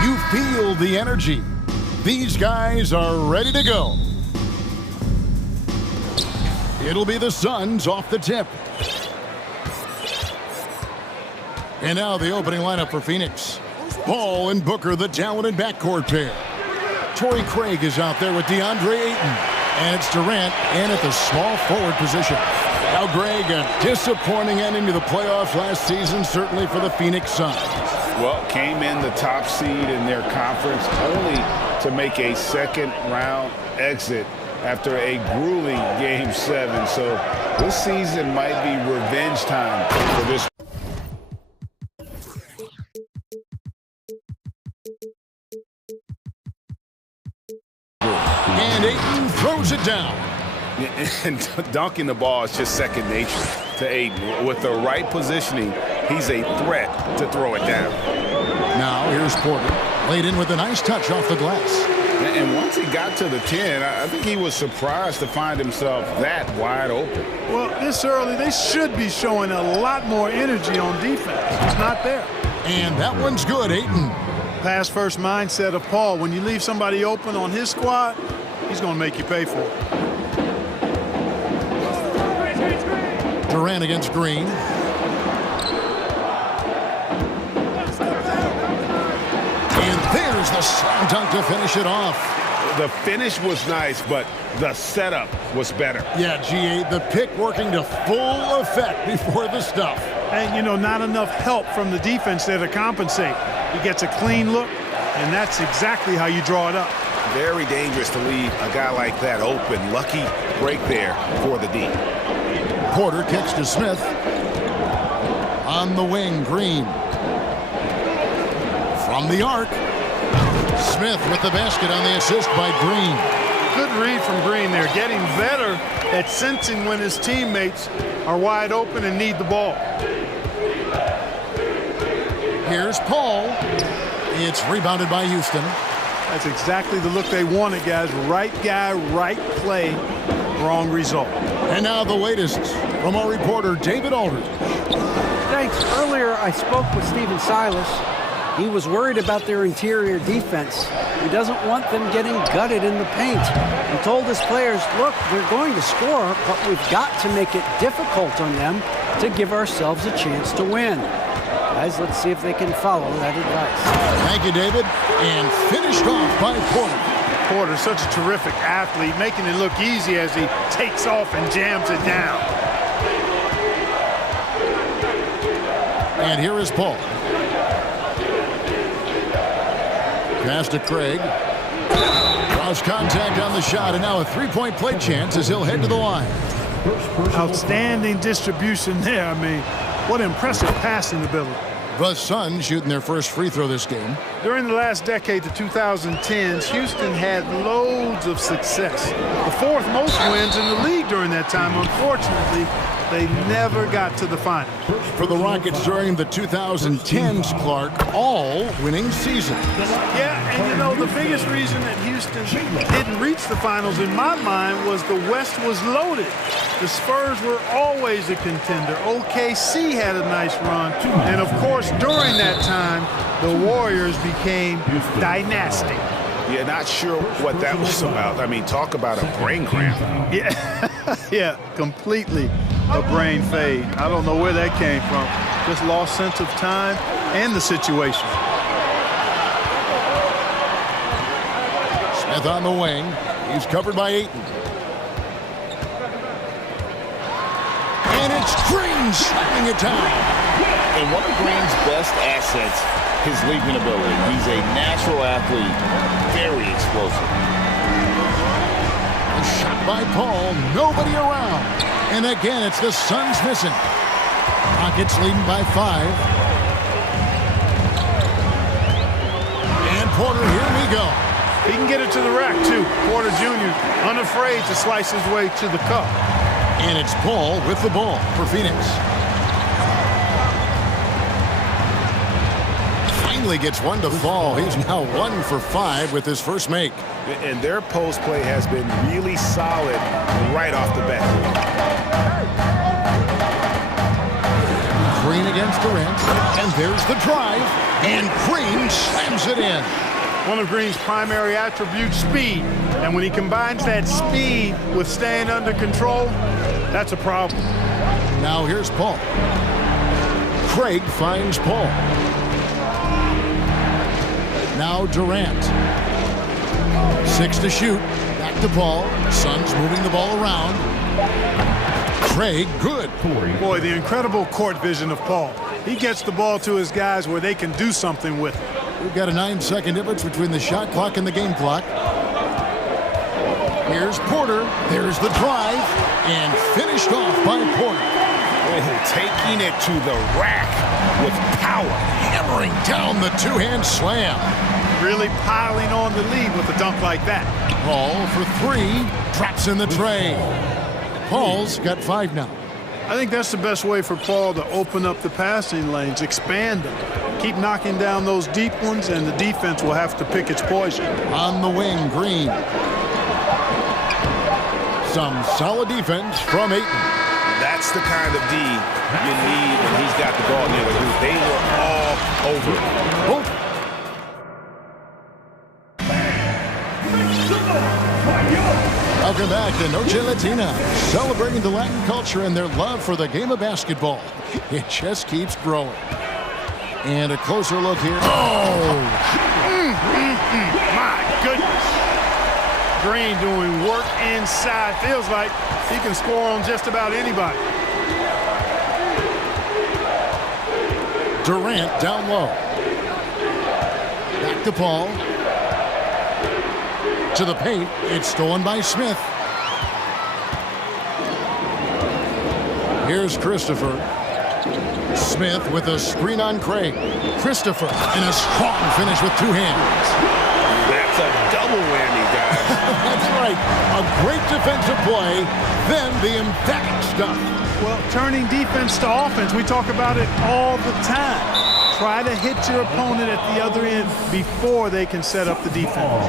You feel the energy. These guys are ready to go. It'll be the Suns off the tip. And now the opening lineup for Phoenix. Paul and Booker, the talented backcourt pair. Torrey Craig is out there with DeAndre Ayton. And it's Durant in at the small forward position. Now, Greg, a disappointing ending to the playoffs last season, certainly for the Phoenix Suns. Well, came in the top seed in their conference only to make a second-round exit after a grueling Game 7. So this season might be revenge time for this. And Ayton throws it down. And dunking the ball is just second nature to Ayton. With the right positioning, he's a threat to throw it down. Now here's Porter, laid in with a nice touch off the glass. And once he got to the 10, I think he was surprised to find himself that wide open. Well, this early, they should be showing a lot more energy on defense. It's not there. And that one's good, Ayton. Pass first mindset of Paul. When you leave somebody open on his squad, he's going to make you pay for it. Durant against Green. And there's the slam dunk to finish it off. The finish was nice, but the setup was better. Yeah, G8, the pick working to full effect before the stuff. And, you know, not enough help from the defense there to compensate. He gets a clean look, and that's exactly how you draw it up. Very dangerous to leave a guy like that open. Lucky break there for the D. Porter kicks to Smith. On the wing, Green. From the arc. Smith with the basket on the assist by Green. Good read from Green there, getting better at sensing when his teammates are wide open and need the ball. Here's Paul. It's rebounded by Houston. That's exactly the look they wanted, guys. Right guy, right play, wrong result. And now the latest from our reporter, David Aldridge. Thanks. Earlier, I spoke with Stephen Silas. He was worried about their interior defense. He doesn't want them getting gutted in the paint. He told his players, look, they're going to score, but we've got to make it difficult on them to give ourselves a chance to win. Guys, let's see if they can follow that advice. Thank you, David. And finished off by Porter. Porter's such a terrific athlete, making it look easy as he takes off and jams it down. And here is Paul. Pass to Craig. Cross contact on the shot, and now a three-point play chance as he'll head to the line. Outstanding distribution there. I mean, what impressive passing ability. The Suns shooting their first free throw this game. During the last decade, the 2010s, Houston had loads of success. The fourth most wins in the league during that time. Unfortunately, they never got to the finals. For the Rockets during the 2010s, Clark, all winning seasons. Yeah, and you know, the biggest reason that Houston didn't reach the finals in my mind was the West was loaded. The Spurs were always a contender. OKC had a nice run. And of course, during that time, the Warriors became dynastic. Yeah, not sure what that was about. I mean, talk about a brain cramp. Yeah, yeah, completely a brain fade. I don't know where that came from. Just lost sense of time and the situation. Smith on the wing. He's covered by Ayton. And it's Green slapping it down. And one of Green's best assets, his leaping ability. He's a natural athlete, very explosive. A shot by Paul, nobody around. And again, it's the Suns missing. Rockets leading by 5. corner. Here we go. He can get it to the rack, too. Porter Jr. unafraid to slice his way to the cup. And it's Paul with the ball for Phoenix. Finally gets one to fall. He's now 1 for 5 with his first make. And their post play has been really solid right off the bat. Green against Durant. And there's the drive. And Green slams it in. One of Green's primary attributes, speed. And when he combines that speed with staying under control, that's a problem. Now here's Paul. Craig finds Paul. Now Durant. 6 to shoot. Back to Paul. Suns moving the ball around. Craig, good. Boy, the incredible court vision of Paul. He gets the ball to his guys where they can do something with it. We've got a 9-second difference between the shot clock and the game clock. Here's Porter. There's the drive. And finished off by Porter. Oh, taking it to the rack with power. Hammering down the two-hand slam. Really piling on the lead with a dunk like that. Paul for 3. Drops in the tray. Paul's got 5 now. I think that's the best way for Paul to open up the passing lanes, expand them. Keep knocking down those deep ones, and the defense will have to pick its poison. On the wing, Green. Some solid defense from Ayton. That's the kind of D you need when he's got the ball near the hoop. They were all over it. Both. Welcome back to Noche Latina, celebrating the Latin culture and their love for the game of basketball. It just keeps growing. And a closer look here. Oh! My goodness. Green doing work inside. Feels like he can score on just about anybody. Durant down low. Back to Paul. To the paint. It's stolen by Smith. Here's Christopher. Smith with a screen on Craig. Christopher and a strong finish with 2 hands. That's a double whammy, guys. That's right. A great defensive play, then the emphatic stuff. Well, turning defense to offense, we talk about it all the time. Try to hit your opponent at the other end before they can set up the defense.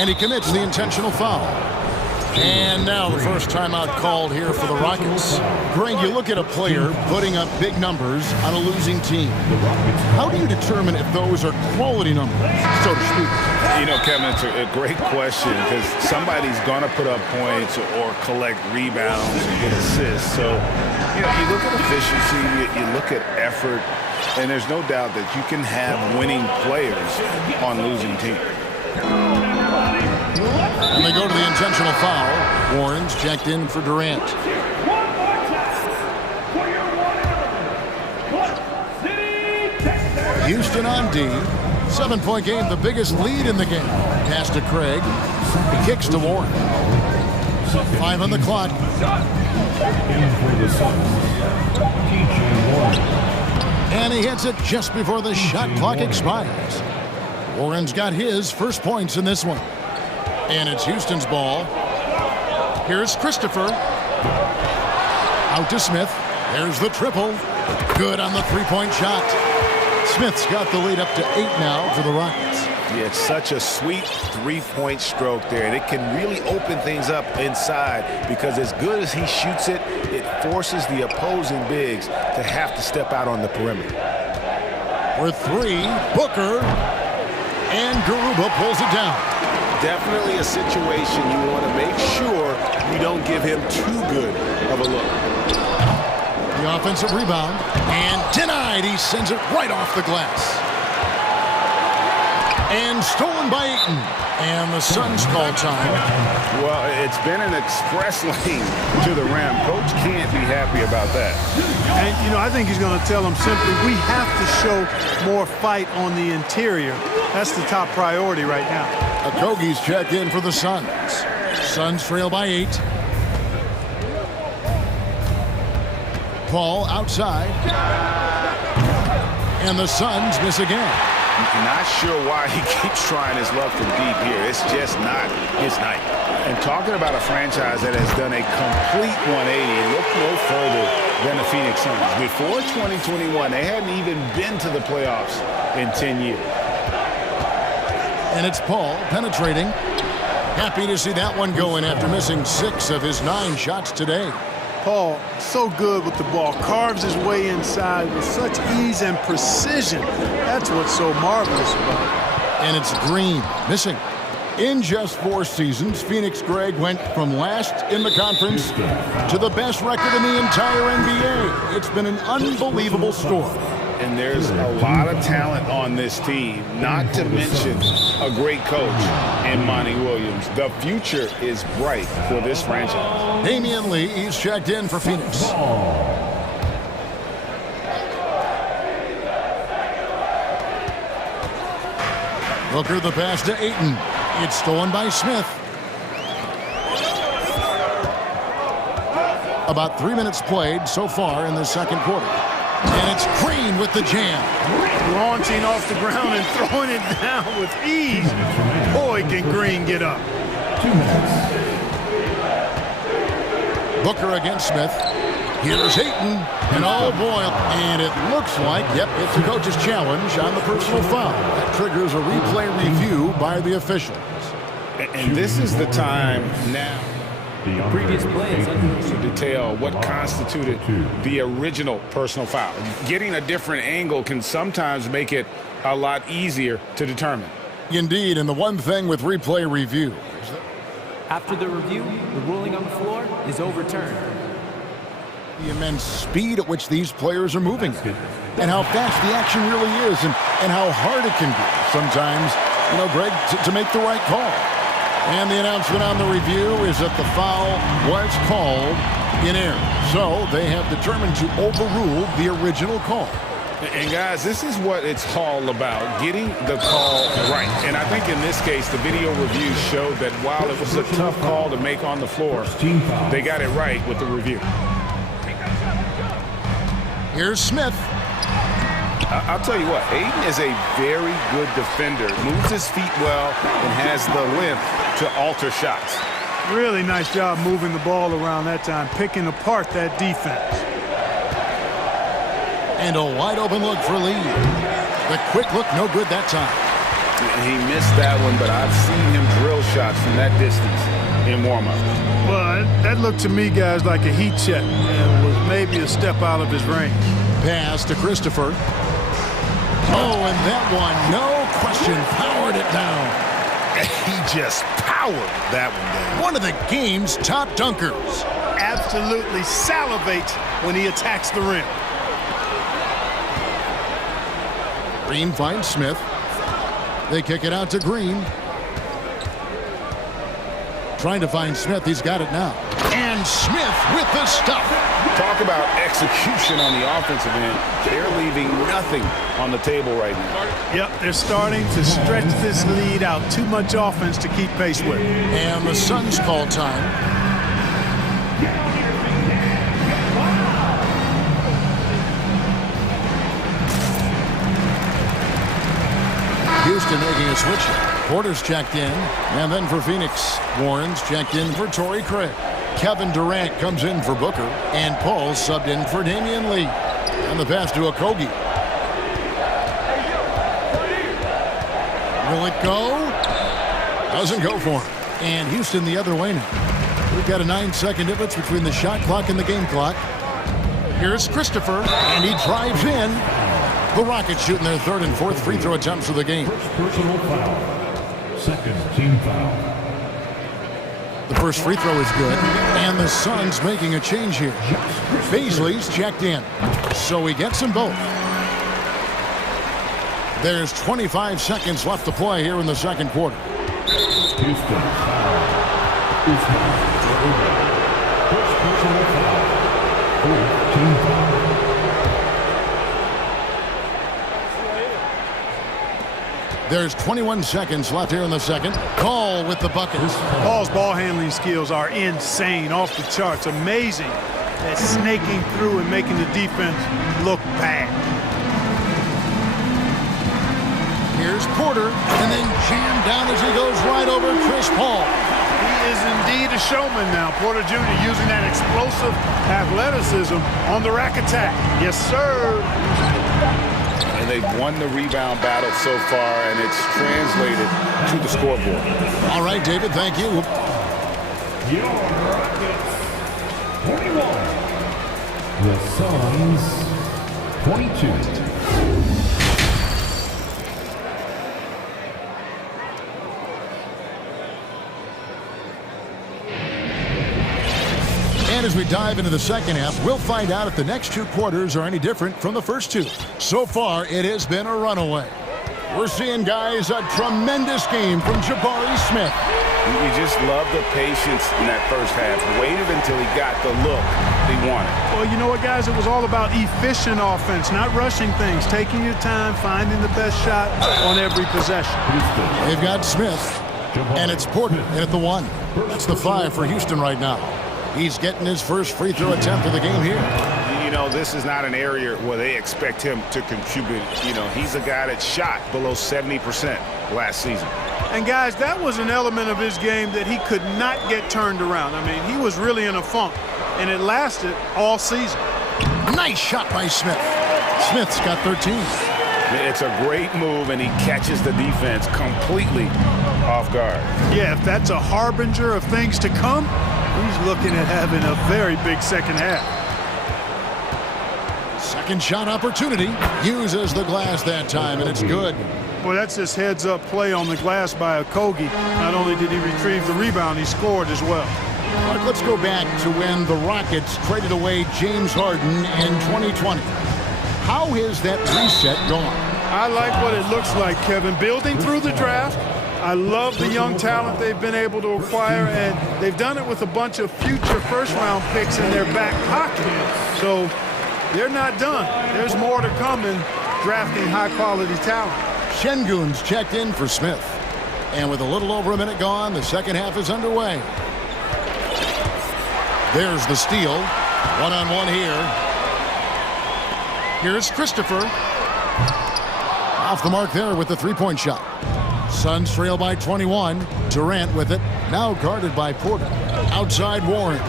And he commits the intentional foul. And now the first timeout called here for the Rockets. Greg, you look at a player putting up big numbers on a losing team. How do you determine if those are quality numbers, so to speak? You know, Kevin, it's a great question because somebody's going to put up points or collect rebounds and get assists. So, you know, you look at efficiency, you look at effort, and there's no doubt that you can have winning players on losing teams. And they go to the intentional foul. Warren's checked in for Durant. Houston on D. 7-point game, the biggest lead in the game. Pass to Craig. Kicks to Warren. 5 on the clock. And he hits it just before the shot clock expires. Warren's got his first points in this one. And it's Houston's ball. Here's Christopher. Out to Smith. There's the triple. Good on the three-point shot. Smith's got the lead up to 8 now for the Rockets. Yeah, it's such a sweet three-point stroke there, and it can really open things up inside because as good as he shoots it, it forces the opposing bigs to have to step out on the perimeter. For 3, Booker. And Garuba pulls it down. Definitely a situation you want to make sure you don't give him too good of a look. The offensive rebound. And denied. He sends it right off the glass. And stolen by Ayton. And the Suns call time. Well, it's been an express lane to the rim. Coach can't be happy about that. And, you know, I think he's going to tell them simply, we have to show more fight on the interior. That's the top priority right now. Okogie's checked in for the Suns. Suns trail by 8. Paul outside. And the Suns miss again. Not sure why he keeps trying his luck from deep here. It's just not his night. And talking about a franchise that has done a complete 180, look no further than the Phoenix Suns. Before 2021, they hadn't even been to the playoffs in 10 years. And it's Paul penetrating. Happy to see that one go in after missing 6 of his 9 shots today. Paul, so good with the ball, carves his way inside with such ease and precision. That's what's so marvelous about it. And it's Green missing. In just 4 seasons, Phoenix Greg went from last in the conference to the best record in the entire NBA. It's been an unbelievable story. And there's a lot of talent on this team, not to mention a great coach in Monty Williams. The future is bright for this franchise. Damian Lee is checked in for Phoenix. Booker the pass to Ayton. It's stolen by Smith. About 3 minutes played so far in the second quarter. And it's Green with the jam. Launching off the ground and throwing it down with ease. Boy, can Green get up. 2 minutes. Booker against Smith. Here's Ayton. And oh boy. And it looks like, yep, it's a coach's challenge on the personal foul. That triggers a replay review by the officials. And this is the time now. The previous play to detail what constituted the original personal foul. Getting a different angle can sometimes make it a lot easier to determine. Indeed, and the one thing with replay review. After the review, the ruling on the floor is overturned. The immense speed at which these players are moving and how fast the action really is and how hard it can be sometimes, you know, Greg, to make the right call. And the announcement on the review is that the foul was called in error. So they have determined to overrule the original call. And guys, this is what it's all about, getting the call right. And I think in this case, the video review showed that while it was a tough call to make on the floor, they got it right with the review. Here's Smith. I'll tell you what, Ayton is a very good defender, moves his feet well, and has the length to alter shots. Really nice job moving the ball around that time, picking apart that defense. And a wide open look for Lee. The quick look, no good that time. He missed that one, but I've seen him drill shots from that distance in warm-up. Well, that looked to me, guys, like a heat check and was maybe a step out of his range. Pass to Christopher. Oh, and that one, no question, powered it down. He just powered that one down. One of the game's top dunkers. Absolutely salivates when he attacks the rim. Green finds Smith. They kick it out to Green. Trying to find Smith. He's got it now. And Smith with the stuff. Talk about execution on the offensive end. They're leaving nothing on the table right now. Yep, they're starting to stretch this lead out. Too much offense to keep pace with. And the Suns call time. Houston making a switch. Porter's checked in, and then for Phoenix, Warren's checked in for Torrey Craig. Kevin Durant comes in for Booker, and Paul subbed in for Damian Lee. And the pass to Okogie. Will it go? Doesn't go for him. And Houston the other way now. We've got a 9-second difference between the shot clock and the game clock. Here's Christopher, and he drives in. The Rockets shooting their third and fourth free throw attempts of the game. First personal foul. Second team foul. The first free throw is good, and the Suns making a change here. Beasley's checked in, so he gets them both. There's 25 seconds left to play here in the second quarter. Houston foul. First personal foul. Fourth team foul. There's 21 seconds left here in the second. Call with the bucket. Paul's ball handling skills are insane, off the charts, amazing. at snaking through and making the defense look bad. Here's Porter, and then jammed down as he goes right over Chris Paul. He is indeed a showman now. Porter Jr. using that explosive athleticism on the rack attack. Yes, sir. And they've won the rebound battle so far, and it's translated to the scoreboard. All right, David, thank you. Your Rockets, 21. The Suns, 22. And as we dive into the second half, we'll find out if the next two quarters are any different from the first two. So far, it has been a runaway. We're seeing, guys, a tremendous game from Jabari Smith. You just love the patience in that first half. Waited until he got the look he wanted. Well, you know what, guys? It was all about efficient offense, not rushing things, taking your time, finding the best shot on every possession. They've got Smith, and it's Porter in at the one. That's the 5 for Houston right now. He's getting his first free throw attempt of the game here. You know, this is not an area where they expect him to contribute. You know, he's a guy that shot below 70% last season. And, guys, that was an element of his game that he could not get turned around. I mean, he was really in a funk, and it lasted all season. Nice shot by Smith. Smith's got 13. It's a great move, and he catches the defense completely off guard. Yeah, if that's a harbinger of things to come, he's looking at having a very big second half. Second shot opportunity. Uses the glass that time, and it's good. Well, that's just heads-up play on the glass by Okogie. Not only did he retrieve the rebound, he scored as well. All right, let's go back to when the Rockets traded away James Harden in 2020. How has that reset gone? I like what it looks like, Kevin. Building through the draft. I love the young talent they've been able to acquire, and they've done it with a bunch of future first-round picks in their back pocket. So they're not done. There's more to come in drafting high-quality talent. Şengün's checked in for Smith. And with a little over a minute gone, the second half is underway. There's the steal. One-on-one here. Here's Christopher. Off the mark there with the three-point shot. Suns trail by 21. Durant with it. Now guarded by Porter. Outside Warren.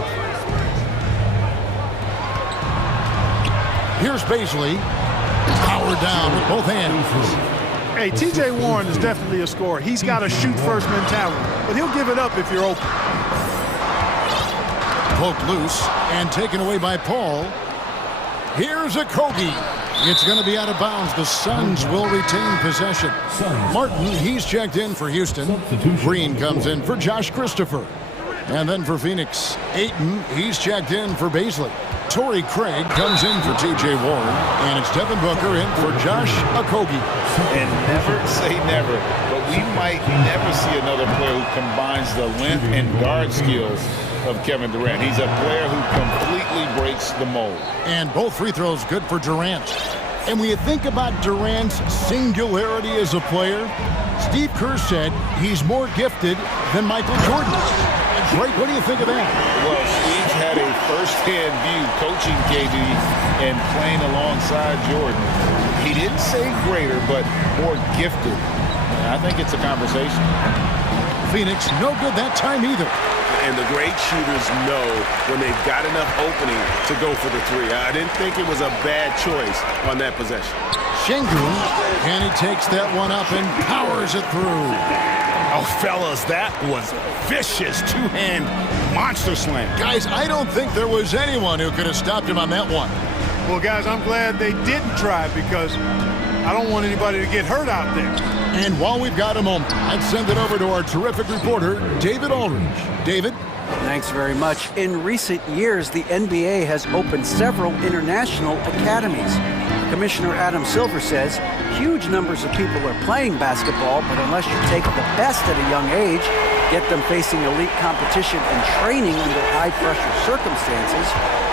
Here's Baisley. Powered down with both hands. Hey, T.J. Warren is definitely a scorer. He's got a shoot-first mentality, but he'll give it up if you're open. Poked loose and taken away by Paul. Here's Okogie. It's going to be out of bounds. The Suns will retain possession. Martin, he's checked in for Houston. Green comes in for Josh Christopher. And then for Phoenix, Ayton, he's checked in for Baisley. Torrey Craig comes in for T.J. Warren. And it's Devin Booker in for Josh Okogie. And never say never, but we might never see another player who combines the length and guard skills of Kevin Durant. He's a player who completely breaks the mold. And both free throws good for Durant. And when you think about Durant's singularity as a player, Steve Kerr said he's more gifted than Michael Jordan. Greg, what do you think of that? Well, Steve's had a first-hand view coaching KD and playing alongside Jordan. He didn't say greater, but more gifted. And I think it's a conversation. Phoenix, no good that time either. And the great shooters know when they've got enough opening to go for the three. I didn't think it was a bad choice on that possession. Şengün, and he takes that one up and powers it through. Oh, fellas, that was vicious two-hand monster slam. Guys, I don't think there was anyone who could have stopped him on that one. Well, guys, I'm glad they didn't try because I don't want anybody to get hurt out there. And while we've got a moment, I'd send it over to our terrific reporter, David Aldridge. David? Thanks very much. In recent years, the NBA has opened several international academies. Commissioner Adam Silver says huge numbers of people are playing basketball, but unless you take the best at a young age, get them facing elite competition and training under high-pressure circumstances,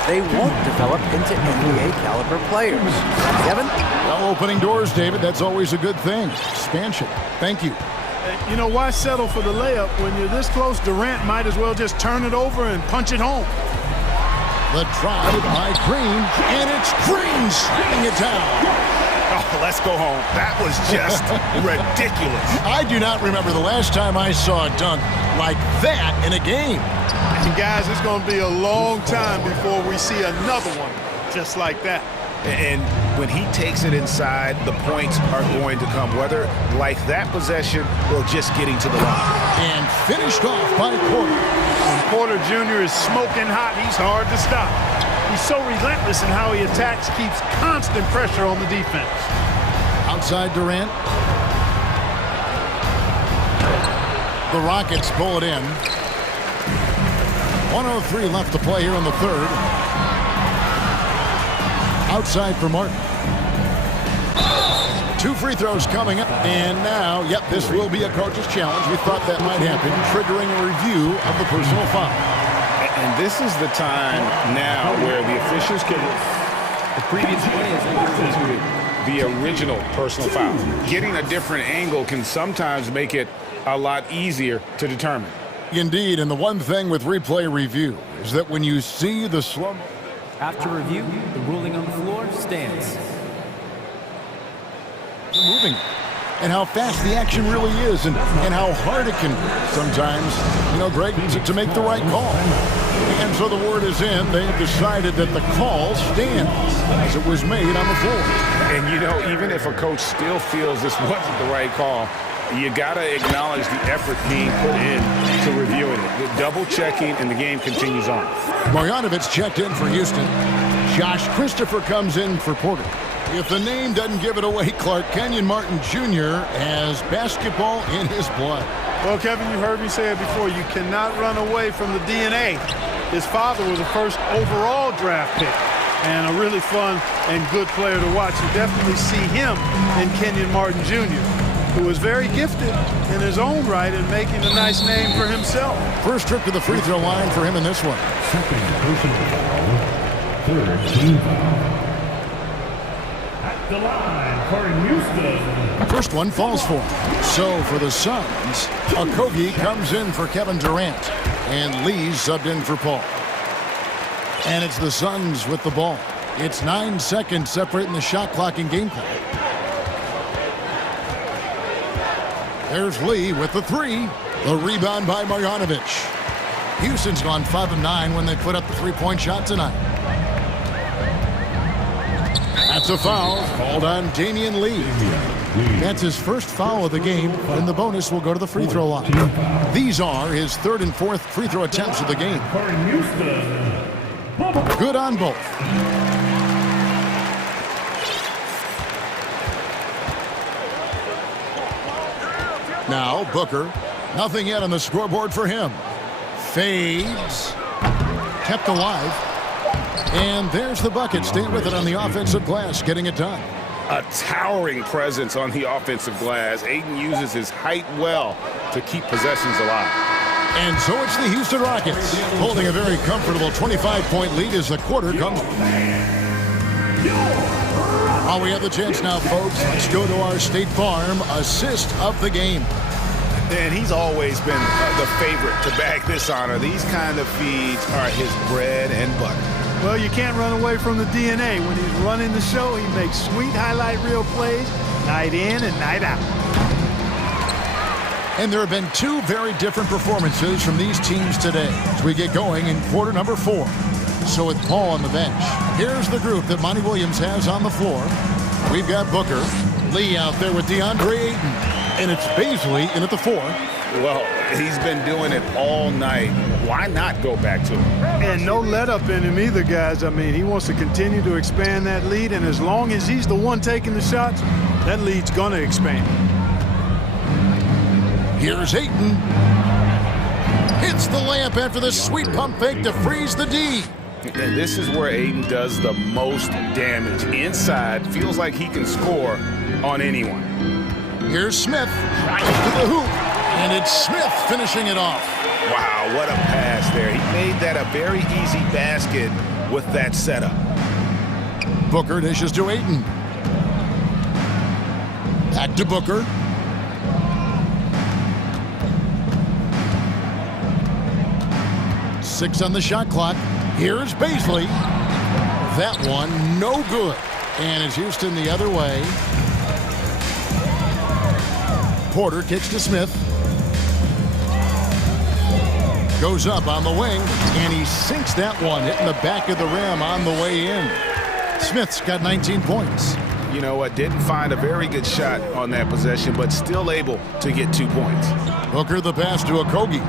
they won't develop into NBA-caliber players. Kevin? Well, opening doors, David. That's always a good thing. Expansion. Thank you. You know, why settle for the layup when you're this close? Durant might as well just turn it over and punch it home. The drive by Green, and it's Green sliding it down. Oh, let's go home. That was just ridiculous. I do not remember the last time I saw a dunk like that in a game. And guys, it's going to be a long time before we see another one just like that. And when he takes it inside, the points are going to come, whether like that possession or just getting to the line. And finished off by Porter. When Porter Jr. is smoking hot, he's hard to stop. He's so relentless in how he attacks, keeps constant pressure on the defense. Outside Durant. The Rockets pull it in. 1:03 left to play here in the third. Outside for Martin. 2 free throws coming up. And now, yep, this will be a coach's challenge. We thought that might happen, triggering a review of the personal foul. And this is the time now where the officials can... The previous play is instituted the original personal foul. Getting a different angle can sometimes make it a lot easier to determine. Indeed, and the one thing with replay review is that when you see the slow... After review, the ruling on the floor stands. Moving, and how fast the action really is, and how hard it can sometimes, you know, Greg, to make the right call. And so the word is in. They've decided that the call stands as it was made on the floor. And, you know, even if a coach still feels this wasn't the right call, you got to acknowledge the effort being put in to reviewing it. The double-checking, and the game continues on. Marjanovic checked in for Houston. Josh Christopher comes in for Porter. If the name doesn't give it away, Clark, Kenyon Martin Jr. has basketball in his blood. Well, Kevin, you heard me say it before. You cannot run away from the DNA. His father was a first overall draft pick and a really fun and good player to watch. You definitely see him in Kenyon Martin Jr., who is very gifted in his own right and making a nice name for himself. First trip to the free throw line for him in this one. Second personal foul. Third team foul. At the line for Houston. First one falls for him. So for the Suns, Okogie comes in for Kevin Durant, and Lee's subbed in for Paul. And it's the Suns with the ball. It's 9 seconds separating the shot clock and game clock. There's Lee with the three. The rebound by Marjanovic. Houston's gone 5 of 9 when they put up the three-point shot tonight. That's a foul called on Damian Lee. That's his first foul of the game, and the bonus will go to the free throw line. These are his third and fourth free throw attempts of the game. Good on both. Now Booker, nothing yet on the scoreboard for him. Fades, kept alive, and there's the bucket. Stay with it on the offensive glass, getting it done. A towering presence on the offensive glass. Ayton uses his height well to keep possessions alive. And so it's the Houston Rockets holding a very comfortable 25-point lead as the quarter comes. While we have the chance now, folks, let's go to our State Farm assist of the game. And he's always been the favorite to bag this honor. These kind of feeds are his bread and butter. Well, you can't run away from the DNA. When he's running the show, he makes sweet highlight reel plays night in and night out. And there have been two very different performances from these teams today as we get going in quarter number 4. So with Paul on the bench, here's the group that Monty Williams has on the floor. We've got Booker, Lee out there with DeAndre Ayton, and it's Baisley in at the 4. Well, he's been doing it all night. Why not go back to him? And no let up in him either, guys. I mean, he wants to continue to expand that lead, and as long as he's the one taking the shots, that lead's going to expand. Here's Ayton. Hits the layup after the sweet pump fake to freeze the D. And this is where Ayton does the most damage. Inside, feels like he can score on anyone. Here's Smith, right to the hoop, and it's Smith finishing it off. Wow, what a pass there. He made that a very easy basket with that setup. Booker dishes to Ayton. Back to Booker. Six on the shot clock. Here's Baisley. That one, no good. And it's Houston the other way. Porter kicks to Smith. Goes up on the wing, and he sinks that one, hitting the back of the rim on the way in. Smith's got 19 points. You know what? Didn't find a very good shot on that possession, but still able to get 2 points. Booker the pass to Okogie.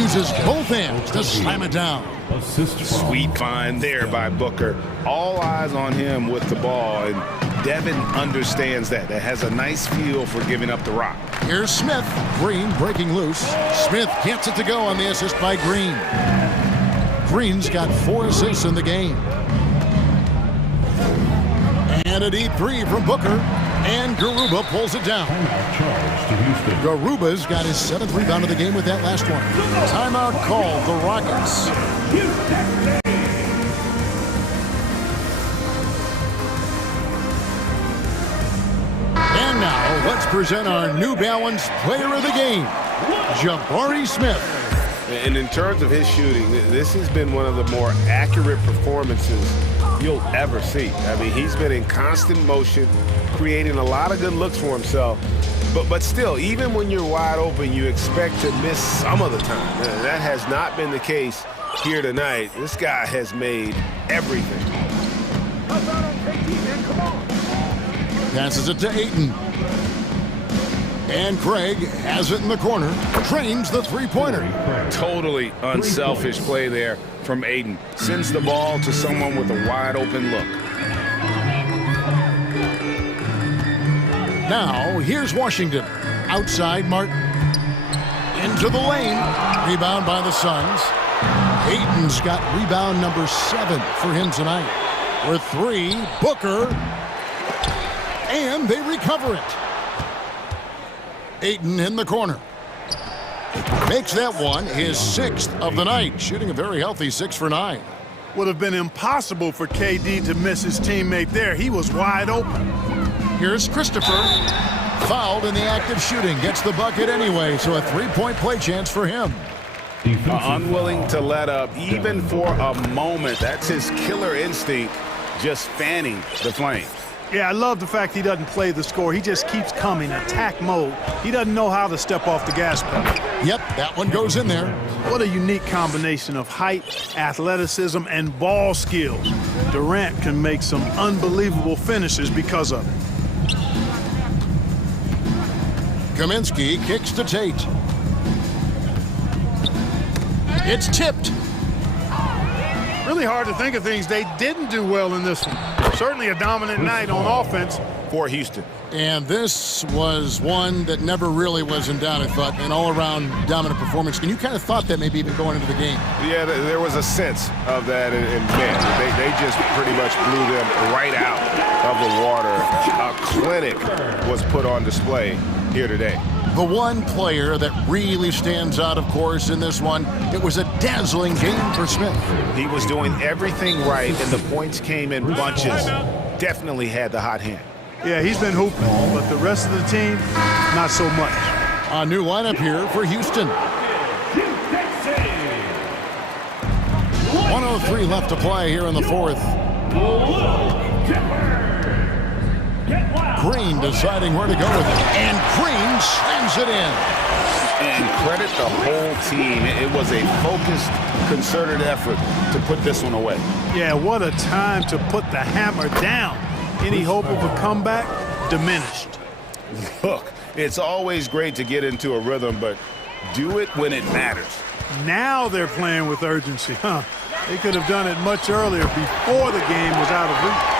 Uses both hands to slam it down. Sweet find there by Booker. All eyes on him with the ball, and Devin understands that. That has a nice feel for giving up the rock. Here's Smith. Green breaking loose. Smith gets it to go on the assist by Green. Green's got 4 assists in the game. And a deep three from Booker. And Garuba pulls it down. Garuba's got his 7th rebound of the game with that last one. Timeout called the Rockets. And now let's present our New Balance player of the game, Jabari Smith. And in terms of his shooting, this has been one of the more accurate performances you'll ever see. I mean, he's been in constant motion, creating a lot of good looks for himself. But still, even when you're wide open, you expect to miss some of the time. That has not been the case here tonight. This guy has made everything. Passes it to Ayton. And Craig has it in the corner. Drains the three-pointer. Totally unselfish play there from Ayton. Sends the ball to someone with a wide-open look. Now, here's Washington. Outside, Martin. Into the lane. Rebound by the Suns. Ayton's got rebound number 7 for him tonight. With 3, Booker. And they recover it. Ayton in the corner. Makes that one his 6th of the night, shooting a very healthy 6 for 9. Would have been impossible for KD to miss his teammate there. He was wide open. Here's Christopher. Fouled in the act of shooting. Gets the bucket anyway, so a 3-point play chance for him. Unwilling to let up, even for a moment. That's his killer instinct, just fanning the flames. Yeah, I love the fact he doesn't play the score. He just keeps coming, attack mode. He doesn't know how to step off the gas pedal. Yep, that one goes in there. What a unique combination of height, athleticism, and ball skills. Durant can make some unbelievable finishes because of it. Kaminsky kicks to Tate. It's tipped. Really hard to think of things they didn't do well in this one. Certainly a dominant night on offense for Houston. And this was one that never really was in doubt, I thought, an all-around dominant performance. And you kind of thought that maybe even going into the game. Yeah, there was a sense of that, and man, they just pretty much blew them right out of the water. A clinic was put on display here today. The one player that really stands out, of course, in this one, it was a dazzling game for Smith. He was doing everything right, and the points came in bunches. Definitely had the hot hand. Yeah, he's been hooping, but the rest of the team, not so much. A new lineup here for Houston. 1:03 left to play here in the 4th. Green deciding where to go with it. And Green slams it in. And credit the whole team. It was a focused, concerted effort to put this one away. Yeah, what a time to put the hammer down. Any hope of a comeback? Diminished. Look, it's always great to get into a rhythm, but do it when it matters. Now they're playing with urgency, huh? They could have done it much earlier, before the game was out of reach.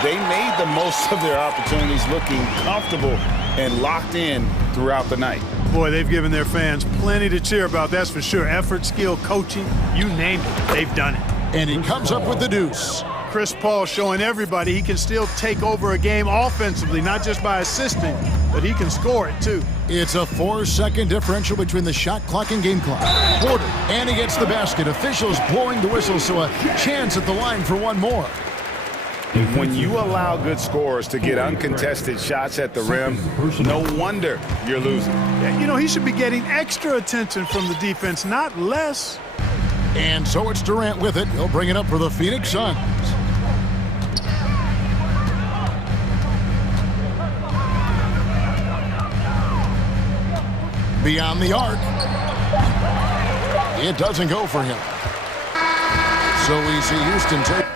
They made the most of their opportunities, looking comfortable and locked in throughout the night. Boy, they've given their fans plenty to cheer about, that's for sure. Effort, skill, coaching, you name it, they've done it. And he comes up with the deuce. Chris Paul showing everybody he can still take over a game offensively, not just by assisting, but he can score it too. It's a 4-second differential between the shot clock and game clock. Porter, and he gets the basket. Officials blowing the whistle, so a chance at the line for one more. When you allow good scorers to get uncontested shots at the rim, no wonder you're losing. You know, he should be getting extra attention from the defense, not less. And so it's Durant with it. He'll bring it up for the Phoenix Suns. Beyond the arc. It doesn't go for him. So we see Houston take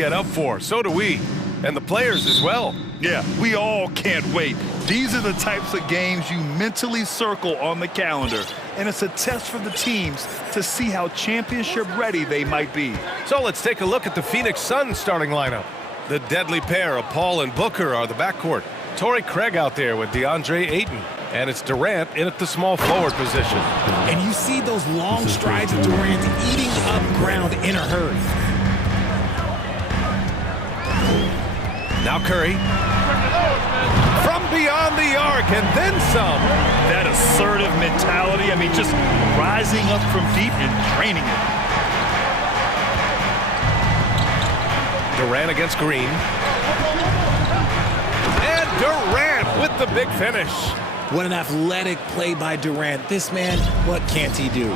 get up for. So do we. And the players as well. Yeah, we all can't wait. These are the types of games you mentally circle on the calendar. And it's a test for the teams to see how championship ready they might be. So let's take a look at the Phoenix Suns starting lineup. The deadly pair of Paul and Booker are the backcourt. Torrey Craig out there with DeAndre Ayton. And it's Durant in at the small forward position. And you see those long strides of Durant eating up ground in a hurry. Now Curry. From beyond the arc and then some. That assertive mentality, I mean, just rising up from deep and draining it. Durant against Green. And Durant with the big finish. What an athletic play by Durant. This man, what can't he do?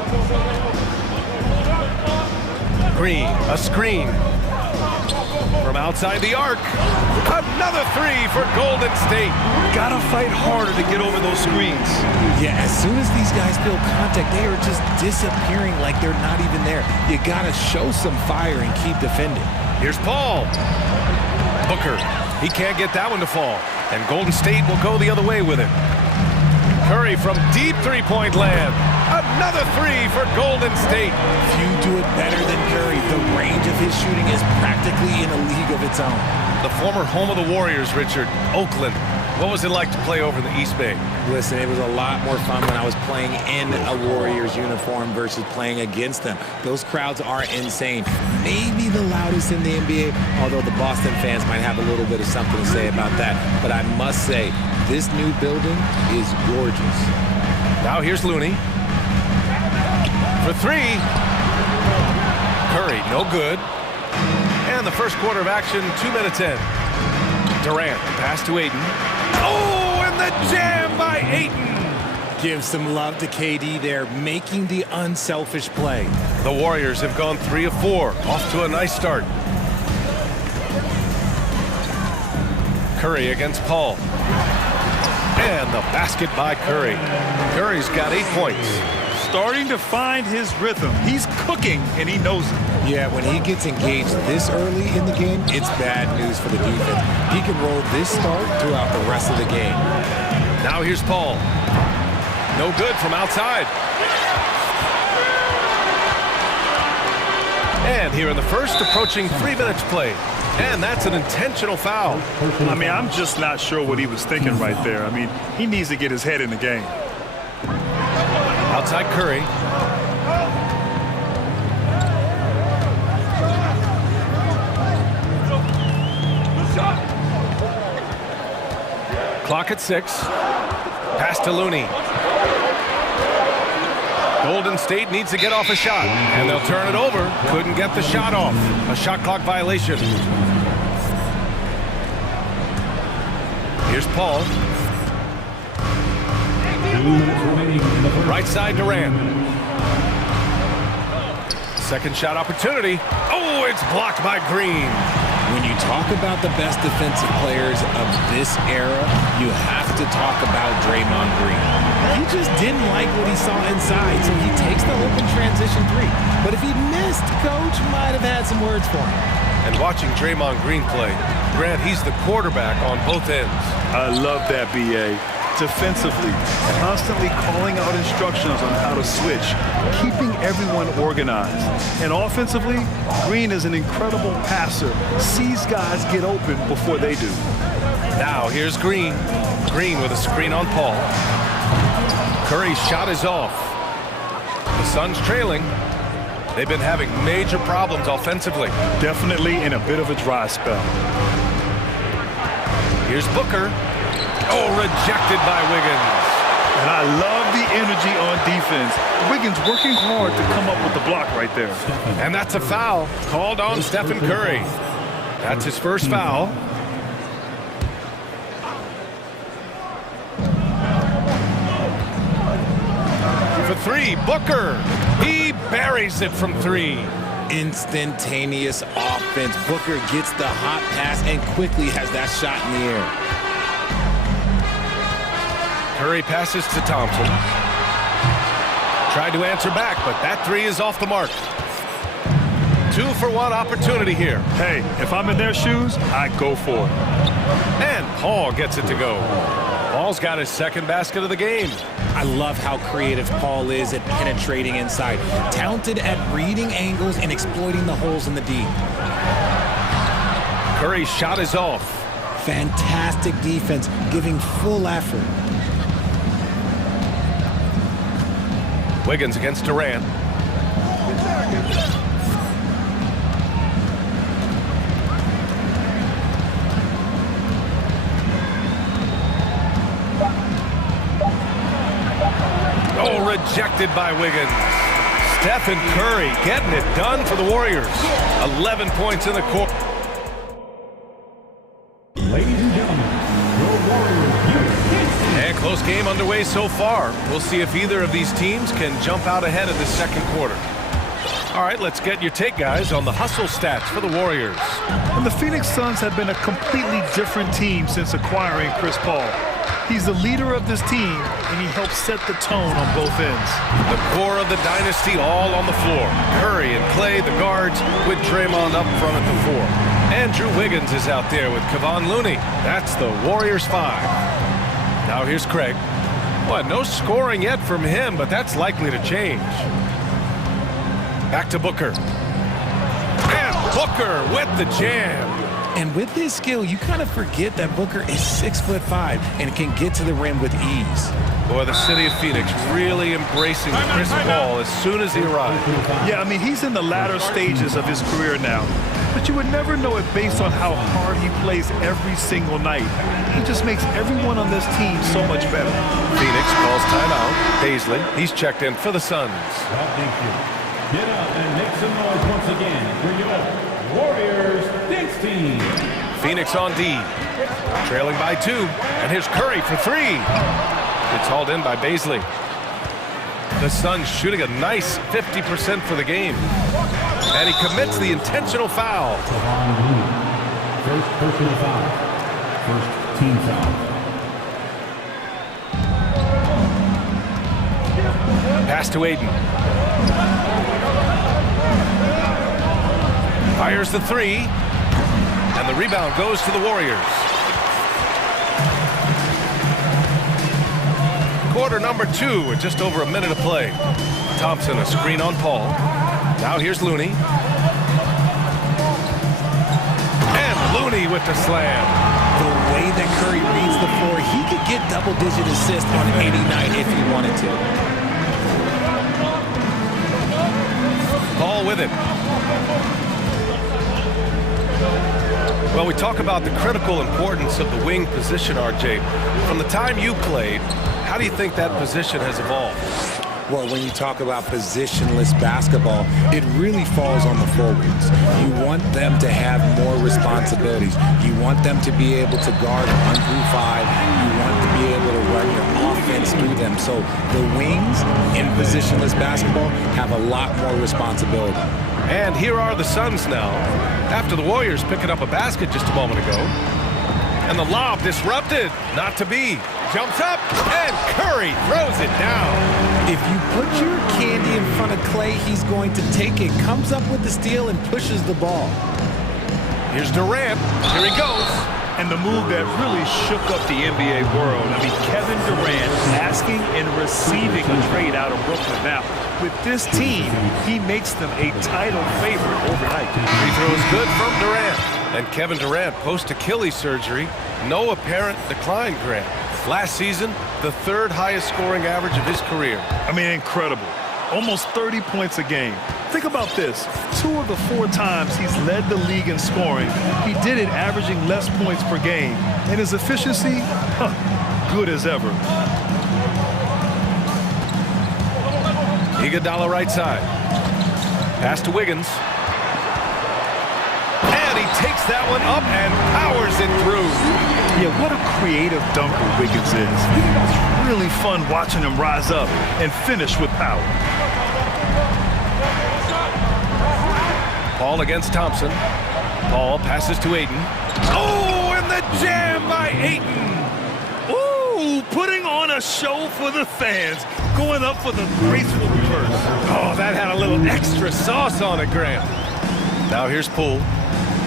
Green, a screen. From outside the arc. Another three for Golden State. Gotta fight harder to get over those screens. Yeah, as soon as these guys feel contact, they are just disappearing like they're not even there. You gotta show some fire and keep defending. Here's Paul. Booker. He can't get that one to fall. And Golden State will go the other way with it. Curry from deep three-point land. Another three for Golden State. Few do it better than Curry. The range of his shooting is practically in a league of its own. The former home of the Warriors, Richard, Oakland. What was it like to play over in the East Bay? Listen, it was a lot more fun when I was playing in a Warriors uniform versus playing against them. Those crowds are insane. Maybe the loudest in the NBA, although the Boston fans might have a little bit of something to say about that. But I must say, this new building is gorgeous. Now here's Looney. For three. Curry, no good. And the first quarter of action, 2 minutes in. Durant, pass to Ayton. Oh, and the jam by Ayton. Give some love to KD there, making the unselfish play. The Warriors have gone 3 of 4, off to a nice start. Curry against Paul. And the basket by Curry. Curry's got 8 points. Starting to find his rhythm. He's cooking, and he knows it. Yeah, when he gets engaged this early in the game, it's bad news for the defense. He can roll this start throughout the rest of the game. Now here's Paul. No good from outside. And here in the first, approaching 3 minutes played. And that's an intentional foul. I mean, I'm just not sure what he was thinking right there. I mean, he needs to get his head in the game. Outside Curry. Clock at 6. Pass to Looney. Golden State needs to get off a shot, and they'll turn it over. Couldn't get the shot off. A shot clock violation. Here's Paul. Right side Durant. Second shot opportunity. Oh, it's blocked by Green. When you talk about the best defensive players of this era, you have to talk about Draymond Green. He just didn't like what he saw inside, so he takes the open transition three. But if he missed, Coach might have had some words for him. And watching Draymond Green play, Grant, he's the quarterback on both ends. I love that, B.A. Defensively, constantly calling out instructions on how to switch, keeping everyone organized. And offensively, Green is an incredible passer, sees guys get open before they do. Now here's Green. Green with a screen on Paul. Curry's shot is off. The Suns trailing. They've been having major problems offensively. Definitely in a bit of a dry spell. Here's Booker. Oh, rejected by Wiggins. And I love the energy on defense. Wiggins working hard to come up with the block right there. And that's a foul called on Stephen Curry. That's his first foul. For three, Booker. He buries it from three. Instantaneous offense. Booker gets the hot pass and quickly has that shot in the air. Curry passes to Thompson. Tried to answer back, but that three is off the mark. 2-for-1 opportunity here. Hey, if I'm in their shoes, I go for it. And Paul gets it to go. Paul's got his second basket of the game. I love how creative Paul is at penetrating inside. Talented at reading angles and exploiting the holes in the D. Curry's shot is off. Fantastic defense, giving full effort. Wiggins against Durant. Oh, rejected by Wiggins. Stephen Curry getting it done for the Warriors. 11 points in the court. Ladies and gentlemen, your Warriors. And close game underway so far. We'll see if either of these teams can jump out ahead of the second quarter. All right, let's get your take, guys, on the hustle stats for the Warriors. And the Phoenix Suns have been a completely different team since acquiring Chris Paul. He's the leader of this team, and he helps set the tone on both ends. The core of the dynasty all on the floor. Curry and Clay, the guards, with Draymond up front at the 4. Andrew Wiggins is out there with Kevon Looney. That's the Warriors 5. Now here's Craig. Well, no scoring yet from him, but that's likely to change. Back to Booker. And Booker with the jam. And with his skill, you kind of forget that Booker is 6'5" and can get to the rim with ease. Boy, the city of Phoenix really embracing Chris Paul as soon as he arrived. Yeah, I mean, he's in the latter stages of his career now. But you would never know it based on how hard he plays every single night. He just makes everyone on this team so much better. Phoenix calls timeout. Paisley, he's checked in for the Suns. Well, thank you. Get up and make some noise once again for your Warriors Thinks team. Phoenix on D. Trailing by 2. And here's Curry for 3. It's hauled in by Paisley. The Suns shooting a nice 50% for the game. And he commits the intentional foul. First personal foul. First team foul. Pass to Aiden. Fires the 3. And the rebound goes to the Warriors. Quarter number 2 with just over a minute of play. Thompson, a screen on Paul. Now here's Looney. And Looney with the slam. The way that Curry reads the floor, he could get double-digit assists on any night if he wanted to. Paul with it. Well, we talk about the critical importance of the wing position, RJ. From the time you played, how do you think that position has evolved? Well, when you talk about positionless basketball, it really falls on the forwards. You want them to have more responsibilities. You want them to be able to guard 1 through 5. You want to be able to run your offense through them. So the wings in positionless basketball have a lot more responsibility. And here are the Suns now, after the Warriors picking up a basket just a moment ago. And the lob disrupted, not to be. Jumps up, and Curry throws it down. If you put your candy in front of Clay, he's going to take it, comes up with the steal, and pushes the ball. Here's Durant. Here he goes. And the move that really shook up the NBA world. I mean, Kevin Durant asking and receiving a trade out of Brooklyn. Now, with this team, he makes them a title favorite overnight. Free throw is good from Durant. And Kevin Durant, post-Achilles surgery, no apparent decline, Grant. Last season, the 3rd highest scoring average of his career. I mean, incredible. Almost 30 points a game. Think about this. 2 of the 4 times he's led the league in scoring, he did it averaging less points per game. And his efficiency, good as ever. Iguodala right side. Pass to Wiggins. And he takes that one up and powers it through. Yeah, what a creative dunker Wiggins is. It's really fun watching him rise up and finish with power. Paul against Thompson. Paul passes to Aiden. Oh, and the jam by Aiden. Ooh, putting on a show for the fans. Going up for the graceful reverse. Oh, that had a little extra sauce on it, Graham. Now here's Poole.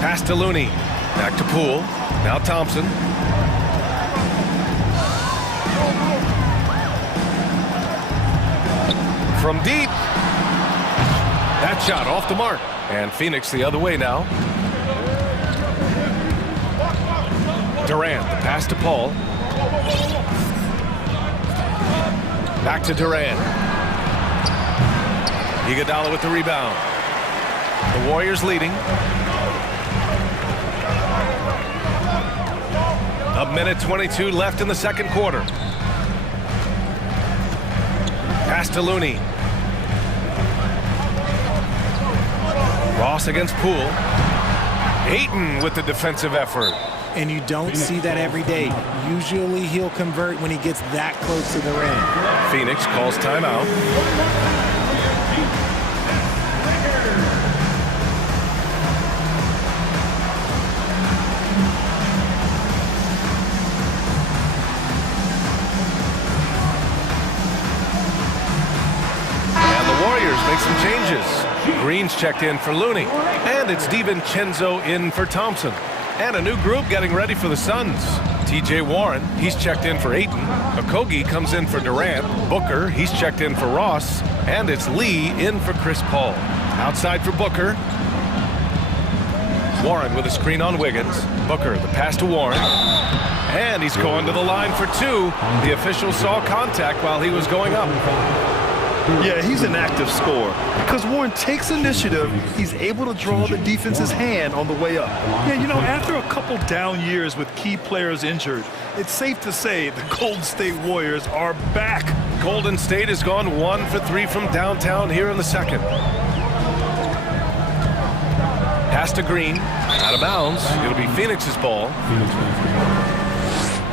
Pass to Looney. Back to Poole. Now Thompson. From deep. That shot off the mark. And Phoenix the other way now. Durant, the pass to Paul. Back to Durant. Iguodala with the rebound. The Warriors leading. A minute 22 left in the second quarter. Pass to Looney. Ross against Poole. Ayton with the defensive effort. And you don't see that every day. Usually he'll convert when he gets that close to the rim. Phoenix calls timeout. And the Warriors make some changes. Green's checked in for Looney. And it's DiVincenzo in for Thompson. And a new group getting ready for the Suns. T.J. Warren, he's checked in for Ayton. Okogie comes in for Durant. Booker, he's checked in for Ross. And it's Lee in for Chris Paul. Outside for Booker. Warren with a screen on Wiggins. Booker, the pass to Warren. And he's going to the line for two. The official saw contact while he was going up. Yeah, he's an active scorer. Because Warren takes initiative, he's able to draw the defense's hand on the way up. Yeah, you know, after a couple down years with key players injured, it's safe to say the Golden State Warriors are back. Golden State has gone 1 for 3 from downtown here in the second. Pass to Green, out of bounds. It'll be Phoenix's ball.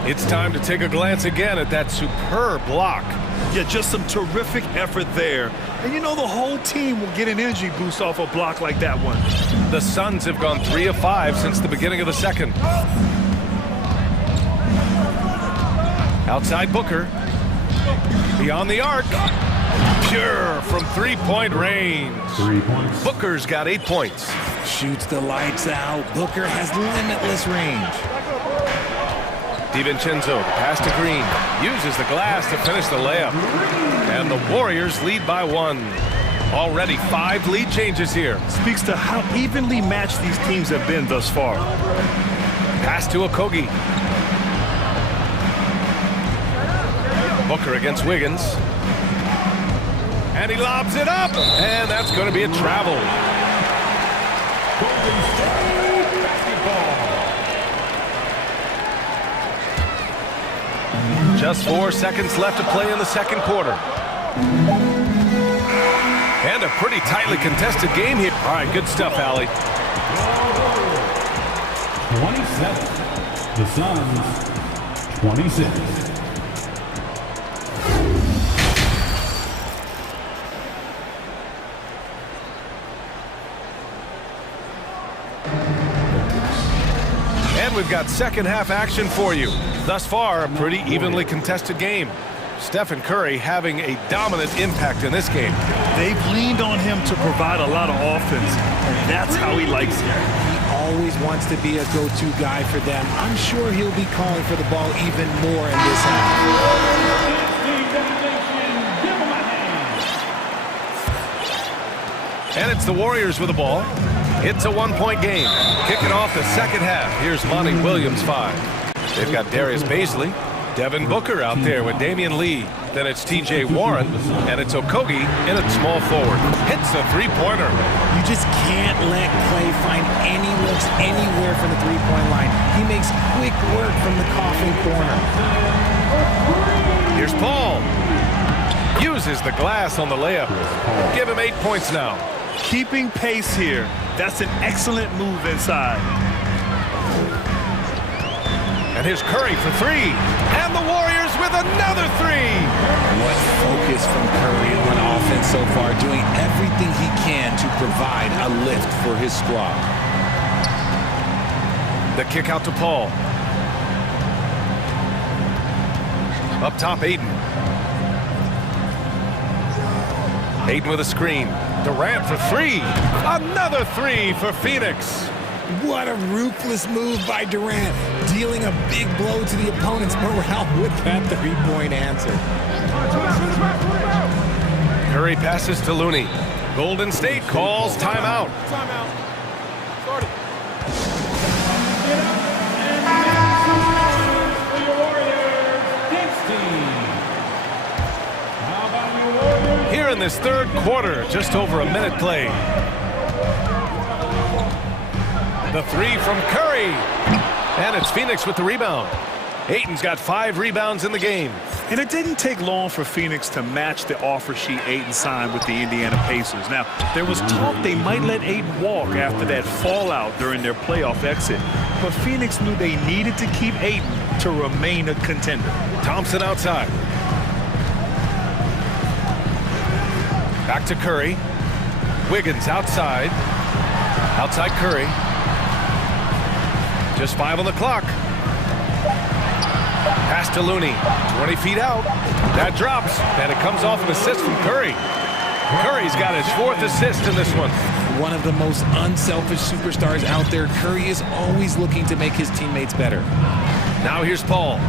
It's time to take a glance again at that superb block. Yeah, just some terrific effort there. And you know the whole team will get an energy boost off a block like that one. The Suns have gone 3 of 5 since the beginning of the second. Outside Booker. Beyond the arc. Pure from three-point range. 3 points. Booker's got 8 points. Shoots the lights out. Booker has limitless range. DiVincenzo, pass to Green, uses the glass to finish the layup. And the Warriors lead by 1. Already 5 lead changes here. Speaks to how evenly matched these teams have been thus far. Pass to Okogie. Booker against Wiggins. And he lobs it up. And that's going to be a travel. Just 4 seconds left to play in the second quarter. And a pretty tightly contested game here. All right, good stuff, Allie. 27. The Suns, 26. And we've got second half action for you. Thus far, a pretty evenly contested game. Stephen Curry having a dominant impact in this game. They've leaned on him to provide a lot of offense, and that's how he likes it. He always wants to be a go-to guy for them. I'm sure he'll be calling for the ball even more in this half. And it's the Warriors with the ball. It's a 1-point game. Kicking off the second half. Here's Monty Williams 5. They've got Darius Baisley, Devin Booker out there with Damian Lee. Then it's T.J. Warren, and it's Okogie in at small forward. Hits a three-pointer. You just can't let Clay find any looks anywhere from the three-point line. He makes quick work from the coffin corner. Here's Paul. Uses the glass on the layup. Give him 8 points now. Keeping pace here. That's an excellent move inside. And here's Curry for 3. And the Warriors with another 3. What focus from Curry on offense so far, doing everything he can to provide a lift for his squad. The kick out to Paul. Up top, Ayton. Ayton with a screen. Durant for three. Another three for Phoenix. What a ruthless move by Durant, dealing a big blow to the opponent's morale with that three-point answer. Curry passes to Looney. Golden State calls timeout. Timeout. Start it. For your Warriors, Dixie. How about your Warriors? Here in this third quarter, just over a minute played. The three from Curry. And it's Phoenix with the rebound. Ayton's got 5 rebounds in the game. And it didn't take long for Phoenix to match the offer sheet Ayton signed with the Indiana Pacers. Now, there was talk they might let Ayton walk after that fallout during their playoff exit. But Phoenix knew they needed to keep Ayton to remain a contender. Thompson outside. Back to Curry. Wiggins outside. Outside Curry. Just 5 on the clock. Pass to Looney. 20 feet out. That drops, and it comes off an assist from Curry. Curry's got his 4th assist in this one. One of the most unselfish superstars out there, Curry is always looking to make his teammates better. Now here's Paul.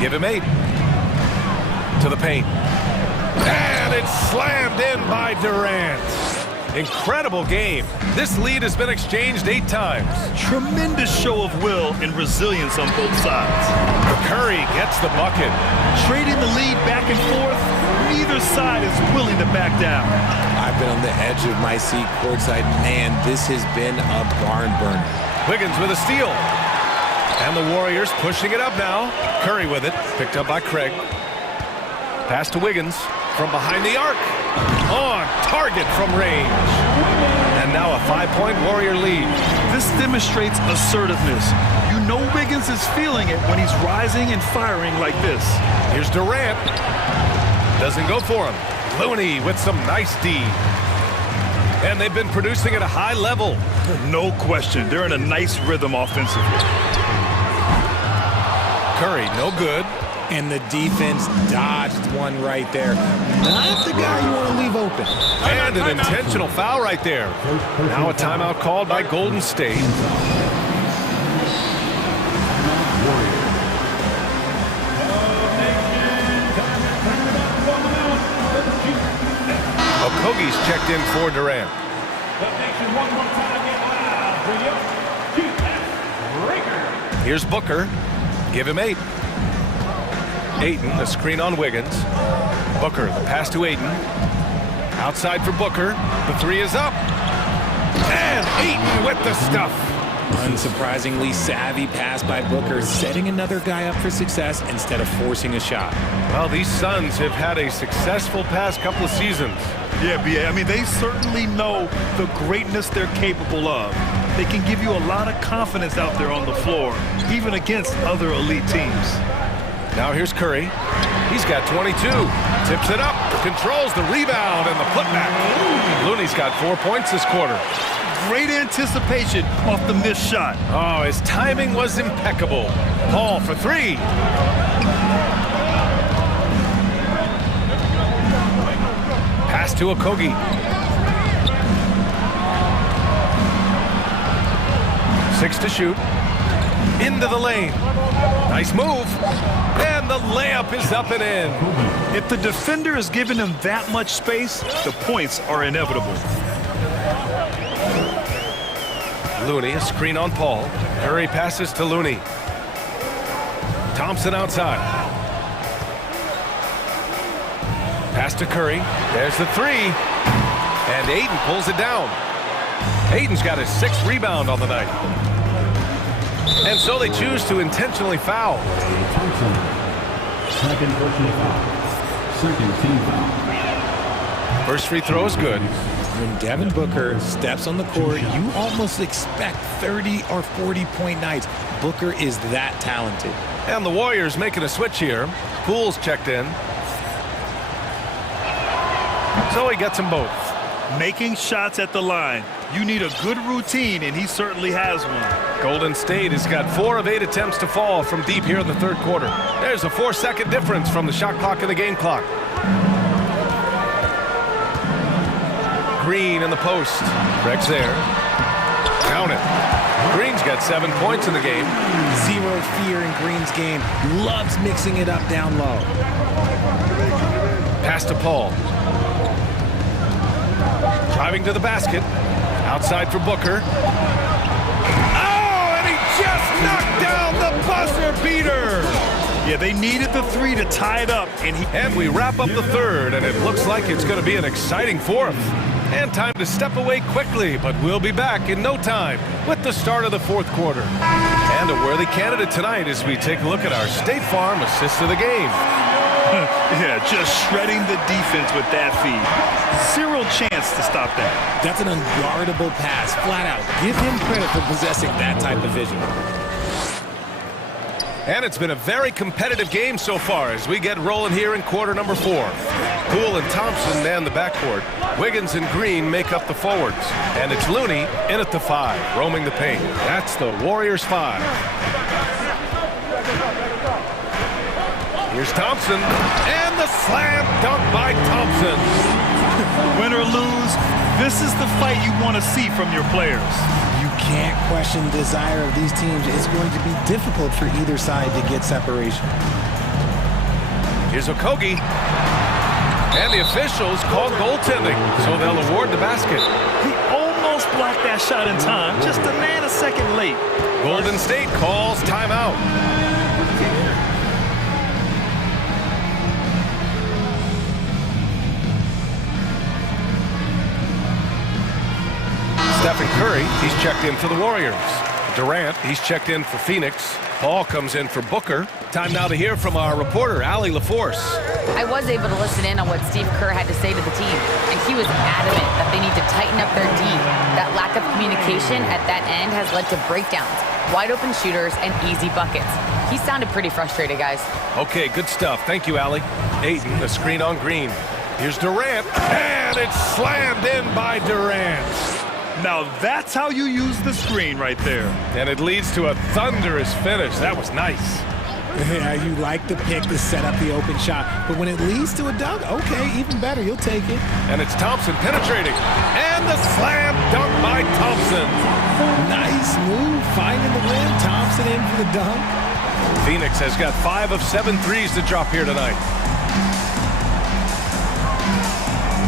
Give him 8. To the paint. And it's slammed in by Durant. Incredible game. This lead has been exchanged 8 times. Tremendous show of will and resilience on both sides. Curry gets the bucket. Trading the lead back and forth, neither side is willing to back down. I've been on the edge of my seat courtside. Man, this has been a barn burner. Wiggins with a steal. And the Warriors pushing it up now. Curry with it. Picked up by Craig. Pass to Wiggins from behind the arc. On target from range. And now a 5-point Warrior lead. This demonstrates assertiveness. You know Wiggins is feeling it when he's rising and firing like this. Here's Durant. Doesn't go for him. Looney with some nice D. And they've been producing at a high level. No question. They're in a nice rhythm offensively. Curry, no good. And the defense dodged one right there. Not the guy you want to leave open. And an intentional foul right there. Now a timeout called by Golden State. Okogie's checked in for Durant. Here's Booker. Give him 8. Ayton, the screen on Wiggins. Booker, the pass to Ayton. Outside for Booker. The 3 is up. And Ayton with the stuff. Unsurprisingly savvy pass by Booker, setting another guy up for success instead of forcing a shot. Well, these Suns have had a successful past couple of seasons. Yeah, B.A. I mean, they certainly know the greatness they're capable of. They can give you a lot of confidence out there on the floor, even against other elite teams. Now here's Curry. He's got 22. Tips it up. Controls the rebound and the putback. Looney's got 4 points this quarter. Great anticipation off the missed shot. Oh, his timing was impeccable. Paul for 3. Pass to Okogie. 6 to shoot. Into the lane. Nice move. And the layup is up and in. If the defender is giving him that much space, the points are inevitable. Looney, a screen on Paul. Curry passes to Looney. Thompson outside. Pass to Curry. There's the 3. And Ayton pulls it down. Ayton's got his 6th rebound on the night. And so they choose to intentionally foul. Second personal foul. Second team foul. First free throw is good. When Devin Booker steps on the court, you almost expect 30 or 40-point nights. Booker is that talented. And the Warriors making a switch here. Poole's checked in. So he gets them both. Making shots at the line. You need a good routine, and he certainly has one. Golden State has got 4 of 8 attempts to fall from deep here in the third quarter. There's a 4-second difference from the shot clock and the game clock. Green in the post. Craig's there. Count it. Green's got 7 points in the game. Zero fear in Green's game. Loves mixing it up down low. Pass to Paul. Driving to the basket. Outside for Booker. Oh, and he just knocked down the buzzer beater. Yeah, they needed the three to tie it up. And we wrap up the third, and it looks like it's going to be an exciting fourth. And time to step away quickly, but we'll be back in no time with the start of the fourth quarter. And a worthy candidate tonight as we take a look at our State Farm assist of the game. Yeah, just shredding the defense with that feed. Zero chance to stop that. That's an unguardable pass, flat out. Give him credit for possessing that type of vision. And it's been a very competitive game so far as we get rolling here in quarter number 4. Poole and Thompson man the backcourt. Wiggins and Green make up the forwards. And it's Looney in at the 5, roaming the paint. That's the Warriors 5. Here's Thompson, and the slam dunk by Thompson. Win or lose, this is the fight you want to see from your players. You can't question the desire of these teams. It's going to be difficult for either side to get separation. Here's Okogie. And the officials call goaltending, so they'll award the basket. He almost blocked that shot in time, just a nanosecond late. Golden State calls timeout. Stephen Curry, he's checked in for the Warriors. Durant, he's checked in for Phoenix. Paul comes in for Booker. Time now to hear from our reporter, Allie LaForce. I was able to listen in on what Steve Kerr had to say to the team, and he was adamant that they need to tighten up their D. That lack of communication at that end has led to breakdowns, wide open shooters, and easy buckets. He sounded pretty frustrated, guys. Okay, good stuff. Thank you, Allie. Ayton, a screen on Green. Here's Durant, and it's slammed in by Durant. Now that's how you use the screen right there. And it leads to a thunderous finish. That was nice. Yeah, you like the pick to set up the open shot, but when it leads to a dunk, okay, even better, you'll take it. And it's Thompson penetrating, and the slam dunk by Thompson. Nice move, finding the rim, Thompson in for the dunk. Phoenix has got 5 of 7 threes to drop here tonight.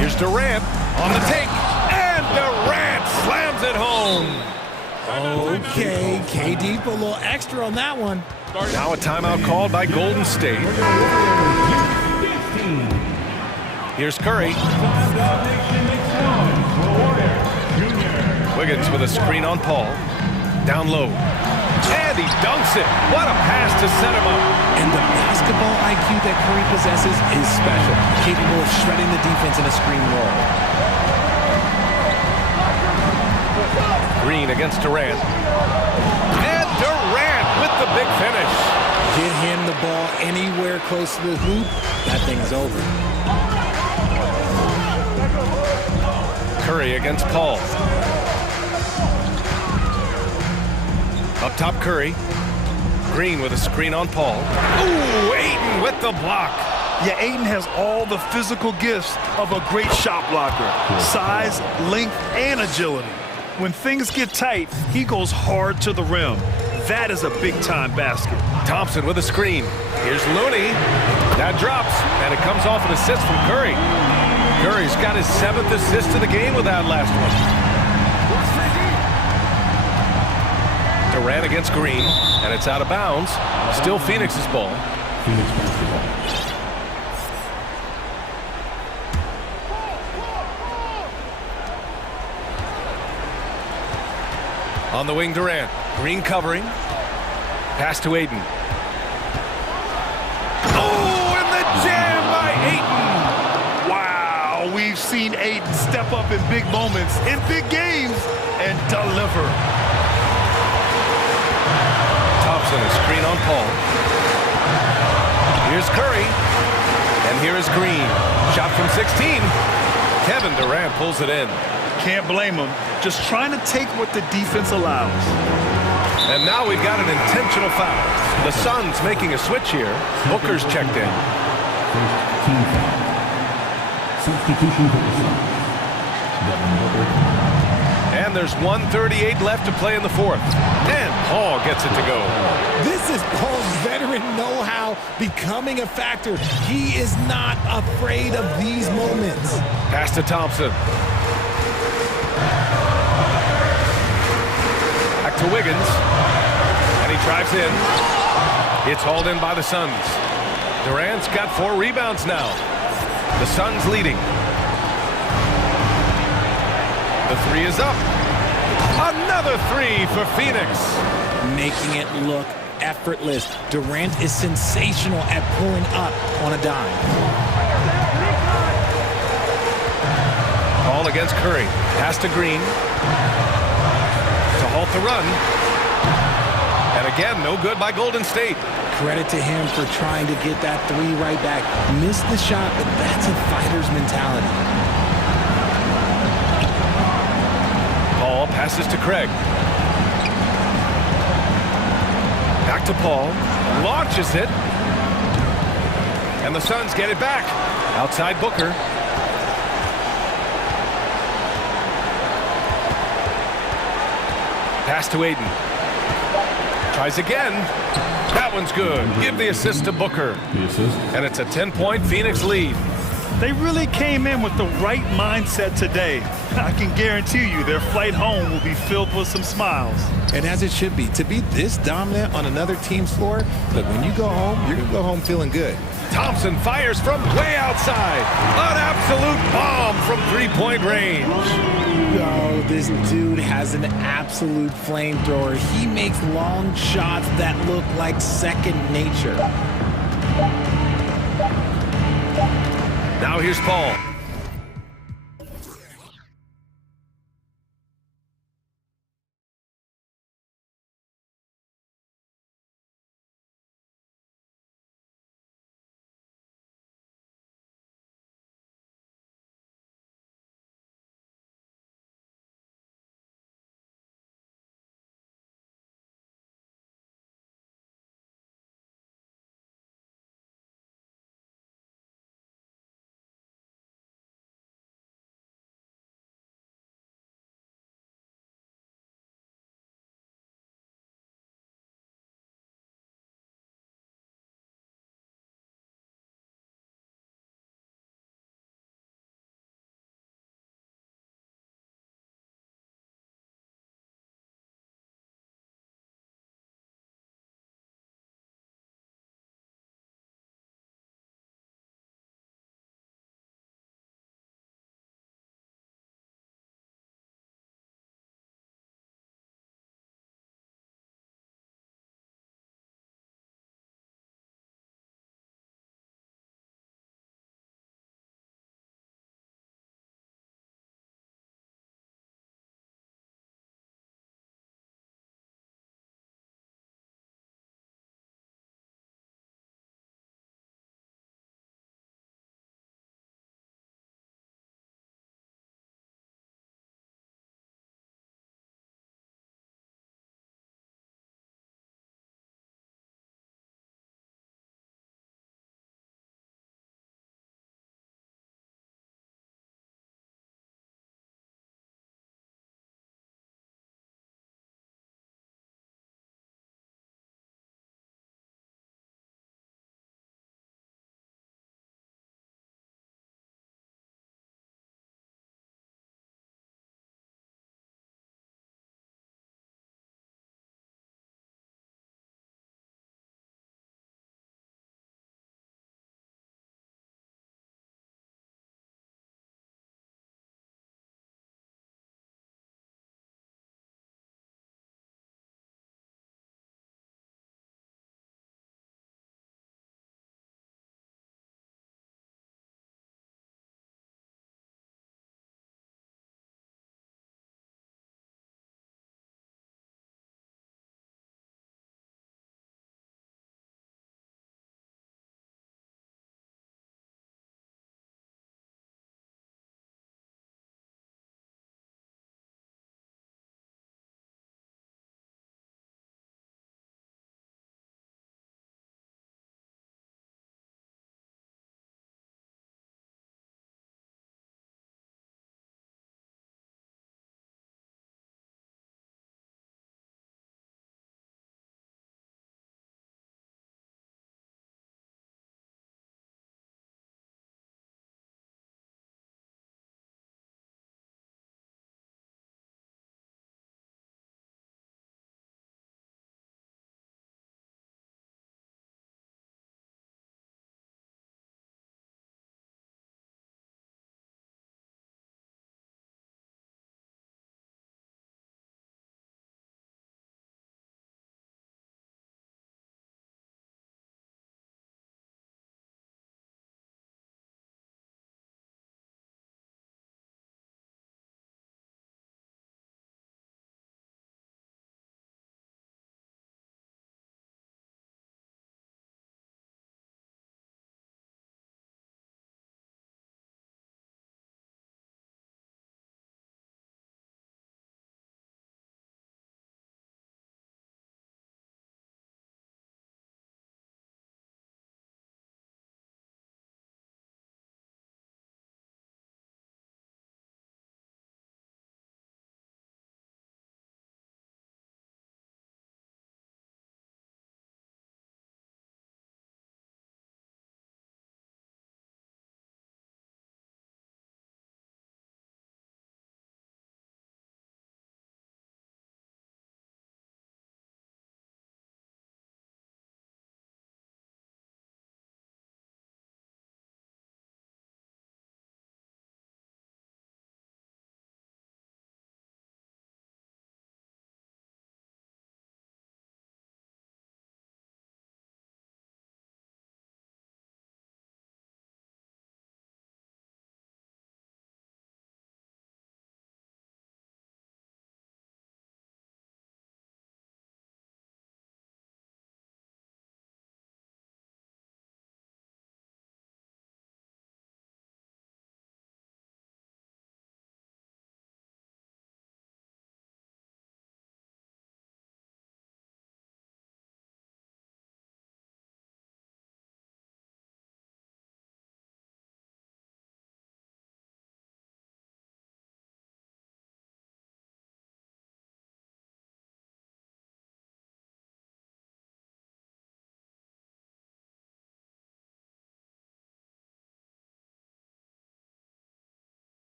Here's Durant on the take, and Durant slams it home. Okay, KD put a little extra on that one. Now a timeout called by Golden State. Here's Curry. Wiggins with a screen on Paul. Down low. And he dunks it. What a pass to set him up. And the basketball IQ that Curry possesses is special. Capable of shredding the defense in a screen roll. Green against Durant. And Durant with the big finish. Get him the ball anywhere close to the hoop, that thing's over. Curry against Paul. Up top, Curry. Green with a screen on Paul. Ooh, Ayton with the block. Yeah, Ayton has all the physical gifts of a great shot blocker. Size, length, and agility. When things get tight, he goes hard to the rim. That is a big-time basket. Thompson with a screen. Here's Looney. That drops, and it comes off an assist from Curry. Curry's got his 7th assist of the game with that last one. Durant against Green, and it's out of bounds. Still Phoenix's ball. Phoenix basketball. On the wing, Durant. Green covering. Pass to Ayton. Oh, and the jam by Ayton. Wow, we've seen Ayton step up in big moments, in big games, and deliver. Thompson, a screen on Paul. Here's Curry. And here is Green. Shot from 16. Kevin Durant pulls it in. Can't blame him. Just trying to take what the defense allows. And now we've got an intentional foul. The Suns making a switch here. Booker's checked in. Team foul. Substitution for the Suns. And there's 1:38 left to play in the fourth. And Paul gets it to go. This is Paul's veteran know-how becoming a factor. He is not afraid of these moments. Pass to Thompson. Back to Wiggins. And he drives in. It's hauled in by the Suns. Durant's got 4 rebounds now. The Suns leading. The 3 is up. Another 3 for Phoenix. Making it look effortless. Durant is sensational at pulling up on a dime. Ball against Curry. Pass to Green. To halt the run. And again, no good by Golden State. Credit to him for trying to get that 3 right back. Missed the shot, but that's a fighter's mentality. Paul passes to Craig. Back to Paul. Launches it. And the Suns get it back. Outside Booker. Pass to Aiden. Tries again. That one's good. Give the assist to Booker. And it's a 10-point Phoenix lead. They really came in with the right mindset today. I can guarantee you their flight home will be filled with some smiles. And as it should be. To be this dominant on another team's floor, look, when you go home, you're going to go home feeling good. Thompson fires from way outside. An absolute bomb from three-point range. Oh, this dude has an absolute flamethrower. He makes long shots that look like second nature. Now here's Paul.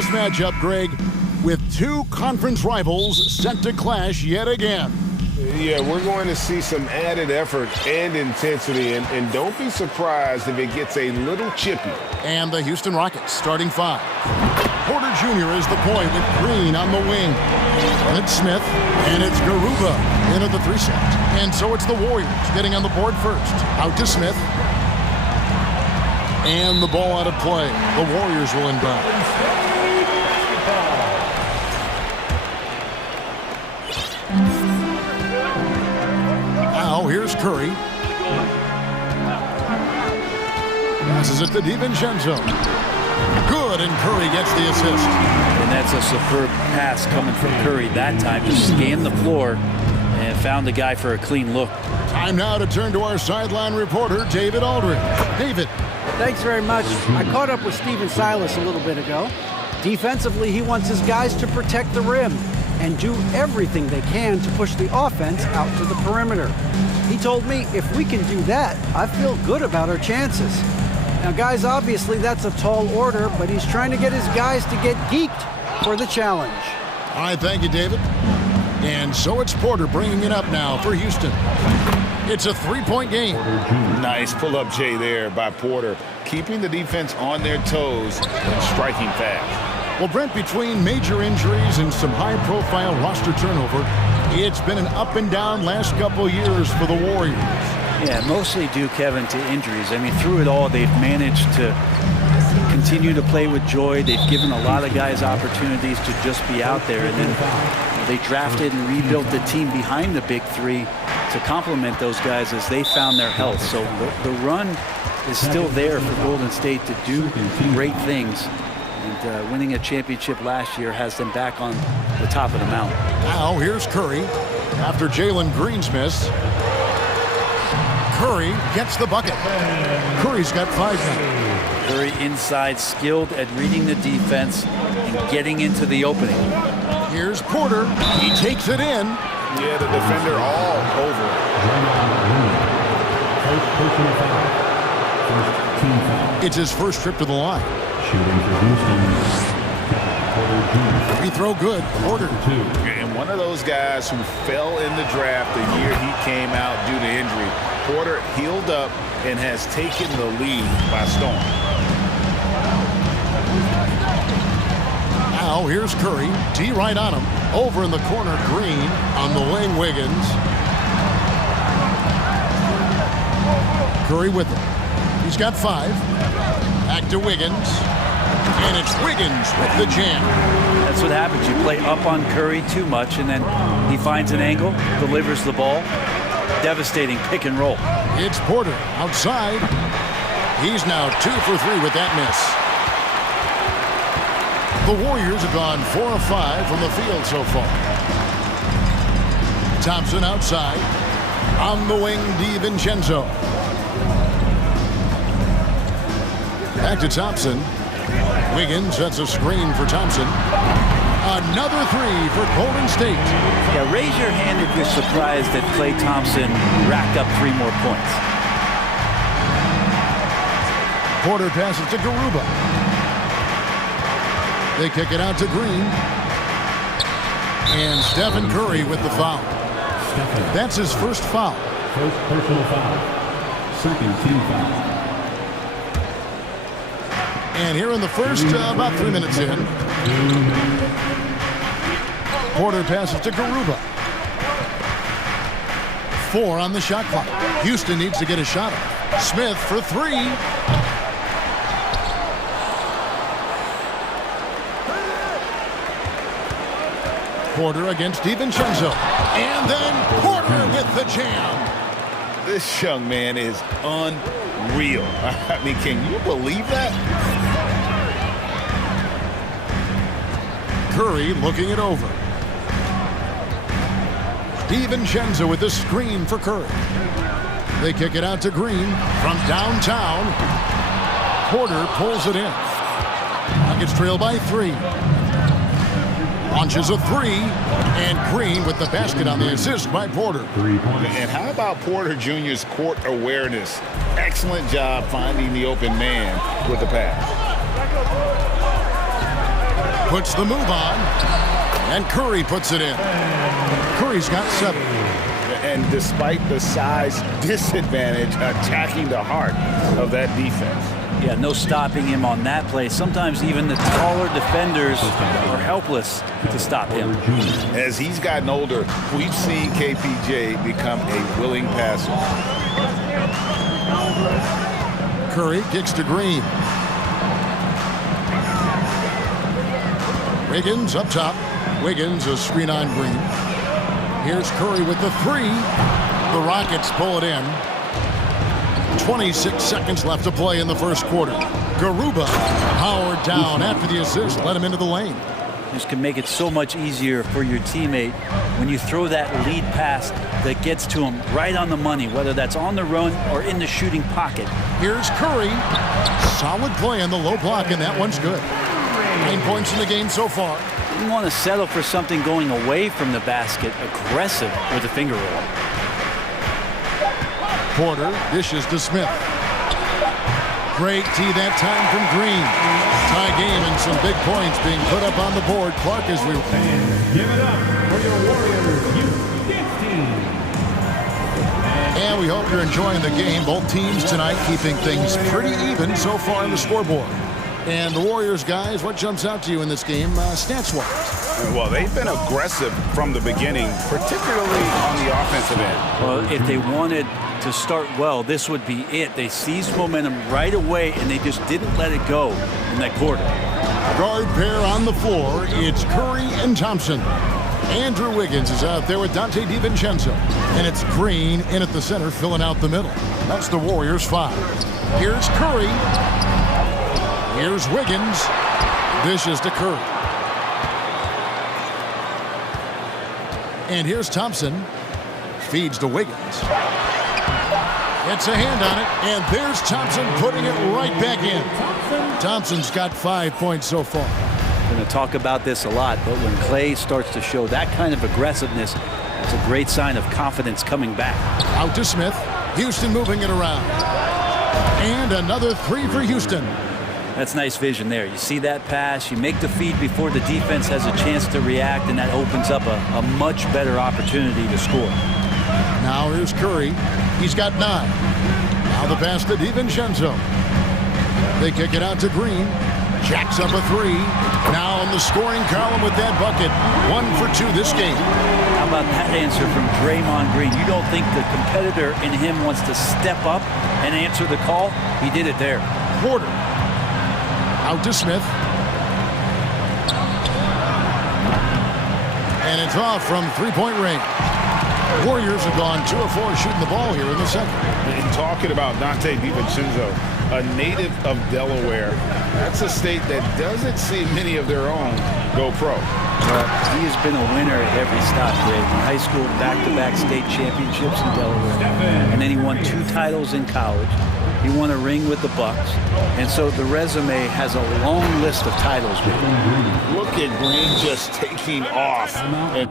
this matchup, Greg, with two conference rivals set to clash yet again. Yeah, we're going to see some added effort and intensity, and don't be surprised if it gets a little chippy. And the Houston Rockets starting five. Porter Jr. is the point with Green on the wing. And it's Smith, and it's Garuba into the 3 set. And so it's the Warriors getting on the board first. Out to Smith. And the ball out of play. The Warriors will inbound. Now here's Curry. Passes it to DiVincenzo. Good, and Curry gets the assist. And that's a superb pass coming from Curry that time. Just scanned the floor and found the guy for a clean look. Time now to turn to our sideline reporter, David Aldridge. David. Thanks very much. I caught up with Stephen Silas a little bit ago. Defensively, he wants his guys to protect the rim and do everything they can to push the offense out to the perimeter. He told me if we can do that, I feel good about our chances. Now, guys, obviously that's a tall order, but he's trying to get his guys to get geeked for the challenge. All right, thank you, David. And so it's Porter bringing it up now for Houston. It's a 3-point game. Nice pull-up, Jay, there by Porter, keeping the defense on their toes and striking fast. Well, Brent, between major injuries and some high-profile roster turnover, it's been an up-and-down last couple of years for the Warriors. Yeah, mostly due, Kevin, to injuries. I mean, through it all, they've managed to continue to play with joy. They've given a lot of guys opportunities to just be out there. And then they drafted and rebuilt the team behind the big three to complement those guys as they found their health. So the run is still there for Golden State to do great things. And winning a championship last year has them back on the top of the mountain. Now here's Curry after Jalen Green's miss. Curry gets the bucket. Curry's got 5 now. Curry inside, skilled at reading the defense and getting into the opening. Here's Porter. He takes it in. Yeah, the defender all over it. It's his first trip to the line. Shooting for Houston. Free throw good. Porter. And one of those guys who fell in the draft the year he came out due to injury. Porter healed up and has taken the lead by storm. Now here's Curry. D right on him. Over in the corner, Green. On the wing, Wiggins. Curry with it. He's got 5. Back to Wiggins. And it's Wiggins with the jam. That's what happens. You play up on Curry too much, and then he finds an angle, delivers the ball. Devastating pick and roll. It's Porter outside. He's now 2 for 3 with that miss. The Warriors have gone 4 of 5 from the field so far. Thompson outside. On the wing, DiVincenzo. Back to Thompson. Wiggins sets a screen for Thompson. Another 3 for Golden State. Yeah, raise your hand if you're surprised that Klay Thompson racked up 3 more points. Porter passes to Garuba. They kick it out to Green. And Stephen Curry with the foul. That's his first foul. First personal foul. Second team foul. And here in the first, about 3 minutes in, Porter passes to Garuba. 4 on the shot clock. Houston needs to get a shot off. Smith for 3. Porter against DiVincenzo. And then Porter with the jam. This young man is unreal. I mean, can you believe that? Curry looking it over. DiVincenzo with the screen for Curry. They kick it out to Green from downtown. Porter pulls it in. Nuggets trail by 3. Launches a 3. And Green with the basket on the assist by Porter. 3 points. And how about Porter Jr.'s court awareness? Excellent job finding the open man with the pass. puts the move on, and Curry puts it in. Curry's got 7. And despite the size disadvantage, attacking the heart of that defense. Yeah, no stopping him on that play. Sometimes even the taller defenders are helpless to stop him. As he's gotten older, we've seen KPJ become a willing passer. Curry kicks to Green. Wiggins up top. Wiggins a screen on Green. Here's Curry with the 3. The Rockets pull it in. 26 seconds left to play in the first quarter. Garuba powered down after the assist, let him into the lane. This can make it so much easier for your teammate when you throw that lead pass that gets to him right on the money, whether that's on the run or in the shooting pocket. Here's Curry. Solid play on the low block, and that one's good. 9 points in the game so far. You want to settle for something going away from the basket, aggressive with a finger roll. Porter dishes to Smith. Great tee that time from Green. Tie game and some big points being put up on the board. Clark as we... And give it up for your Warriors Youth Dance Team. And we hope you're enjoying the game. Both teams tonight keeping things pretty even so far on the scoreboard. And the Warriors, guys, what jumps out to you in this game, stats-wise? Well, they've been aggressive from the beginning, particularly on the offensive end. Well, if they wanted to start well, this would be it. They seized momentum right away, and they just didn't let it go in that quarter. Guard pair on the floor. It's Curry and Thompson. Andrew Wiggins is out there with Dante DiVincenzo. And it's Green in at the center, filling out the middle. That's the Warriors' 5. Here's Curry. Here's Wiggins. Dishes to Curry. And here's Thompson. Feeds to Wiggins. Gets a hand on it, and there's Thompson putting it right back in. Thompson's got 5 points so far. We're going to talk about this a lot, but when Clay starts to show that kind of aggressiveness, it's a great sign of confidence coming back. Out to Smith. Houston moving it around. And another 3 for Houston. That's nice vision there. You see that pass, you make the feed before the defense has a chance to react, and that opens up a much better opportunity to score. Now here's Curry. He's got 9. Now the pass to DiVincenzo. They kick it out to Green. Jacks up a 3. Now in the scoring column with that bucket. 1 for 2 this game. How about that answer from Draymond Green? You don't think the competitor in him wants to step up and answer the call? He did it there. Porter. Out to Smith. And it's off from three-point range. Warriors have gone 2 of 4 shooting the ball here in the second. And talking about Dante DiVincenzo, a native of Delaware, that's a state that doesn't see many of their own go pro. He has been a winner at every stop, Greg. In high school, back-to-back state championships in Delaware. And then he won 2 titles in college. He won a ring with the Bucks. And so the resume has a long list of titles with him. Look at Green just taking off. And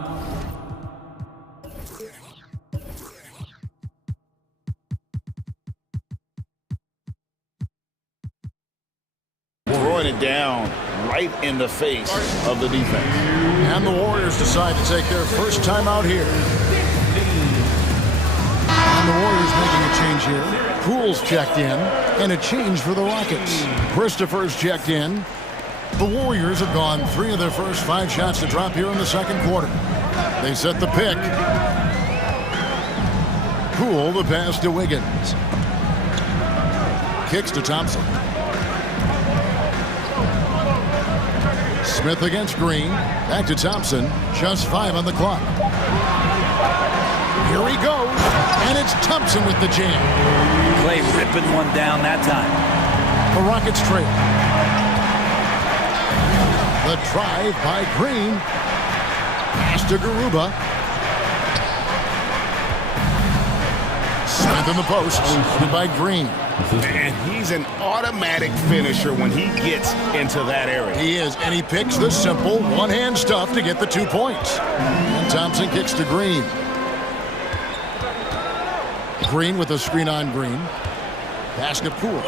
throwing it down right in the face of the defense. And the Warriors decide to take their first time out here. And the Warriors making a change here. Poole's checked in, and a change for the Rockets. Christopher's checked in. The Warriors have gone 3 of their first 5 shots to drop here in the second quarter. They set the pick. Poole the pass to Wiggins. Kicks to Thompson. Smith against Green. Back to Thompson. Just 5 on the clock. Here he goes. And it's Thompson with the jam. Clay ripping one down that time. The Rockets trail. The drive by Green. Pass to Garuba. Smith in the post. By Green. And he's an automatic finisher when he gets into that area. He is, and he picks the simple one-hand stuff to get the 2 points. And Thompson kicks to Green. Green with a screen on Green. Pass to Poole.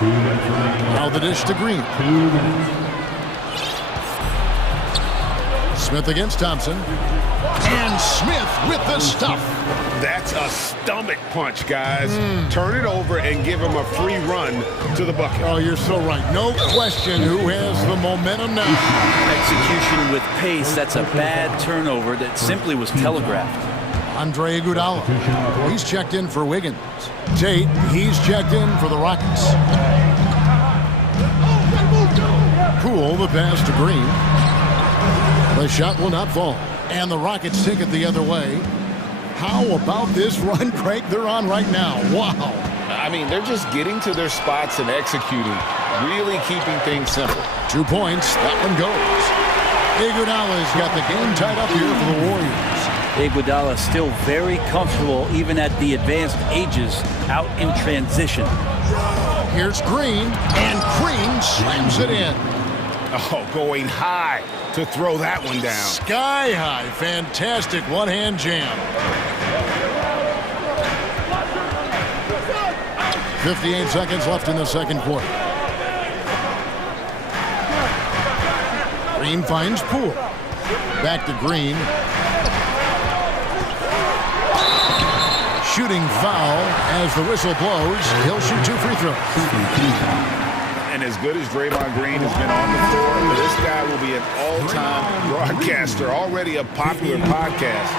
Now the dish to Green. Smith against Thompson. And Smith with the stuff. That's a stomach punch, guys. Turn it over and give him a free run to the bucket. Oh, you're so right. No question who has the momentum now. Execution with pace, that's a bad turnover that simply was telegraphed. Andre Iguodala. He's checked in for Wiggins. Tate, he's checked in for the Rockets. Poole, the pass to Green. The shot will not fall. And the Rockets take it the other way. How about this run, Craig, they're on right now? Wow. I mean, they're just getting to their spots and executing, really keeping things simple. 2 points, that one goes. Iguodala's got the game tied up here for the Warriors. Iguodala still very comfortable, even at the advanced ages, out in transition. Here's Green, and Green slams it in. Oh, going high to throw that one down. Sky high, fantastic one-hand jam. 58 seconds left in the second quarter. Green finds Poole. Back to Green. Shooting foul as the whistle blows. He'll shoot 2 free throws. And as good as Draymond Green has been on the floor, this guy will be an all-time broadcaster, already a popular podcast.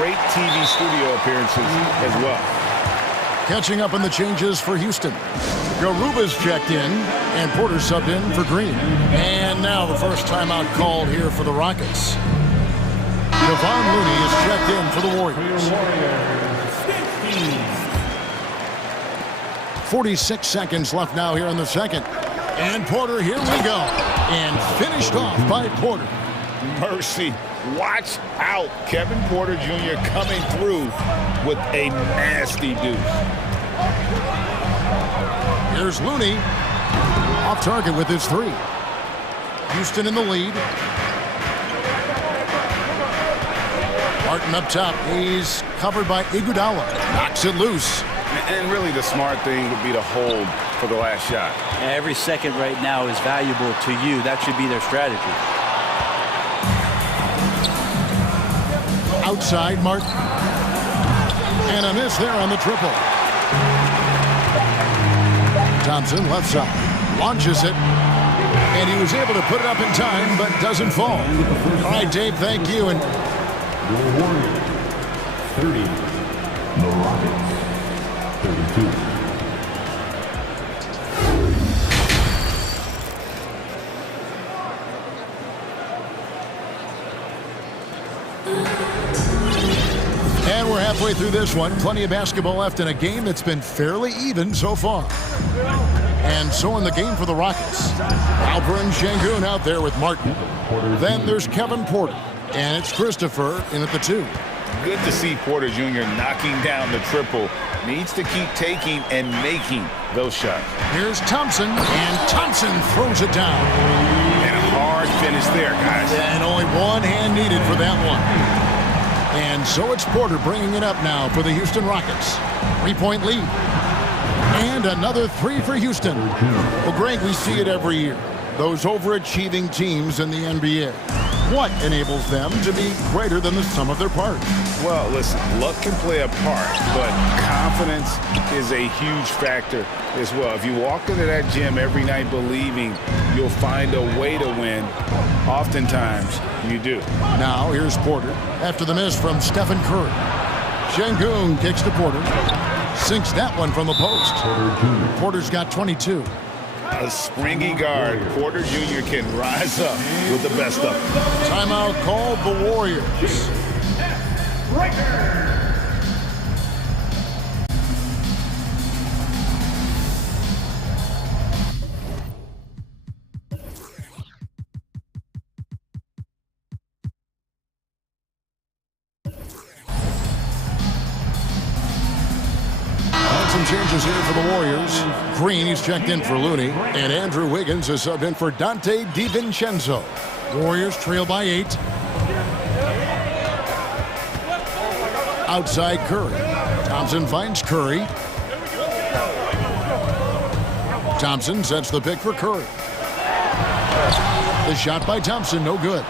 Great TV studio appearances as well. Catching up on the changes for Houston. Garuba's checked in, and Porter subbed in for Green. And now the first timeout called here for the Rockets. Kevon Looney is checked in for the Warriors. 46 seconds left now here in the second. And Porter, here we go. And finished off by Porter. Mercy. Watch out. Kevin Porter Jr. coming through with a nasty deuce. Here's Looney. Off target with his 3. Houston in the lead. Martin up top. He's covered by Iguodala. Knocks it loose. And really the smart thing would be to hold for the last shot. Every second right now is valuable to you. That should be their strategy. Outside, Martin. And a miss there on the triple. Thompson, left side. Launches it. And he was able to put it up in time, but doesn't fall. All right, Dave, thank you. And the Warriors, 30. The Rockets, 32. And we're halfway through this one. Plenty of basketball left in a game that's been fairly even so far. And so in the game for the Rockets. Alperen Sengun out there with Martin. Then there's Kevin Porter. And it's Christopher in at the 2. Good to see Porter Jr. knocking down the triple. Needs to keep taking and making those shots. Here's Thompson, and Thompson throws it down. And a hard finish there, guys. And only one hand needed for that one. And so it's Porter bringing it up now for the Houston Rockets. 3-point lead. And another 3 for Houston. Well, Greg, we see it every year. Those overachieving teams in the NBA. What enables them to be greater than the sum of their parts? Well, listen, luck can play a part, but confidence is a huge factor as well. If you walk into that gym every night believing you'll find a way to win, oftentimes you do. Now here's Porter after the miss from Stephen Curry. Sengun kicks to Porter. Sinks that one from the post. Porter's got 22. A springy guard. Porter Jr. can rise up with the best of them. Timeout called the Warriors. Some changes here for the Warriors. Green, he's checked in for Looney. And Andrew Wiggins is subbed in for Dante DiVincenzo. Warriors trail by 8. Outside Curry. Thompson finds Curry. Thompson sets the pick for Curry. The shot by Thompson, no good.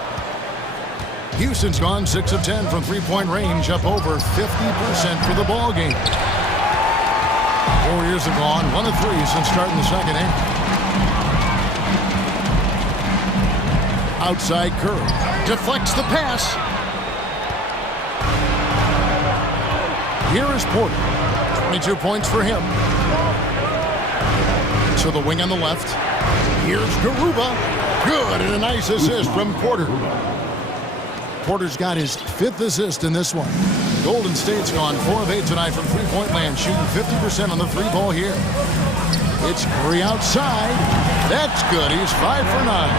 Houston's gone 6 of 10 from three-point range, up over 50% for the ball game. Warriors have gone 1 of 3 since starting the second half. Outside Curry deflects the pass. Here is Porter. 22 points for him. To the wing on the left. Here's Garuba. Good, and a nice assist from Porter. Porter's got his 5th assist in this one. Golden State's gone 4 of 8 tonight from three-point land, shooting 50% on the 3-ball here. It's Curry outside. That's good. He's 5 for 9.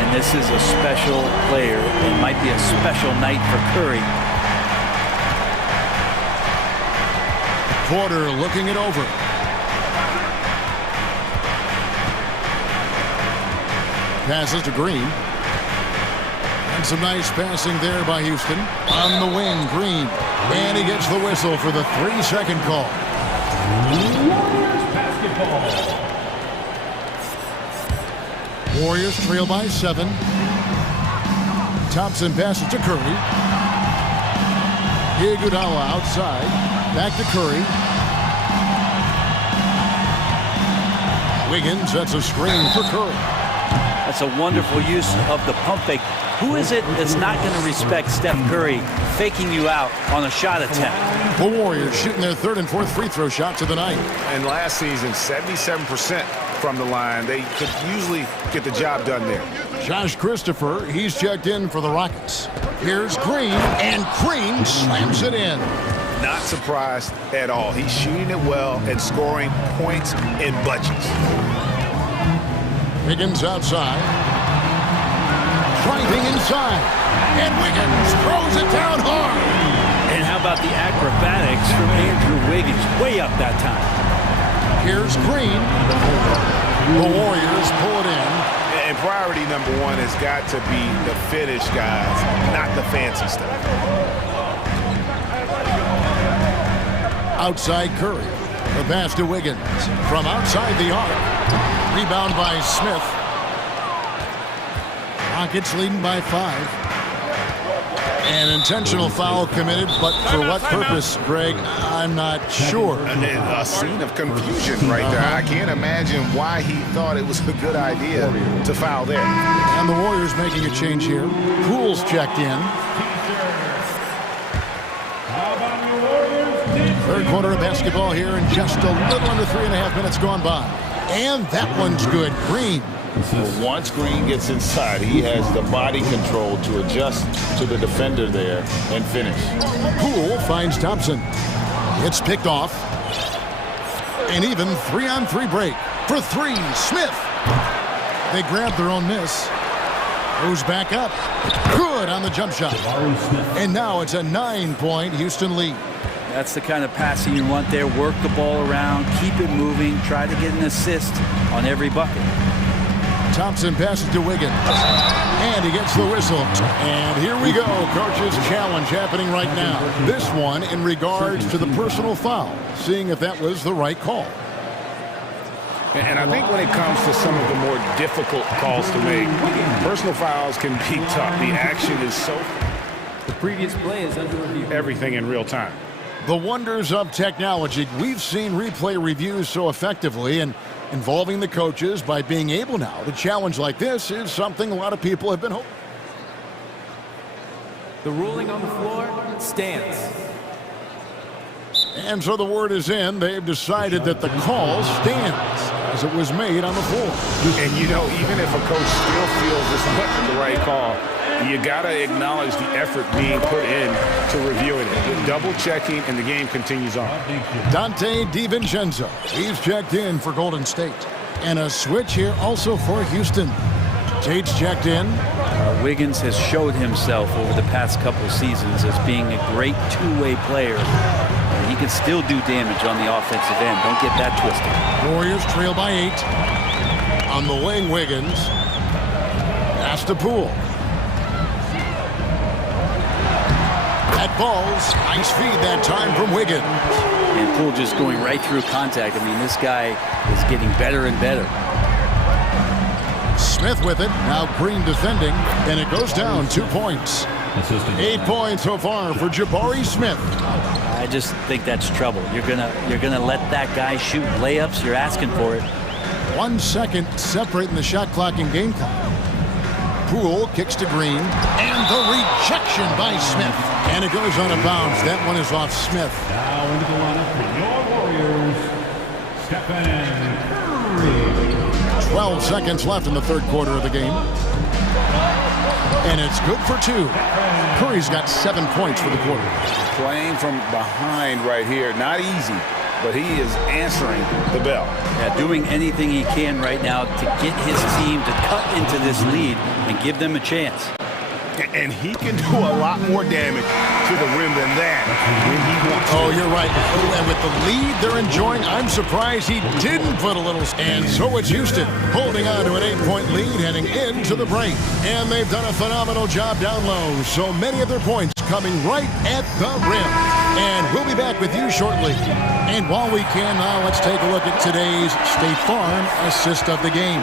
And this is a special player. It might be a special night for Curry. Porter looking it over. Passes to Green. And some nice passing there by Houston. On the wing, Green. And he gets the whistle for the 3-second call. Warriors basketball. Warriors trail by 7. Thompson passes to Curry. Iguodala outside. Back to Curry. Wiggins sets a screen for Curry. That's a wonderful use of the pump fake. Who is it that's not going to respect Steph Curry faking you out on a shot attempt? The Warriors shooting their 3rd and 4th free throw shots of the night. And last season, 77% from the line. They could usually get the job done there. Josh Christopher, he's checked in for the Rockets. Here's Green, and Green slams it in. Not surprised at all. He's shooting it well and scoring points in bunches. Wiggins outside. Driving inside. And Wiggins throws it down hard. And how about the acrobatics from Andrew Wiggins? Way up that time. Here's Green. The Warriors pull it in. And priority number 1 has got to be the finish, guys, not the fancy stuff. Outside Curry. The pass to Wiggins. From outside the arc. Rebound by Smith. Rockets leading by 5. An intentional foul committed, but for what purpose, Greg? I'm not sure. A scene of confusion right there. I can't imagine why he thought it was a good idea to foul there. And the Warriors making a change here. Poole's checked in. 3rd quarter of basketball here, and just a little under 3.5 minutes gone by. And that one's good. Green. Once Green gets inside, he has the body control to adjust to the defender there and finish. Poole finds Thompson. It's picked off. And even 3-on-3 break. For 3, Smith. They grab their own miss. Goes back up. Good on the jump shot. And now it's a 9-point Houston lead. That's the kind of passing you want there. Work the ball around, keep it moving, try to get an assist on every bucket. Thompson passes to Wiggins. And he gets the whistle. And here we go. Coach's challenge happening right now. This one in regards to the personal foul. Seeing if that was the right call. And I think when it comes to some of the more difficult calls to make, personal fouls can be tough. The action is so... The previous play is under review. Everything in real time. The wonders of technology. We've seen replay reviews so effectively, and involving the coaches by being able now to challenge like this is something a lot of people have been hoping. The ruling on the floor stands. And so the word is in. They've decided that the call stands as it was made on the floor. And you know, even if a coach still feels this wasn't the right call, you gotta acknowledge the effort being put in to reviewing it. Double checking, and the game continues on. Dante DiVincenzo, he's checked in for Golden State. And a switch here also for Houston. Tate's checked in. Wiggins has showed himself over the past couple seasons as being a great two-way player. He can still do damage on the offensive end. Don't get that twisted. Warriors trail by 8. On the wing, Wiggins. Pass to Poole. At balls. Nice feed that time from Wiggins. And Poole just going right through contact. I mean, this guy is getting better and better. Smith with it. Now Green defending, and it goes down 2 points. 8 points so far for Jabari Smith. I just think that's trouble. You're gonna let that guy shoot layups. You're asking for it. 1 second separating the shot clock and game clock. Poole kicks to Green, and the rejection by Smith. And it goes out of bounds. That one is off Smith. Now into the lineup for your Warriors, Stephen Curry. 12 seconds left in the third quarter of the game. And it's good for 2. Curry's got 7 points for the quarter. Playing from behind right here, not easy, but he is answering the bell. Yeah, doing anything he can right now to get his team to cut into this lead and give them a chance. And he can do a lot more damage to the rim than that when he wants to. Oh, you're right. And with the lead they're enjoying, I'm surprised he didn't put a little... And so it's Houston holding on to an 8-point lead heading into the break. And they've done a phenomenal job down low. So many of their points coming right at the rim. And we'll be back with you shortly. And while we can now, let's take a look at today's State Farm assist of the game.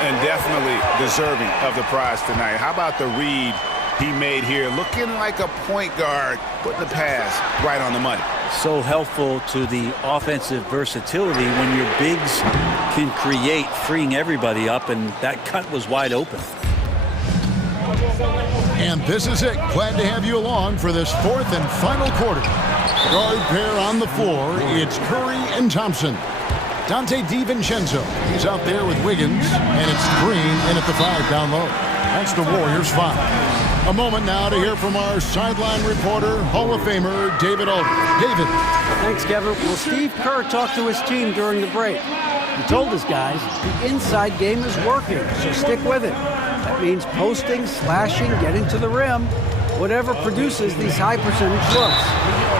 And definitely deserving of the prize tonight. How about the read he made here? Looking like a point guard, putting the pass right on the money. So helpful to the offensive versatility when your bigs can create, freeing everybody up, and that cut was wide open. And this is it. Glad to have you along for this fourth and final quarter. Guard pair on the floor. It's Curry and Thompson. Dante DiVincenzo, he's out there with Wiggins, and it's Green in at the 5 down low. That's the Warriors 5. A moment now to hear from our sideline reporter, Hall of Famer, David Aldridge. David. Thanks, Kevin. Well, Steve Kerr talked to his team during the break. He told his guys the inside game is working, so stick with it. That means posting, slashing, getting to the rim, whatever produces these high percentage looks.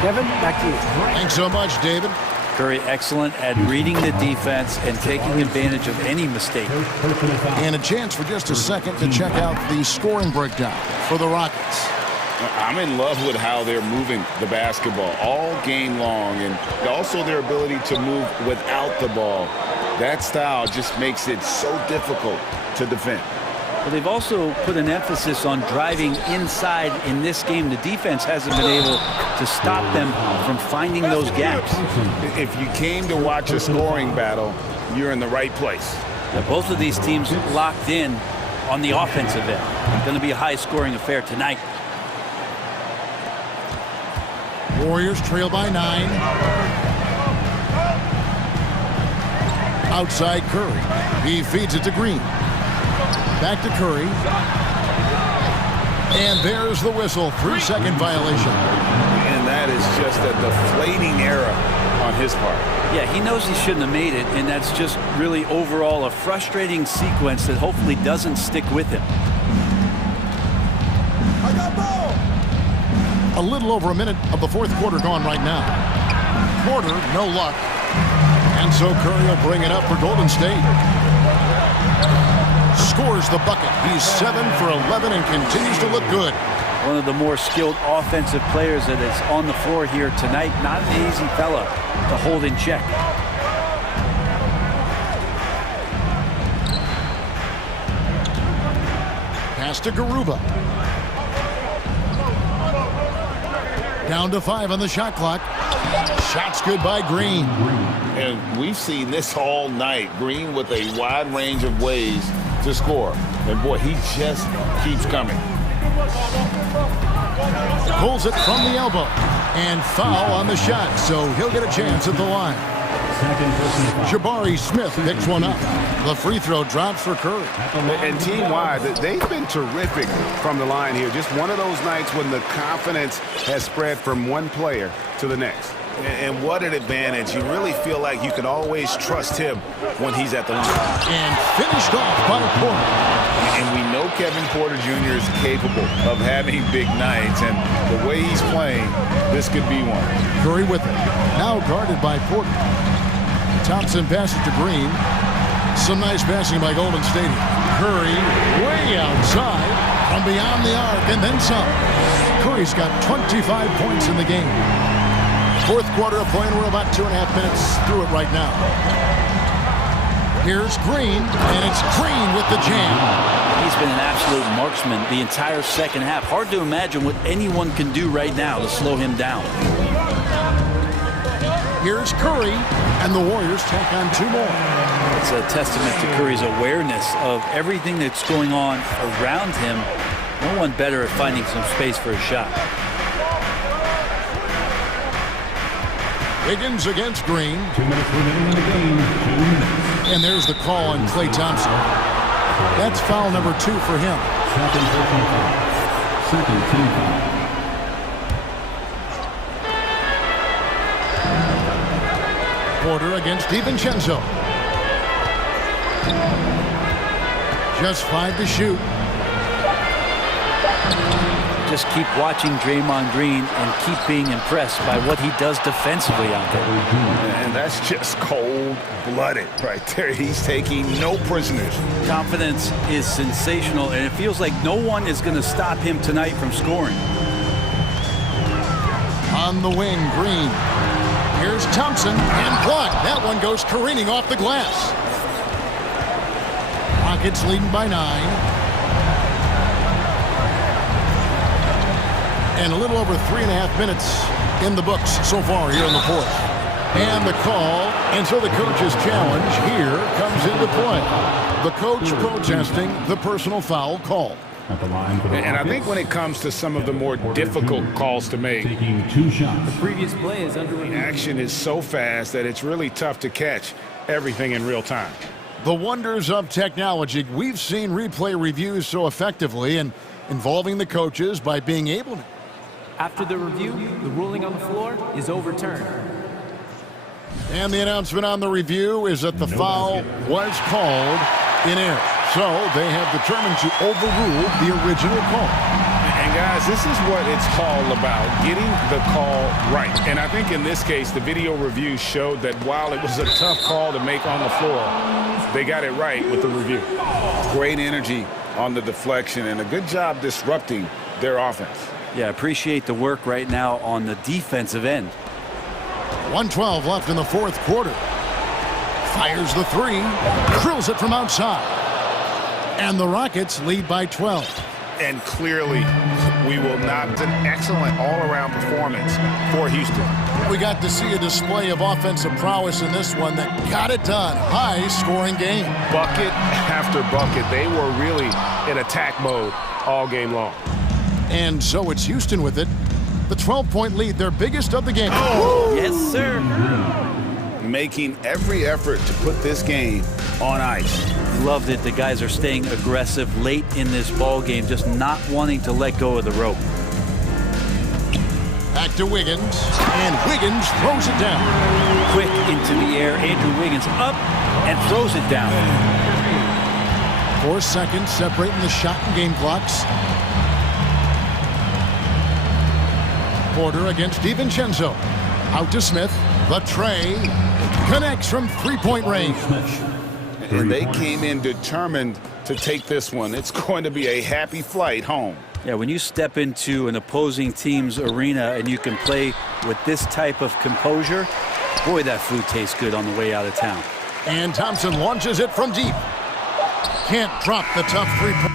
Kevin, back to you. Thanks so much, David. Curry excellent at reading the defense and taking advantage of any mistake. And a chance for just a second to check out the scoring breakdown for the Rockets. I'm in love with how they're moving the basketball all game long, and also their ability to move without the ball. That style just makes it so difficult to defend. But they've also put an emphasis on driving inside in this game. The defense hasn't been able to stop them from finding those gaps. If you came to watch a scoring battle, you're in the right place. Now, both of these teams locked in on the offensive end. Going to be a high-scoring affair tonight. Warriors trail by 9. Outside Curry. He feeds it to Green. Back to Curry. And there's the whistle. 3-second violation. And that is just a deflating error on his part. Yeah, he knows he shouldn't have made it, and that's just really overall a frustrating sequence that hopefully doesn't stick with him. I got ball. A little over a minute of the fourth quarter gone right now. Porter, no luck. And so Curry will bring it up for Golden State. Scores the bucket. He's 7 for 11 and continues to look good. One of the more skilled offensive players that is on the floor here tonight. Not an easy fella to hold in check. Pass to Garuba. Down to 5 on the shot clock. Shots good by Green. And we've seen this all night. Green with a wide range of ways to score. And boy, he just keeps coming. Pulls it from the elbow. And foul on the shot, so he'll get a chance at the line. Jabari Smith picks one up. The free throw drops for Curry. And team-wide, they've been terrific from the line here. Just one of those nights when the confidence has spread from one player to the next. And what an advantage. You really feel like you can always trust him when he's at the line. And finished off by Porter. And we know Kevin Porter Jr. is capable of having big nights. And the way he's playing, this could be one. Curry with it. Now guarded by Porter. Thompson passes to Green. Some nice passing by Golden State. Curry way outside from beyond the arc and then some. Curry's got 25 points in the game. Fourth quarter of play, and we're about 2.5 minutes through it right now. Here's Green, and it's Green with the jam. He's been an absolute marksman the entire second half. Hard to imagine what anyone can do right now to slow him down. Here's Curry, and the Warriors tack on 2 more. It's a testament to Curry's awareness of everything that's going on around him. No one better at finding some space for a shot. Wiggins against Green. 2 minutes remaining in the game. 2 minutes. And there's the call on Klay Thompson. That's foul number 2 for him. Second team foul. Porter against DiVincenzo. Just 5 to shoot. Just keep watching Draymond Green and keep being impressed by what he does defensively out there. And that's just cold-blooded right there. He's taking no prisoners. Confidence is sensational, and it feels like no one is going to stop him tonight from scoring. On the wing, Green. Here's Thompson, and blocked. That one goes careening off the glass. Rockets leading by 9. And a little over 3.5 minutes in the books so far here in the fourth. And the call, and so the coach's challenge here comes into play. The coach protesting the personal foul call. At the line for the And I think when it comes to some of the more difficult calls to make, taking 2 shots. The previous play is under review. action is so fast that it's really tough to catch everything in real time. The wonders of technology. We've seen replay reviews so effectively and involving the coaches by being able to. After the review, the ruling on the floor is overturned. And the announcement on the review is that the foul was called in error. So they have determined to overrule the original call. And guys, this is what it's all about, getting the call right. And I think in this case, the video review showed that while it was a tough call to make on the floor, they got it right with the review. Great energy on the deflection and a good job disrupting their offense. Yeah, appreciate the work right now on the defensive end. 1:12 left in the fourth quarter. Fires the 3, drills it from outside. And the Rockets lead by 12. And clearly, we will not. It's an excellent all-around performance for Houston. We got to see a display of offensive prowess in this one that got it done. High-scoring game. Bucket after bucket. They were really in attack mode all game long. And so it's Houston with it. The 12-point lead, their biggest of the game. Oh, yes, sir. Making every effort to put this game on ice. Love that the guys are staying aggressive late in this ball game, just not wanting to let go of the rope. Back to Wiggins, and Wiggins throws it down. Quick into the air, Andrew Wiggins up and throws it down. 4 seconds separating the shot and game clocks. Porter against DiVincenzo. Out to Smith. The tray connects from 3-point range. And they came in determined to take this one. It's going to be a happy flight home. Yeah, when you step into an opposing team's arena and you can play with this type of composure, boy, that food tastes good on the way out of town. And Thompson launches it from deep. Can't drop the tough 3-point.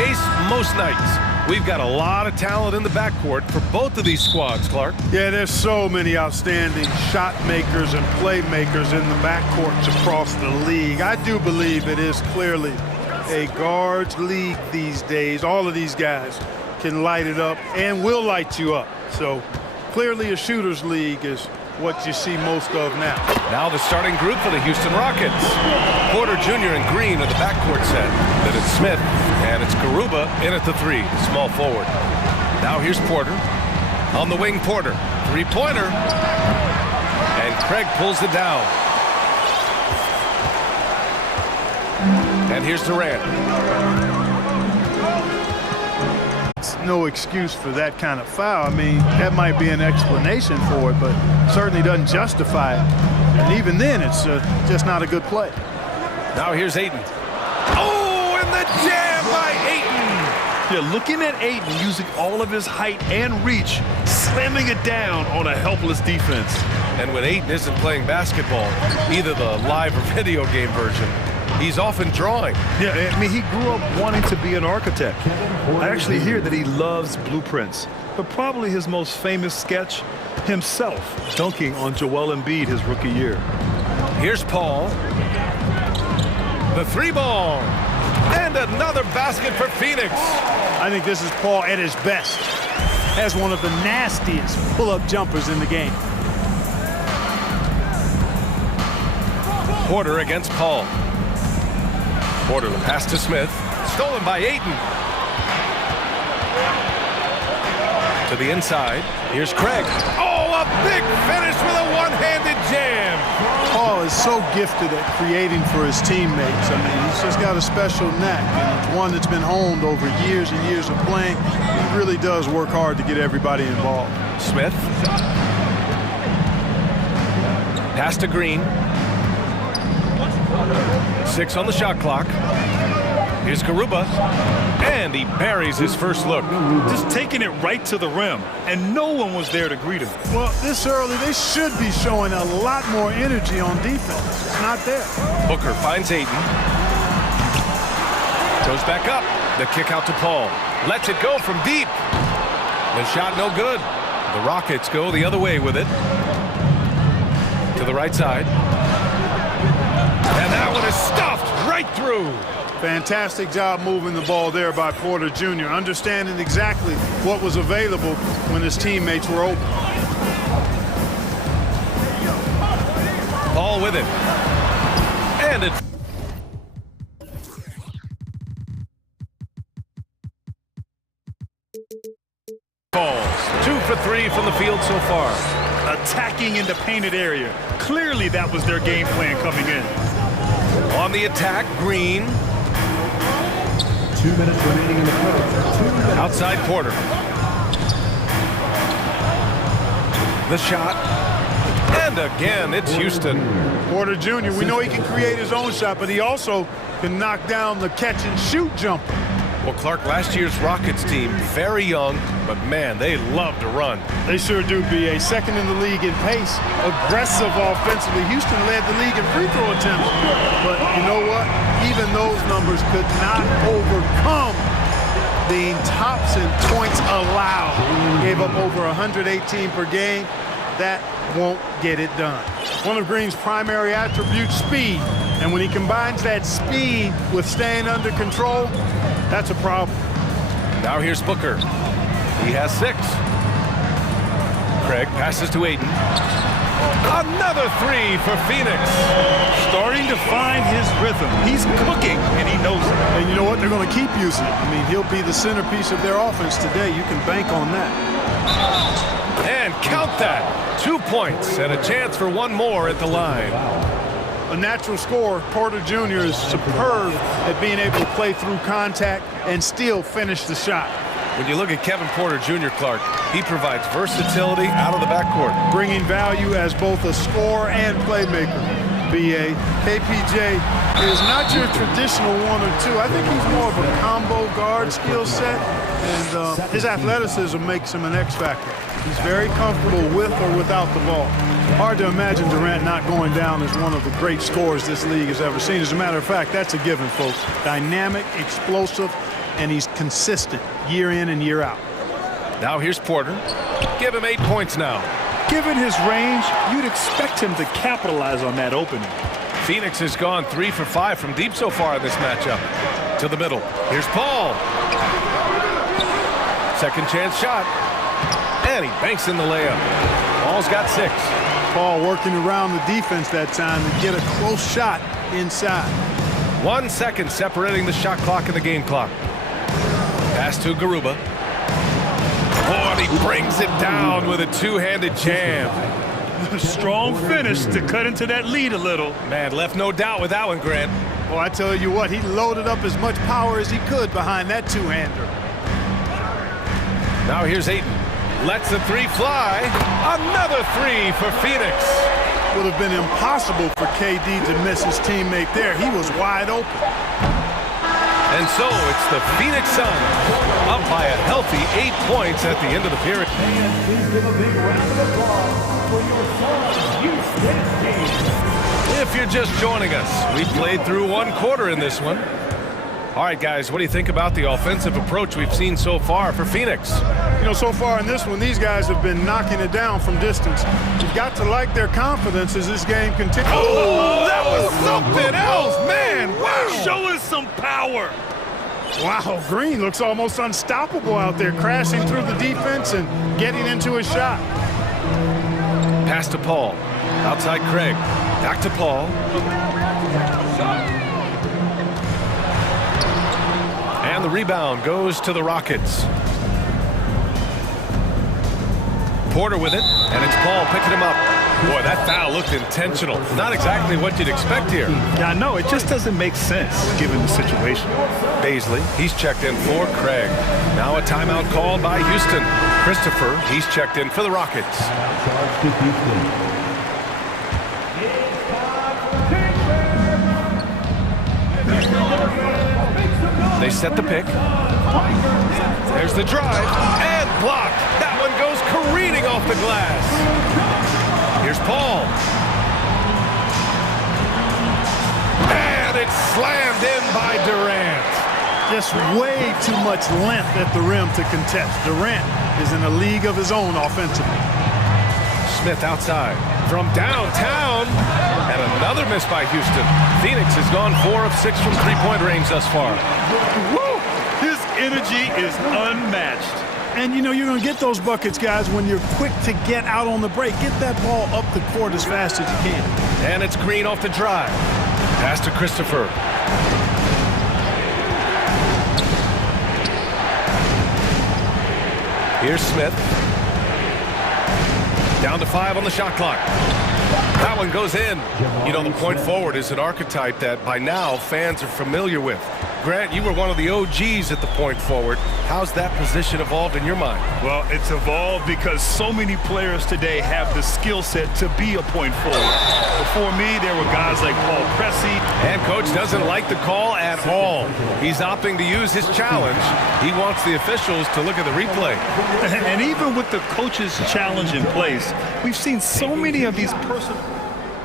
case most nights. We've got a lot of talent in the backcourt for both of these squads, Clark. Yeah, there's so many outstanding shot makers and playmakers in the backcourts across the league. I do believe it is clearly a guards league these days. All of these guys can light it up and will light you up. So clearly a shooters league is what you see most of now. Now the starting group for the Houston Rockets. Porter Jr. and Green are the backcourt set. Then it's Smith, and it's Garuba in at the 3, small forward. Now here's Porter. On the wing, Porter. Three-pointer. And Craig pulls it down. And here's Durant. No excuse for that kind of foul. I mean, that might be an explanation for it, but certainly doesn't justify it. And even then, it's just not a good play. Now here's Ayton. Oh, and the jam by Ayton! Yeah, looking at Ayton using all of his height and reach, slamming it down on a helpless defense. And when Ayton isn't playing basketball, either the live or video game version, he's often drawing. Yeah, I mean, he grew up wanting to be an architect. I actually hear that he loves blueprints, but probably his most famous sketch, himself dunking on Joel Embiid his rookie year. Here's Paul. The 3-ball. And another basket for Phoenix. I think this is Paul at his best. Has one of the nastiest pull-up jumpers in the game. Porter against Paul. Porter the pass to Smith. Stolen by Ayton. To the inside. Here's Craig. Oh, a big finish with a one-handed jam. Paul is so gifted at creating for his teammates. I mean, he's just got a special knack, and it's one that's been honed over years and years of playing. He really does work hard to get everybody involved. Smith. Pass to Green. 6 on the shot clock. Here's Garuba, and he buries his first look. Just taking it right to the rim, and no one was there to greet him. Well, this early, they should be showing a lot more energy on defense. It's not there. Booker finds Ayton. Goes back up. The kick out to Paul. Lets it go from deep. The shot no good. The Rockets go the other way with it. To the right side. And that one is stuffed right through. Fantastic job moving the ball there by Porter Jr., understanding exactly what was available when his teammates were open. Ball with it. And it falls. 2 for 3 from the field so far. Attacking in the painted area. Clearly that was their game plan coming in. On the attack, Green. 2 minutes remaining in the quarter. Outside Porter. The shot. And again, it's Houston. Porter Jr., we know he can create his own shot, but he also can knock down the catch-and-shoot jumper. Well, Clark, last year's Rockets team, very young, but man, they love to run. They sure do, B.A. Second in the league in pace, aggressive offensively. Houston led the league in free throw attempts. But you know what? Even those numbers could not overcome being tops in points allowed. Gave up over 118 per game. That won't get it done. One of Green's primary attributes, speed. And when he combines that speed with staying under control, that's a problem. Now here's Booker. He has 6. Craig passes to Ayton. Another 3 for Phoenix. Starting to find his rhythm. He's cooking, and he knows it. And you know what? They're going to keep using it. I mean, he'll be the centerpiece of their offense today. You can bank on that. And count that. 2 points and a chance for one more at the line. A natural scorer, Porter Jr. is superb at being able to play through contact and still finish the shot. When you look at Kevin Porter Jr., Clark, he provides versatility out of the backcourt. Bringing value as both a scorer and playmaker. B.A. KPJ is not your traditional 1 or 2. I think he's more of a combo guard skill set, and his athleticism makes him an X factor. He's very comfortable with or without the ball. Hard to imagine Durant not going down as one of the great scorers this league has ever seen. As a matter of fact, that's a given, folks. Dynamic, explosive, and he's consistent year in and year out. Now here's Porter. Give him 8 points now. Given his range, you'd expect him to capitalize on that opening. Phoenix has gone 3 for 5 from deep so far in this matchup. To the middle. Here's Paul. Second chance shot. And he banks in the layup. Paul's got 6. Paul working around the defense that time to get a close shot inside. 1 second separating the shot clock and the game clock. Pass to Garuba. Oh, and he brings it down with a two-handed jam. Strong finish to cut into that lead a little. Man, left no doubt with that one, Grant. Well, I tell you what, he loaded up as much power as he could behind that two-hander. Now here's Ayton. Lets the 3 fly. Another 3 for Phoenix. Would have been impossible for KD to miss his teammate there. He was wide open. And so it's the Phoenix Suns up by a healthy 8 points at the end of the period. And please give a big round of applause for your Suns Houston team. If you're just joining us, we played through 1 quarter in this one. All right, guys, what do you think about the offensive approach we've seen so far for Phoenix? You know, so far in this one, these guys have been knocking it down from distance. You've got to like their confidence as this game continues. Oh, that was something else, man! Wow! Show us some power. Wow, Green looks almost unstoppable out there, crashing through the defense and getting into his shot. Pass to Paul. Outside Craig. Back to Paul. And the rebound goes to the Rockets. Porter with it, and it's Paul picking him up. Boy, that foul looked intentional. Not exactly what you'd expect here. Yeah, I know. It just doesn't make sense given the situation. Baisley, he's checked in for Craig. Now a timeout called by Houston. Christopher, he's checked in for the Rockets. They set the pick. There's the drive, and blocked. That one goes careening off the glass. Here's Paul. And it's slammed in by Durant. Just way too much length at the rim to contest. Durant is in a league of his own offensively. Smith outside from downtown, and another miss by Houston. Phoenix has gone 4 of 6 from three-point range thus far. Woo! His energy is unmatched. And, you know, you're going to get those buckets, guys, when you're quick to get out on the break. Get that ball up the court as fast as you can. And it's Green off the drive. Pass to Christopher. Here's Smith. Down to 5 on the shot clock. That one goes in. You know, the point forward is an archetype that by now fans are familiar with. Grant, you were one of the OGs at the point forward. How's that position evolved in your mind? Well, it's evolved because so many players today have the skill set to be a point forward. Before me, there were guys like Paul Pressey. And coach doesn't like the call at all. He's opting to use his challenge. He wants the officials to look at the replay. And even with the coach's challenge in place, we've seen so many of these personal...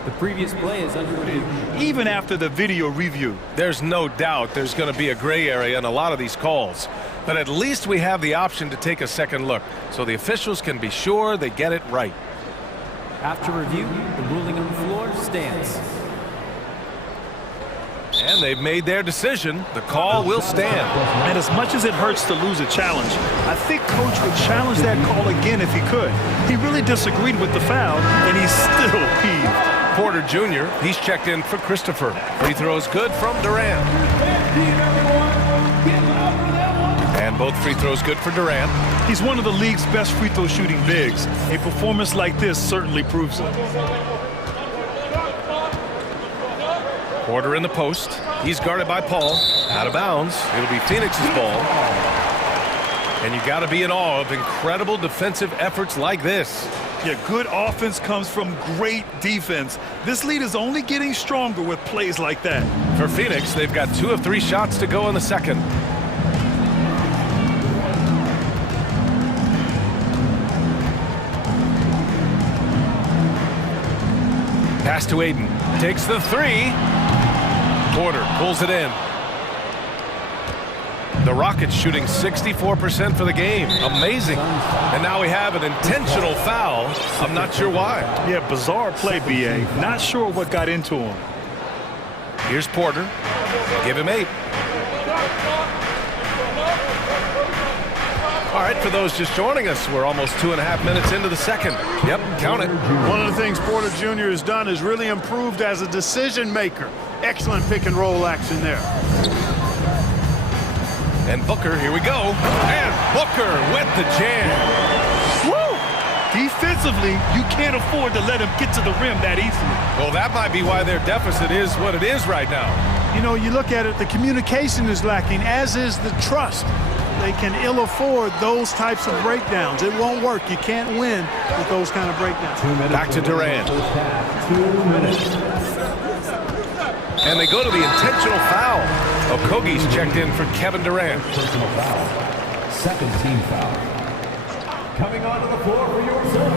The previous play is under review. Even after the video review. There's no doubt there's going to be a gray area in a lot of these calls. But at least we have the option to take a second look, so the officials can be sure they get it right. After review, the ruling on the floor stands. And they've made their decision. The call will stand. And as much as it hurts to lose a challenge, I think Coach would challenge that call again if he could. He really disagreed with the foul, and he's still peeved. Porter Jr., he's checked in for Christopher. Free throws good from Durant. And both free throws good for Durant. He's one of the league's best free throw shooting bigs. A performance like this certainly proves it. Porter in the post. He's guarded by Paul. Out of bounds. It'll be Phoenix's ball. And you got to be in awe of incredible defensive efforts like this. Yeah, good offense comes from great defense. This lead is only getting stronger with plays like that. For Phoenix, they've got 2 of 3 shots to go in the second. Pass to Ayton. Takes the 3. Porter pulls it in. The Rockets shooting 64% for the game. Amazing. And now we have an intentional foul. I'm not sure why. Yeah, bizarre play, B.A. Not sure what got into him. Here's Porter. Give him 8. All right, for those just joining us, we're almost 2.5 minutes into the second. Yep, count it. One of the things Porter Jr. has done is really improved as a decision maker. Excellent pick and roll action there. And Booker, here we go. And Booker with the jam. Woo! Defensively, you can't afford to let him get to the rim that easily. Well, that might be why their deficit is what it is right now. You know, you look at it, the communication is lacking, as is the trust. They can ill afford those types of breakdowns. It won't work. You can't win with those kind of breakdowns. Back to Durant. And they go to the intentional foul. Okogie's checked in for Kevin Durant. Personal foul. Second team foul. Coming onto the floor for your serve.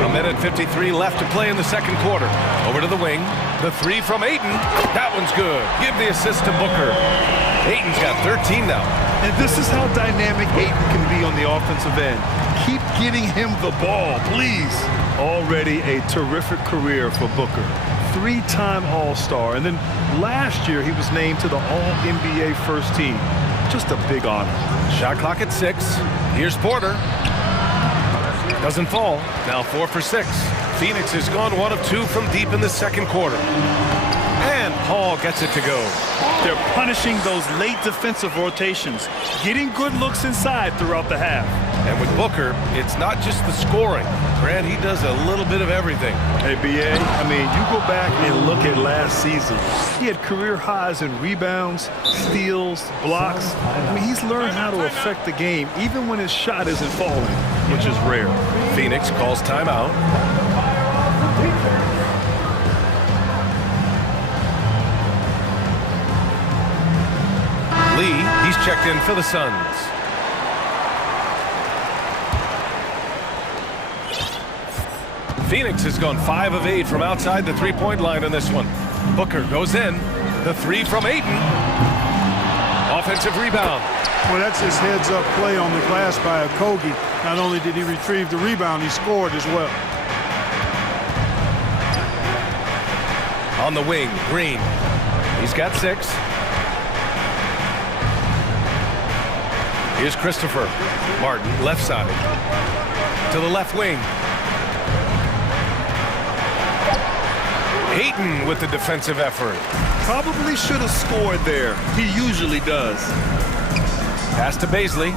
A minute 53 left to play in the second quarter. Over to the wing. The 3 from Ayton. That one's good. Give the assist to Booker. Ayton's got 13 now. And this is how dynamic Ayton can be on the offensive end. Keep getting him the ball, please. Already a terrific career for Booker. 3-time All-Star. And then last year, he was named to the All-NBA first team. Just a big honor. Shot clock at 6. Here's Porter. Doesn't fall. Now 4 for 6. Phoenix has gone 1 of 2 from deep in the second quarter. And Paul gets it to go. They're punishing those late defensive rotations, getting good looks inside throughout the half. And with Booker, it's not just the scoring. Grant, he does a little bit of everything. Hey, B.A., I mean, you go back and look at last season. He had career highs in rebounds, steals, blocks. I mean, he's learned how to affect the game, even when his shot isn't falling, which is rare. Phoenix calls timeout. Lee, he's checked in for the Suns. Phoenix has gone 5 of 8 from outside the three-point line in this one. Booker goes in. The 3 from Ayton. Offensive rebound. Well, that's his heads-up play on the glass by Okogie. Not only did he retrieve the rebound, he scored as well. On the wing, Green. He's got 6. Here's Christopher. Martin, left side. To the left wing. Ayton with the defensive effort. Probably should have scored there. He usually does. Pass to Baisley.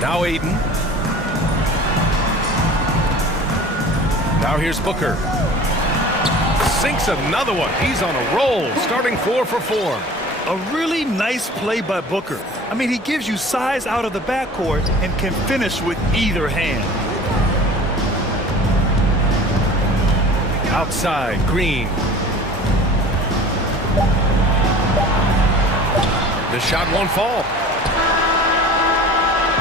Now Ayton. Now here's Booker. Sinks another one. He's on a roll, starting 4 for 4. A really nice play by Booker. I mean, he gives you size out of the backcourt and can finish with either hand. Outside, Green. The shot won't fall.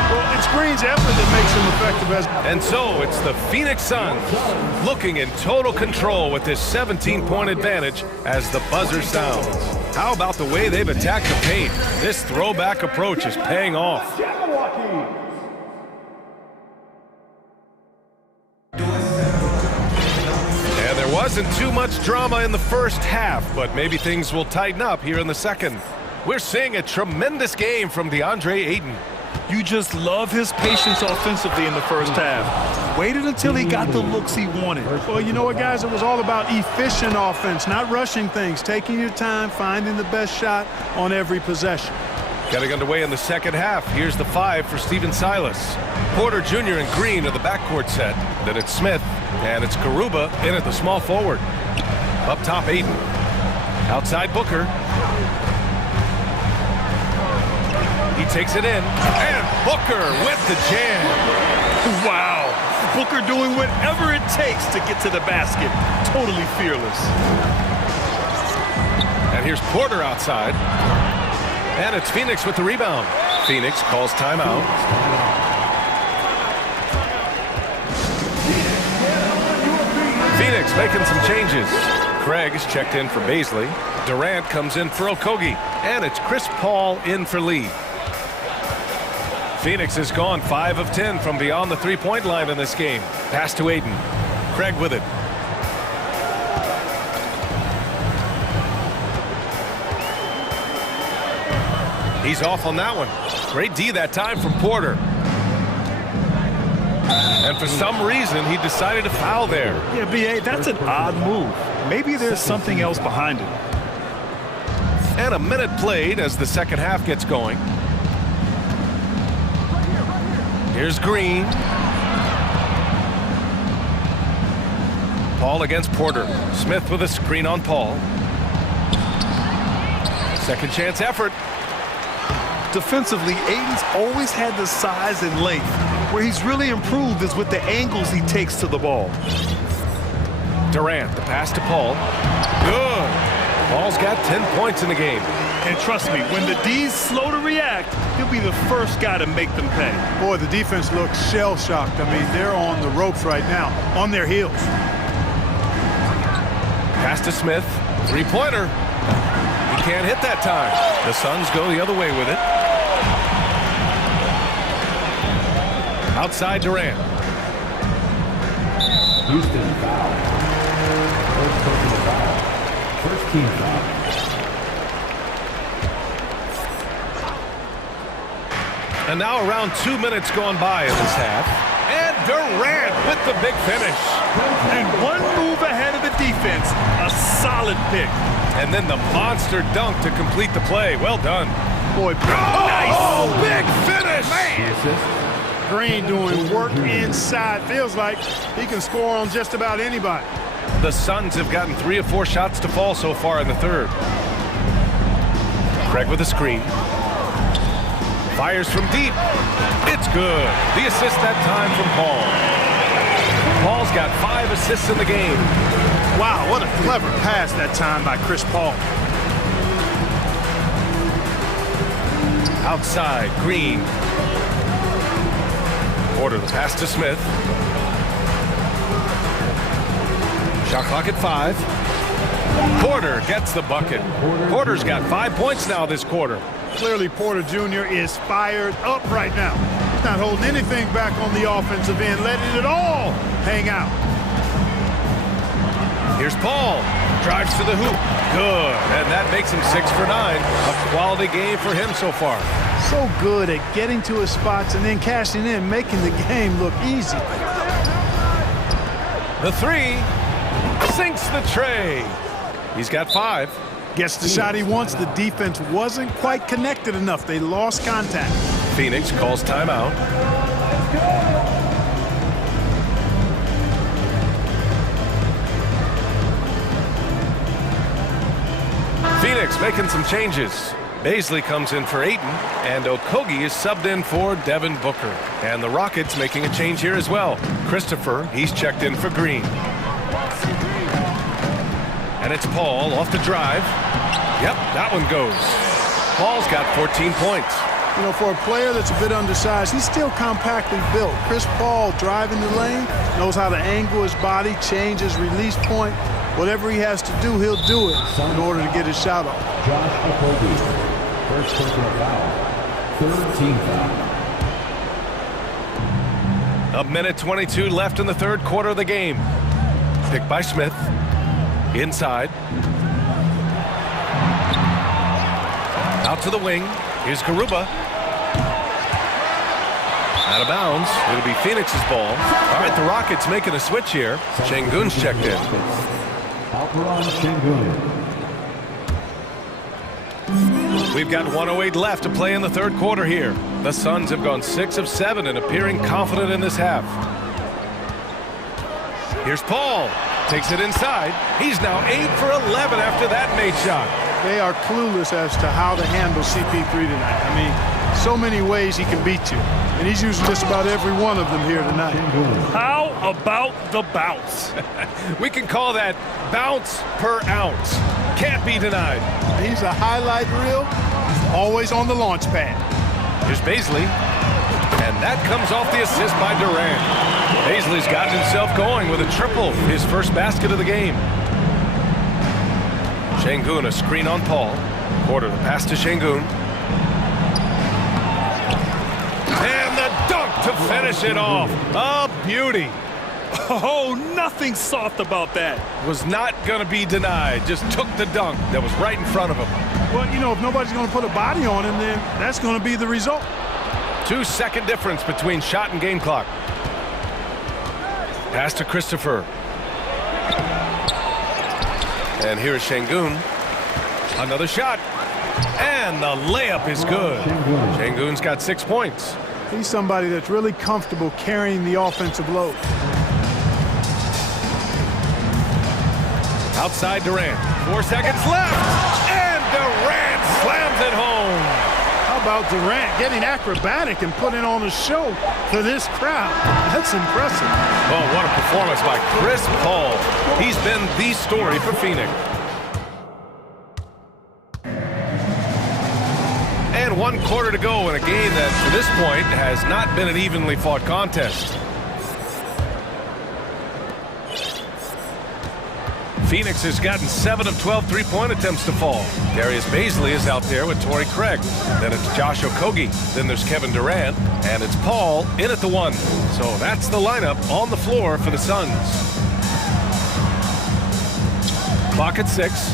Well, it's Green's effort that makes him effective as... And so it's the Phoenix Suns looking in total control with this 17-point advantage as the buzzer sounds. How about the way they've attacked the paint? This throwback approach is paying off. And there wasn't too much drama in the first half, but maybe things will tighten up here in the second. We're seeing a tremendous game from DeAndre Ayton. You just love his patience offensively in the first half. Waited until he got the looks he wanted. Well, you know what, guys? It was all about efficient offense, not rushing things, taking your time, finding the best shot on every possession. Getting underway in the second half. Here's the 5 for Stephen Silas. Porter Jr. and Green are the backcourt set. Then it's Smith, and it's Garuba in at the small forward. Up top, Ayton. Outside, Booker. He takes it in, and Booker with the jam. Wow. Booker doing whatever it takes to get to the basket. Totally fearless. And here's Porter outside. And it's Phoenix with the rebound. Phoenix calls timeout. Phoenix making some changes. Craig is checked in for Baisley. Durant comes in for Okogie. And it's Chris Paul in for Lee. Phoenix has gone 5 of 10 from beyond the three-point line in this game. Pass to Aiden. Craig with it. He's off on that one. Great D that time from Porter. And for some reason, he decided to foul there. Yeah, B.A., that's an odd move. Maybe there's something else behind it. And a minute played as the second half gets going. Here's Green. Paul against Porter. Smith with a screen on Paul. Second chance effort. Defensively, Aiden's always had the size and length. Where he's really improved is with the angles he takes to the ball. Durant, the pass to Paul. Good. Paul's got 10 points in the game. And trust me, when the D's slow to react, he'll be the first guy to make them pay. Boy, the defense looks shell-shocked. I mean, they're on the ropes right now, on their heels. Pass to Smith. Three-pointer. He can't hit that time. The Suns go the other way with it. Outside Durant. Houston foul. First personal foul. First team foul. And now around 2 minutes gone by in this half. And Durant with the big finish. And one move ahead of the defense. A solid pick. And then the monster dunk to complete the play. Well done. Boy, nice. Oh, big finish. Man. Green doing work inside. Feels like he can score on just about anybody. The Suns have gotten 3 of 4 shots to fall so far in the third. Craig with a screen. Fires from deep. It's good. The assist that time from Paul. Paul's got 5 assists in the game. Wow, what a clever pass that time by Chris Paul. Outside, Green. Porter, the pass to Smith. Shot clock at 5. Porter gets the bucket. Porter's got 5 points now this quarter. Clearly, Porter Jr. is fired up right now. He's not holding anything back on the offensive end, letting it all hang out. Here's Paul. Drives to the hoop. Good. And that makes him 6 for 9. A quality game for him so far. So good at getting to his spots and then cashing in, making the game look easy. The 3 sinks the tray. He's got 5. Gets the shot he wants. The defense wasn't quite connected enough. They lost contact. Phoenix calls timeout. Phoenix making some changes. Baisley comes in for Ayton, and Okogie is subbed in for Devin Booker. And the Rockets making a change here as well. Christopher, he's checked in for Green. And it's Paul off the drive. Yep, that one goes. Paul's got 14 points. You know, for a player that's a bit undersized, he's still compactly built. Chris Paul driving the lane, knows how to angle his body, change his release point. Whatever he has to do, he'll do it in order to get his shot off. Josh Okogie, first personal foul, third team foul. A minute 22 left in the third quarter of the game. Picked by Smith. Inside. Out to the wing. Here's Garuba. Out of bounds. It'll be Phoenix's ball. All right, the Rockets making a switch here. Şengün's checked in. Alperon Şengün. We've got 1:08 left to play in the third quarter here. The Suns have gone 6 of 7 and appearing confident in this half. Here's Paul. Takes it inside. He's now 8 for 11 after that made shot. They are clueless as to how to handle CP3 tonight. I mean, so many ways he can beat you. And he's using just about every one of them here tonight. How about the bounce? We can call that bounce per ounce. Can't be denied. He's a highlight reel. Always on the launch pad. Here's Baisley. And that comes off the assist by Durant. Baisley's gotten himself going with a triple, his first basket of the game. Şengün, a screen on Paul. Porter, the pass to Şengün. And the dunk to finish it off. A beauty. Oh, nothing soft about that. Was not going to be denied. Just took the dunk that was right in front of him. Well, you know, if nobody's going to put a body on him, then that's going to be the result. 2-second difference between shot and game clock. Pass to Christopher. And here is Şengün. Another shot. And the layup is good. Şengün's got 6 points. He's somebody that's really comfortable carrying the offensive load. Outside Durant. 4 seconds left. And Durant slams it home. How about Durant getting acrobatic and putting on a show for this crowd? That's impressive. Oh, what a performance by Chris Paul. He's been the story for Phoenix. And 1 quarter to go in a game that, to this point, has not been an evenly fought contest. Phoenix has gotten 7 of 12 three-point attempts to fall. Darius Bazley is out there with Torrey Craig. Then it's Josh Okogie. Then there's Kevin Durant. And it's Paul in at the 1. So that's the lineup on the floor for the Suns. Clock at 6.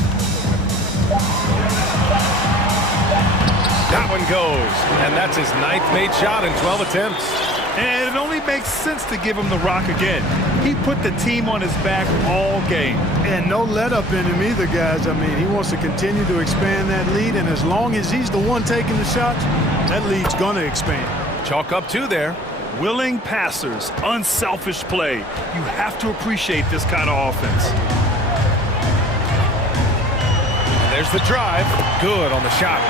That one goes. And that's his 9th made shot in 12 attempts. And it only makes sense to give him the rock again. He put the team on his back all game. And no let up in him either, guys. I mean, he wants to continue to expand that lead, and as long as he's the one taking the shots, that lead's going to expand. Chalk up 2 there. Willing passers, unselfish play. You have to appreciate this kind of offense. And there's the drive. Good on the shot.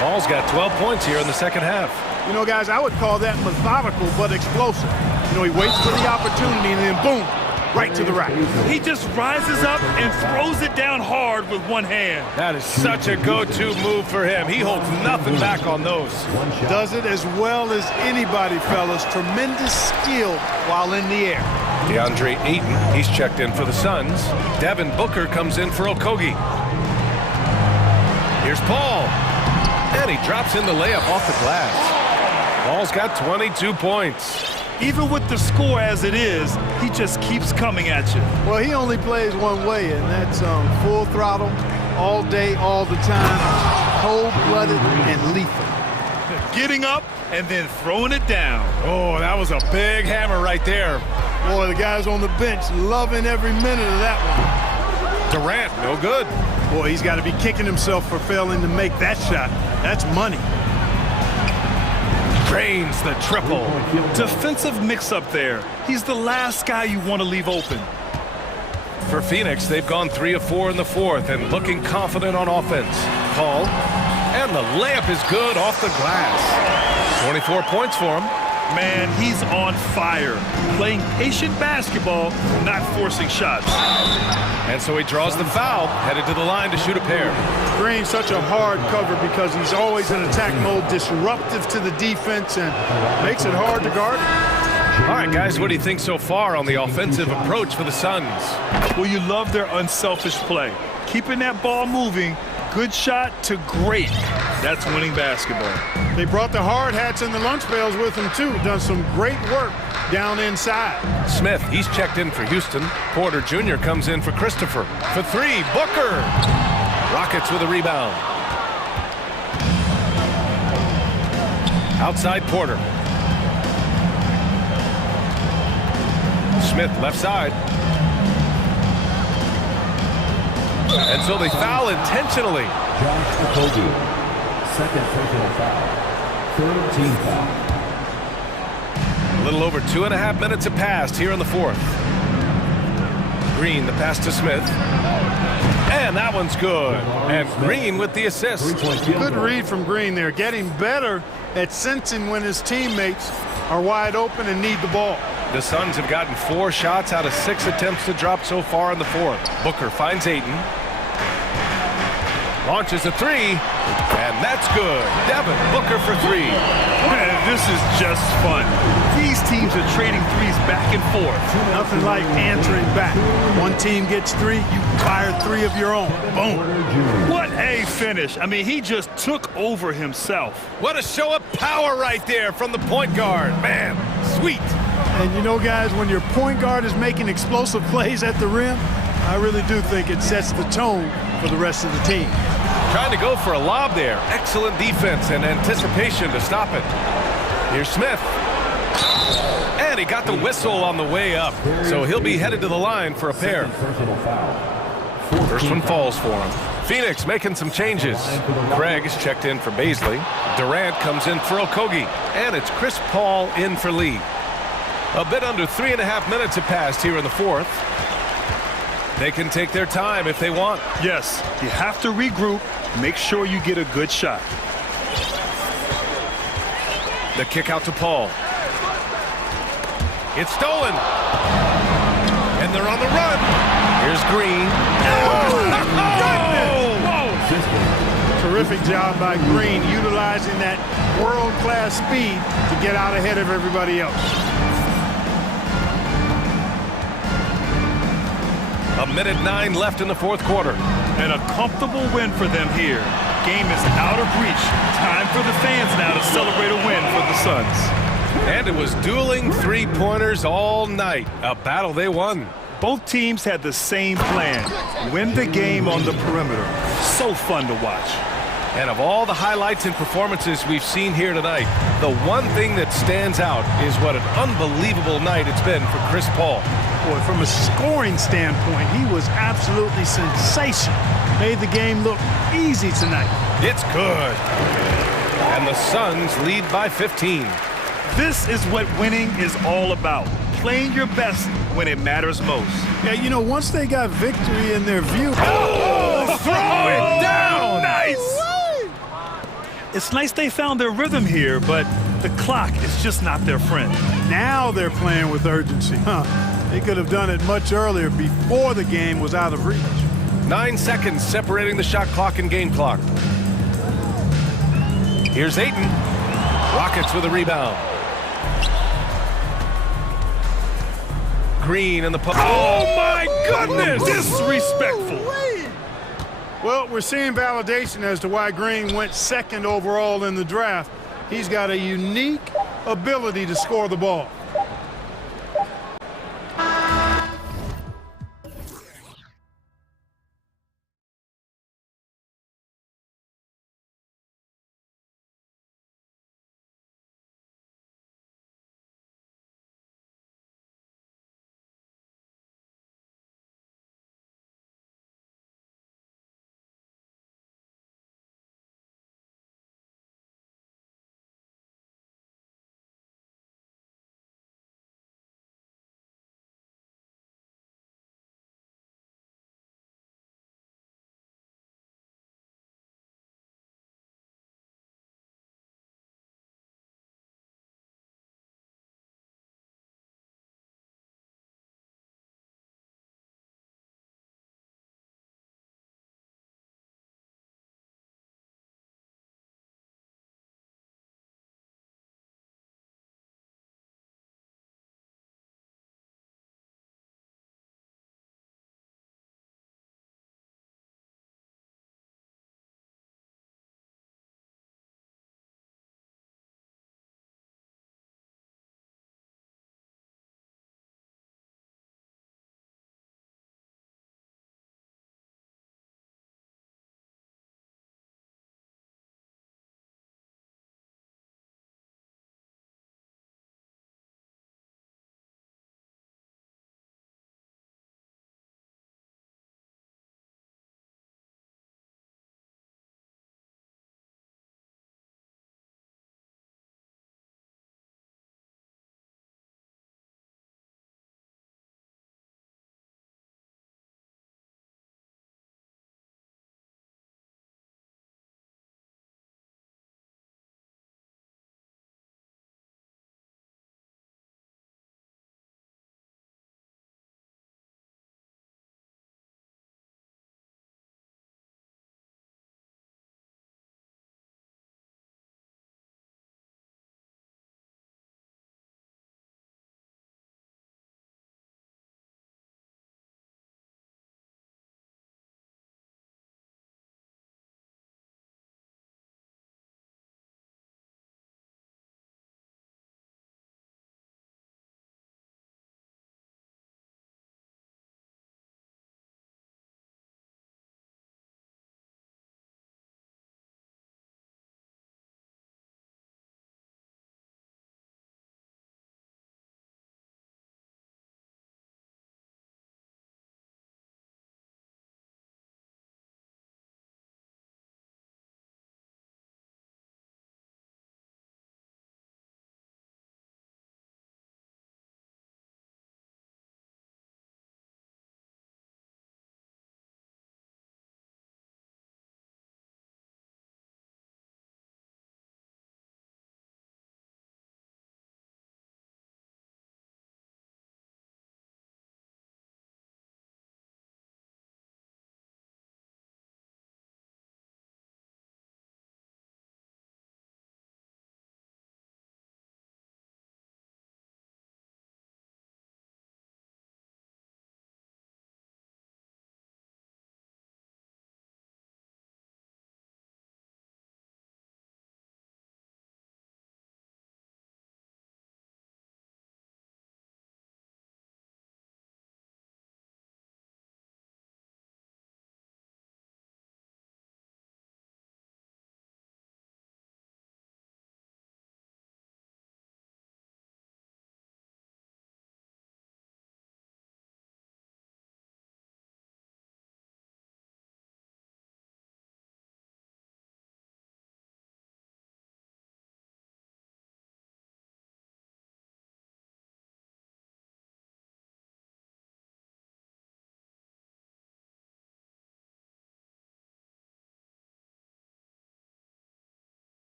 Paul's got 12 points here in the second half. You know, guys, I would call that methodical but explosive. You know, he waits for the opportunity and then boom, right to the rack. He just rises up and throws it down hard with one hand. That is such a go-to move for him. He holds nothing back on those. Does it as well as anybody, fellas. Tremendous skill while in the air. DeAndre Ayton, he's checked in for the Suns. Devin Booker comes in for Okogie. Here's Paul. And he drops in the layup off the glass. Paul's got 22 points. Even with the score as it is, he just keeps coming at you. Well, he only plays one way, and that's full throttle, all day, all the time, cold-blooded and lethal. Getting up and then throwing it down. Oh, that was a big hammer right there. Boy, the guys on the bench loving every minute of that one. Durant, no good. Boy, he's got to be kicking himself for failing to make that shot. That's money. Drains the triple. Defensive mix-up there. He's the last guy you want to leave open. For Phoenix, they've gone 3 of 4 in the 4th and looking confident on offense. Paul, and the layup is good off the glass. 24 points for him. Man, he's on fire. Playing patient basketball, not forcing shots. And so he draws the foul, headed to the line to shoot a pair. Green's such a hard cover because he's always in attack mode, disruptive to the defense, and makes it hard to guard. All right, guys, what do you think so far on the offensive approach for the Suns? Well, you love their unselfish play. Keeping that ball moving, good shot to great. That's winning basketball. They brought the hard hats and the lunch pails with them, too. Done some great work down inside. Smith, he's checked in for Houston. Porter Jr. comes in for Christopher. For 3, Booker. Rockets with a rebound. Outside Porter. Smith left side. And so they foul intentionally. Josh Okogie, second personal foul. Third team foul. A little over 2.5 minutes have passed here in the 4th. Green, the pass to Smith. And that one's good. And Green with the assist. Good read from Green there. Getting better at sensing when his teammates are wide open and need the ball. The Suns have gotten 4 shots out of 6 attempts to drop so far in the 4th. Booker finds Ayton. Launches a 3. And that's good. Devin Booker for 3. This is just fun. These teams are trading threes back and forth. Nothing like answering back. One team gets 3, you fire 3 of your own. Boom. What a finish. I mean, he just took over himself. What a show of power right there from the point guard. Man, sweet. And you know, guys, when your point guard is making explosive plays at the rim, I really do think it sets the tone for the rest of the team. Trying to go for a lob there. Excellent defense and anticipation to stop it. Here's Smith. And he got the whistle on the way up. So he'll be headed to the line for a pair. First one falls for him. Phoenix making some changes. Craig is checked in for Baisley. Durant comes in for Okogie. And it's Chris Paul in for Lee. A bit under 3.5 minutes have passed here in the fourth. They can take their time if they want. Yes, you have to regroup. Make sure you get a good shot. The kick out to Paul. It's stolen. And they're on the run. Here's Green. Terrific job by Green, utilizing that world-class speed to get out ahead of everybody else. A minute 9 left in the fourth quarter. And a comfortable win for them here. Game is out of reach. Time for the fans now to celebrate a win for the Suns. And it was dueling three-pointers all night. A battle they won. Both teams had the same plan. Win the game on the perimeter. So fun to watch. And of all the highlights and performances we've seen here tonight, the one thing that stands out is what an unbelievable night it's been for Chris Paul. Boy, from a scoring standpoint, he was absolutely sensational. Made the game look easy tonight. It's good. And the Suns lead by 15. This is what winning is all about. Playing your best when it matters most. Yeah, you know, once they got victory in their view. Oh, throw it down! Nice! It's nice they found their rhythm here, but the clock is just not their friend. Now they're playing with urgency, huh? They could have done it much earlier before the game was out of reach. 9 seconds separating the shot clock and game clock. Here's Ayton. Rockets with a rebound. Green in the post. Oh my goodness! Disrespectful. Well, we're seeing validation as to why Green went second overall in the draft. He's got a unique ability to score the ball.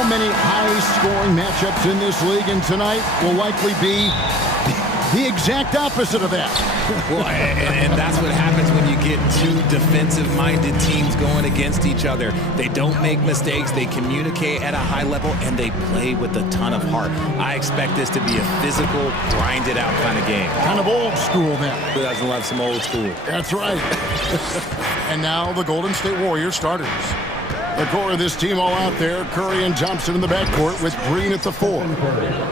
So many high-scoring matchups in this league, and tonight will likely be the exact opposite of that. Well, and that's what happens when you get two defensive-minded teams going against each other. They don't make mistakes, they communicate at a high level, and they play with a ton of heart. I expect this to be a physical, grinded-out kind of game. Kind of old school then. Who doesn't love some old school? That's right. And now the Golden State Warriors starters. The core of this team all out there. Curry and Thompson in the backcourt with Green at the 4.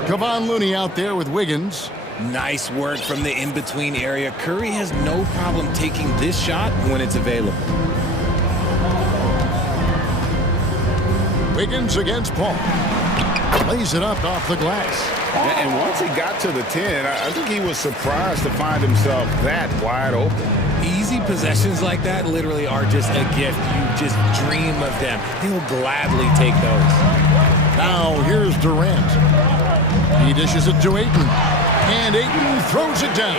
Kevon Looney out there with Wiggins. Nice work from the in-between area. Curry has no problem taking this shot when it's available. Wiggins against Paul. Lays it up off the glass. And once he got to the 10, I think he was surprised to find himself that wide open. Easy possessions like that literally are just a gift. You just dream of them. He'll gladly take those. Now here's Durant. He dishes it to Ayton. And Ayton throws it down.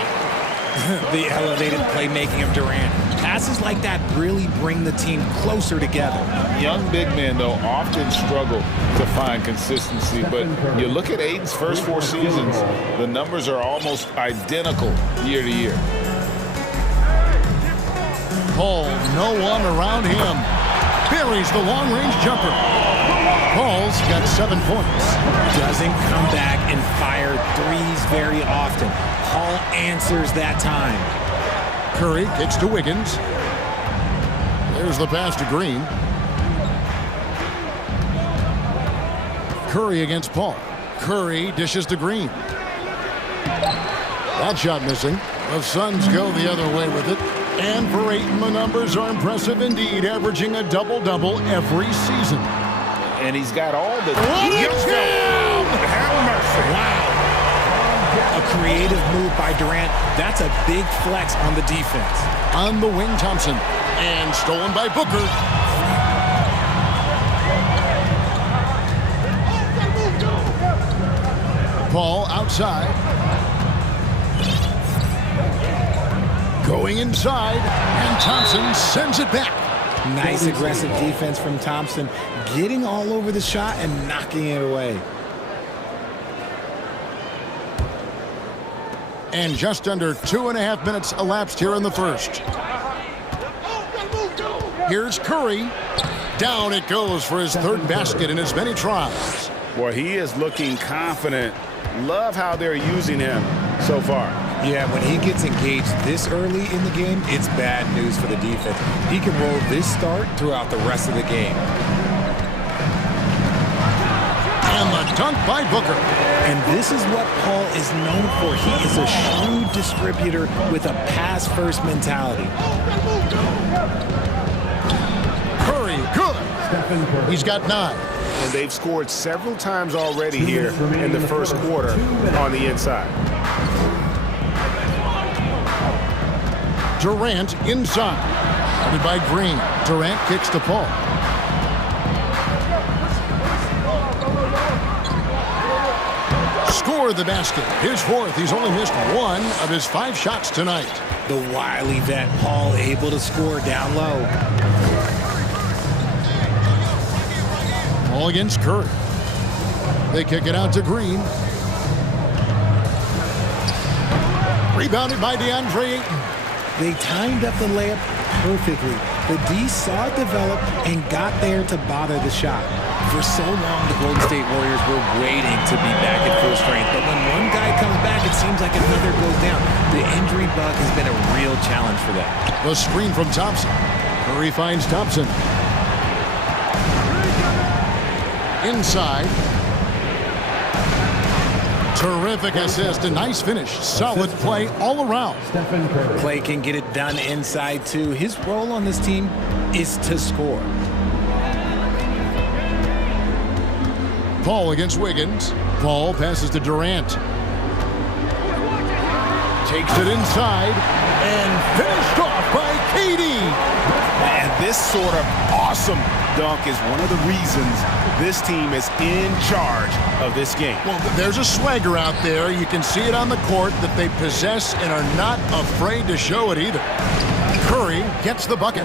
The elevated playmaking of Durant. Passes like that really bring the team closer together. Young big men, though, often struggle to find consistency. But you look at Ayton's first 4 seasons, the numbers are almost identical year to year. Paul, no one around him. Buries the long-range jumper. Paul's got 7 points. Doesn't come back and fire threes very often. Paul answers that time. Curry kicks to Wiggins. There's the pass to Green. Curry against Paul. Curry dishes to Green. That shot missing. The Suns go the other way with it. And for Ayton, the numbers are impressive indeed, averaging a double-double every season. And he's got all the... Have mercy. Wow. A creative move by Durant. That's a big flex on the defense. On the wing, Thompson. And stolen by Booker. Paul outside. Going inside. And Thompson sends it back. Nice aggressive defense from Thompson. Getting all over the shot and knocking it away. And just under 2.5 minutes elapsed here in the first. Here's Curry. Down it goes for his 3rd basket in as many tries. Boy, he is looking confident. Love how they're using him so far. Yeah, when he gets engaged this early in the game, it's bad news for the defense. He can roll this start throughout the rest of the game. And the dunk by Booker. And this is what Paul is known for. He is a shrewd distributor with a pass-first mentality. Curry, good. He's got 9. And they've scored several times already here in the first quarter on the inside. Durant inside. Guarded by Green. Durant kicks to Paul. Scored the basket. His 4th. He's only missed 1 of his 5 shots tonight. The wily vet Paul able to score down low. Paul against Curry. They kick it out to Green. Rebounded by DeAndre Ayton. They timed up the layup perfectly. The D saw it develop and got there to bother the shot. For so long, the Golden State Warriors were waiting to be back at full strength. But when one guy comes back, it seems like another goes down. The injury bug has been a real challenge for them. The screen from Thompson. Curry finds Thompson. Inside. Terrific assist, a nice finish. Solid play all around. Clay can get it done inside, too. His role on this team is to score. Paul against Wiggins. Paul passes to Durant. Takes it inside and finished off by KD. And this sort of awesome dunk is one of the reasons this team is in charge of this game. Well, there's a swagger out there. You can see it on the court that they possess and are not afraid to show it either. Curry gets the bucket.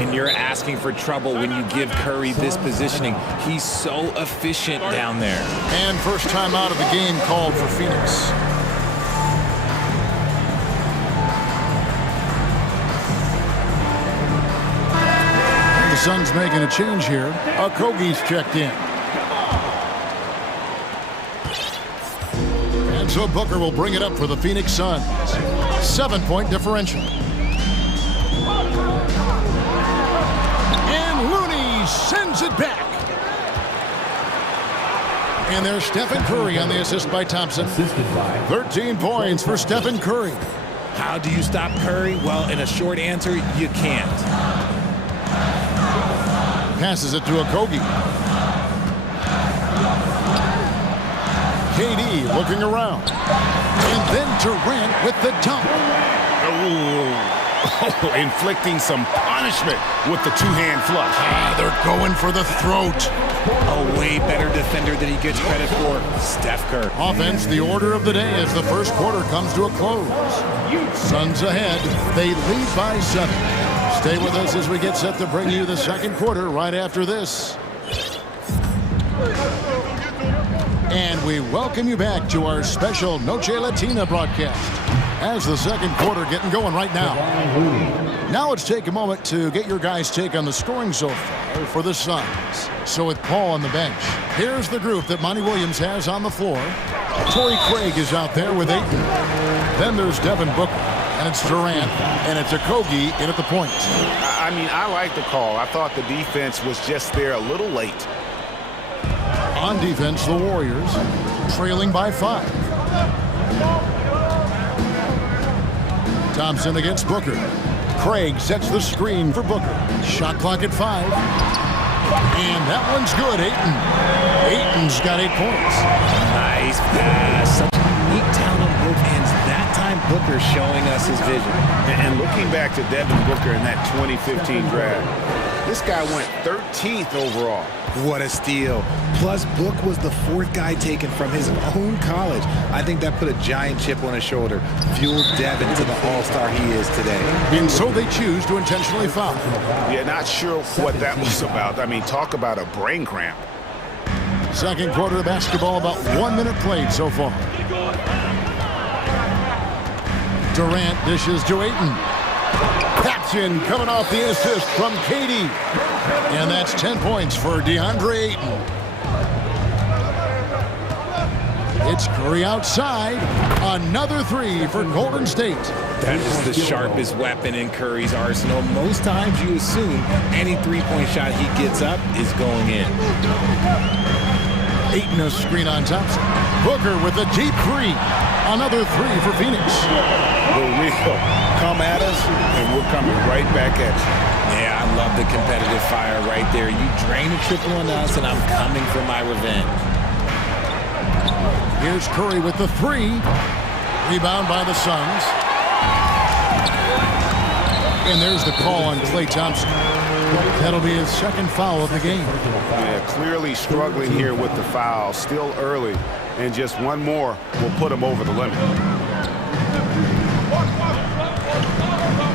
And you're asking for trouble when you give Curry this positioning. He's so efficient down there. And first time out of the game called for Phoenix. The Suns making a change here. Okogie's checked in. And so Booker will bring it up for the Phoenix Suns. 7-point differential. And Looney sends it back. And there's Stephen Curry on the assist by Thompson. 13 points for Stephen Curry. How do you stop Curry? Well, in a short answer, you can't. Passes it to Okogie. KD looking around. And then Durant with the dunk. Inflicting some punishment with the two-hand flush. They're going for the throat. A way better defender than he gets credit for, Steph Curry. Offense, the order of the day as the first quarter comes to a close. Suns ahead. They lead by 7. Stay with us as we get set to bring you the second quarter right after this. And we welcome you back to our special Noche Latina broadcast as the second quarter getting going right now. Now let's take a moment to get your guys' take on the scoring so far for the Suns. So with Paul on the bench, here's the group that Monty Williams has on the floor. Torrey Craig is out there with 8. Then there's Devin Booker, and it's Durant, and it's Okogie in at the point. I mean, I like the call. I thought the defense was just there a little late. On defense, the Warriors trailing by 5. Thompson against Booker. Craig sets the screen for Booker. Shot clock at 5. And that one's good, Ayton. Ayton's got 8 points. Nice pass. Such neat talent on both ends. That time Booker showing us his vision. And looking back to Devin Booker in that 2015 draft, this guy went 13th overall. What a steal. Plus, Book was the 4th guy taken from his own college. I think that put a giant chip on his shoulder, fueled Devin to the all-star he is today. And so they choose to intentionally foul. Yeah, not sure what that was about. I mean, talk about a brain cramp. Second quarter of basketball, about 1 minute played so far. Durant dishes to Ayton. Patchen coming off the assist from KD. And that's 10 points for DeAndre Ayton. It's Curry outside. Another 3 for Golden State. That is the sharpest weapon in Curry's arsenal. Most times you assume any three-point shot he gets up is going in. Ayton a screen on Thompson. Booker with a deep 3. Another 3 for Phoenix. We'll come at us, and we're coming right back at you. Yeah, I love the competitive fire right there. You drain a triple on us, and I'm coming for my revenge. Here's Curry with the 3. Rebound by the Suns. And there's the call on Klay Thompson. That'll be his second foul of the game. Yeah, clearly struggling here with the foul. Still early. And just one more will put him over the limit.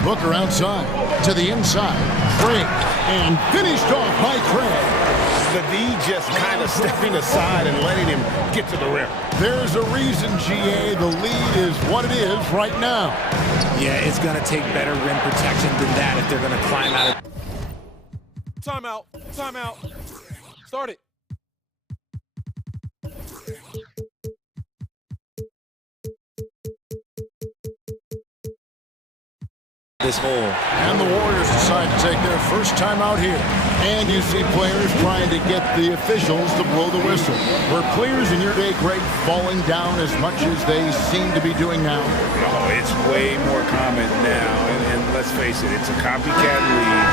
Booker outside to the inside. Craig. And finished off by Craig. The D just kind of stepping aside and letting him get to the rim. There's a reason, GA. The lead is what it is right now. Yeah, it's going to take better rim protection than that if they're going to climb out of... Timeout. Timeout. Start it. This hole. And the Warriors decide to take their first time out here. And you see players trying to get the officials to blow the whistle. Were players in your day, Greg, falling down as much as they seem to be doing now? No, it's way more common now. And let's face it, it's a copycat league.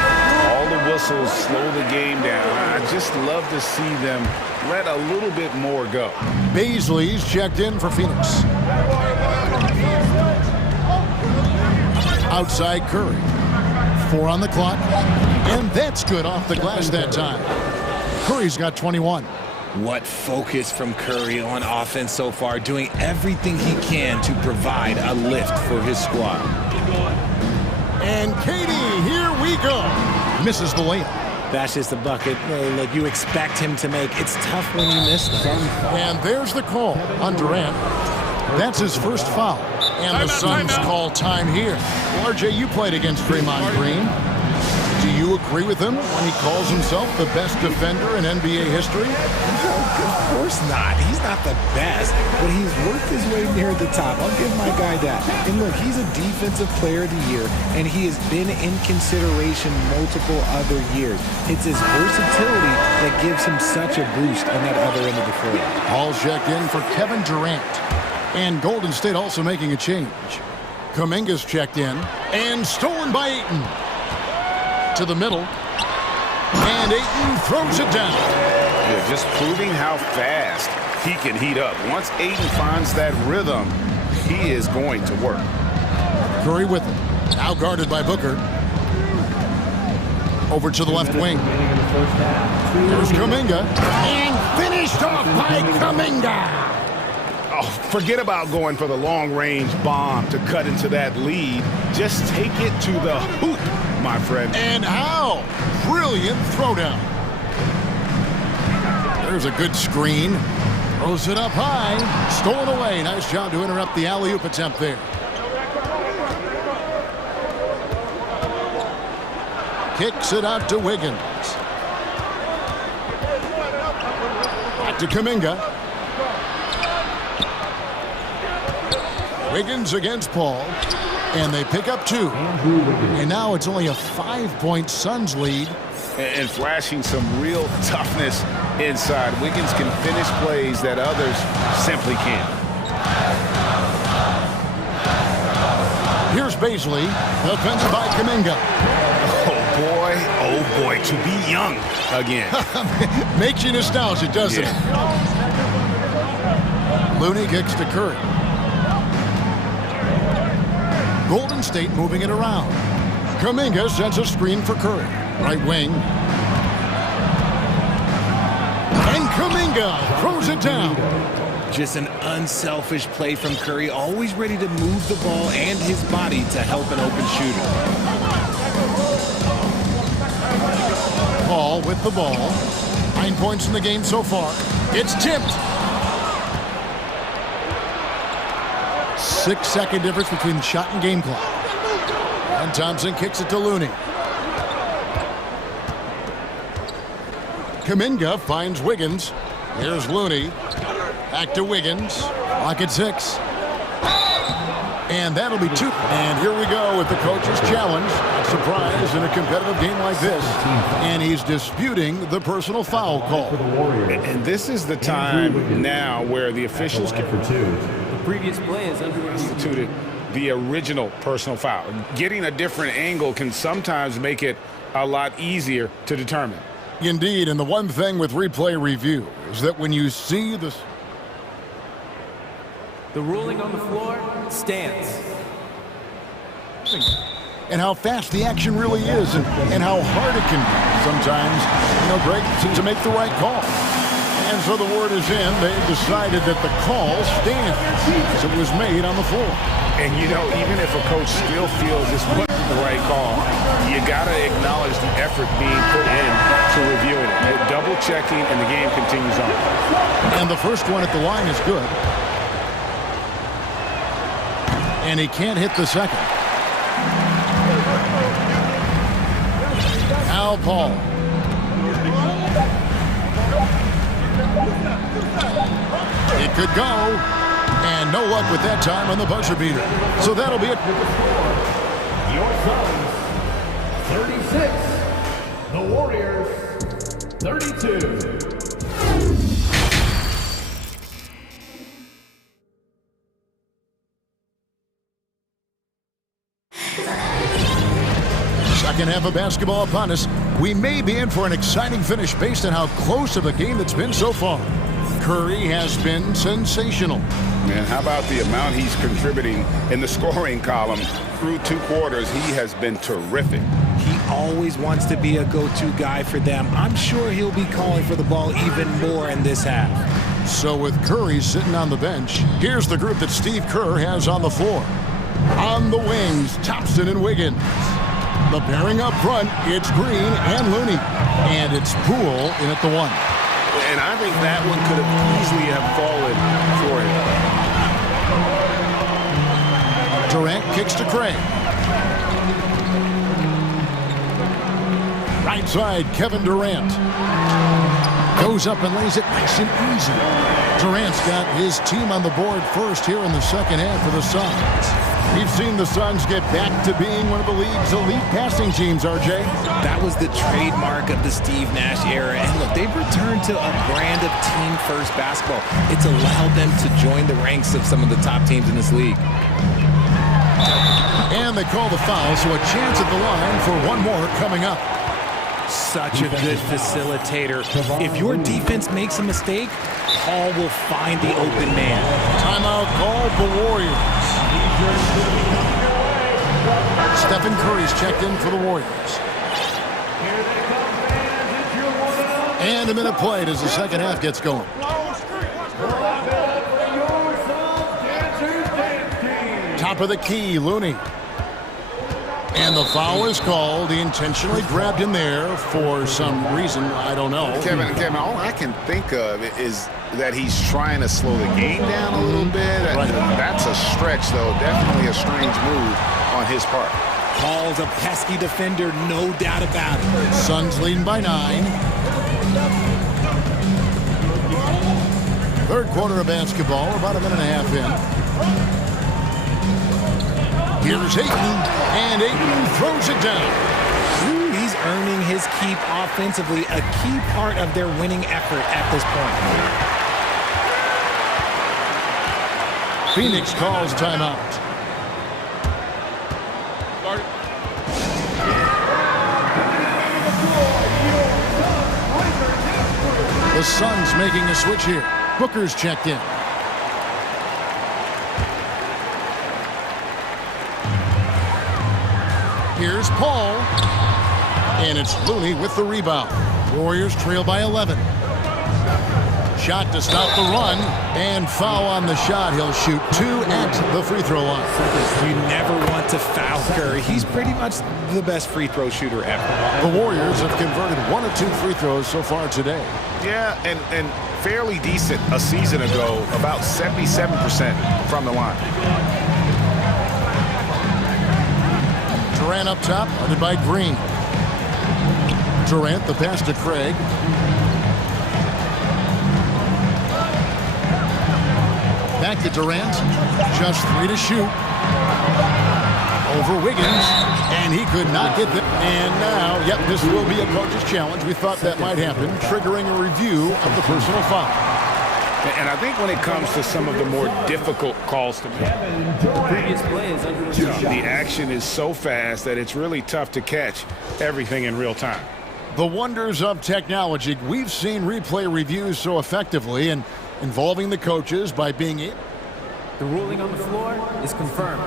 All the whistles slow the game down. I just love to see them let a little bit more go. Beasley's checked in for Phoenix. Outside Curry. 4 on the clock. And that's good off the glass that time. Curry's got 21. What focus from Curry on offense so far, doing everything he can to provide a lift for his squad. And Katie, here we go. Misses the layup. That's just a bucket like you expect him to make. It's tough when you miss them. And there's the call on Durant. That's his first foul. And the Suns call time here. RJ, you played against Draymond Green. Do you agree with him when he calls himself the best defender in NBA history? Of course not. He's not the best, but he's worked his way near the top. I'll give my guy that. And look, he's a defensive player of the year, and he has been in consideration multiple other years. It's his versatility that gives him such a boost on that other end of the floor. All checked in for Kevin Durant. And Golden State also making a change. Kuminga's checked in and stolen by Ayton. To the middle, and Ayton throws it down. Yeah, just proving how fast he can heat up. Once Ayton finds that rhythm, he is going to work. Curry with him, now guarded by Booker. Over to the left wing. Here's Kuminga, and finished off by Kuminga. Oh, forget about going for the long-range bomb to cut into that lead. Just take it to the hoop, my friend. And how? Brilliant throwdown. There's a good screen. Throws it up high. Stolen away. Nice job to interrupt the alley-oop attempt there. Kicks it out to Wiggins. Back to Kuminga. Wiggins against Paul, and they pick up 2. And now it's only a 5-point Suns lead. And flashing some real toughness inside. Wiggins can finish plays that others simply can't. Here's Baisley, defended by Kuminga. Oh boy, to be young again. Makes you nostalgic, doesn't it? Looney kicks to Curry. Golden State moving it around. Kuminga sends a screen for Curry. Right wing. And Kuminga throws it down. Just an unselfish play from Curry, always ready to move the ball and his body to help an open shooter. Paul with the ball. 9 points in the game so far. It's tipped. 6-second difference between the shot and game clock. And Thompson kicks it to Looney. Kuminga finds Wiggins. Here's Looney. Back to Wiggins. Clock at 6. And that'll be 2. And here we go with the coach's challenge. Surprise in a competitive game like this. And he's disputing the personal foul call. And this is the time now where the officials can Previous play is instituted the original personal foul. Getting a different angle can sometimes make it a lot easier to determine. Indeed, and the one thing with replay review is that when you see this... The ruling on the floor stands. And how fast the action really is and how hard it can be. Sometimes, Greg seems to make the right call. And so the word is in. They've decided that the call stands as it was made on the floor. And, even if a coach still feels this wasn't the right call, you got to acknowledge the effort being put in to reviewing it. They're double-checking, and the game continues on. And the first one at the line is good. And he can't hit the second. Now Paul. It could go, and no luck with that time on the buzzer beater. So that'll be it. Your Suns, 36. The Warriors, 32. Second half of basketball upon us. We may be in for an exciting finish based on how close of a game it's been so far. Curry has been sensational. Man, how about the amount he's contributing in the scoring column through 2 quarters? He has been terrific. He always wants to be a go-to guy for them. I'm sure he'll be calling for the ball even more in this half. So with Curry sitting on the bench, here's the group that Steve Kerr has on the floor. On the wings, Thompson and Wiggins. The pairing up front, it's Green and Looney. And it's Poole in at the 1. And I think that one could have easily have fallen for him. Durant kicks to Craig. Right side, Kevin Durant. Goes up and lays it nice and easy. Durant's got his team on the board first here in the second half for the Suns. We've seen the Suns get back to being one of the league's elite passing teams, RJ. That was the trademark of the Steve Nash era. And look, they've returned to a brand of team-first basketball. It's allowed them to join the ranks of some of the top teams in this league. And they call the foul, so a chance at the line for one more coming up. Such a good facilitator. If your defense makes a mistake, Paul will find the open man. Timeout called the Warriors. Stephen Curry's checked in for the Warriors. And a minute played as the second half gets going. Top of the key, Looney. And the foul is called. He intentionally grabbed him there for some reason. I don't know. Kevin, all I can think of is that he's trying to slow the game down a little bit. Right. That's a stretch, though. Definitely a strange move on his part. Paul's a pesky defender, no doubt about it. Suns leading by 9. Third quarter of basketball, about a minute and a half in. Here's Ayton, and Ayton throws it down. Ooh, he's earning his keep offensively, a key part of their winning effort at this point. Phoenix calls timeout. The Suns making a switch here. Booker's checked in. Here's Paul. And it's Looney with the rebound. Warriors trail by 11. Shot to stop the run. And foul on the shot. He'll shoot 2 at the free throw line. You never want to foul Curry. He's pretty much the best free throw shooter ever. The Warriors have converted 1 of 2 free throws so far today. Yeah, and fairly decent a season ago, about 77% from the line. Durant up top, guarded by Green. Durant, the pass to Craig. Back to Durant. Just 3 to shoot. Over Wiggins. And he could not get them. And now, yep, this will be a coach's challenge. We thought that might happen, triggering a review of the personal foul. And I think when it comes to some of the more difficult calls to make, the action is so fast that it's really tough to catch everything in real time. The wonders of technology. We've seen replay reviews so effectively and involving the coaches by being able. The ruling on the floor is confirmed.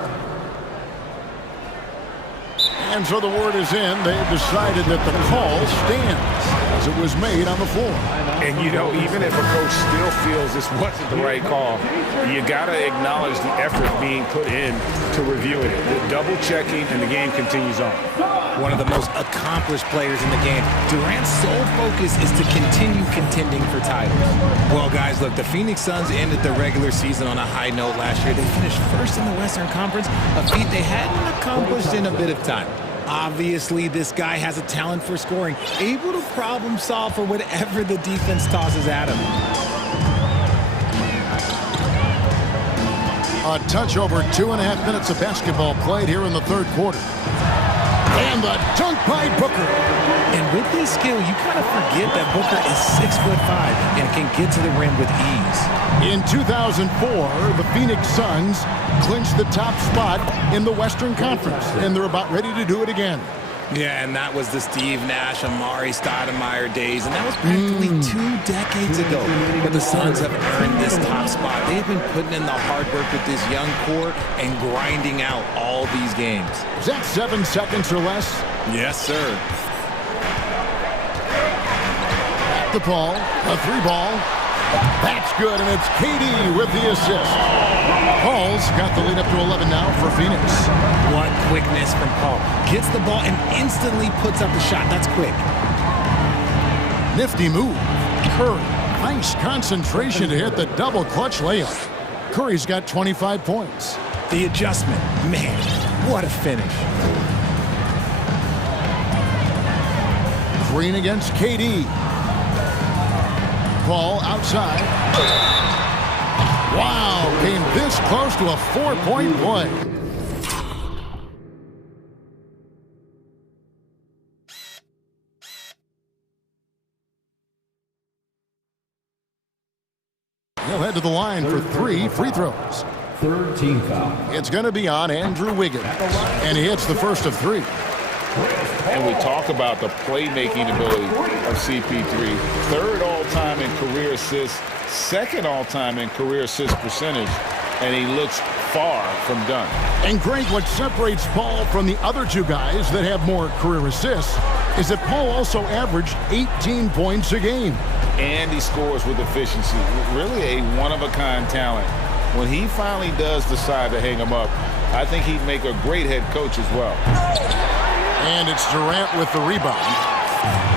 And so the word is in. They've decided that the call stands as it was made on the floor. And, you know, even if a coach still feels this wasn't the right call, you got to acknowledge the effort being put in to reviewing it. The double checking, and the game continues on. One of the most accomplished players in the game. Durant's sole focus is to continue contending for titles. Well, guys, look, the Phoenix Suns ended the regular season on a high note last year. They finished first in the Western Conference, a feat they hadn't accomplished in a bit of time. Obviously, this guy has a talent for scoring, able to problem solve for whatever the defense tosses at him. A touch over 2.5 minutes of basketball played here in the third quarter. And the dunk by Booker. And with his skill, you kind of forget that Booker is 6'5" and can get to the rim with ease. In 2004, the Phoenix Suns clinched the top spot in the Western Conference, and they're about ready to do it again. Yeah, and that was the Steve Nash, Amari Stoudemire days, and that was practically 2 decades ago. But the Suns have earned this top spot. They've been putting in the hard work with this young core and grinding out all these games. Is that 7 seconds or less? Yes, sir. Back to Paul, a 3 ball. That's good, and it's KD with the assist. Paul's got the lead up to 11 now for Phoenix. What quickness from Paul. Gets the ball and instantly puts up the shot. That's quick. Nifty move. Curry. Nice concentration to hit the double clutch layup. Curry's got 25 points. The adjustment. Man, what a finish. Green against KD. Paul outside. Wow, came this close to a 4-point play. He'll head to the line for 3 free throws. Third team foul. It's going to be on Andrew Wiggins, and he hits the first of 3. And we talk about the playmaking ability of CP3. Third all-time in career assists, second all-time in career assist percentage, and he looks far from done. And Greg, what separates Paul from the other 2 guys that have more career assists is that Paul also averaged 18 points a game. And he scores with efficiency. Really a one-of-a-kind talent. When he finally does decide to hang him up, I think he'd make a great head coach as well. And it's Durant with the rebound.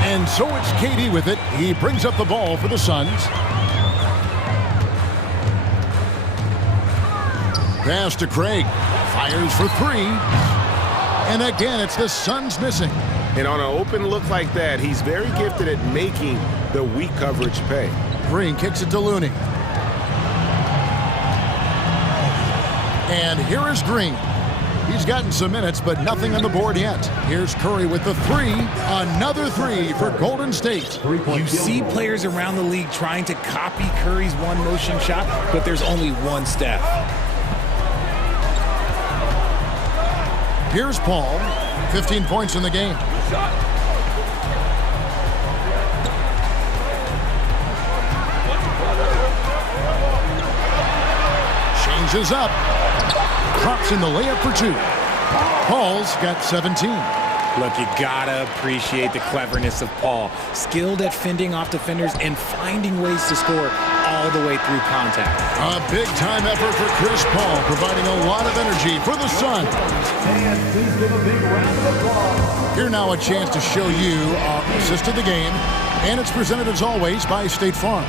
And so it's KD with it. He brings up the ball for the Suns. Pass to Craig. Fires for 3. And again, it's the Suns missing. And on an open look like that, he's very gifted at making the weak coverage pay. Green kicks it to Looney. And here is Green. He's gotten some minutes, but nothing on the board yet. Here's Curry with the 3. Another 3 for Golden State. You see players around the league trying to copy Curry's one-motion shot, but there's only one step. Here's Paul. 15 points in the game. Changes up. Drops in the layup for 2. Paul's got 17. Look, you gotta appreciate the cleverness of Paul. Skilled at fending off defenders and finding ways to score all the way through contact. A big-time effort for Chris Paul, providing a lot of energy for the Suns. And please give a big round of applause. Here now a chance to show you our assist of the game, and it's presented as always by State Farm.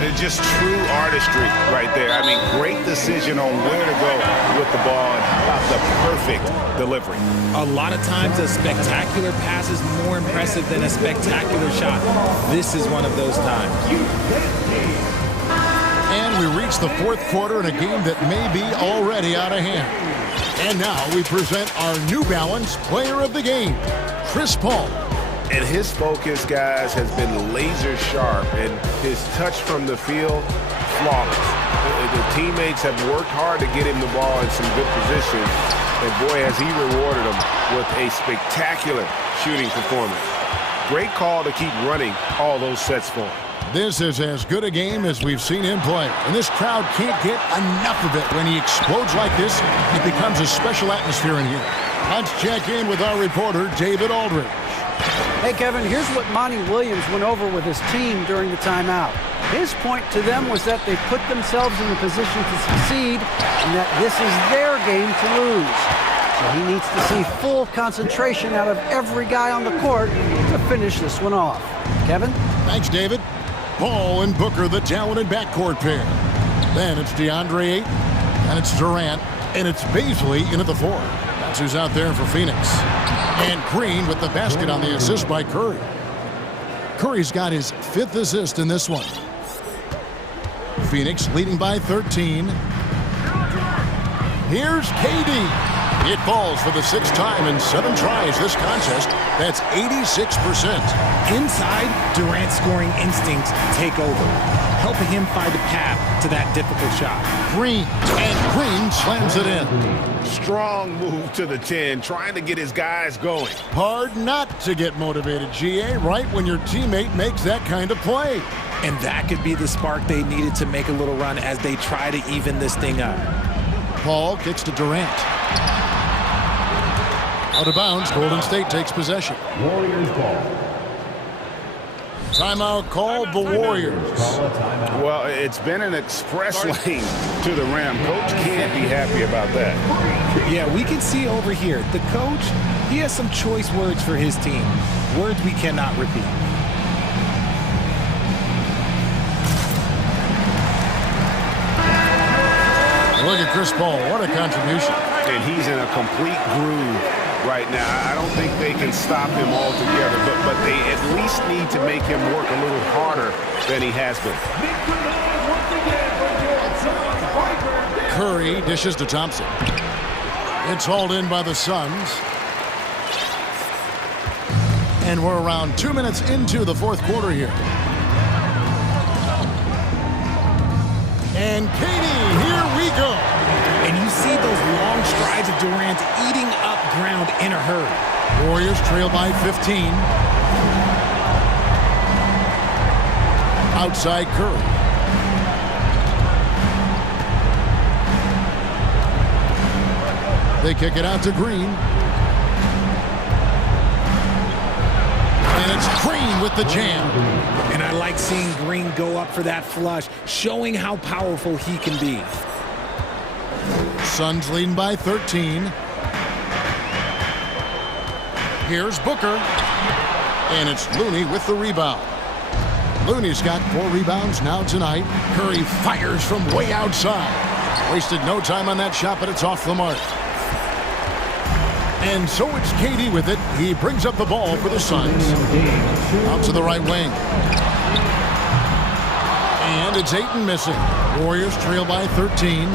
It's just true artistry right there. I mean, great decision on where to go with the ball and how about the perfect delivery. A lot of times a spectacular pass is more impressive than a spectacular shot. This is one of those times. And we reach the 4th quarter in a game that may be already out of hand. And now we present our New Balance Player of the Game, Chris Paul. And his focus, guys, has been laser sharp, and his touch from the field, flawless. The teammates have worked hard to get him the ball in some good positions, and boy, has he rewarded them with a spectacular shooting performance. Great call to keep running all those sets for him. This is as good a game as we've seen him play, and this crowd can't get enough of it. When he explodes like this, it becomes a special atmosphere in here. Let's check in with our reporter, David Aldridge. Hey, Kevin, here's what Monty Williams went over with his team during the timeout. His point to them was that they put themselves in the position to succeed and that this is their game to lose. So he needs to see full concentration out of every guy on the court to finish this one off. Kevin? Thanks, David. Paul and Booker, the talented backcourt pair. Then it's DeAndre Ayton, and it's Durant, and it's Baisley in at the 4. That's who's out there for Phoenix. And Green with the basket on the assist by Curry. Curry's got his 5th assist in this one. Phoenix leading by 13. Here's KD. It falls for the 6th time in 7 tries this contest. That's 86%. Inside, Durant's scoring instincts take over, helping him find a path to that difficult shot. Green, and Green slams it in. Strong move to the 10, trying to get his guys going. Hard not to get motivated, GA, right when your teammate makes that kind of play. And that could be the spark they needed to make a little run as they try to even this thing up. Paul kicks to Durant. Out of bounds, Golden State takes possession. Warriors ball. Timeout called the Warriors. Well, it's been an express lane to the rim. Coach can't be happy about that. Yeah, we can see over here. The coach, he has some choice words for his team. Words we cannot repeat. Look at Chris Paul. What a contribution. And he's in a complete groove right now. I don't think they can stop him altogether, but they at least need to make him work a little harder than he has been. Curry dishes to Thompson. It's hauled in by the Suns. And we're around 2 minutes into the fourth quarter here. And Katie, here we go. And you see those long strides of Durant eating up ground in a hurry. Warriors trail by 15. Outside Curry. They kick it out to Green. And it's Green with the jam. And I like seeing Green go up for that flush, showing how powerful he can be. Suns leading by 13. Here's Booker. And it's Looney with the rebound. Looney's got 4 rebounds now tonight. Curry fires from way outside. Wasted no time on that shot, but it's off the mark. And so it's KD with it. He brings up the ball for the Suns. Out to the right wing. And it's Ayton missing. Warriors trail by 13.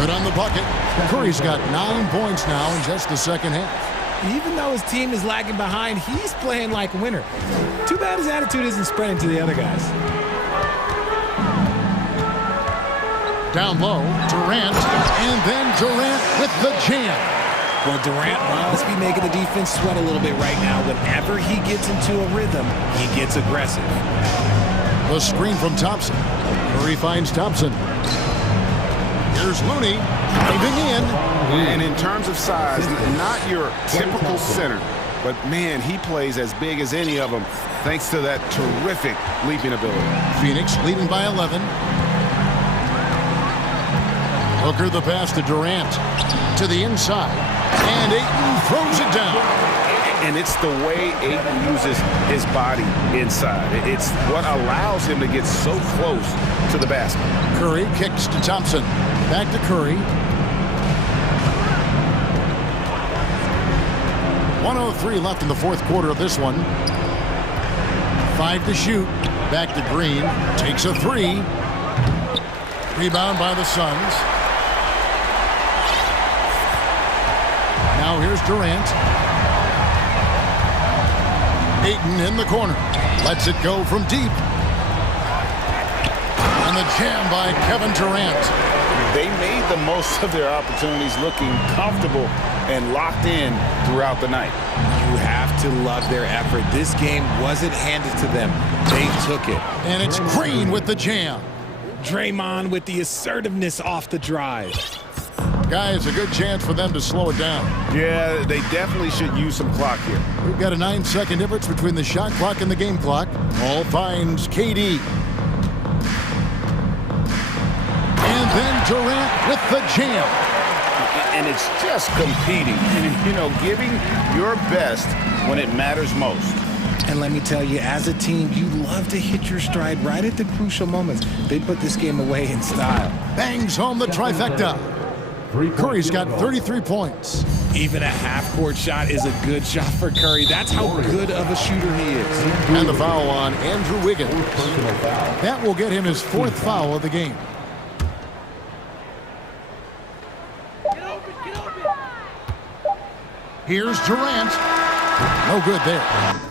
Good on the bucket. Curry's got 9 points now in just the second half. Even though his team is lagging behind, he's playing like a winner. Too bad his attitude isn't spreading to the other guys. Down low, Durant, and then Durant with the jam. Well, Durant must be making the defense sweat a little bit right now. Whenever he gets into a rhythm, he gets aggressive. The screen from Thompson. Curry finds Thompson. Here's Looney, diving in. And in terms of size, not your typical center, but man, he plays as big as any of them thanks to that terrific leaping ability. Phoenix leading by 11. Booker the pass to Durant. To the inside. And Ayton throws it down. And it's the way Ayton uses his body inside. It's what allows him to get so close to the basket. Curry kicks to Thompson. Back to Curry. 1:03 left in the fourth quarter of this one. 5 to shoot. Back to Green. Takes a 3. Rebound by the Suns. Now here's Durant. Ayton in the corner. Lets it go from deep. And the jam by Kevin Durant. They made the most of their opportunities, looking comfortable and locked in throughout the night. You have to love their effort. This game wasn't handed to them. They took it. And it's Green with the jam. Draymond with the assertiveness off the drive. Guys, a good chance for them to slow it down. Yeah, they definitely should use some clock here. We've got a 9-second difference between the shot clock and the game clock. Ball finds KD. And then Durant with the jam. And it's just competing. And, you know, giving your best when it matters most. And let me tell you, as a team, you love to hit your stride right at the crucial moments. They put this game away in style. Bangs home the trifecta. Curry's got 33 points. Even a half-court shot is a good shot for Curry. That's how good of a shooter he is. And the foul on Andrew Wiggins. That will get him his 4th foul of the game. Here's Durant. No good there.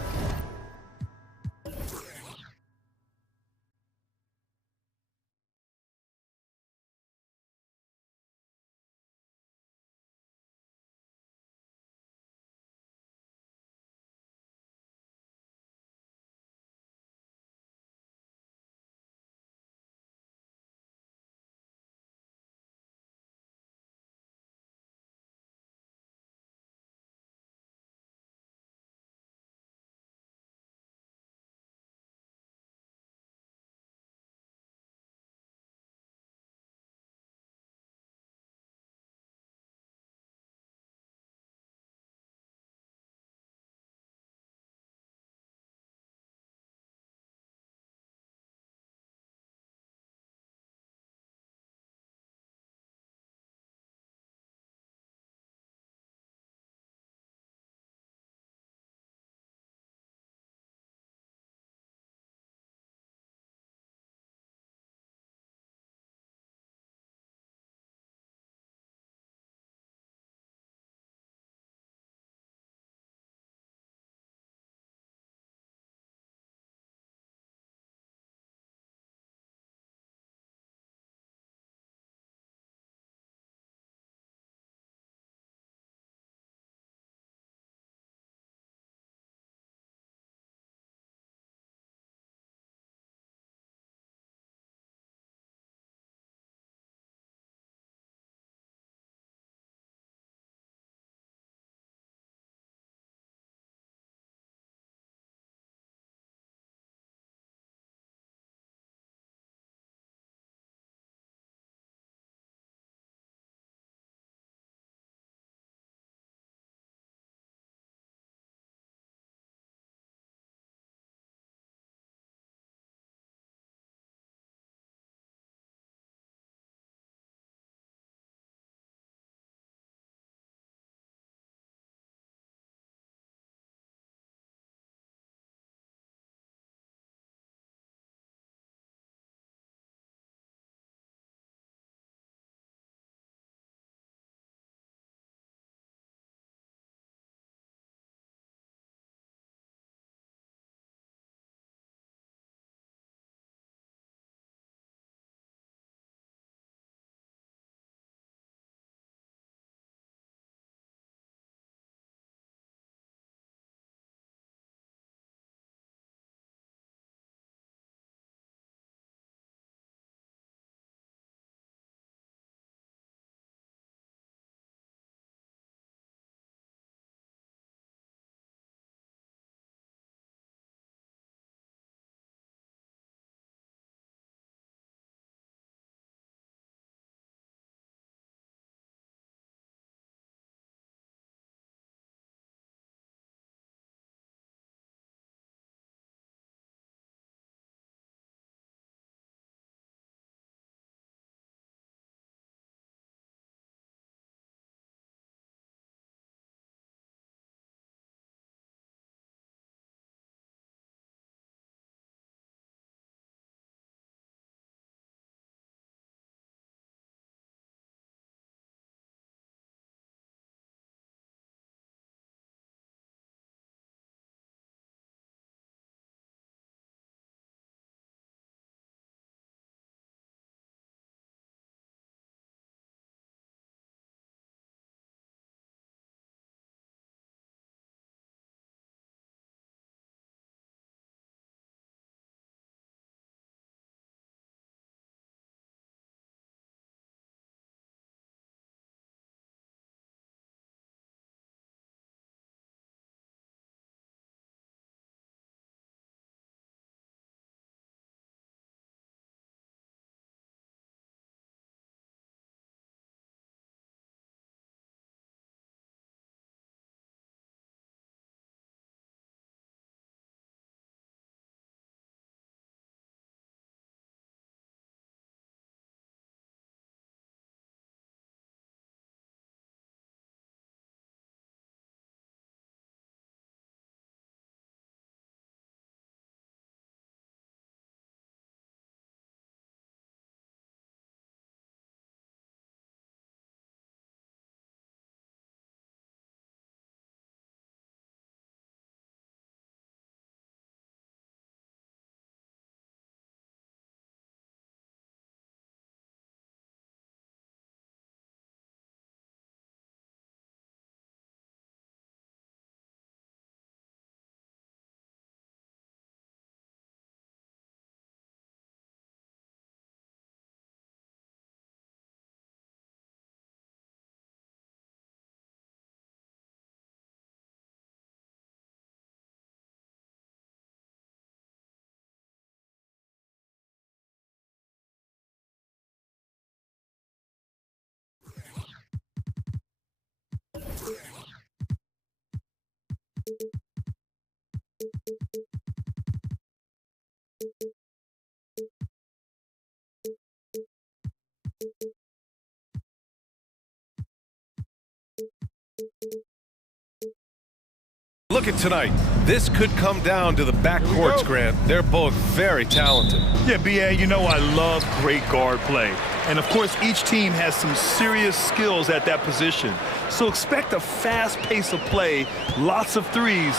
Look at tonight. This could come down to the backcourts, Grant. They're both very talented. Yeah, B.A., you know I love great guard play. And, of course, each team has some serious skills at that position. So expect a fast pace of play, lots of threes.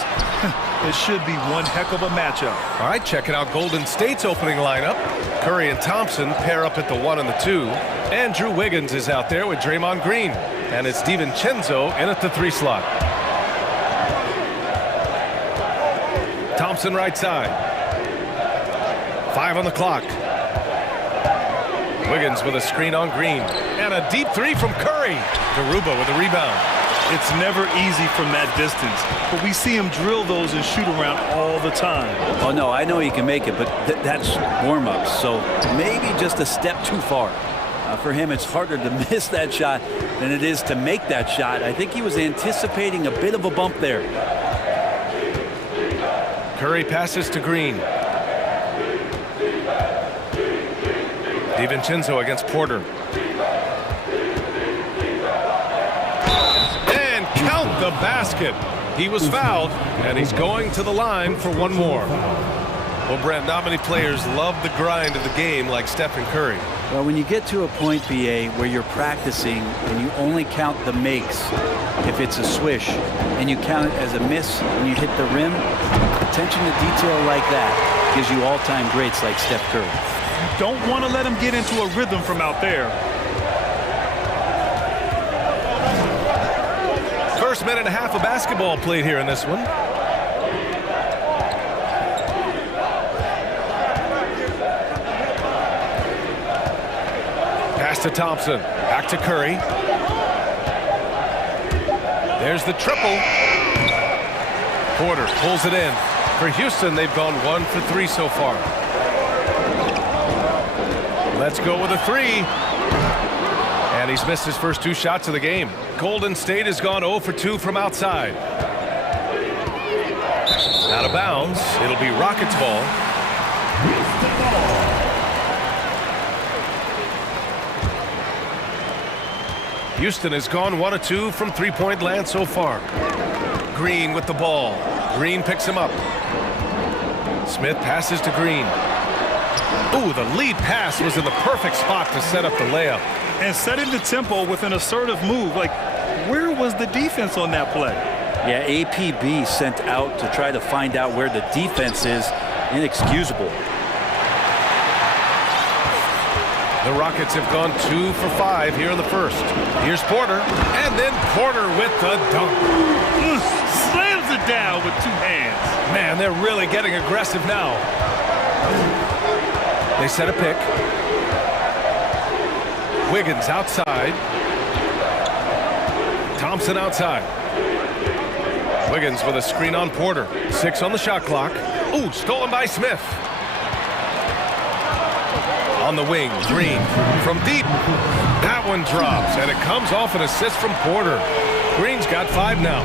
It should be one heck of a matchup. All right, checking out Golden State's opening lineup. Curry and Thompson pair up at the 1 and the 2. Andrew Wiggins is out there with Draymond Green. And it's DiVincenzo in at the 3 slot. Thompson right side. 5 on the clock. Wiggins with a screen on Green. And a deep 3 from Curry. Garuba with a rebound. It's never easy from that distance, but we see him drill those and shoot around all the time. Oh, no, I know he can make it, but that's warm-ups, so maybe just a step too far. For him, it's harder to miss that shot than it is to make that shot. I think he was anticipating a bit of a bump there. Curry passes to Green. DiVincenzo against Porter. And count the basket. He was fouled, and he's going to the line for one more. Well, Brent, not many players love the grind of the game like Stephen Curry. Well, when you get to a point, BA, where you're practicing and you only count the makes if it's a swish, and you count it as a miss when you hit the rim, attention to detail like that gives you all-time greats like Steph Curry. You don't want to let him get into a rhythm from out there. First minute and a half of basketball played here in this one. Pass to Thompson. Back to Curry. There's the triple. Porter pulls it in. For Houston, they've gone 1 for 3 so far. Let's go with a 3. And he's missed his first 2 shots of the game. Golden State has gone 0 for 2 from outside. Out of bounds. It'll be Rockets ball. Houston has gone 1 of 2 from 3-point land so far. Green with the ball. Green picks him up. Smith passes to Green. Ooh, the lead pass was in the perfect spot to set up the layup. And setting the tempo with an assertive move. Like, where was the defense on that play? Yeah, APB sent out to try to find out where the defense is. Inexcusable. The Rockets have gone 2 for 5 here in the first. Here's Porter, and then Porter with the dunk. Slams it down with 2 hands. Man, they're really getting aggressive now. They set a pick. Wiggins outside. Thompson outside. Wiggins with a screen on Porter. 6 on the shot clock. Ooh, stolen by Smith. On the wing, Green from deep. That one drops, and it comes off an assist from Porter. Green's got 5 now.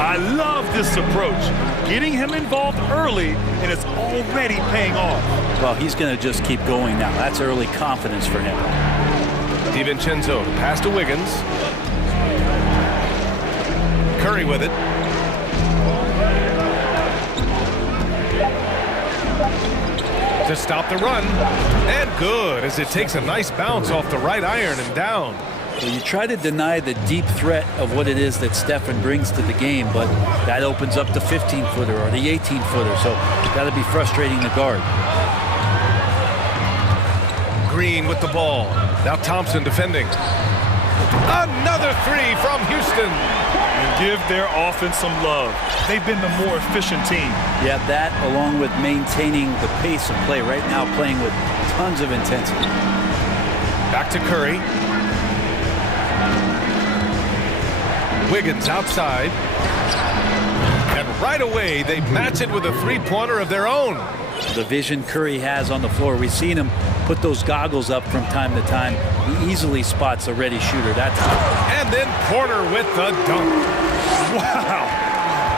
I love this approach. Getting him involved early, and it's already paying off. Well, he's going to just keep going now. That's early confidence for him. DiVincenzo pass to Wiggins. Curry with it. To stop the run, and good as it takes a nice bounce off the right iron and down. So you try to deny the deep threat of what it is that Stephen brings to the game, but that opens up the 15-footer or the 18-footer, so it's got to be frustrating the guard. Green with the ball. Now Thompson defending. Another 3 from Houston. And give their offense some love. They've been the more efficient team. Yeah, that along with maintaining the pace of play right now, playing with tons of intensity. Back to Curry. Wiggins outside. And right away, they match it with a 3-pointer of their own. The vision Curry has on the floor, we've seen him put those goggles up from time to time. He easily spots a ready shooter that time. And then Porter with the dunk. Wow.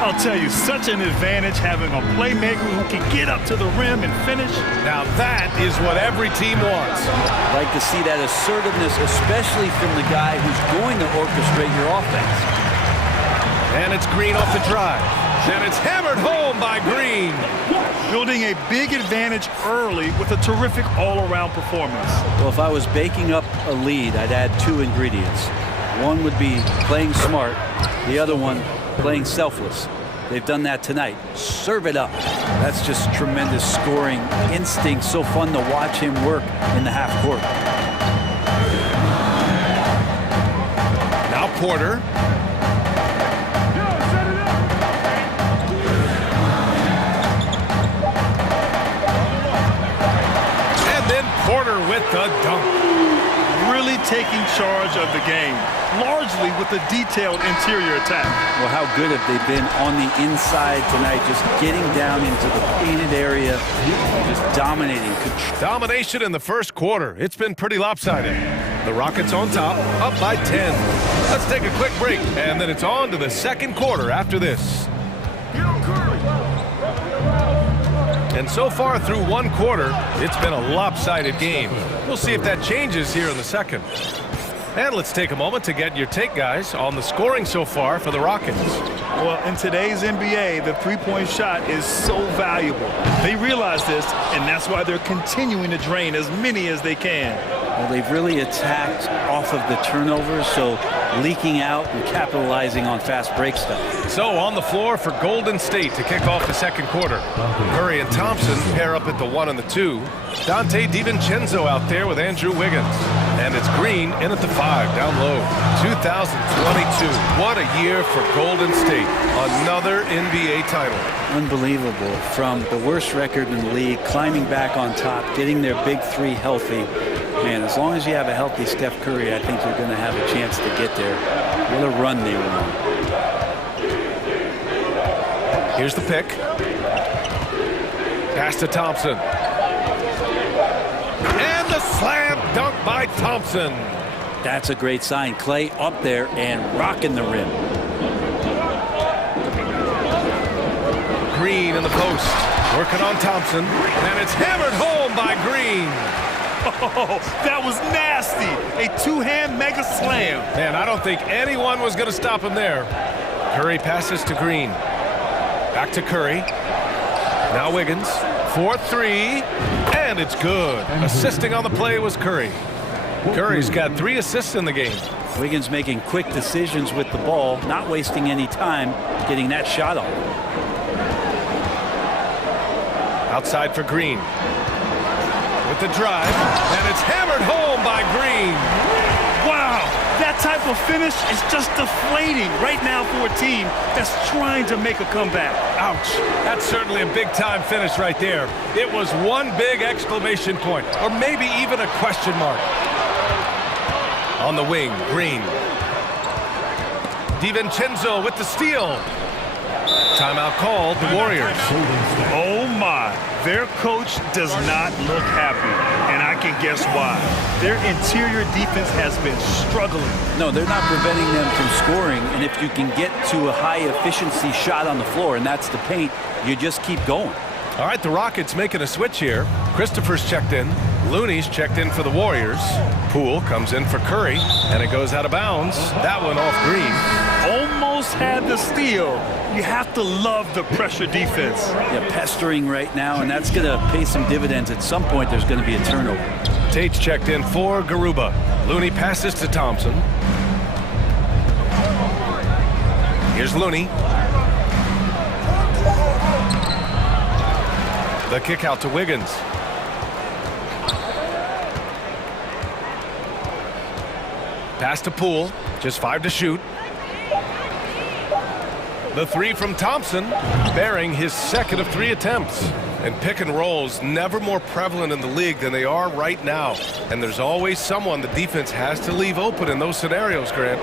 I'll tell you, such an advantage having a playmaker who can get up to the rim and finish. Now that is what every team wants. I'd like to see that assertiveness, especially from the guy who's going to orchestrate your offense. And it's Green off the drive. And it's hammered home by Green. Building a big advantage early with a terrific all-around performance. Well, if I was baking up a lead, I'd add 2 ingredients. One would be playing smart, the other one playing selfless. They've done that tonight. Serve it up. That's just tremendous scoring instinct. So fun to watch him work in the half court. Now Porter. And then Porter with the dunk. Really taking charge of the game, largely with a detailed interior attack. Well, how good have they been on the inside tonight, just getting down into the painted area, just dominating. Domination in the first quarter. It's been pretty lopsided. The Rockets on top, up by 10. Let's take a quick break, and then it's on to the second quarter after this. And so far through one quarter, it's been a lopsided game. We'll see if that changes here in the second. And let's take a moment to get your take, guys, on the scoring so far for the Rockets. Well, in today's NBA, the three-point shot is so valuable. They realize this, and that's why they're continuing to drain as many as they can. Well, they've really attacked off of the turnovers, so leaking out and capitalizing on fast break stuff. So on the floor for Golden State to kick off the second quarter. Curry and Thompson pair up at the 1 and the 2. Dante DiVincenzo out there with Andrew Wiggins. And it's Green in at the 5, down low. 2022. What a year for Golden State. Another NBA title. Unbelievable. From the worst record in the league, climbing back on top, getting their big 3 healthy. Man, as long as you have a healthy Steph Curry, I think you're going to have a chance to get there. What a run they were on. Here's the pick. Pass to Thompson. And the slam dunk by Thompson. That's a great sign. Clay up there and rocking the rim. Green in the post. Working on Thompson. And it's hammered home by Green. Oh, that was nasty. A 2-hand mega slam. Man, I don't think anyone was going to stop him there. Curry passes to Green. Back to Curry. Now Wiggins. 4-3. And it's good. Assisting on the play was Curry. Curry's got 3 assists in the game. Wiggins making quick decisions with the ball, not wasting any time getting that shot off. Outside for Green. With the drive, and it's hammered home by Green. Wow, that type of finish is just deflating right now for a team that's trying to make a comeback. Ouch, that's certainly a big-time finish right there. It was one big exclamation point, or maybe even a question mark. On the wing, Green. DiVincenzo with the steal. Timeout called, the Warriors. Oh my, their coach does not look happy, and I can guess why. Their interior defense has been struggling. No, they're not preventing them from scoring, and if you can get to a high-efficiency shot on the floor, and that's the paint, you just keep going. All right, the Rockets making a switch here. Christopher's checked in. Looney's checked in for the Warriors. Poole comes in for Curry, and it goes out of bounds. That one off Green. Almost had the steal. You have to love the pressure defense. Yeah, pestering right now, and that's going to pay some dividends. At some point, there's going to be a turnover. Tate's checked in for Garuba. Looney passes to Thompson. Here's Looney. The kick out to Wiggins. Pass to Poole. Just 5 to shoot. The 3 from Thompson, bearing his second of 3 attempts. And pick and rolls never more prevalent in the league than they are right now. And there's always someone the defense has to leave open in those scenarios, Grant.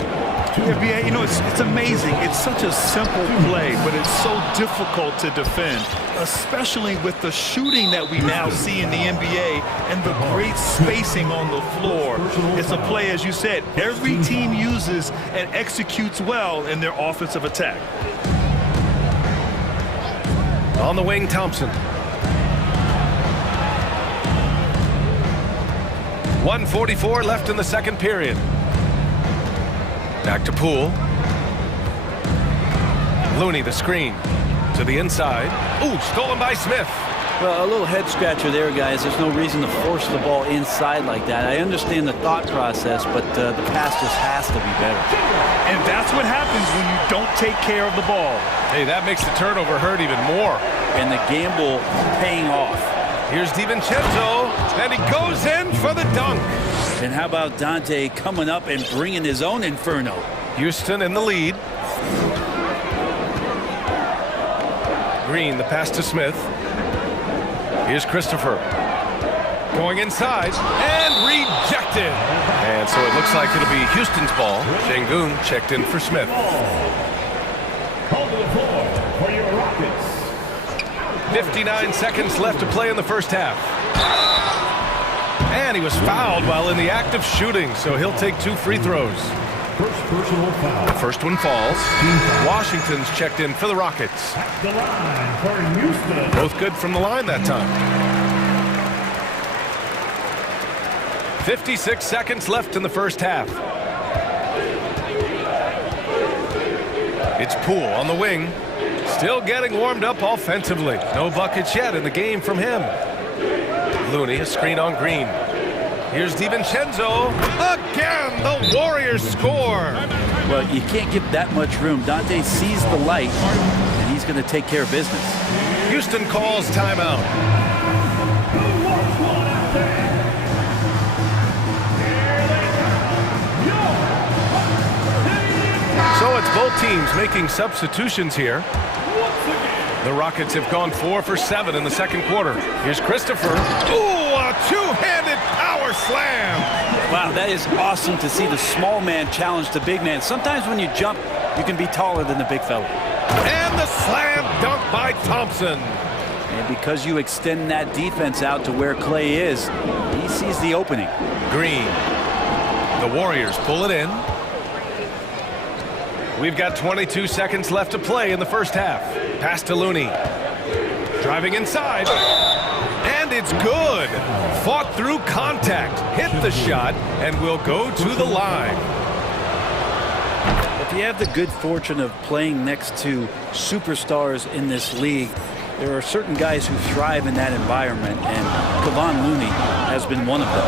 Yeah, you know, it's amazing. It's such a simple play, but it's so difficult to defend, especially with the shooting that we now see in the NBA and the great spacing on the floor. It's a play, as you said, every team uses and executes well in their offensive attack. On the wing, Thompson. 1:44 left in the second period. Back to Poole. Looney, the screen. To the inside. Ooh, stolen by Smith. Well, a little head scratcher there, guys. There's no reason to force the ball inside like that. I understand the thought process, but the pass just has to be better. And that's what happens when you don't take care of the ball. Hey, that makes the turnover hurt even more. And the gamble paying off. Here's DiVincenzo, and he goes in for the dunk. And how about Dante coming up and bringing his own inferno? Houston in the lead. Green, the pass to Smith. Here's Christopher. Going inside, and rejected. And so it looks like it'll be Houston's ball. Şengün checked in for Smith. Call to the floor for your Rockets. 59 seconds left to play in the first half. And he was fouled while in the act of shooting, so he'll take 2 free throws. First personal foul. The first one falls. Washington's checked in for the Rockets. At the line for Houston. Both good from the line that time. 56 seconds left in the first half. It's Poole on the wing. Still getting warmed up offensively. No buckets yet in the game from him. Looney, a screen on Green. Here's DiVincenzo. Again, the Warriors score. Well, you can't give that much room. Dante sees the light, and he's going to take care of business. Houston calls timeout. So it's both teams making substitutions here. The Rockets have gone 4 for 7 in the second quarter. Here's Christopher. Ooh, a two-handed power slam. Wow, that is awesome to see the small man challenge the big man. Sometimes when you jump, you can be taller than the big fella. And the slam dunk by Thompson. And because you extend that defense out to where Clay is, he sees the opening. Green. The Warriors pull it in. We've got 22 seconds left to play in the first half. Pass to Looney. Driving inside. And it's good. Fought through contact. Hit the shot and will go to the line. If you have the good fortune of playing next to superstars in this league, there are certain guys who thrive in that environment, and Kevon Looney has been one of them.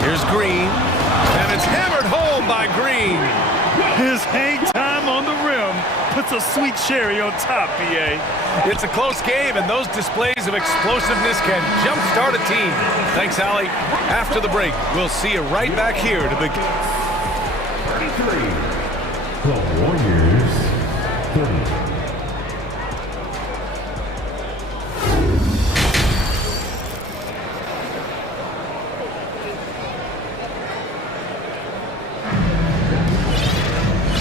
Here's Green. And it's hammered home by Green. His hang time on the rim puts a sweet cherry on top, BA. It's a close game, and those displays of explosiveness can jumpstart a team. Thanks, Allie. After the break, we'll see you right back here to the... 33. The Warriors 30.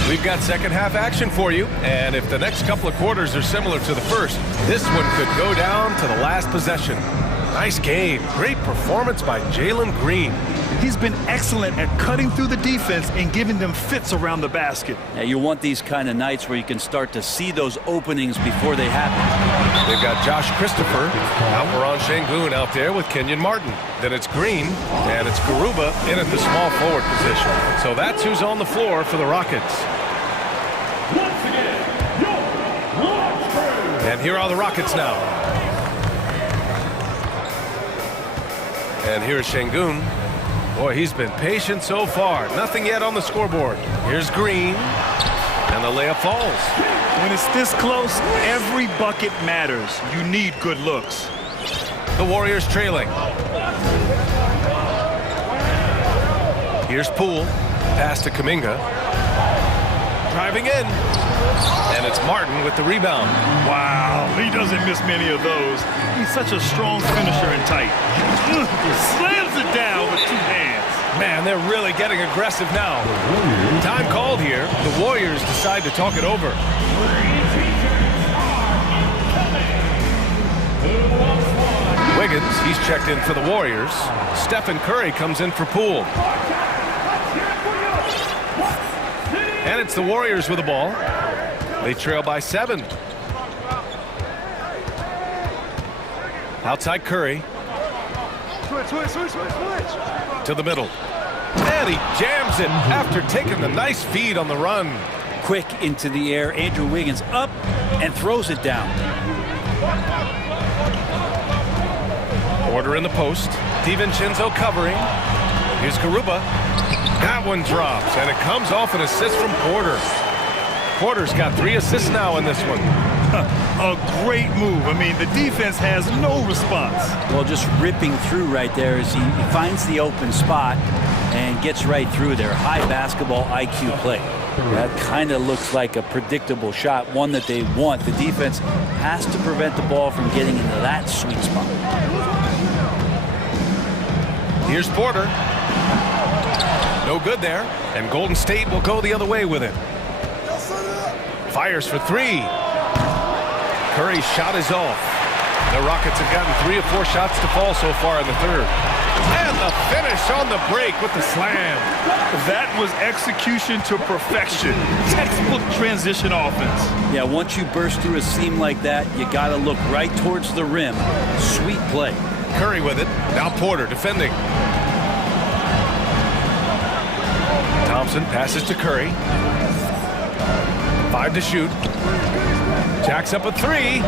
We've got second half action for you, and if the next couple of quarters are similar to the first, this one could go down to the last possession. Nice game. Great performance by Jalen Green. He's been excellent at cutting through the defense and giving them fits around the basket. Now, you want these kind of nights where you can start to see those openings before they happen. They've got Josh Christopher, Alperon Şengün out there with Kenyon Martin. Then it's Green, and it's Garuba in at the small forward position. So that's who's on the floor for the Rockets. And here are the Rockets now. And here's Şengün. Boy, he's been patient so far. Nothing yet on the scoreboard. Here's Green. And the layup falls. When it's this close, every bucket matters. You need good looks. The Warriors trailing. Here's Poole. Pass to Kuminga. Driving in. And it's Martin with the rebound. Wow, he doesn't miss many of those. He's such a strong finisher and tight. Slams it down with 2 hands. Man, they're really getting aggressive now. Time called here. The Warriors decide to talk it over. Wiggins, he's checked in for the Warriors. Stephen Curry comes in for Poole. And it's the Warriors with the ball. They trail by 7. Outside Curry. Switch. To the middle. And he jams it after taking the nice feed on the run. quick into the air. Andrew Wiggins up and throws it down. Porter in the post. DiVincenzo covering. Here's Garuba. That one drops, and it comes off an assist from Porter. Porter's got 3 assists now in this one. A great move. I mean, the defense has no response. Well, just ripping through right there as he finds the open spot and gets right through there. High basketball IQ play. That kind of looks like a predictable shot, one that they want. The defense has to prevent the ball from getting into that sweet spot. Here's Porter. No good there, and Golden State will go the other way with it. Fires for 3. Curry's shot is off. The Rockets have gotten 3 or 4 shots to fall so far in the third. And the finish on the break with the slam. That was execution to perfection. Textbook transition offense. Yeah, once you burst through a seam like that, you got to look right towards the rim. Sweet play. Curry with it. Now Porter defending. Thompson passes to Curry. 5 to shoot. Jacks up a 3.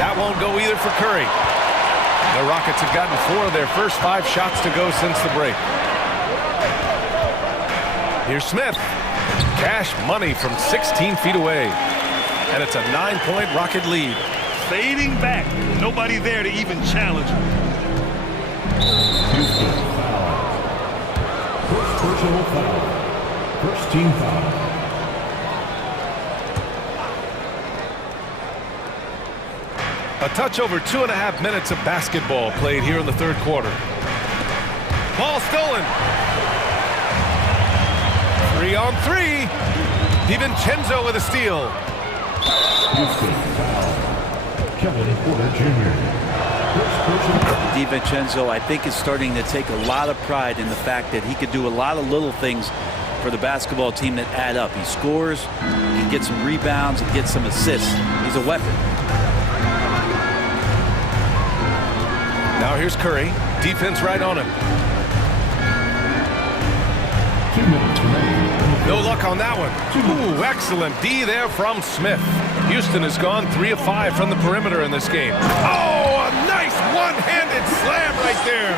That won't go either for Curry. The Rockets have gotten 4 of their first 5 shots to go since the break. Here's Smith. Cash money from 16 feet away. And it's a 9-point Rocket lead. Fading back. Nobody there to even challenge him. First personal foul. First team foul. A touch over 2.5 minutes of basketball played here in the third quarter. Ball stolen. 3 on 3. DiVincenzo with a steal. Kevin Porter Jr. DiVincenzo, I think, is starting to take a lot of pride in the fact that he could do a lot of little things for the basketball team that add up. He scores, he gets some rebounds, he gets some assists. He's a weapon. Now here's Curry. Defense right on him. 2 minutes remaining. No luck on that one. Ooh, excellent D there from Smith. Houston has gone 3 of 5 from the perimeter in this game. Oh, a nice one-handed slam right there.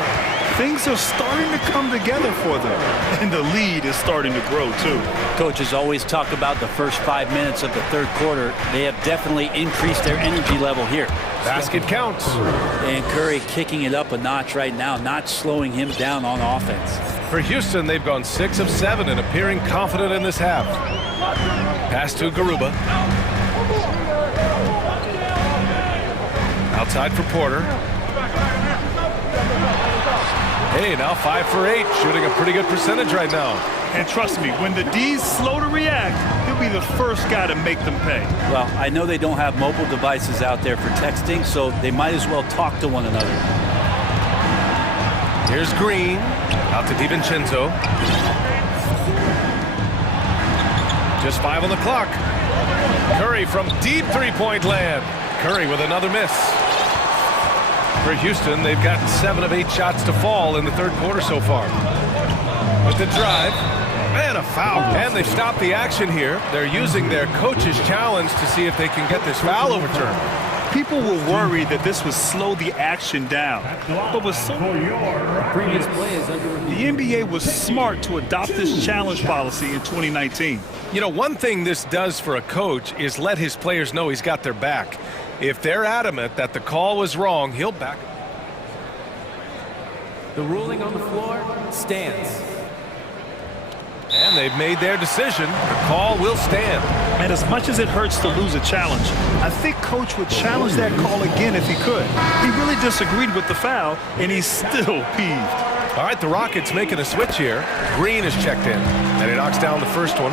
Things are starting to come together for them, and the lead is starting to grow too. Coaches always talk about the first 5 minutes of the third quarter. They have definitely increased their energy level here. Basket counts. And Curry kicking it up a notch right now, not slowing him down on offense. For Houston, they've gone 6 of 7 and appearing confident in this half. Pass to Garuba. Outside for Porter. Hey, now 5 for 8, shooting a pretty good percentage right now. And trust me, when the D's slow to react, he'll be the first guy to make them pay. Well, I know they don't have mobile devices out there for texting, so they might as well talk to one another. Here's Green, out to DiVincenzo. Just 5 on the clock. Curry from deep three-point land. Curry with another miss. For Houston, they've gotten 7 of 8 shots to fall in the third quarter so far. With the drive, and a foul. And they stopped the action here. They're using their coach's challenge to see if they can get this foul overturned. People were worried that this would slow the action down. But with so Previous play is under review. the NBA was smart to adopt this challenge policy in 2019. You know, one thing this does for a coach is let his players know he's got their back. If they're adamant that the call was wrong, he'll back. The ruling on the floor stands. And they've made their decision. The call will stand. And as much as it hurts to lose a challenge, I think Coach would challenge that call again if he could. He really disagreed with the foul, and he's still peeved. All right, the Rockets making a switch here. Green is checked in, and he knocks down the first one.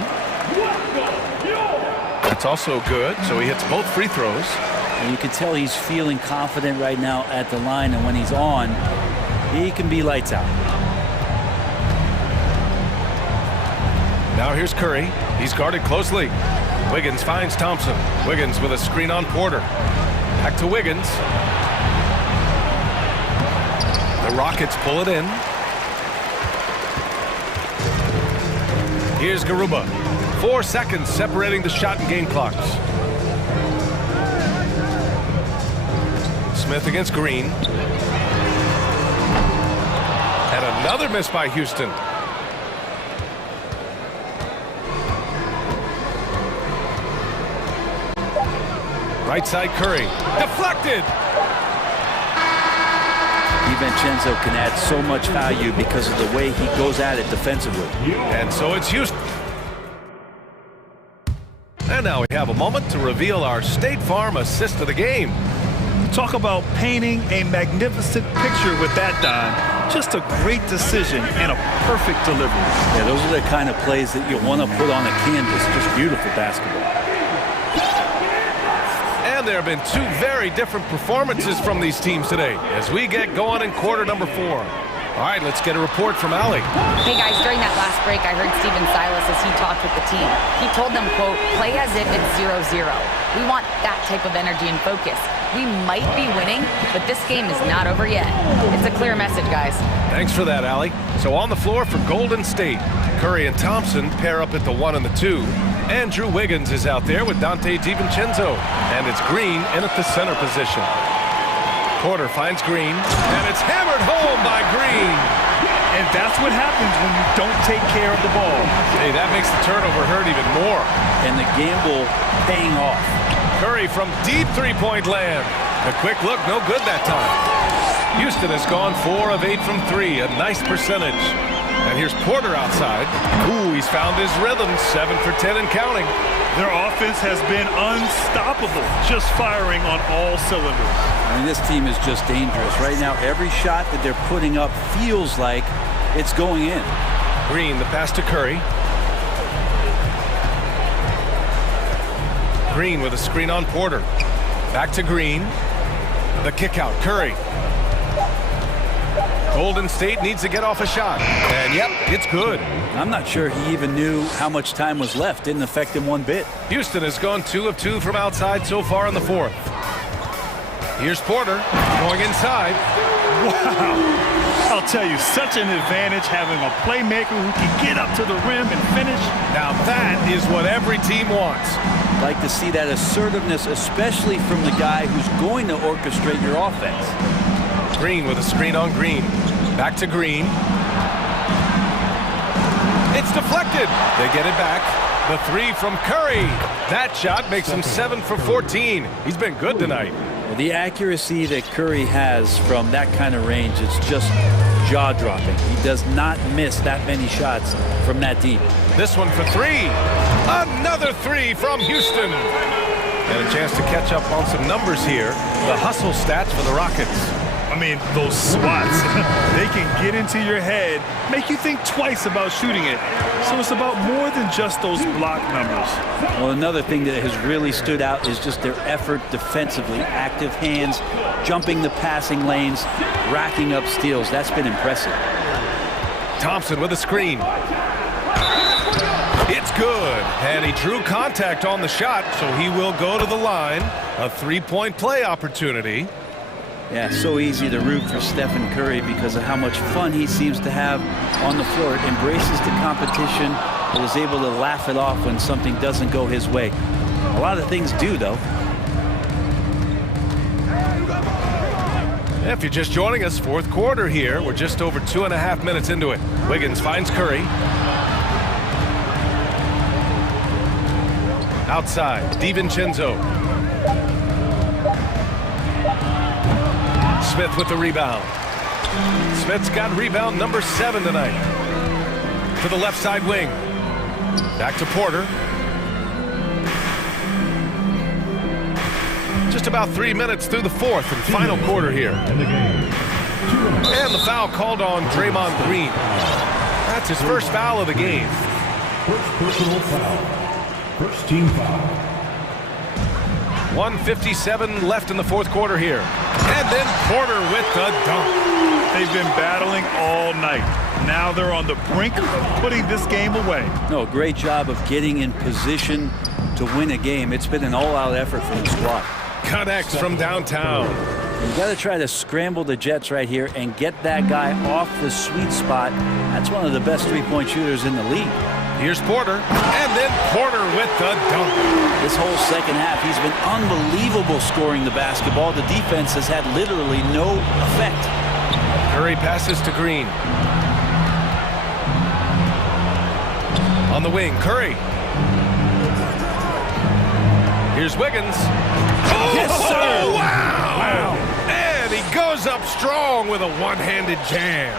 That's also good, so he hits both free throws. And you can tell he's feeling confident right now at the line, and when he's on, he can be lights out. Now here's Curry. He's guarded closely. Wiggins finds Thompson. Wiggins with a screen on Porter. Back to Wiggins. The Rockets pull it in. Here's Garuba. 4 seconds separating the shot and game clocks. Smith against Green. And another miss by Houston. Right side Curry. Deflected! DiVincenzo can add so much value because of the way he goes at it defensively. And so it's Houston. And now we have a moment to reveal our State Farm assist of the game. Talk about painting a magnificent picture with that dime. Just a great decision and a perfect delivery. Yeah, those are the kind of plays that you want to put on a canvas. Just beautiful basketball. And there have been 2 very different performances from these teams today as we get going in quarter number 4. All right, let's get a report from Allie. Hey guys, during that last break, I heard Stephen Silas as he talked with the team. He told them, quote, play as if it's 0-0. We want that type of energy and focus. We might be winning, but this game is not over yet. It's a clear message, guys. Thanks for that, Allie. So on the floor for Golden State, Curry and Thompson pair up at the 1 and the 2. Andrew Wiggins is out there with Dante DiVincenzo. And it's Green in at the center position. Porter finds Green, and it's hammered home by Green. And that's what happens when you don't take care of the ball. Hey, that makes the turnover hurt even more. And the gamble paying off. Curry from deep three-point land. A quick look, no good that time. Houston has gone 4 of 8 from 3, a nice percentage. And here's Porter outside. Ooh, he's found his rhythm, 7 for 10 and counting. Their offense has been unstoppable, just firing on all cylinders. I mean, this team is just dangerous. Right now, every shot that they're putting up feels like it's going in. Green, the pass to Curry. Green with a screen on Porter. Back to Green. The kick out, Curry. Golden State needs to get off a shot. And yep, it's good. I'm not sure he even knew how much time was left. Didn't affect him one bit. Houston has gone 2 of 2 from outside so far in the 4th. Here's Porter going inside. Wow. I'll tell you, such an advantage having a playmaker who can get up to the rim and finish. Now that is what every team wants. Like to see that assertiveness, especially from the guy who's going to orchestrate your offense. Green with a screen on Green. Back to Green. It's deflected. They get it back. The 3 from Curry. That shot makes him 7 for 14. He's been good tonight. The accuracy that Curry has from that kind of range is just jaw-dropping. He does not miss that many shots from that deep. This one for 3. Another 3 from Houston. And a chance to catch up on some numbers here. The hustle stats for the Rockets. I mean, those swats, they can get into your head, make you think twice about shooting it. So it's about more than just those block numbers. Well, another thing that has really stood out is just their effort defensively. Active hands, jumping the passing lanes, racking up steals. That's been impressive. Thompson with a screen. It's good. And he drew contact on the shot, so he will go to the line. A 3-point play opportunity. Yeah, so easy to root for Stephen Curry because of how much fun he seems to have on the floor. Embraces the competition, but is able to laugh it off when something doesn't go his way. A lot of things do, though. If you're just joining us, 4th quarter here. We're just over 2.5 minutes into it. Wiggins finds Curry. Outside, DiVincenzo. Smith with the rebound. Smith's got rebound number 7 tonight. To the left side wing. Back to Porter. Just about 3 minutes through the 4th and final quarter here. And the foul called on Draymond Green. That's his first foul of the game. First personal foul. First team foul. 1:57 left in the 4th quarter here. And then Porter with the dunk. They've been battling all night. Now they're on the brink of putting this game away. No, great job of getting in position to win a game. It's been an all-out effort from the squad. Connects from downtown. You got to try to scramble the Jets right here and get that guy off the sweet spot. That's one of the best 3-point shooters in the league. Here's Porter, and then Porter with the dunk. This whole second half, he's been unbelievable scoring the basketball. The defense has had literally no effect. Curry passes to Green. On the wing, Curry. Here's Wiggins. Oh, yes, sir! Wow! And he goes up strong with a one-handed jam.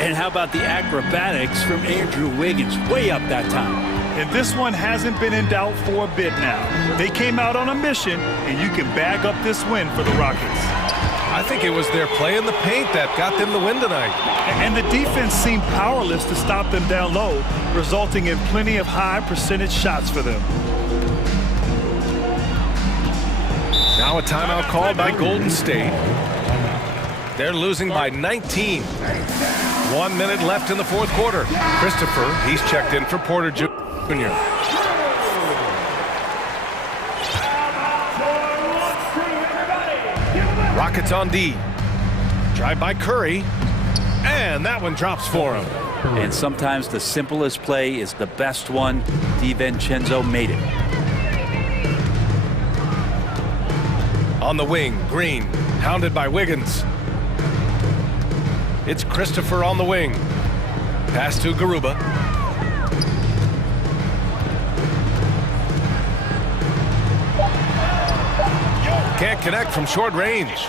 And how about the acrobatics from Andrew Wiggins? Way up that time. And this one hasn't been in doubt for a bit now. They came out on a mission, and you can bag up this win for the Rockets. I think it was their play in the paint that got them the win tonight. And the defense seemed powerless to stop them down low, resulting in plenty of high percentage shots for them. Now a timeout called by Golden State. They're losing by 19. 1 minute left in the fourth quarter. Christopher, he's checked in for Porter Jr. Rockets on D. Drive by Curry. And that one drops for him. And sometimes the simplest play is the best one. DiVincenzo made it. On the wing, Green, hounded by Wiggins. It's Christopher on the wing. Pass to Garuba. Can't connect from short range.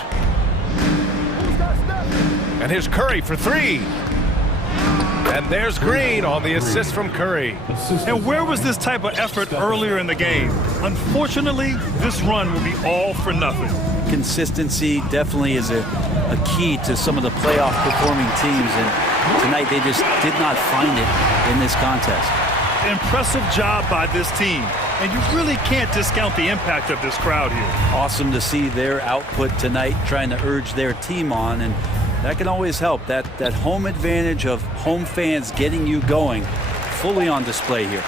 And here's Curry for three. And there's Green on the assist from Curry. And where was this type of effort earlier in the game? Unfortunately, this run will be all for nothing. Consistency definitely is a key to some of the playoff performing teams, and tonight they just did not find it in this contest. Impressive job by this team, and you really can't discount the impact of this crowd here. Awesome to see their output tonight, trying to urge their team on, and that can always help. That home advantage of home fans getting you going, fully on display here.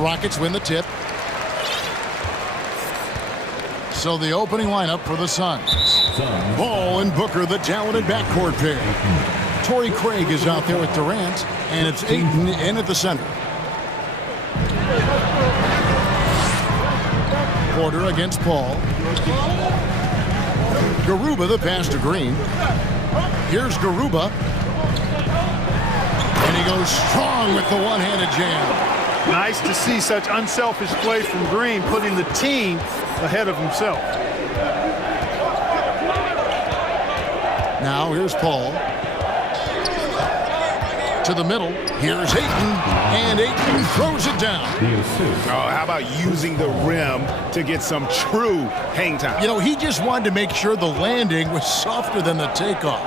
Rockets win the tip. So the opening lineup for the Suns. Ball and Booker, the talented backcourt pair. Torrey Craig is out there with Durant, and it's Ayton in at the center. Porter against Paul. Garuba the pass to Green. Here's Garuba. And he goes strong with the one-handed jam. Nice to see such unselfish play from Green, putting the team ahead of himself. Now here's Paul. To the middle. Here's Ayton. And Ayton throws it down. Oh, how about using the rim to get some true hang time? You know, he just wanted to make sure the landing was softer than the takeoff.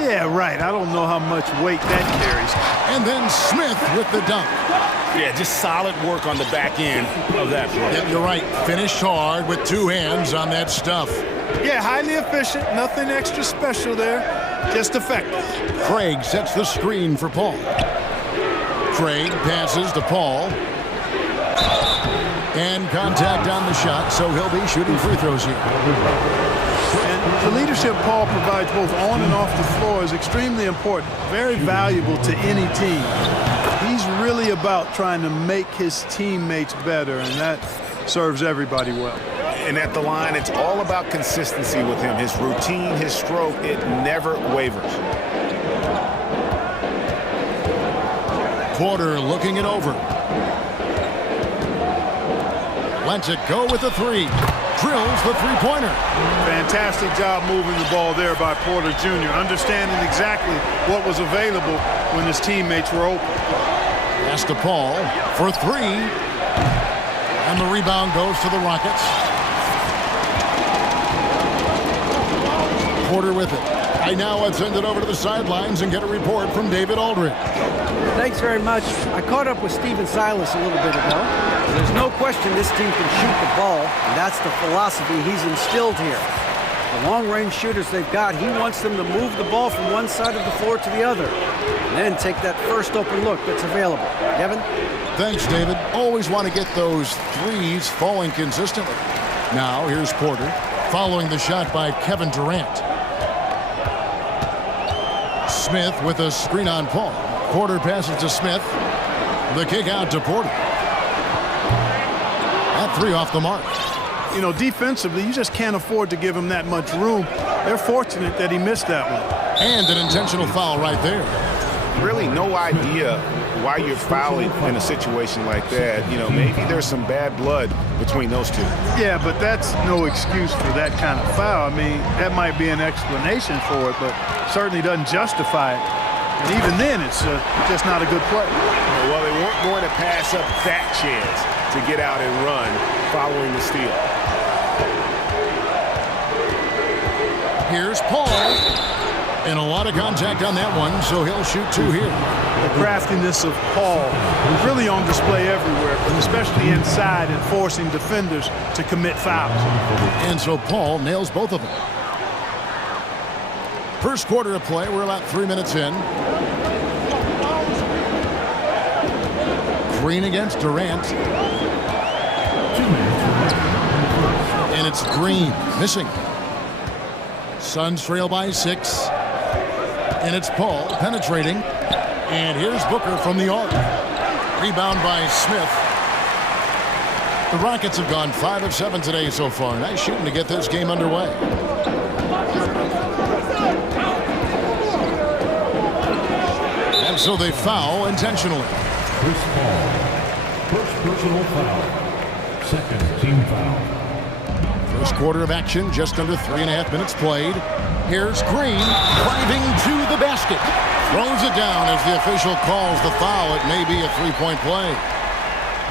Yeah, right. I don't know how much weight that carries. And then Smith with the dunk. Yeah, just solid work on the back end of that play. Yeah, you're right. Finished hard with two hands on that stuff. Yeah, highly efficient. Nothing extra special there. Just effective. Craig sets the screen for Paul. Craig passes to Paul. And contact on the shot, so he'll be shooting free throws here. And the leadership Paul provides both on and off the floor is extremely important, very valuable to any team. He's really about trying to make his teammates better, and that serves everybody well. And at the line, it's all about consistency with him. His routine, his stroke, it never wavers. Porter looking it over. Lets it go with the three. Drills the three-pointer. Fantastic job moving the ball there by Porter Jr., understanding exactly what was available when his teammates were open. Pass to Paul for three. And the rebound goes to the Rockets. Porter with it. And now let's send it over to the sidelines and get a report from David Aldridge. Thanks very much. I caught up with Stephen Silas a little bit ago. There's no question this team can shoot the ball, and that's the philosophy he's instilled here. The long-range shooters they've got, he wants them to move the ball from one side of the floor to the other, and then take that first open look that's available. Kevin? Thanks, David. Always want to get those threes falling consistently. Now, here's Porter, following the shot by Kevin Durant. Smith with a screen on Paul. Porter passes to Smith. The kick out to Porter. That three off the mark. You know, defensively, you just can't afford to give him that much room. They're fortunate that he missed that one. And an intentional foul right there. Really no idea why you're fouling in a situation like that. You know, maybe there's some bad blood between those two. Yeah, but that's no excuse for that kind of foul. I mean, that might be an explanation for it, but certainly doesn't justify it. And even then, it's just not a good play. Well, they weren't going to pass up that chance to get out and run following the steal. Here's Paul. And a lot of contact on that one, so he'll shoot two here. The craftiness of Paul is really on display everywhere, but especially inside and forcing defenders to commit fouls. And so Paul nails both of them. First quarter of play, we're about 3 minutes in. Green against Durant. And it's Green missing. Suns trail by 6. And it's Paul penetrating. And here's Booker from the arc. Rebound by Smith. The Rockets have gone 5 of 7 today so far. Nice shooting to get this game underway. And so they foul intentionally. First personal foul. Second team foul. First quarter of action, just under 3.5 minutes played. Here's Green driving to the basket. Throws it down as the official calls the foul. It may be a three-point play.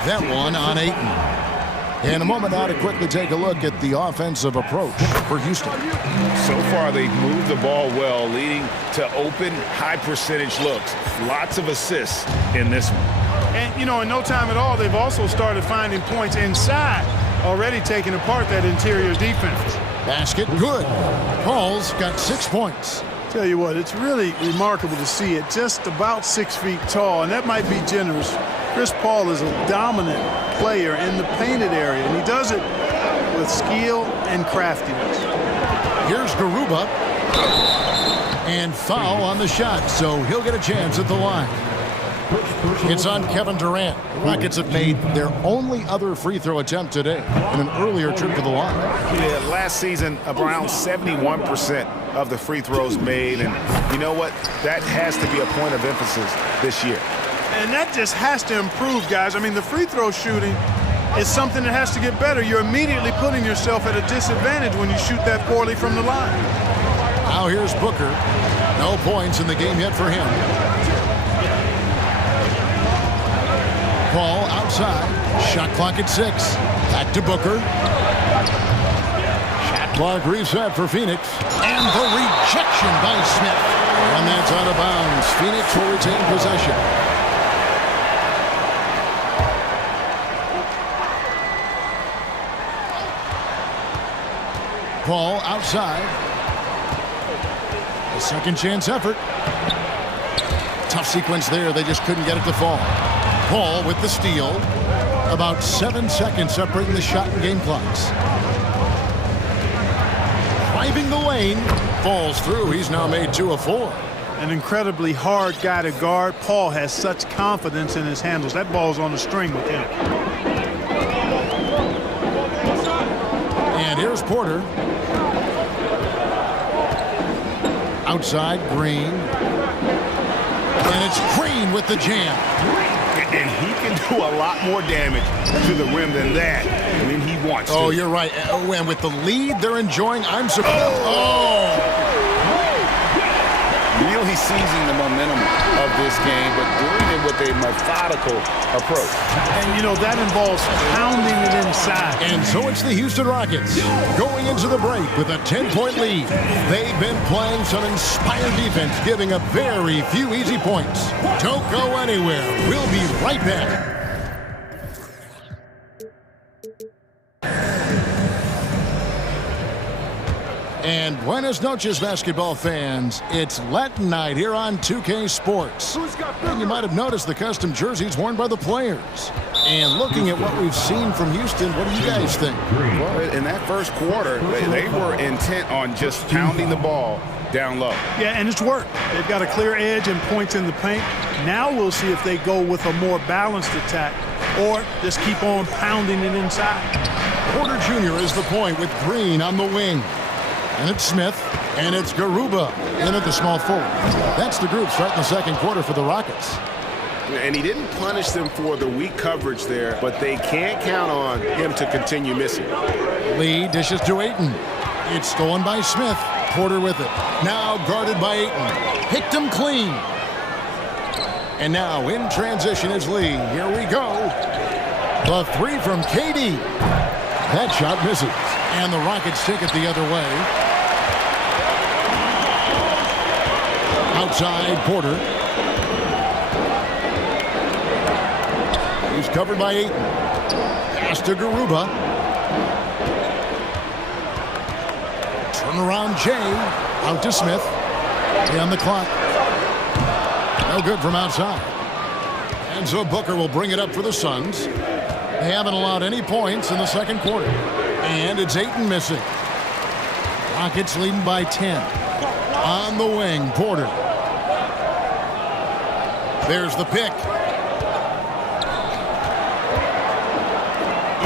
That one on Ayton. In a moment now to quickly take a look at the offensive approach for Houston. So far, they've moved the ball well, leading to open, high-percentage looks. Lots of assists in this one. And, you know, in no time at all, they've also started finding points inside, already taking apart that interior defense. Basket good. Paul's got 6 points. Tell you what, it's really remarkable to see it, just about 6 feet tall, and that might be generous Chris Paul is a dominant player in the painted area, and he does it with skill and craftiness. Here's Garuba. And foul on the shot, so he'll get a chance at the line. It's on Kevin Durant. The Rockets have made their only other free throw attempt today in an earlier trip to the line. Yeah, last season, around 71% of the free throws made. And you know what? That has to be a point of emphasis this year. And that just has to improve, guys. I mean, the free throw shooting is something that has to get better. You're immediately putting yourself at a disadvantage when you shoot that poorly from the line. Now here's Booker. No points in the game yet for him. Paul outside. Shot clock at 6. Back to Booker. Shot clock reset for Phoenix. And the rejection by Smith. And that's out of bounds. Phoenix will retain possession. Paul outside. A second chance effort. Tough sequence there. They just couldn't get it to fall. Paul with the steal. About 7 seconds separating the shot and game clocks. Driving the lane. Falls through. He's now made 2 of 4. An incredibly hard guy to guard. Paul has such confidence in his handles. That ball's on the string with him. And here's Porter. Outside, Green. And it's Green with the jam. And he can do a lot more damage to the rim than that when he wants to. Oh, you're right. Oh, and with the lead they're enjoying, I'm surprised. Really seizing the momentum of this game, but doing it with a methodical approach. And, you know, that involves pounding it inside. And so it's the Houston Rockets going into the break with a 10-point lead. They've been playing some inspired defense, giving up very few easy points. Don't go anywhere. We'll be right back. And buenas noches, basketball fans. It's Latin night here on 2K Sports. And you might have noticed the custom jerseys worn by the players. And looking at what we've seen from Houston, what do you guys think? Well, in that first quarter, they were intent on just pounding the ball down low. Yeah, and it's worked. They've got a clear edge and points in the paint. Now we'll see if they go with a more balanced attack or just keep on pounding it inside. Porter Jr. is the point with Green on the wing. And it's Smith, and it's Garuba in at the small forward. That's the group starting the second quarter for the Rockets. And he didn't punish them for the weak coverage there, but they can't count on him to continue missing. Lee dishes to Ayton. It's stolen by Smith. Porter with it. Now guarded by Ayton. Picked him clean. And now in transition is Lee. Here we go. The three from KD. That shot misses. And the Rockets take it the other way. Outside, Porter. He's covered by Ayton. Pass to Garuba. Turnaround Jay. Out to Smith. Stay on the clock. No good from outside. And so Booker will bring it up for the Suns. They haven't allowed any points in the second quarter. And it's Ayton missing. Rockets leading by 10. On the wing, Porter. There's the pick.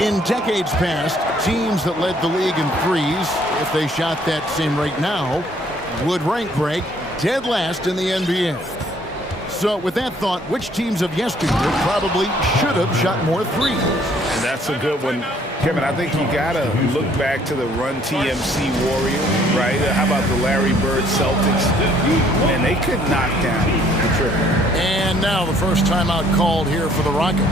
In decades past, teams that led the league in threes, if they shot that same rate now, would rank Greg dead last in the NBA. So with that thought, which teams of yesteryear probably should have shot more threes? And that's a good one. Kevin, I think you got to look back to the Run TMC Warriors, right? How about the Larry Bird Celtics? Man, they could knock down the triple. And now the first timeout called here for the Rockets.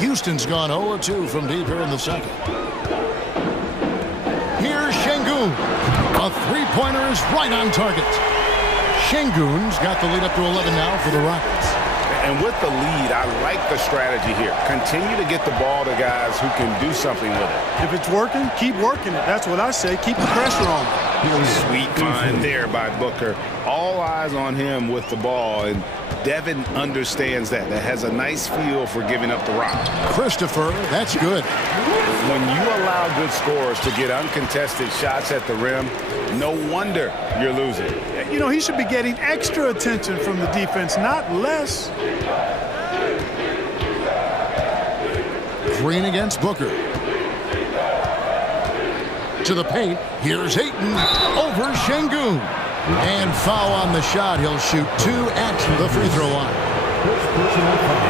Houston's gone 0-2 from deep here in the second. Here's Şengün. A three-pointer is right on target. Şengün's got the lead up to 11 now for the Rockets. And with the lead, I like the strategy here. Continue to get the ball to guys who can do something with it. If it's working, keep working it. That's what I say. Keep the pressure on it. Sweet find there by Booker. All eyes on him with the ball, and Devin understands that. That has a nice feel for giving up the rock. Christopher, that's good. When you allow good scorers to get uncontested shots at the rim, no wonder you're losing. You know, he should be getting extra attention from the defense, not less. Green against Booker. To the paint. Here's Ayton over Şengün. And foul on the shot. He'll shoot 2 at the free throw line.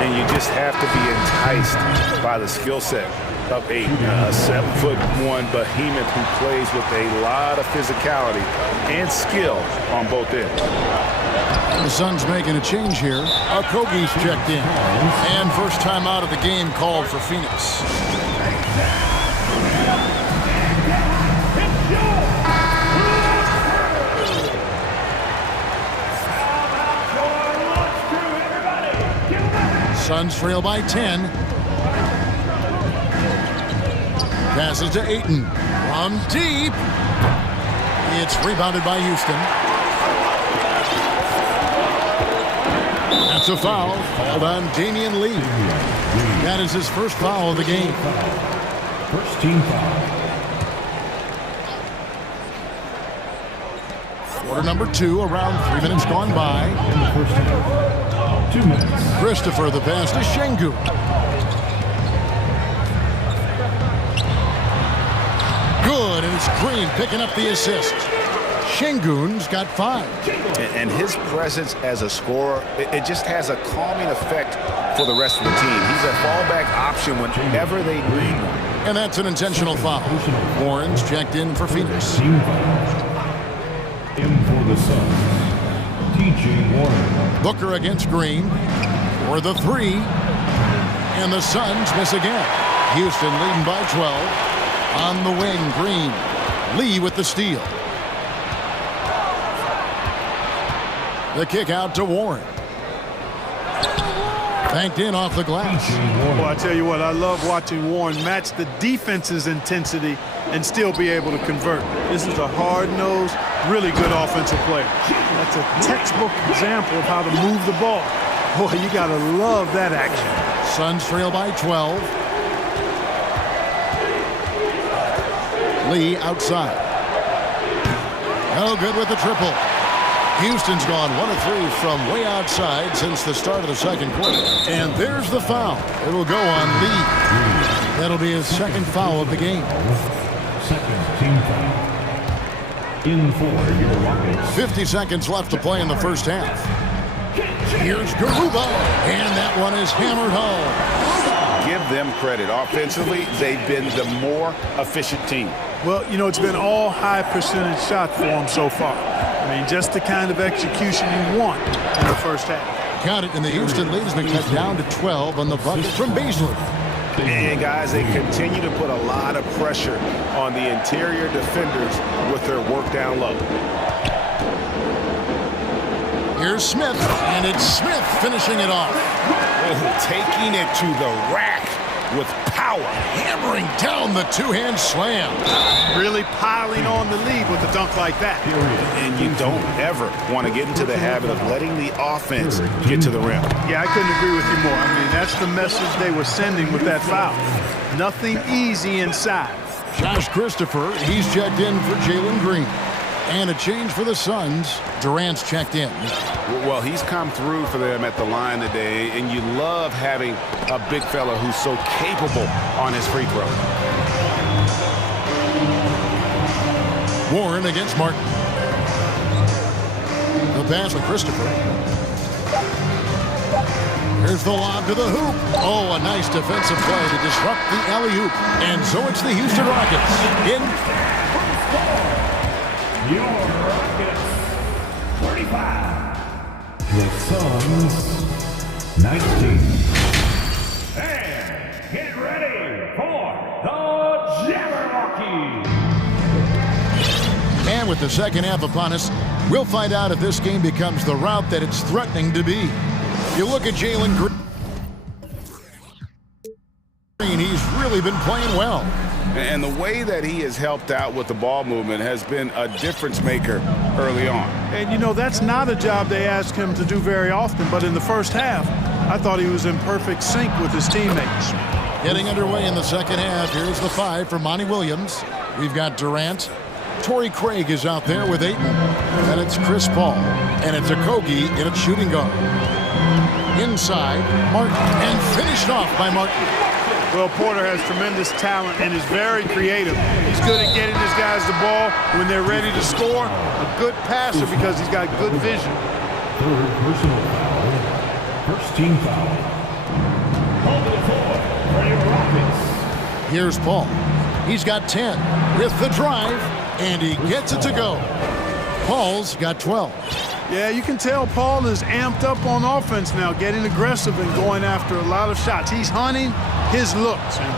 And you just have to be enticed by the skill set of a 7'1" behemoth who plays with a lot of physicality and skill on both ends. The Suns making a change here. Okogie's checked in. And first time out of the game called for Phoenix. Suns trail by 10. Passes to Ayton. From deep. It's rebounded by Houston. That's a foul called on Damian Lee. That is his first foul of the game. First team foul. Quarter number 2, around 3 minutes gone by. In the first half. 2 minutes. Christopher, the pass to Şengün. Good, and it's Green picking up the assist. Şengün's got 5. And his presence as a scorer, it just has a calming effect for the rest of the team. He's a fallback option whenever they need one. And that's an intentional foul. Warren's checked in for Phoenix. In for the Suns, TJ Warren. Booker against Green for the 3. And the Suns miss again. Houston leading by 12. On the wing, Green. Lee with the steal. The kick out to Warren. Banked in off the glass. Well, I tell you what, I love watching Warren match the defense's intensity and still be able to convert. This is a hard-nosed, really good offensive player. That's a textbook example of how to move the ball. Boy, you got to love that action. Suns trail by 12. Lee outside. No good with the triple. Houston's gone 1 of 3 from way outside since the start of the second quarter. And there's the foul. It'll go on Lee. That'll be his second foul of the game. Second team foul. In for your Rockets. 50 seconds left to play in the first half. Here's Garuba, and that one is hammered home. Give them credit. Offensively, they've been the more efficient team. Well, you know, it's been all high percentage shot for them so far. I mean, just the kind of execution you want in the first half. Count it, and the Houston lead has been cut down to 12 on the bucket from Beasley. And guys, they continue to put a lot of pressure on the interior defenders with their work down low. Here's Smith, and it's Smith finishing it off. Oh, taking it to the rack with power. Hammering down the two-hand slam. Really piling on the lead with a dunk like that. And you don't ever want to get into the habit of letting the offense get to the rim. Yeah, I couldn't agree with you more. I mean, that's the message they were sending with that foul. Nothing easy inside. Josh Christopher, he's checked in for Jalen Green. And a change for the Suns. Durant's checked in. Well, he's come through for them at the line today, and you love having a big fella who's so capable on his free throw. Warren against Martin. The pass from Christopher. Here's the lob to the hoop. Oh, a nice defensive play to disrupt the alley-oop. And so it's the Houston Rockets in. Your Rockets 35. The Suns 19. And get ready for the Jabberwocky. And with the second half upon us, we'll find out if this game becomes the route that it's threatening to be. You look at Jalen Green. He's really been playing well. And the way that he has helped out with the ball movement has been a difference maker early on. And, you know, that's not a job they ask him to do very often, but in the first half, I thought he was in perfect sync with his teammates. Getting underway in the second half. Here's the 5 for Monty Williams. We've got Durant. Torrey Craig is out there with Ayton. And it's Chris Paul. And it's Okogie in at shooting guard. Inside, Martin. And finished off by Martin. Well, Porter has tremendous talent and is very creative. He's good at getting his guys the ball when they're ready to score. A good passer because he's got good vision. Third personal foul. First team foul. On the floor for your Rockets. Here's Paul. He's got 10 with the drive, and he gets it to go. Paul's got 12. Yeah, you can tell Paul is amped up on offense now, getting aggressive and going after a lot of shots. He's hunting his looks, and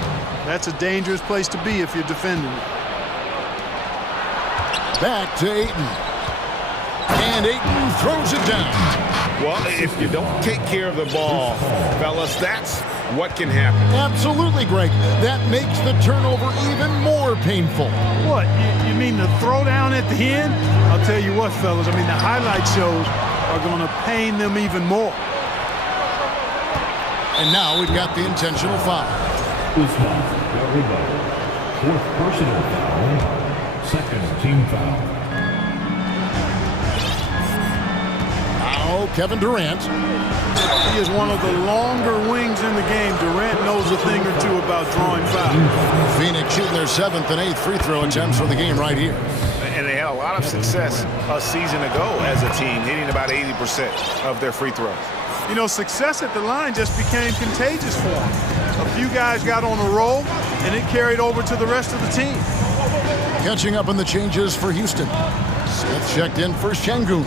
that's a dangerous place to be if you're defending it. Back to Ayton. And Ayton throws it down. Well, if you don't take care of the ball, fellas, that's what can happen. Absolutely, Greg. That makes the turnover even more painful. What, you mean the throwdown at the end? I'll tell you what, fellas, I mean, the highlight shows are going to pain them even more. And now we've got the intentional foul. Fourth personal foul. Second team foul. Now Kevin Durant. He is one of the longer wings in the game. Durant knows a thing or two about drawing fouls. Phoenix shooting their 7th and 8th free throw attempts for the game right here. And they had a lot of success a season ago as a team, hitting about 80% of their free throws. You know, success at the line just became contagious for them. A few guys got on a roll, and it carried over to the rest of the team. Catching up on the changes for Houston. Smith checked in for Şengün.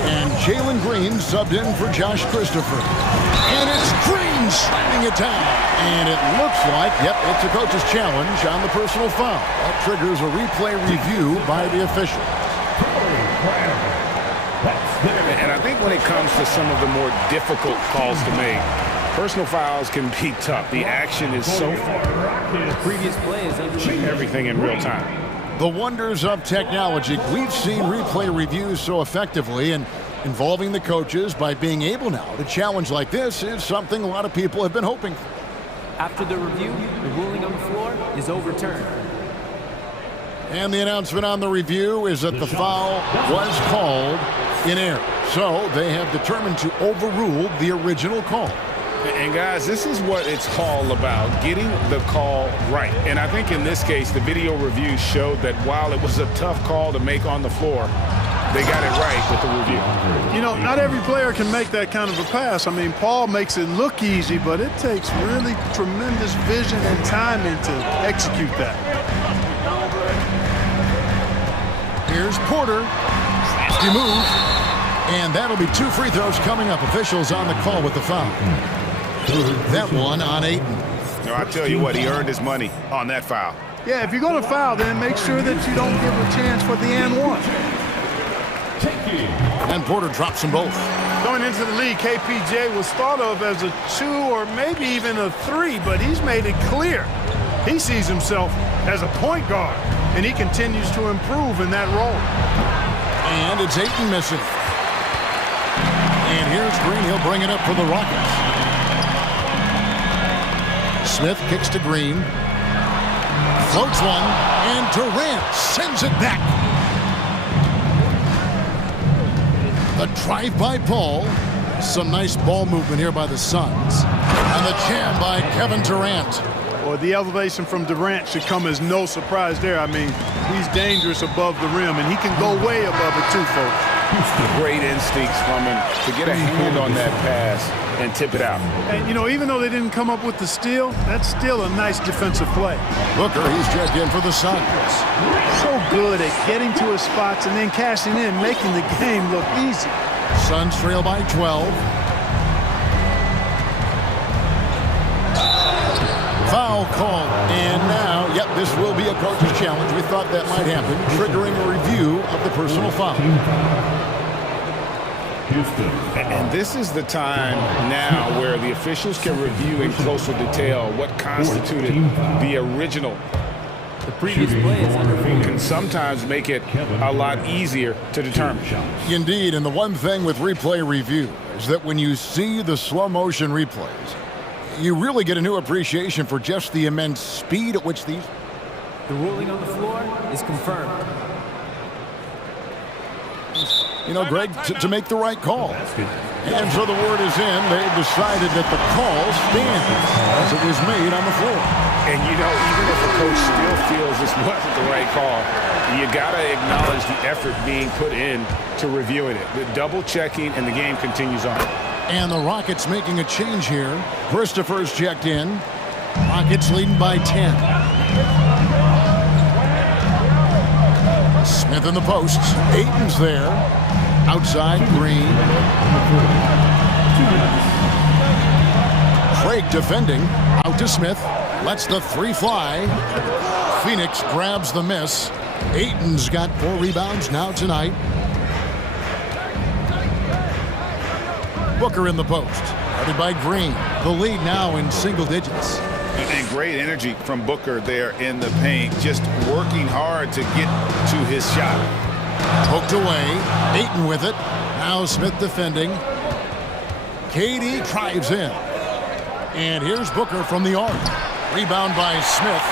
And Jalen Green subbed in for Josh Christopher. And it's Green sliding it down. And it looks like, yep, it's a coach's challenge on the personal foul. That triggers a replay review by the official. And I think when it comes to some of the more difficult calls to make, personal fouls can be tough. The action is so far. The previous play is underway. Everything in real time. The wonders of technology. We've seen replay reviews so effectively, and involving the coaches by being able now to challenge like this is something a lot of people have been hoping for. After the review, the ruling on the floor is overturned. And the announcement on the review is that the foul was called in error. So they have determined to overrule the original call. And guys, this is what it's all about, getting the call right. And I think in this case, the video review showed that while it was a tough call to make on the floor, they got it right with the review. You know, not every player can make that kind of a pass. I mean, Paul makes it look easy, but it takes really tremendous vision and timing to execute that. Here's Porter. Nasty move. And that'll be 2 free throws coming up. Officials on the call with the foul. That one on Ayton. No, I tell you what, he earned his money on that foul. Yeah, if you're going to foul, then make sure that you don't give a chance for the and one. And Porter drops them both. Going into the league, KPJ was thought of as a 2 or maybe even a 3, but he's made it clear he sees himself as a point guard, and he continues to improve in that role. And it's Ayton missing. And here's Green. He'll bring it up for the Rockets. Smith kicks to Green. Floats one. And Durant sends it back. The drive by Paul. Some nice ball movement here by the Suns. And the jam by Kevin Durant. Well, the elevation from Durant should come as no surprise there. I mean, he's dangerous above the rim, and he can go way above it too, folks. Great instincts from him to get a hand on that pass and tip it out. And, you know, even though they didn't come up with the steal, that's still a nice defensive play. Booker, he's checked in for the Suns. So good at getting to his spots and then cashing in, making the game look easy. Suns trail by 12. Foul call. And now, yep, this will be a coach's challenge. We thought that might happen, triggering a review of the personal foul. And this is the time now where the officials can review in closer detail what constituted the original. The previous play is under Can sometimes make it a lot easier to determine. Indeed, and the one thing with replay review is that when you see the slow motion replays, you really get a new appreciation for just the immense speed at which these... The ruling on the floor is confirmed. You know, Greg, to make the right call. And so the word is in. They've decided that the call stands as it was made on the floor. And, you know, even if a coach still feels this wasn't the right call, you got to acknowledge the effort being put in to reviewing it. The double checking, and the game continues on. And the Rockets making a change here. Christopher's checked in. Rockets leading by 10. Smith in the posts. Ayton's there. Outside, Green. Craig defending. Out to Smith. Lets the three fly. Phoenix grabs the miss. Ayton's got 4 rebounds now tonight. Booker in the post. Guarded by Green. The lead now in single digits. And great energy from Booker there in the paint. Just working hard to get to his shot. Poked away. Ayton with it. Now Smith defending. KD drives in. And here's Booker from the arc. Rebound by Smith.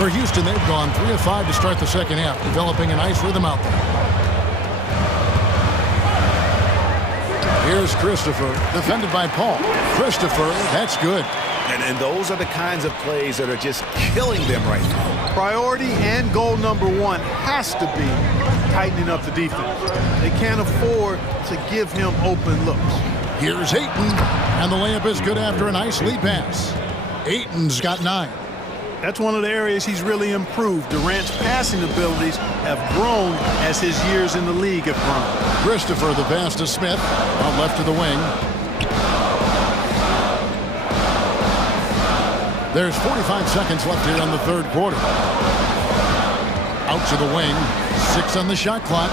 For Houston, they've gone 3 of 5 to start the second half, developing a nice rhythm out there. Here's Christopher, defended by Paul. Christopher, that's good. And those are the kinds of plays that are just killing them right now. Priority and goal number 1 has to be tightening up the defense. They can't afford to give him open looks. Here's Ayton, and the layup is good after a nice lead pass. Ayton's got 9. That's one of the areas he's really improved. Durant's passing abilities have grown as his years in the league have grown. Christopher, the pass to Smith, out left to the wing. There's 45 seconds left here in the third quarter. Out to the wing. 6 on the shot clock.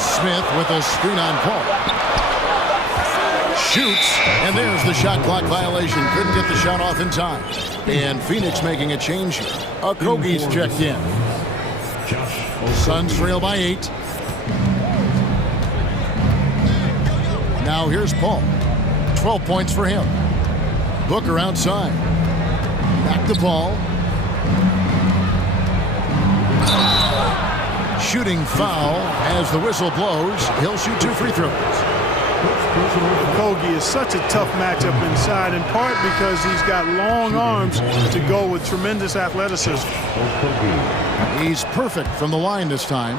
Smith with a screen on Paul. Shoots, and there's the shot clock violation. Couldn't get the shot off in time. And Phoenix making a change here. Okogie's checked in. Suns trail by 8. Now here's Paul. 12 points for him. Booker outside. Back to Paul. Shooting foul as the whistle blows. He'll shoot 2 free throws. Okogie is such a tough matchup inside, in part because he's got long arms to go with tremendous athleticism. He's perfect from the line this time.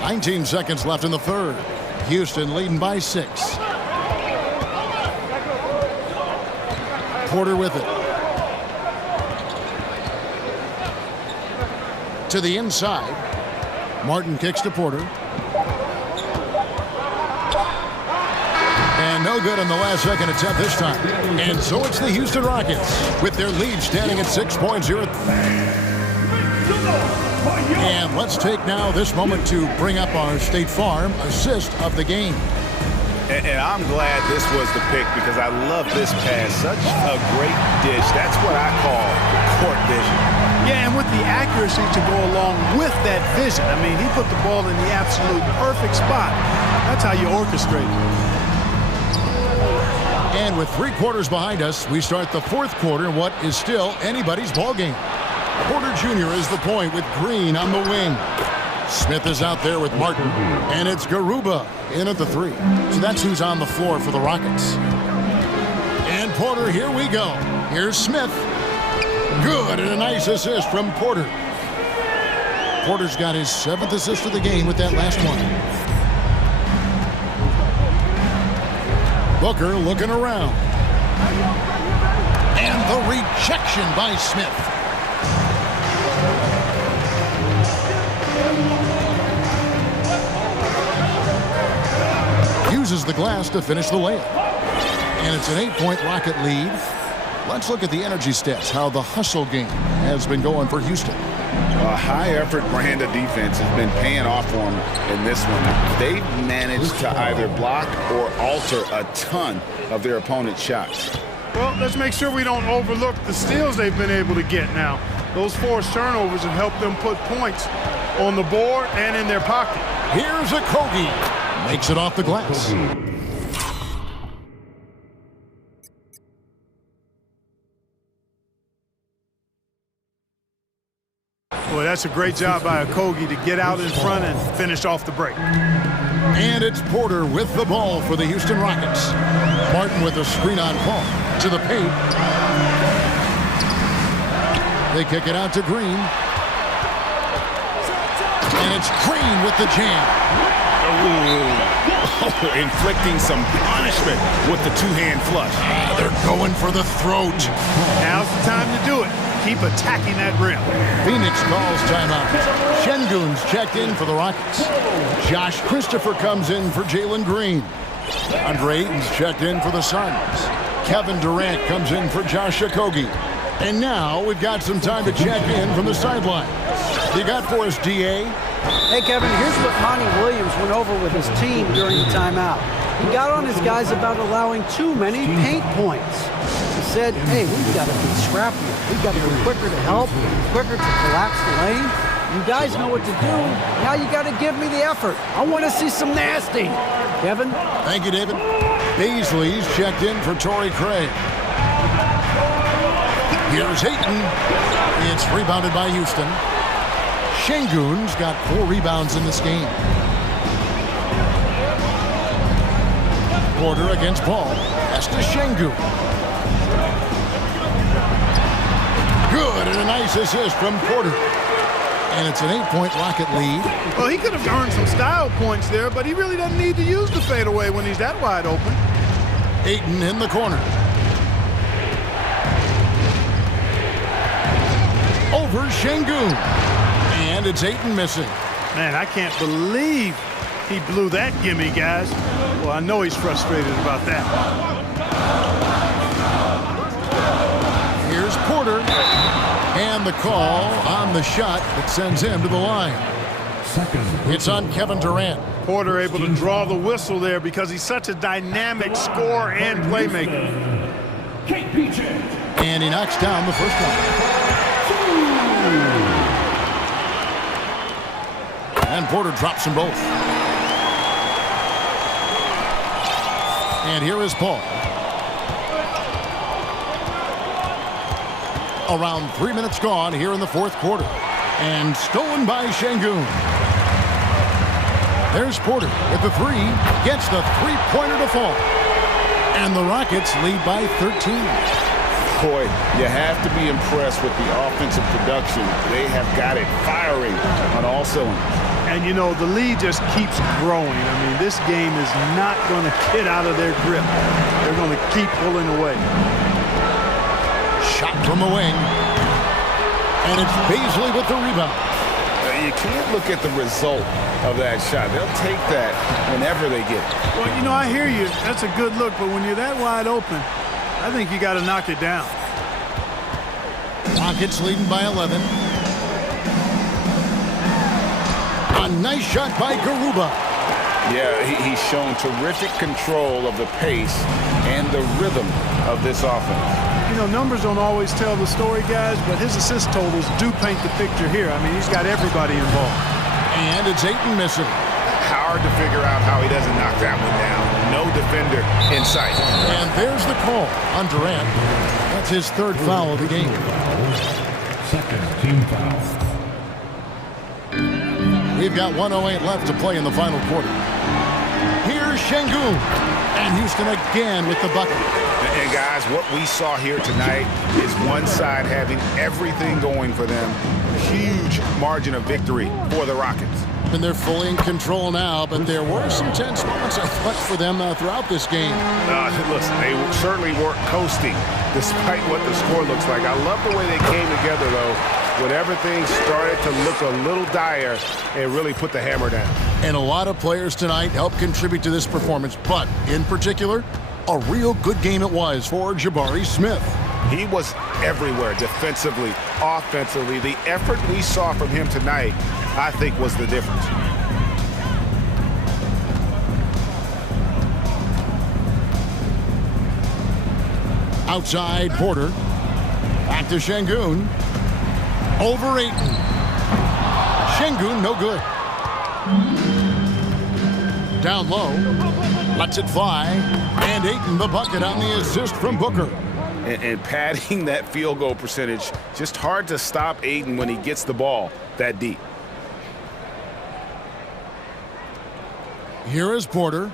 19 seconds left in the third. Houston leading by 6. Porter with it. To the inside. Martin kicks to Porter. And no good on the last second attempt this time. And so it's the Houston Rockets with their lead standing at 6.0. And let's take now this moment to bring up our State Farm assist of the game. And I'm glad this was the pick because I love this pass. Such a great dish. That's what I call court vision. Yeah, and with the accuracy to go along with that vision. I mean, he put the ball in the absolute perfect spot. That's how you orchestrate it. And with 3 quarters behind us, we start the fourth quarter in what is still anybody's ball game. Porter Jr. is the point with Green on the wing. Smith is out there with Martin. And it's Garuba in at the 3. So that's who's on the floor for the Rockets. And Porter, here we go. Here's Smith. Good, and a nice assist from Porter. Porter's got his 7th assist of the game with that last one. Booker looking around. And the rejection by Smith. Uses the glass to finish the layup. And it's an 8-point Rocket lead. Let's look at the energy stats, how the hustle game has been going for Houston. A high-effort brand of defense has been paying off for them in this one. They've managed to either block or alter a ton of their opponent's shots. Well, let's make sure we don't overlook the steals they've been able to get now. Those forced turnovers have helped them put points on the board and in their pocket. Here's a Kogi. Makes it off the glass. Well, that's a great job by Okogie to get out in front and finish off the break. And it's Porter with the ball for the Houston Rockets. Martin with a screen on Paul to the paint. They kick it out to Green. And it's Green with the jam. Inflicting some punishment with the two-hand flush. They're going for the throat. Now's the time to do it. Keep attacking that rim. Phoenix calls timeout. Şengün's checked in for the Rockets. Josh Christopher comes in for Jalen Green. Andre Ayton's checked in for the Suns. Kevin Durant comes in for Josh Okogie. And now we've got some time to check in from the sideline. You got for us, DA? Hey, Kevin, here's what Monty Williams went over with his team during the timeout. He got on his guys about allowing too many paint points. He said, hey, we've got to be scrappier. We've got to be quicker to help, quicker to collapse the lane. You guys know what to do. Now you got to give me the effort. I want to see some nasty. Kevin? Thank you, David. Beasley's checked in for Torrey Craig. Here's Ayton. It's rebounded by Houston. Şengün's got 4 rebounds in this game. Porter against Paul. That's to Şengün. Good, and a nice assist from Porter. And it's an 8-point Rocket lead. Well, he could have earned some style points there, but he really doesn't need to use the fadeaway when he's that wide open. Ayton in the corner. Over Şengün. And it's Ayton missing. Man, I can't believe he blew that gimme, guys. Well, I know he's frustrated about that. Here's Porter. And the call on the shot that sends him to the line. It's on Kevin Durant. Porter able to draw the whistle there because he's such a dynamic scorer and playmaker. And he knocks down the first one. And Porter drops them both. And here is Paul. Around 3 minutes gone here in the fourth quarter. And stolen by Şengün. There's Porter with the 3. Gets the three-pointer to fall. And the Rockets lead by 13. Boy, you have to be impressed with the offensive production. They have got it firing on all cylinders. And, you know, the lead just keeps growing. I mean, this game is not going to get out of their grip. They're going to keep pulling away. Shot from the wing. And it's Beasley with the rebound. You can't look at the result of that shot. They'll take that whenever they get it. Well, you know, I hear you. That's a good look. But when you're that wide open, I think you got to knock it down. Rockets leading by 11. A nice shot by Garuba. Yeah, he's shown terrific control of the pace and the rhythm of this offense. You know, numbers don't always tell the story, guys, but his assist totals do paint the picture here. I mean, he's got everybody involved. And it's Ayton missing. Hard to figure out how he doesn't knock that one down. No defender in sight. And there's the call on Durant. That's his 3rd foul of the game. Second team foul. We've got 1:08 left to play in the final quarter. Here's Şengün. And Houston again with the bucket. And guys, what we saw here tonight is one side having everything going for them. Huge margin of victory for the Rockets. And they're fully in control now, but there were some tense moments, I thought, for them throughout this game. Listen, they certainly weren't coasting, despite what the score looks like. I love the way they came together, though, when everything started to look a little dire and really put the hammer down. And a lot of players tonight helped contribute to this performance, but in particular, a real good game it was for Jabari Smith. He was everywhere, defensively, offensively. The effort we saw from him tonight, I think, was the difference. Outside Porter. Back to Şengün. Over Ayton. Şengün, no good. Down low. Lets it fly. And Ayton the bucket on the assist from Booker. And padding that field goal percentage, just hard to stop Ayton when he gets the ball that deep. Here is Porter.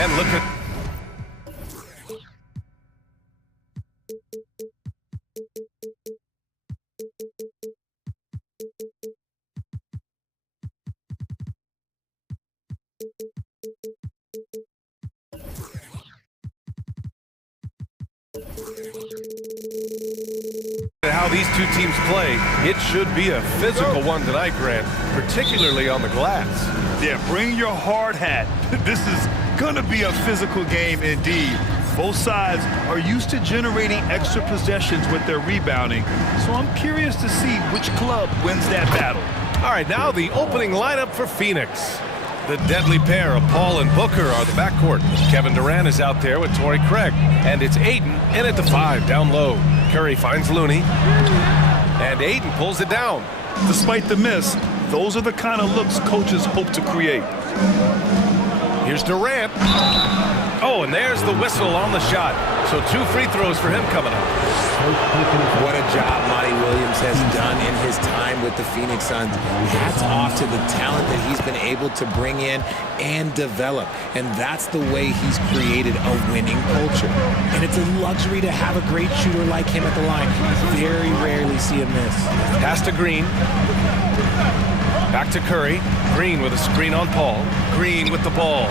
And look at... how these two teams play, it should be a physical one tonight, Grant, particularly on the glass. Yeah, bring your hard hat. This is gonna be a physical game indeed. Both sides are used to generating extra possessions with their rebounding, so I'm curious to see which club wins that battle. All right, now the opening lineup for Phoenix. The deadly pair of Paul and Booker are the backcourt. Kevin Durant is out there with Torrey Craig. And it's Ayton in at the 5, down low. Curry finds Looney. And Ayton pulls it down. Despite the miss, those are the kind of looks coaches hope to create. Here's Durant. Oh, and there's the whistle on the shot. So 2 free throws for him coming up. What a job Monty Williams has done in his time with the Phoenix Suns. Hats off to the talent that he's been able to bring in and develop. And that's the way he's created a winning culture. And it's a luxury to have a great shooter like him at the line. Very rarely see him miss. Pass to Green. Back to Curry. Green with a screen on Paul. Green with the ball.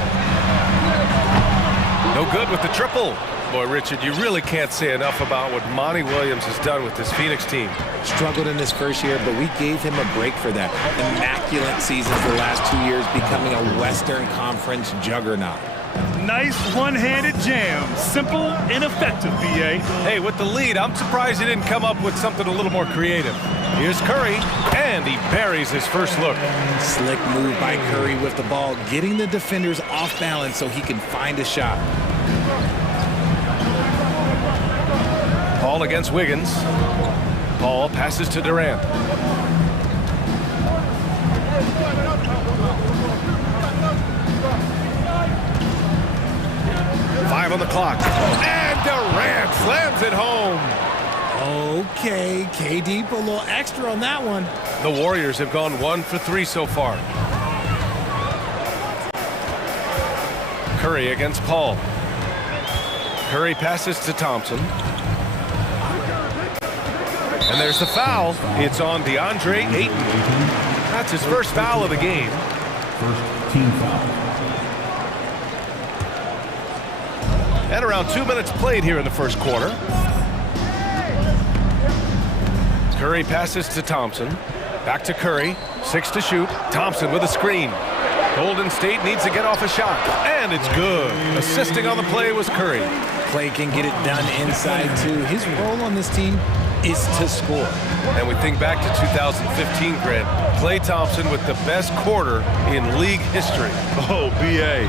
No good with the triple. Boy, Richard, you really can't say enough about what Monty Williams has done with this Phoenix team. Struggled in his first year, but we gave him a break for that. Immaculate season for the last 2 years, becoming a Western Conference juggernaut. Nice one-handed jam. Simple and effective, B.A. Hey, with the lead, I'm surprised he didn't come up with something a little more creative. Here's Curry, and he buries his first look. Slick move by Curry with the ball, getting the defenders off balance so he can find a shot. Paul against Wiggins. Paul passes to Durant. Five on the clock. And Durant slams it home. Okay, KD put a little extra on that one. The Warriors have gone 1 for 3 so far. Curry against Paul. Curry passes to Thompson. And there's the foul. It's on DeAndre Ayton. That's his first foul of the game. First team foul. And around 2 minutes played here in the first quarter. Curry passes to Thompson. Back to Curry. 6 to shoot. Thompson with a screen. Golden State needs to get off a shot. And it's good. Assisting on the play was Curry. Clay can get it done inside, too. His role on this team is to score. And we think back to 2015, Grant. Klay Thompson with the best quarter in league history. Oh, B.A.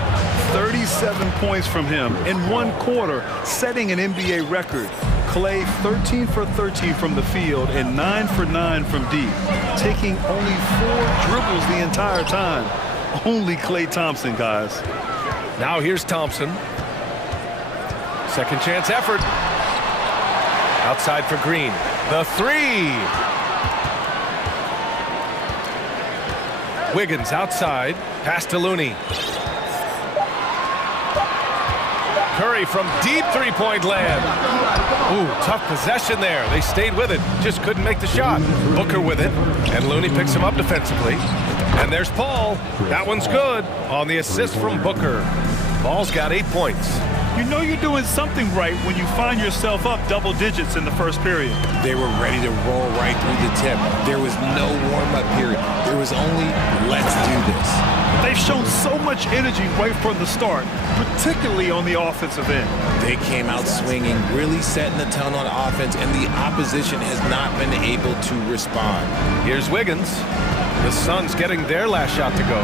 37 points from him in 1 quarter, setting an NBA record. Klay 13 for 13 from the field and 9 for 9 from deep, taking only 4 dribbles the entire time. Only Klay Thompson, guys. Now here's Thompson. Second chance effort. Outside for Green. The 3. Wiggins outside. Pass to Looney. Curry from deep three-point land. Ooh, tough possession there. They stayed with it. Just couldn't make the shot. Booker with it. And Looney picks him up defensively. And there's Paul. That one's good on the assist from Booker. Paul's got 8 points. You know you're doing something right when you find yourself up double digits in the first period. They were ready to roll right through the tip. There was no warm-up period. There was only, let's do this. They've shown so much energy right from the start, particularly on the offensive end. They came out swinging, really setting the tone on offense, and the opposition has not been able to respond. Here's Wiggins. The Suns getting their last shot to go.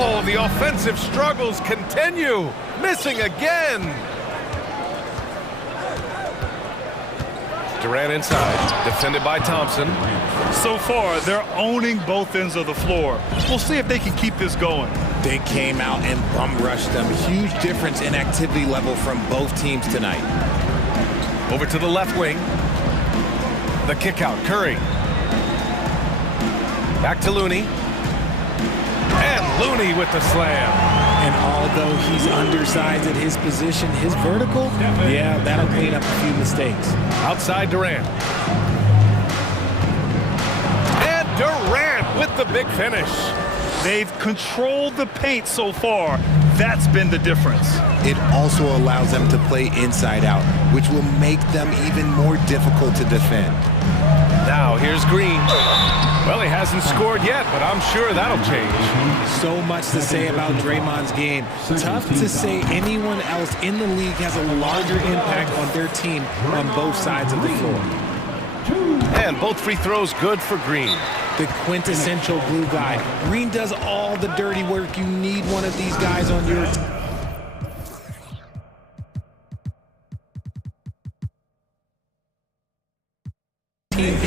Oh, the offensive struggles continue. Missing again. Durant inside, defended by Thompson. So far, they're owning both ends of the floor. We'll see if they can keep this going. They came out and bum rushed them. Huge difference in activity level from both teams tonight. Over to the left wing. The kick out, Curry. Back to Looney. And Looney with the slam. And although he's undersized at his position, his vertical, yeah, that'll clean up a few mistakes. Outside Durant. And Durant with the big finish. They've controlled the paint so far. That's been the difference. It also allows them to play inside out, which will make them even more difficult to defend. Now here's Green. Well, he hasn't scored yet, but I'm sure that'll change. So much to say about Draymond's game. Tough to say anyone else in the league has a larger impact on their team on both sides of the floor. And both free throws good for Green. The quintessential glue guy. Green does all the dirty work. You need one of these guys on your team.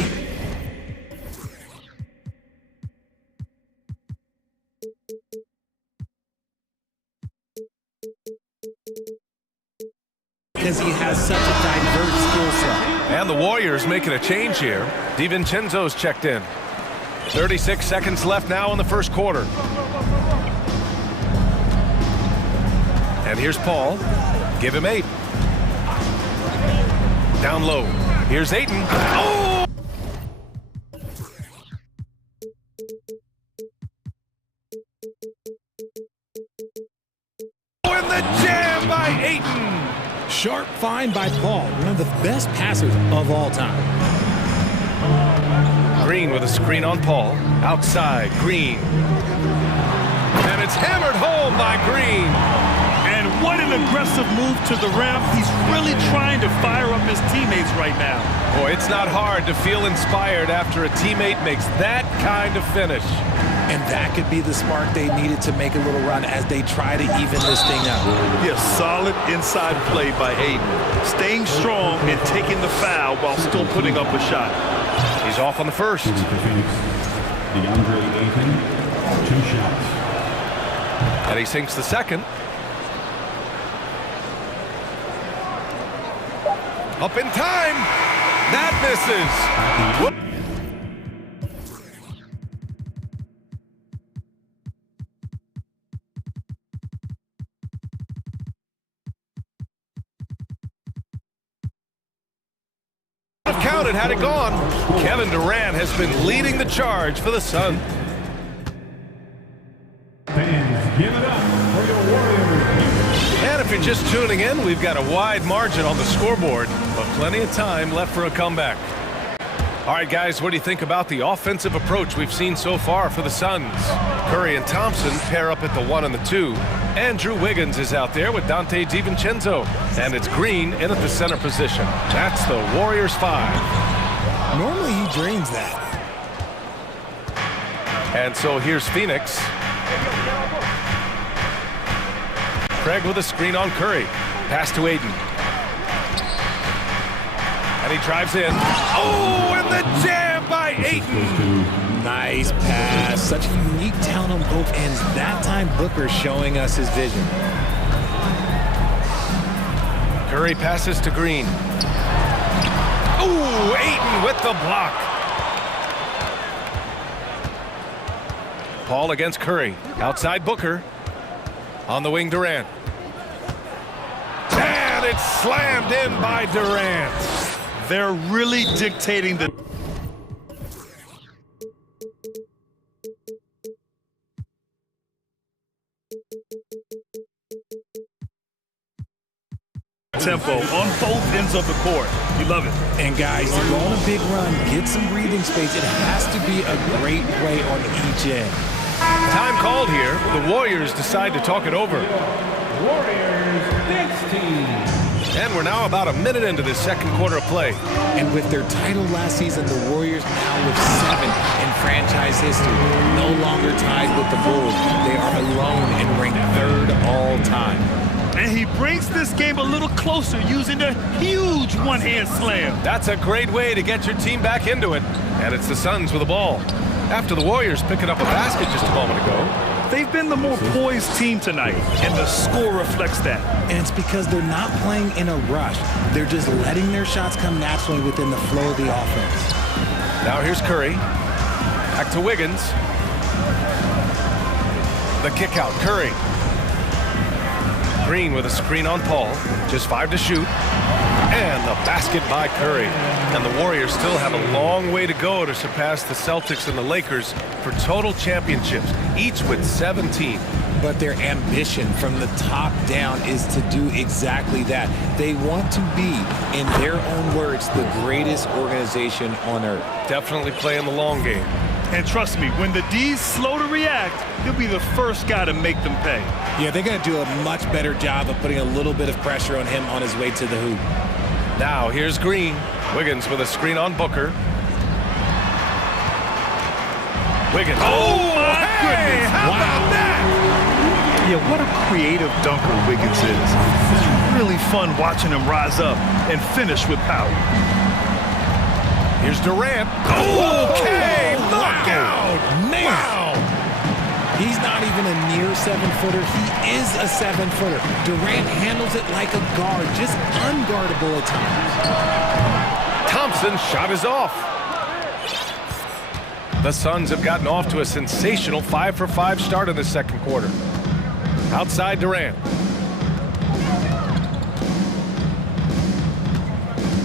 Because he has such a diverse skill set. And the Warriors making a change here. DiVincenzo's checked in. 36 seconds left now in the first quarter. And here's Paul. Give him 8. Down low. Here's Ayton. Oh! And the jam by Ayton. Sharp find by Paul, one of the best passers of all time. Green with a screen on Paul. Outside, Green. And it's hammered home by Green. And what an aggressive move to the rim. He's really trying to fire up his teammates right now. Boy, it's not hard to feel inspired after a teammate makes that kind of finish. And that could be the spark they needed to make a little run as they try to even this thing up. Yes, solid inside play by Ayton. Staying strong and taking the foul while still putting up a shot. He's off on the first. DeAndre Ayton, 2 shots. And he sinks the second. Up in time. That misses. Whoop. Counted had it gone. Kevin Durant has been leading the charge for the Suns. Fans, give it up for your Warriors. And if you're just tuning in, we've got a wide margin on the scoreboard, but plenty of time left for a comeback. All right, guys, what do you think about the offensive approach we've seen so far for the Suns? Curry and Thompson pair up at the 1 and the 2. Andrew Wiggins is out there with Dante DiVincenzo. And it's Green in at the center position. That's the Warriors 5. Normally he drains that. And so here's Phoenix. Craig with a screen on Curry. Pass to Ayton. And he drives in. Oh, and the jam by Ayton. Nice pass. Such unique talent on both ends. That time Booker showing us his vision. Curry passes to Green. Ooh, Ayton with the block. Paul against Curry. Outside Booker. On the wing, Durant. And it's slammed in by Durant. They're really dictating the tempo on both ends of the court. You love it. And guys, to go on a big run, get some breathing space, it has to be a great play on each end. Time called here. The Warriors decide to talk it over. Warriors, next team. And we're now about a minute into this second quarter of play. And with their title last season, the Warriors now with 7 in franchise history. No longer tied with the Bulls. They are alone and ranked 3rd all time. And he brings this game a little closer using the huge one-hand slam. That's a great way to get your team back into it. And it's the Suns with the ball. After the Warriors picking up a basket just a moment ago. They've been the more poised team tonight, and the score reflects that. And it's because they're not playing in a rush. They're just letting their shots come naturally within the flow of the offense. Now here's Curry. Back to Wiggins. The kick out, Curry. Green with a screen on Paul. Just 5 to shoot. And the basket by Curry. And the Warriors still have a long way to go to surpass the Celtics and the Lakers for total championships, each with 17. But their ambition from the top down is to do exactly that. They want to be, in their own words, the greatest organization on earth. Definitely playing the long game. And trust me, when the D's slow to react, he'll be the first guy to make them pay. Yeah, they're going to do a much better job of putting a little bit of pressure on him on his way to the hoop. Now here's Green. Wiggins with a screen on Booker. Wiggins. Oh, my goodness. How about that? Yeah, what a creative dunker Wiggins is. It's really fun watching him rise up and finish with power. Here's Durant. Okay, knockout. Man. Wow. He's not even a near 7-footer. He is a 7-footer. Durant handles it like a guard, just unguardable at times. Thompson's shot is off. The Suns have gotten off to a sensational 5-for-5 start in the second quarter. Outside Durant.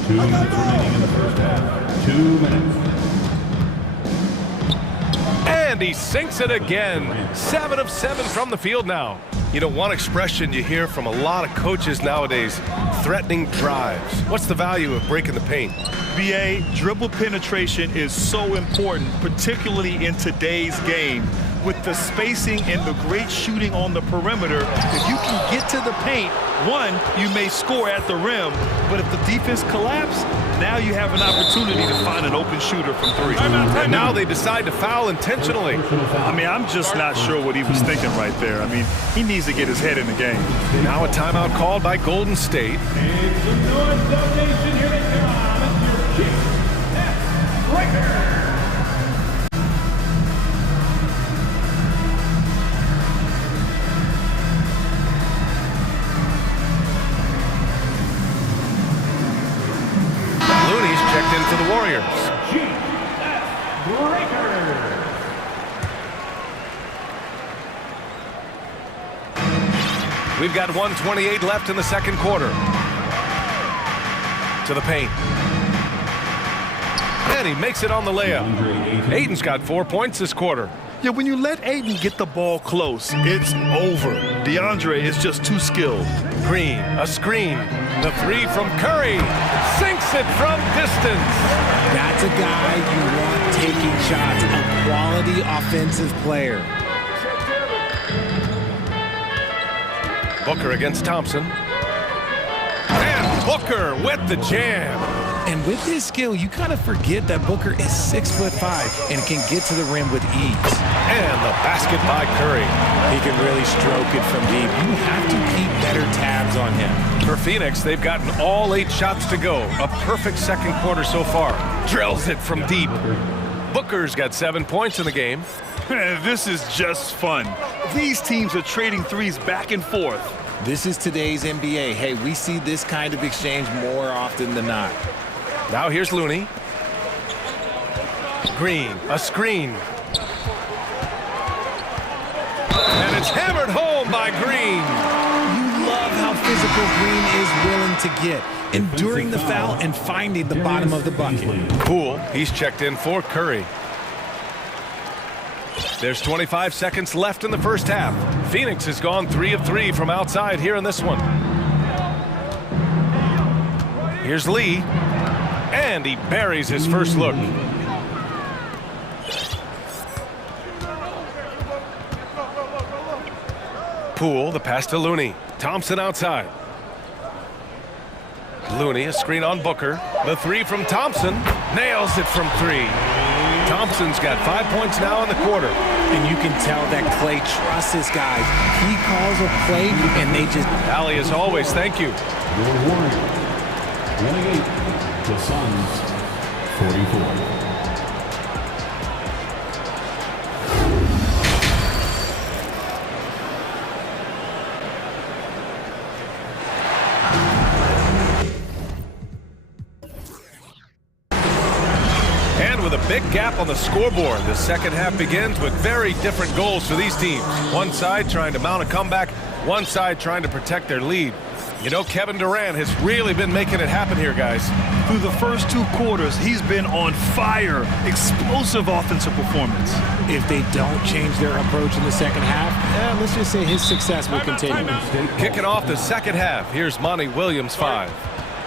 2 minutes remaining in the first half. 2 minutes. And he sinks it again. 7 of 7 from the field now. You know, one expression you hear from a lot of coaches nowadays, threatening drives. What's the value of breaking the paint? BA, dribble penetration is so important, particularly in today's game. With the spacing and the great shooting on the perimeter, if you can get to the paint, one, you may score at the rim, but if the defense collapses, now you have an opportunity to find an open shooter from 3. And now they decide to foul intentionally. I mean, I'm just not sure what he was thinking right there. I mean, he needs to get his head in the game. Now a timeout called by Golden State. It's the North Zone Nation. Here they come. It's your kick. Breaker. Checked in for the Warriors. We've got 1:28 left in the second quarter. To the paint. And he makes it on the layup. Ayton's got 4 points this quarter. Yeah, when you let Ayton get the ball close, it's over. DeAndre is just too skilled. Green, a screen. The 3 from Curry. Sinks it from distance. That's a guy you want taking shots. A quality offensive player. Booker against Thompson. And Booker with the jam. And with his skill, you kind of forget that Booker is 6'5" and can get to the rim with ease. And the basket by Curry. He can really stroke it from deep. You have to keep better tabs on him. For Phoenix, they've gotten all 8 shots to go. A perfect second quarter so far. Drills it from deep. Booker's got 7 points in the game. This is just fun. These teams are trading threes back and forth. This is today's NBA. Hey, we see this kind of exchange more often than not. Now here's Looney. Green, a screen. And it's hammered home by Green. You love how physical Green is willing to get, enduring the foul and finding the bottom of the bucket. Poole, he's checked in for Curry. There's 25 seconds left in the first half. Phoenix has gone 3 of 3 from outside here in this one. Here's Lee. And he buries his first look. Poole, the pass to Looney. Thompson outside. Looney, a screen on Booker. The 3 from Thompson. Nails it from 3. Thompson's got 5 points now in the quarter. And you can tell that Klay trusts his guys. He calls a play, and they just... Allie, as always, thank you. Your Warriors, 28. The Suns, 44. With a big gap on the scoreboard, the second half begins with very different goals for these teams. One side trying to mount a comeback, One side trying to protect their lead. You know, Kevin Durant has really been making it happen here, guys. Through the first 2 quarters, he's been on fire. Explosive offensive performance. If they don't change their approach in the second half, let's just say his success will continue. Kicking off the second half, here's Monty Williams 5.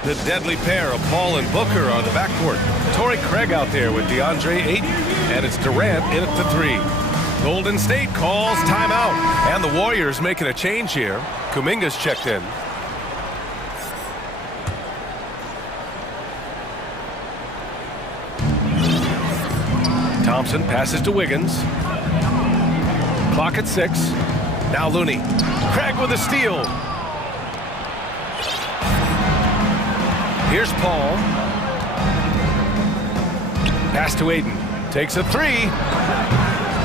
The deadly pair of Paul and Booker are the backcourt. Torrey Craig out there with DeAndre Ayton, and it's Durant in at the 3. Golden State calls timeout, and the Warriors making a change here. Kuminga's checked in. Thompson passes to Wiggins. Clock at 6. Now Looney. Craig with a steal. Here's Paul. Pass to Ayton. Takes a 3.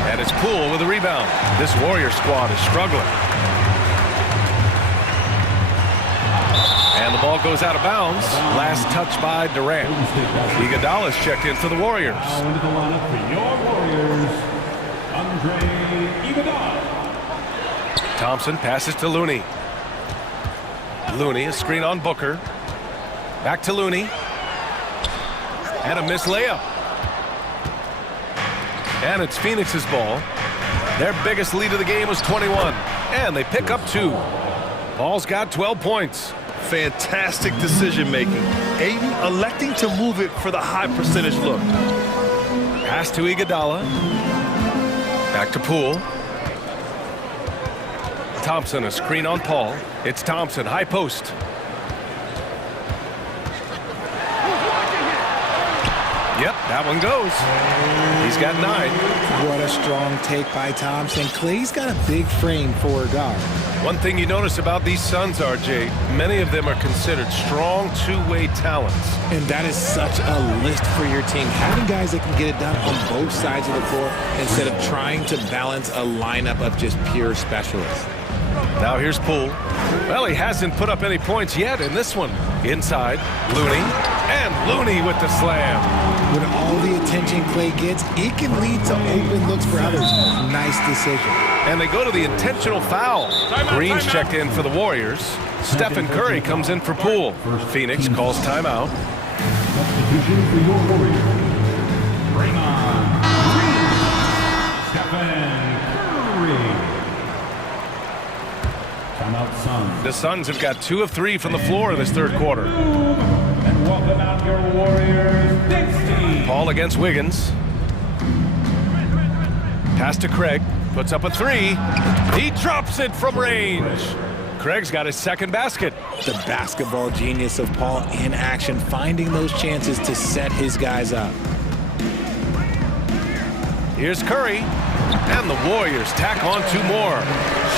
And it's Poole with a rebound. This Warrior squad is struggling. And the ball goes out of bounds. Last touch by Durant. Iguodala's checked in for the Warriors. Now into the lineup for your Warriors, Andre Iguodala. Thompson passes to Looney. Looney, a screen on Booker. Back to Looney. And a missed layup. And it's Phoenix's ball. Their biggest lead of the game was 21. And they pick up 2. Paul's got 12 points. Fantastic decision-making. Ayton electing to move it for the high percentage look. Pass to Iguodala. Back to Poole. Thompson, a screen on Paul. It's Thompson, high post. Yep, that one goes. He's got 9. What a strong take by Thompson. Clay's got a big frame for a guard. One thing you notice about these Suns, RJ, many of them are considered strong two-way talents. And that is such a list for your team. Having guys that can get it done on both sides of the floor instead of trying to balance a lineup of just pure specialists. Now here's Poole. Well, he hasn't put up any points yet in this one. Inside, Looney. And Looney with the slam. With all the attention Clay gets, it can lead to open looks for others. Nice decision. And they go to the intentional foul. Green's checked in for the Warriors. Stephen Curry comes in for Poole. Phoenix calls timeout. Substitution for your Warriors. Bring on Stephen Curry. Timeout Suns. The Suns have got 2 of 3 from the floor in this third quarter. And welcome out your Warriors, Dixie. Paul against Wiggins. Pass to Craig. Puts up a 3. He drops it from range. Craig's got his second basket. The basketball genius of Paul in action, finding those chances to set his guys up. Here's Curry. And the Warriors tack on 2 more.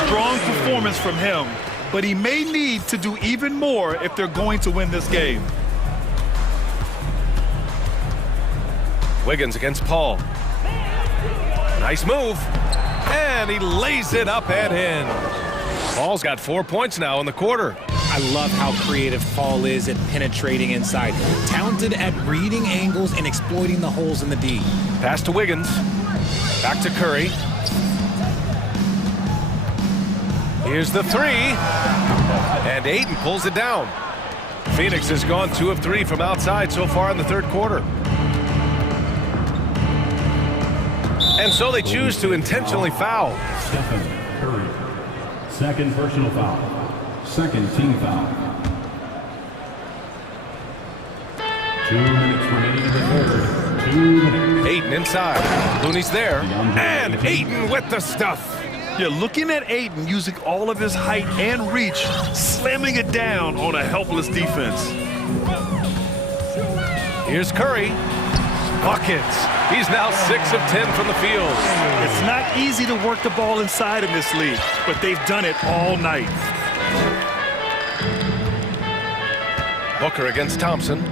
Strong performance from him, but he may need to do even more if they're going to win this game. Wiggins against Paul. Nice move. And he lays it up and in. Paul's got 4 points now in the quarter. I love how creative Paul is at penetrating inside. Talented at reading angles and exploiting the holes in the D. Pass to Wiggins. Back to Curry. Here's the 3. And Ayton pulls it down. Phoenix has gone 2 of 3 from outside so far in the third quarter. And so they choose to intentionally foul. Stephen Curry. Second personal foul. Second team foul. 2 minutes remaining in the third. 2 minutes. Ayton inside. Looney's there. And Ayton with the stuff. Yeah, looking at Ayton using all of his height and reach, slamming it down on a helpless defense. Here's Curry. Buckets. He's now 6 of 10 from the field. It's not easy to work the ball inside in this league, but they've done it all night. Booker against Thompson.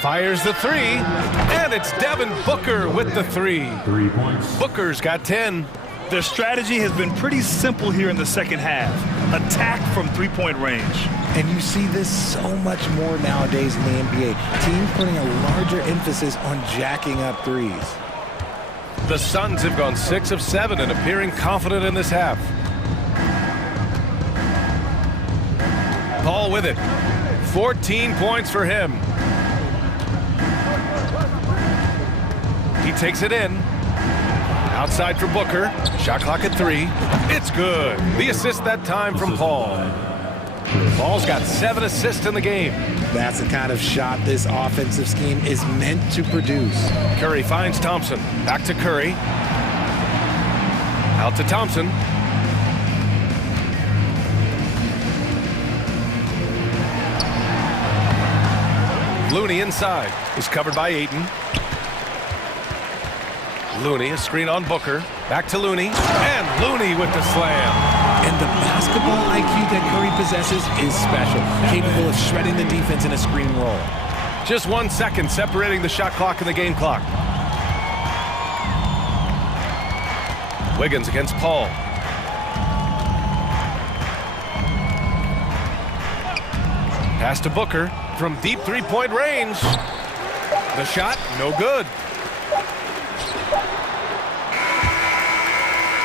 Fires the 3, and it's Devin Booker with the 3. 3 points. Booker's got 10. Their strategy has been pretty simple here in the second half. Attack from three-point range. And you see this so much more nowadays in the NBA. Teams putting a larger emphasis on jacking up threes. The Suns have gone 6 of 7 and appearing confident in this half. Paul with it. 14 points for him. He takes it in. Outside for Booker. Shot clock at 3. It's good. The assist that time from Paul. Paul's got 7 assists in the game. That's the kind of shot this offensive scheme is meant to produce. Curry finds Thompson. Back to Curry. Out to Thompson. Looney inside. He's covered by Ayton. Looney, a screen on Booker. Back to Looney. And Looney with the slam. And the basketball IQ that Curry possesses is special, capable of shredding the defense in a screen roll. Just 1 second separating the shot clock and the game clock. Wiggins against Paul. Pass to Booker from deep three-point range. The shot, no good.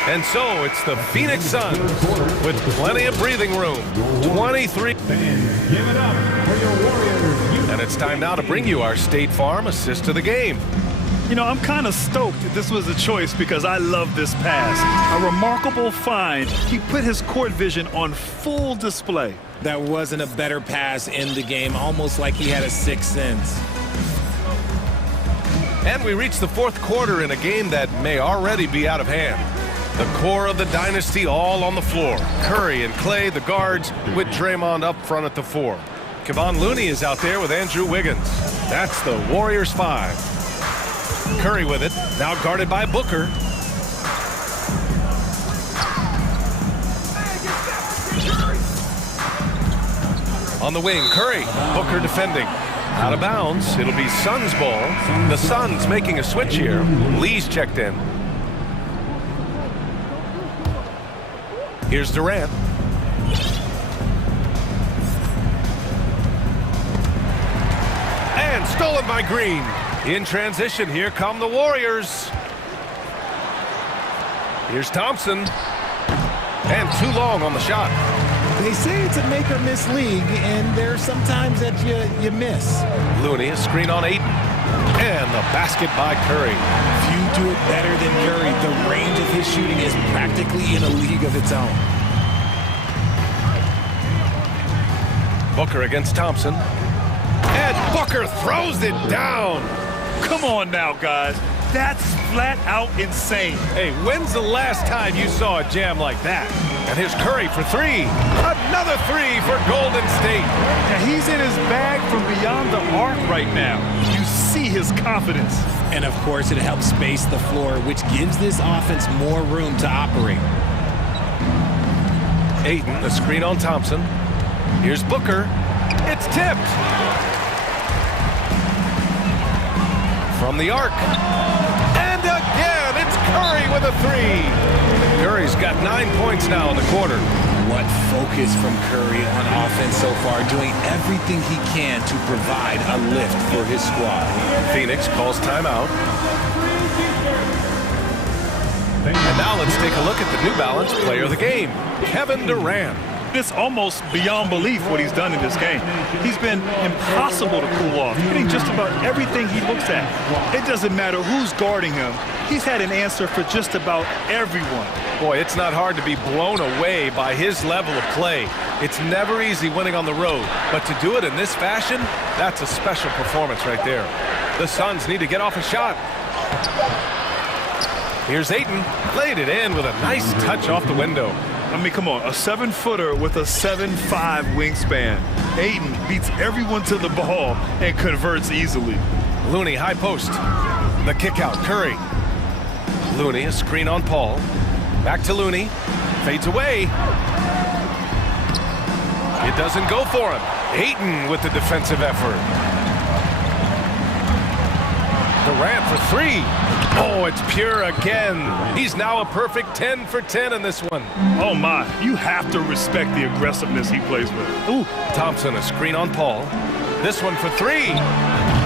And so it's the Phoenix Suns with plenty of breathing room. 23. And it's time now to bring you our State Farm assist to the game. You know, I'm kind of stoked that this was a choice because I love this pass. A remarkable find. He put his court vision on full display. That wasn't a better pass in the game, almost like he had a sixth sense. And we reach the fourth quarter in a game that may already be out of hand. The core of the dynasty all on the floor. Curry and Clay, the guards, with Draymond up front at the 4. Kevon Looney is out there with Andrew Wiggins. That's the Warriors 5. Curry with it, now guarded by Booker. On the wing, Curry. Booker defending. Out of bounds. It'll be Suns ball. The Suns making a switch here. Lee's checked in. Here's Durant. And stolen by Green. In transition, here come the Warriors. Here's Thompson. And too long on the shot. They say it's a make or miss league, and there's sometimes that you miss. Looney, a screen on Ayton. And the basket by Curry. Few do it better than Curry. The range of his shooting is practically in a league of its own. Booker against Thompson. And Booker throws it down. Come on now, guys. That's flat out insane. Hey, when's the last time you saw a jam like that? And here's Curry for 3. Another 3 for Golden State. Yeah, he's in his bag from beyond the arc right now. You see his confidence. And of course, it helps space the floor, which gives this offense more room to operate. Ayton, a screen on Thompson. Here's Booker. It's tipped. From the arc. And again, it's Curry with a 3. Curry's got 9 points now in the quarter. What focus from Curry on offense so far, doing everything he can to provide a lift for his squad. Phoenix calls timeout. And now let's take a look at the New Balance player of the game, Kevin Durant. It's almost beyond belief what he's done in this game. He's been impossible to cool off, hitting just about everything he looks at. It doesn't matter who's guarding him. He's had an answer for just about everyone. Boy, it's not hard to be blown away by his level of play. It's never easy winning on the road, but to do it in this fashion, that's a special performance right there. The Suns need to get off a shot. Here's Ayton, laid it in with a nice touch off the window. I mean, come on, a 7-footer with a 7'5" wingspan. Ayton beats everyone to the ball and converts easily. Looney, high post. The kick out, Curry. Looney, a screen on Paul. Back to Looney. Fades away. It doesn't go for him. Ayton with the defensive effort. Durant for 3. Oh, it's pure again. He's now a perfect 10 for 10 in this one. Oh, my. You have to respect the aggressiveness he plays with. Ooh, Thompson, a screen on Paul. This one for 3.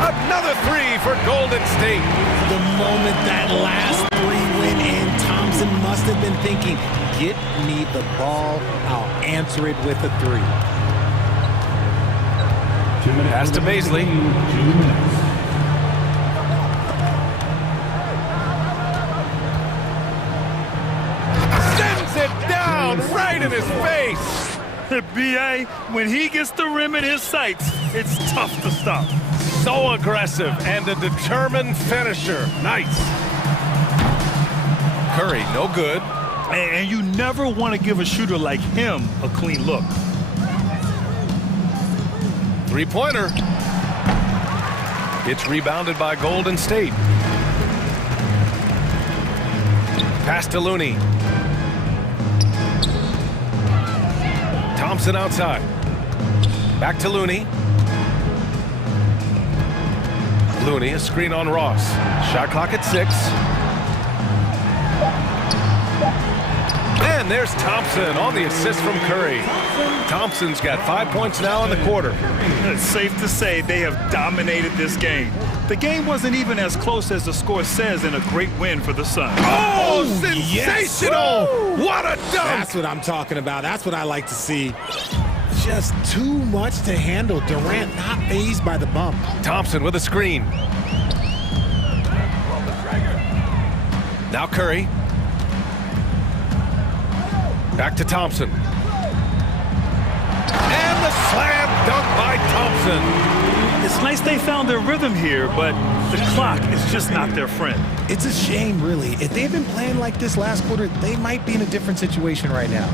Another three for Golden State. The moment that last three went in, Thompson must have been thinking, get me the ball, I'll answer it with a three. Pass to Baisley. Sends it down right in his face. B.A., when he gets the rim in his sights, it's tough to stop. So aggressive and a determined finisher. Nice. Curry, no good. And you never want to give a shooter like him a clean look. Three-pointer. It's rebounded by Golden State. Pass to Looney. Thompson outside. Back to Looney. Looney, a screen on Ross. Shot clock at 6. And there's Thompson on the assist from Curry. Thompson's got 5 points now in the quarter. It's safe to say they have dominated this game. The game wasn't even as close as the score says in a great win for the Suns. Oh, sensational! Yes. What a dunk! That's what I'm talking about. That's what I like to see. Just too much to handle. Durant not fazed by the bump. Thompson with a screen. Now Curry. Back to Thompson. And the slam dunk by Thompson. It's nice they found their rhythm here, but the clock is just not their friend. It's a shame, really. If they'd been playing like this last quarter, they might be in a different situation right now.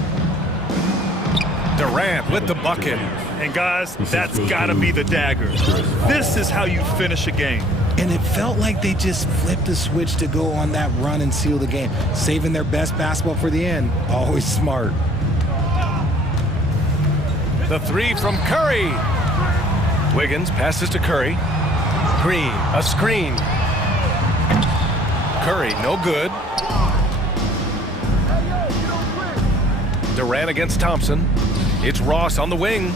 Durant with the bucket. And guys, that's gotta be the dagger. This is how you finish a game. And it felt like they just flipped the switch to go on that run and seal the game. Saving their best basketball for the end. Always smart. The three from Curry. Wiggins passes to Curry. Green, a screen. Curry, no good. Durant against Thompson. It's Ross on the wing.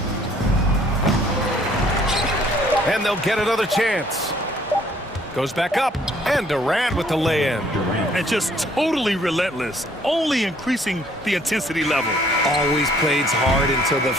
And they'll get another chance. Goes back up, and Durant with the lay-in. And just totally relentless, only increasing the intensity level. Always plays hard until the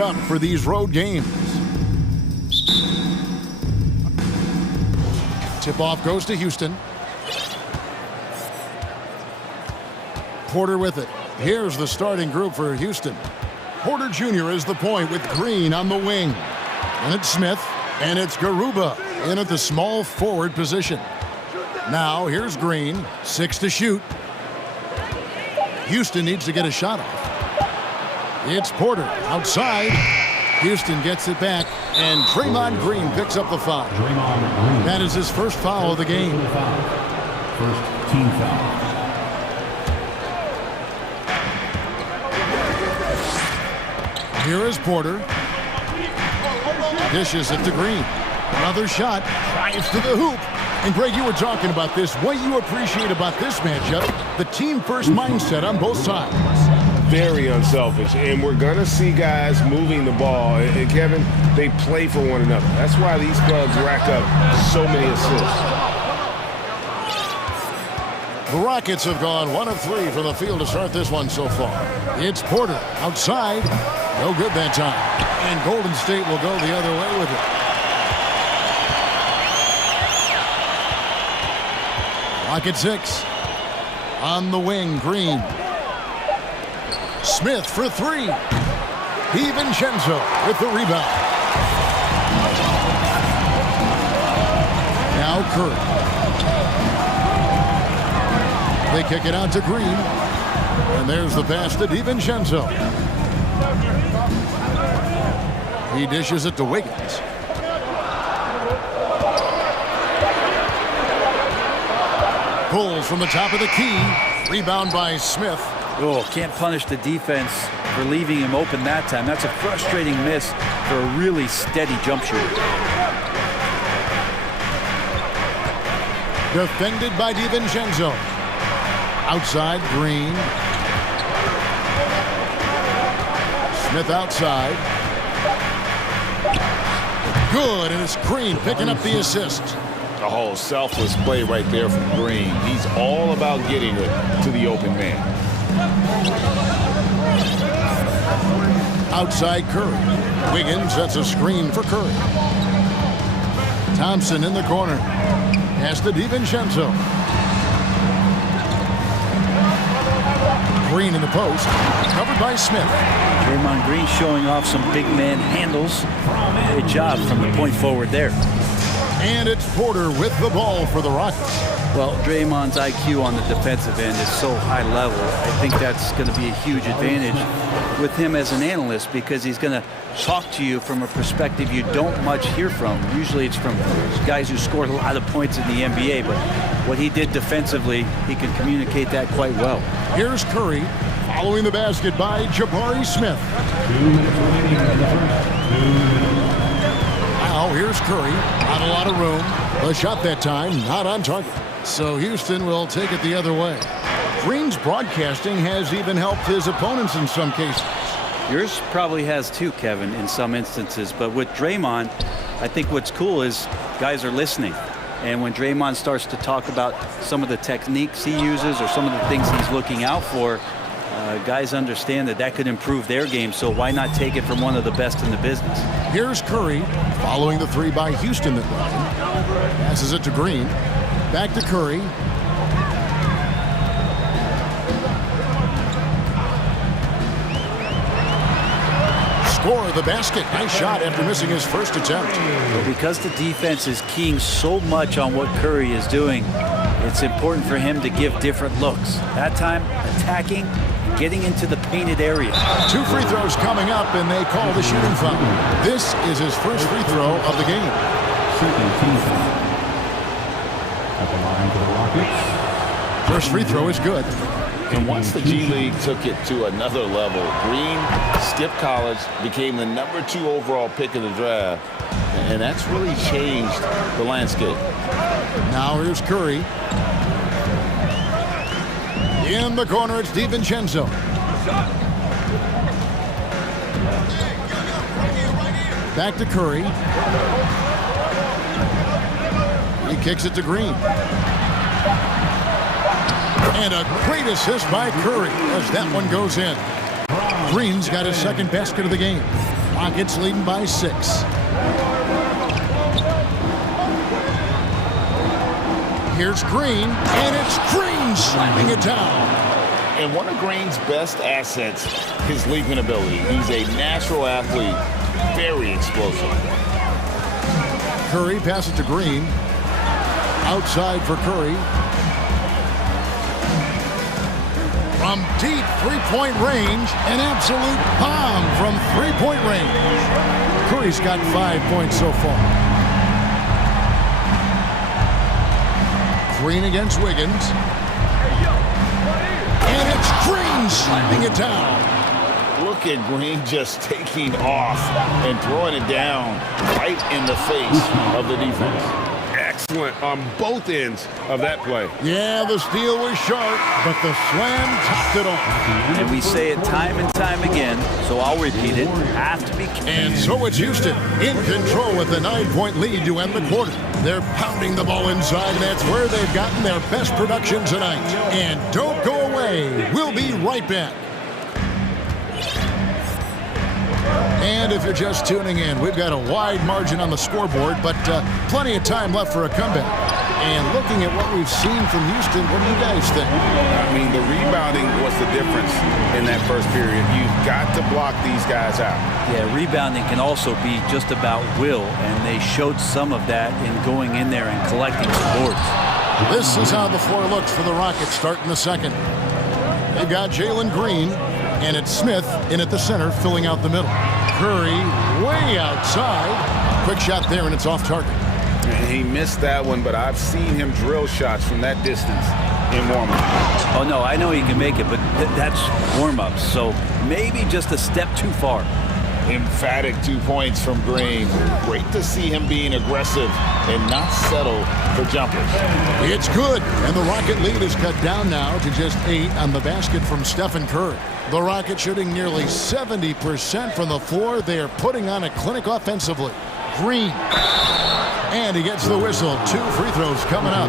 up for these road games. Tip-off goes to Houston. Porter with it. Here's the starting group for Houston. Porter Jr. is the point with Green on the wing. And it's Smith, and it's Garuba in at the small forward position. Now here's Green, 6 to shoot. Houston needs to get a shot off. It's Porter outside. Houston gets it back, and Draymond Green picks up the foul. That is his first foul of the game. First team foul. Here is Porter. Dishes it to Green. Another shot. Drives to the hoop. And Greg, you were talking about this. What you appreciate about this matchup, the team-first mindset on both sides. Very unselfish, and we're going to see guys moving the ball. And Kevin, they play for one another. That's why these clubs rack up so many assists. The Rockets have gone 1 of 3 from the field to start this one so far. It's Porter outside. No good that time. And Golden State will go the other way with it. Rocket 6. On the wing, Green. Smith for 3. DiVincenzo with the rebound. Now Curry. They kick it out to Green. And there's the pass to DiVincenzo. He dishes it to Wiggins. Pulls from the top of the key. Rebound by Smith. Oh, can't punish the defense for leaving him open that time. That's a frustrating miss for a really steady jump shooter. Defended by DiVincenzo. Outside, Green. Smith outside. Good, and it's Green picking up the assist. A whole selfless play right there from Green. He's all about getting it to the open man. Outside Curry. Wiggins sets a screen for Curry. Thompson in the corner. Pass to DiVincenzo. Green in the post. Covered by Smith. Draymond Green showing off some big man handles. Great job from the point forward there. And it's Porter with the ball for the Rockets. Well, Draymond's IQ on the defensive end is so high level. I think that's going to be a huge advantage with him as an analyst because he's going to talk to you from a perspective you don't much hear from. Usually it's from guys who scored a lot of points in the NBA, but what he did defensively, he can communicate that quite well. Here's Curry following the basket by Jabari Smith. 2 minutes remaining in the first. 2 minutes. Now here's Curry. Not a lot of room. The shot that time not on target. So Houston will take it the other way. Green's broadcasting has even helped his opponents in some cases. Yours probably has too, Kevin, in some instances. But with Draymond, I think what's cool is guys are listening. And when Draymond starts to talk about some of the techniques he uses or some of the things he's looking out for, guys understand that that could improve their game. So why not take it from one of the best in the business? Here's Curry following the 3 by Houston that line. Passes it to Green. Back to Curry. Score the basket. Nice shot after missing his first attempt. Well, because the defense is keying so much on what Curry is doing, it's important for him to give different looks. That time, attacking, getting into the painted area. 2 free throws coming up, and they call the shooting foul. This is his first free throw of the game. Second team foul. At the line for the Rockets. First free throw is good. And once the G League took it to another level, Green skipped college, became the #2 overall pick in the draft, and that's really changed the landscape. Now here's Curry. In the corner, it's DiVincenzo. Back to Curry. He kicks it to Green. And a great assist by Curry as that one goes in. Green's got his second basket of the game. Rockets leading by 6. Here's Green, and it's Green slamming it down. And one of Green's best assets, his leaping ability. He's a natural athlete, very explosive. Curry passes to Green. Outside for Curry. From deep three-point range, an absolute bomb from three-point range. Curry's got 5 points so far. Green against Wiggins. And it's Green slamming it down. Look at Green just taking off and throwing it down right in the face of the defense. Excellent on both ends of that play. Yeah, the steal was sharp, but the slam topped it off. And we say it time and time again, so I'll repeat it. Have to be careful. And so it's Houston in control with a 9-point lead to end the quarter. They're pounding the ball inside, and that's where they've gotten their best production tonight. And don't go away. We'll be right back. And if you're just tuning in, we've got a wide margin on the scoreboard, but plenty of time left for a comeback. And looking at what we've seen from Houston, what do you guys think? I mean, the rebounding was the difference in that first period. You've got to block these guys out. Yeah, rebounding can also be just about will, and they showed some of that in going in there and collecting some boards. This is how the floor looks for the Rockets starting the second. They've got Jalen Green, and it's Smith in at the center, filling out the middle. Curry way outside. Quick shot there, and it's off target. He missed that one, but I've seen him drill shots from that distance in warm-up. Oh, no, I know he can make it, but that's warm-ups, so maybe just a step too far. Emphatic 2 points from Green. Great to see him being aggressive and not settle for jumpers. It's good, and the Rocket lead is cut down now to just 8 on the basket from Stephen Curry. The Rockets shooting nearly 70% from the floor. They are putting on a clinic offensively. Green. And he gets the whistle. 2 free throws coming up.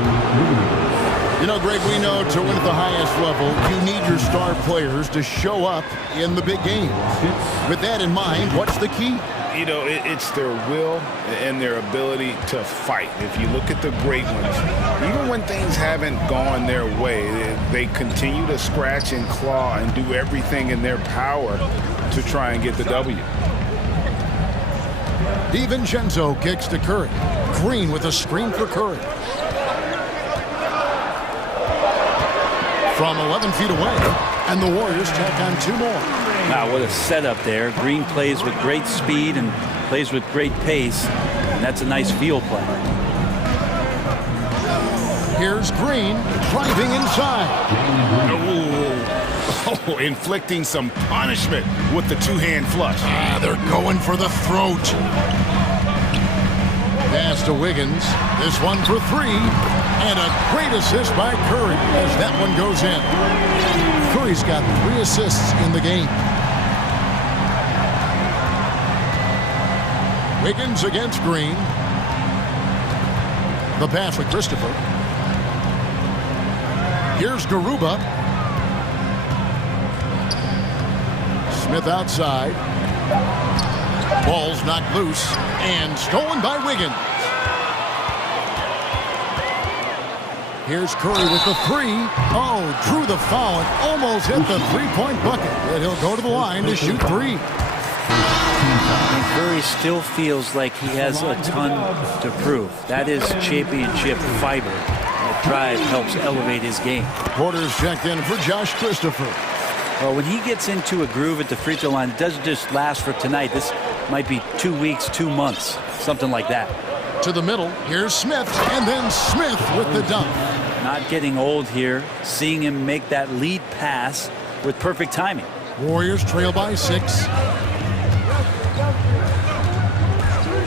You know, Greg, we know to win at the highest level, you need your star players to show up in the big games. With that in mind, what's the key? You know, it's their will and their ability to fight. If you look at the great ones, even when things haven't gone their way, they continue to scratch and claw and do everything in their power to try and get the W. DiVincenzo kicks to Curry. Green with a screen for Curry. From 11 feet away, and the Warriors tack on 2 more. Wow, what a setup there. Green plays with great speed and plays with great pace, and that's a nice field play. Here's Green driving inside. Oh, inflicting some punishment with the 2-hand flush. They're going for the throat. Pass to Wiggins. This one for 3. And a great assist by Curry as that one goes in. Curry's got 3 assists in the game. Wiggins against Green. The pass with Christopher. Here's Garuba. Smith outside. Ball's knocked loose and stolen by Wiggins. Here's Curry with the 3. Oh, drew the foul and almost hit the 3-point bucket. And he'll go to the line to shoot 3. And Curry still feels like he has a ton to prove. That is championship fiber. That drive helps elevate his game. Porter's checked in for Josh Christopher. Well, when he gets into a groove at the free throw line, it doesn't just last for tonight. This might be 2 weeks, 2 months, something like that. To the middle, here's Smith, and then Smith with the dunk. Not getting old here, seeing him make that lead pass with perfect timing. Warriors trail by 6.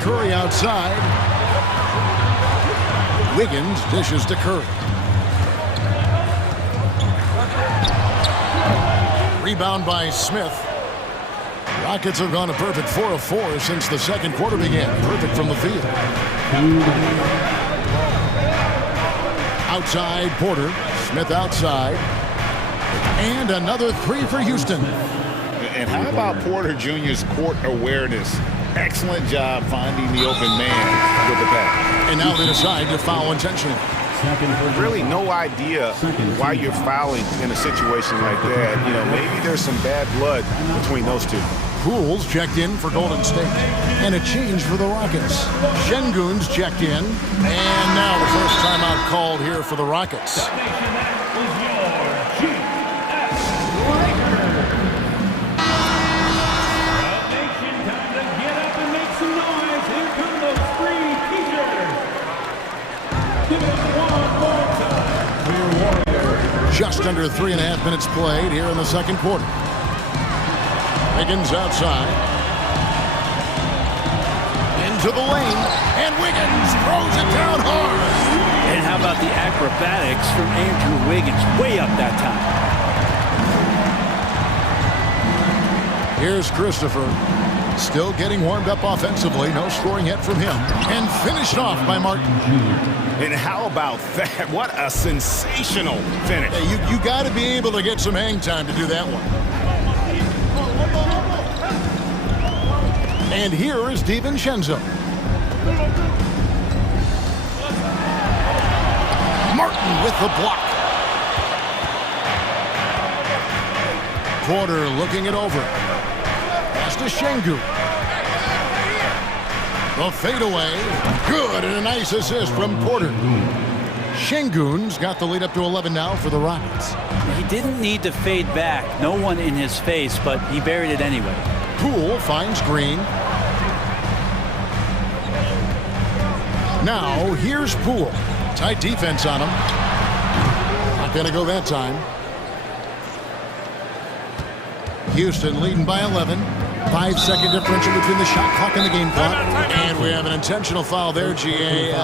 Curry outside. Wiggins dishes to Curry. Rebound by Smith. Rockets have gone a perfect 4 of 4 since the second quarter began. Perfect from the field. Outside, Porter. Smith outside. And another 3 for Houston. And how about Porter Jr.'s court awareness? Excellent job finding the open man with the pass. And now they decide to foul intentionally. Really no idea why you're fouling in a situation like that. You know, maybe there's some bad blood between those two. Pools checked in for Golden State. And a change for the Rockets. Şengün's checked in. And now the first timeout called here for the Rockets. Just under 3.5 minutes played here in the second quarter. Wiggins outside. Into the lane. And Wiggins throws it down hard. And how about the acrobatics from Andrew Wiggins? Way up that time. Here's Christopher. Still getting warmed up offensively. No scoring yet from him. And finished off by Martin. And how about that? What a sensational finish. Hey, you got to be able to get some hang time to do that one. And here is DiVincenzo. Martin with the block. Porter looking it over. Pass to Şengün. The fadeaway. Good, and a nice assist from Porter. Şengün's got the lead up to 11 now for the Rockets. He didn't need to fade back. No one in his face, but he buried it anyway. Poole finds Green. Now, here's Poole. Tight defense on him. Not going to go that time. Houston leading by 11. 5-second differential between the shot clock and the game clock. And we have an intentional foul there, GA.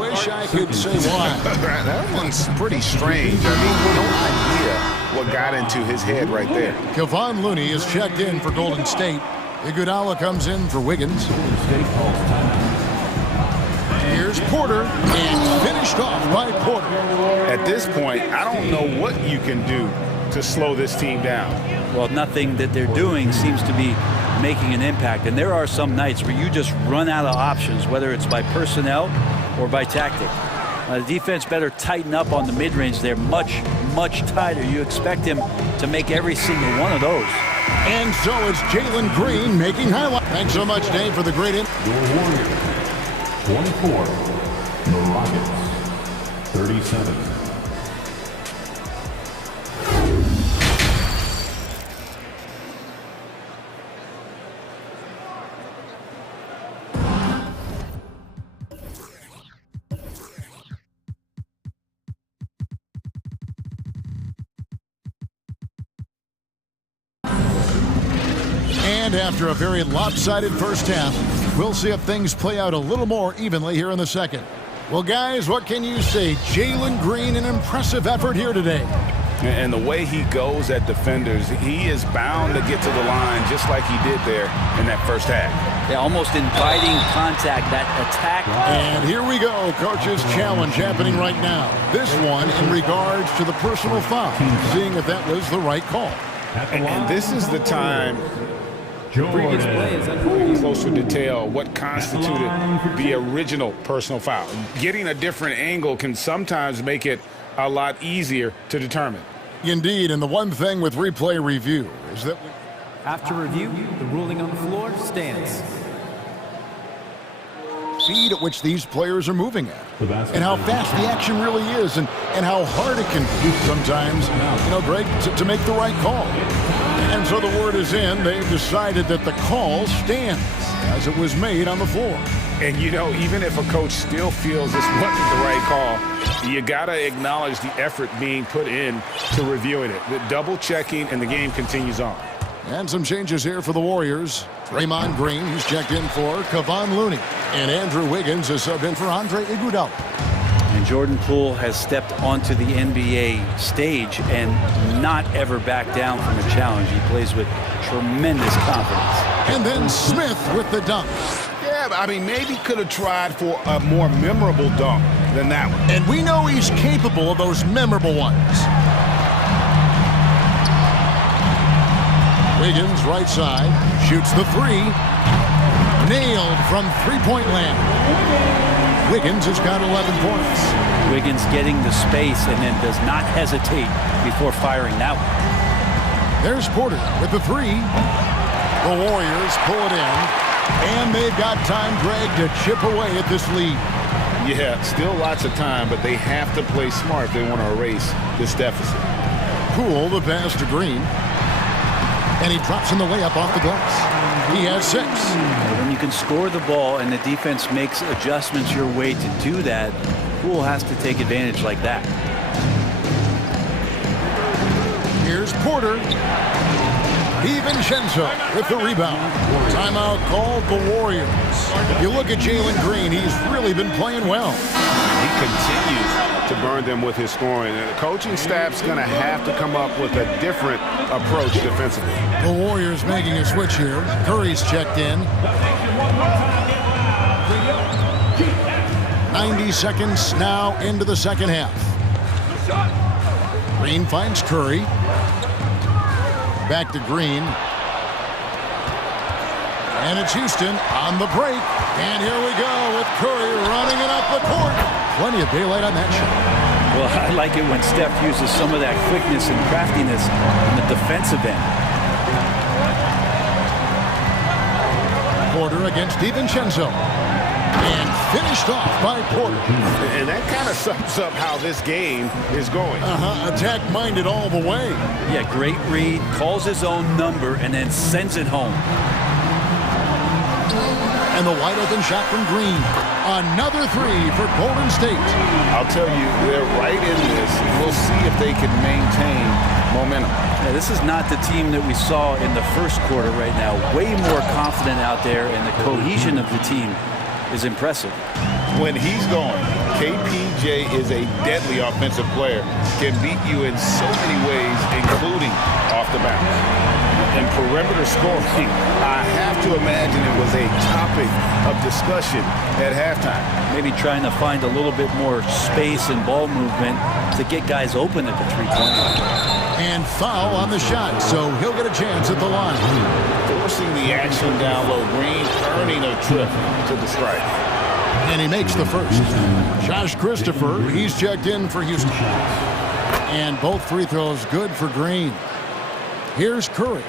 Wish I could say why. That one's pretty strange. I mean, no idea what got into his head right there. Kevon Looney is checked in for Golden State. Iguodala comes in for Wiggins. Here's Porter, and finished off by Porter. At this point, I don't know what you can do to slow this team down. Well, nothing that they're doing seems to be making an impact. And there are some nights where you just run out of options, whether it's by personnel or by tactic. The defense better tighten up on the mid-range. They're much, much tighter. You expect him to make every single one of those. And so it's Jalen Green making highlights. Thanks so much, Dave, for the great Your Warriors, 24. The Rockets, 37. And after a very lopsided first half, we'll see if things play out a little more evenly here in the second. Well, guys, what can you say? Jalen Green, an impressive effort here today. And the way he goes at defenders, he is bound to get to the line just like he did there in that first half. Yeah, almost inviting contact, that attack. And here we go, coach's challenge happening right now. This one in regards to the personal foul, seeing if that was the right call. And this is the time Previous play is underway. closer detail what constituted the original personal foul. Getting a different angle can sometimes make it a lot easier to determine. Indeed, and the one thing with replay review is that After review, the ruling on the floor stands. speed at which these players are moving at, and how fast the action really is, and how hard it can be sometimes, Greg, to make the right call. And so the word is in. They've decided that the call stands as it was made on the floor. And even if a coach still feels this wasn't the right call, you got to acknowledge the effort being put in to reviewing it. The double checking, and the game continues on. And some changes here for the Warriors. Draymond Green, he's checked in for Kevon Looney. And Andrew Wiggins is subbed in for Andre Iguodala. And Jordan Poole has stepped onto the NBA stage and not ever backed down from a challenge. He plays with tremendous confidence. And then Smith with the dunk. Yeah, I mean, maybe could have tried for a more memorable dunk than that one. And we know he's capable of those memorable ones. Wiggins, right side, shoots the three. Nailed from three-point land. Wiggins has got 11 points. Wiggins getting the space and then does not hesitate before firing that one. There's Porter with the three. The Warriors pull it in, and they've got time, Greg, to chip away at this lead. Yeah, still lots of time, but they have to play smart if they want to erase this deficit. Poole, the pass to Green. And he drops in the layup off the glass. He has 6. When you can score the ball and the defense makes adjustments your way to do that, Poole has to take advantage like that. Here's Porter. DiVincenzo with the rebound. Timeout called the Warriors. You look at Jalen Green, he's really been playing well. He continues to burn them with his scoring. And the coaching staff's going to have to come up with a different approach defensively. The Warriors making a switch here. Curry's checked in. 90 seconds now into the second half. Green finds Curry. Back to Green. And it's Houston on the break. And here we go with Curry running it up the court. Plenty of daylight on that shot. Well, I like it when Steph uses some of that quickness and craftiness on the defensive end. Porter against DiVincenzo. And finished off by Porter. And that kind of sums up how this game is going. Attack-minded all the way. Yeah, great read, calls his own number, and then sends it home. And the wide-open shot from Green. Another three for Golden State. I'll tell you, they're right in this. We'll see if they can maintain momentum. Yeah, this is not the team that we saw in the first quarter right now. Way more confident out there, and the cohesion of the team is impressive. When he's going, KPJ is a deadly offensive player. Can beat you in so many ways, including off the bounce. And perimeter scoring, I have to imagine it was a topic of discussion at halftime. Maybe trying to find a little bit more space and ball movement to get guys open at the three-point line. And foul on the shot, so he'll get a chance at the line. Forcing the action down low. Green earning a trip to the strike. And he makes the first. Josh Christopher, he's checked in for Houston. And both free throws good for Green. Here's Curry.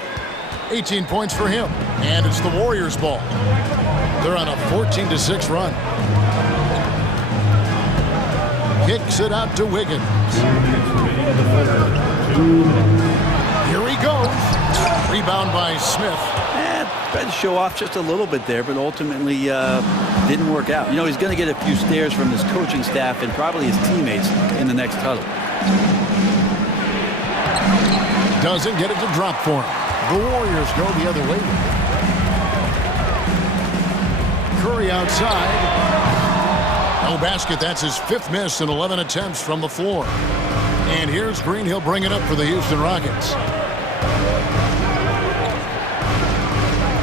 18 points for him. And it's the Warriors' ball. They're on a 14-6 run. Kicks it out to Wiggins. Here he goes. Rebound by Smith. Tried to show off just a little bit there, but ultimately didn't work out. You know, he's going to get a few stares from his coaching staff and probably his teammates in the next huddle. Doesn't get it to drop for him. The Warriors go the other way. Curry outside. No basket. That's his 5th miss in 11 attempts from the floor. And here's Green. He'll bring it up for the Houston Rockets.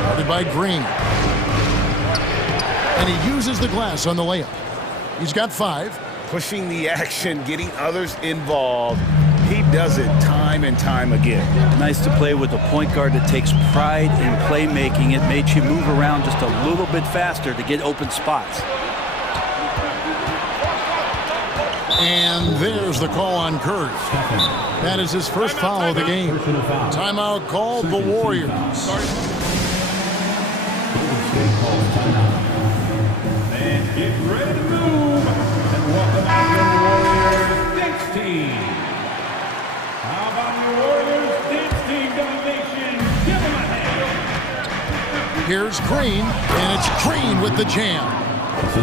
Guarded by Green. And he uses the glass on the layup. He's got 5. Pushing the action, getting others involved. He does it time and time again. Nice to play with a point guard that takes pride in playmaking. It makes you move around just a little bit faster to get open spots. And there's the call on Curry. That is his first foul of the game. Timeout called the Warriors. And get ready to move. And welcome out the Warriors dance team. How about your Warriors dance team domination? Give them a hand. Here's Green, and it's Green with the jam.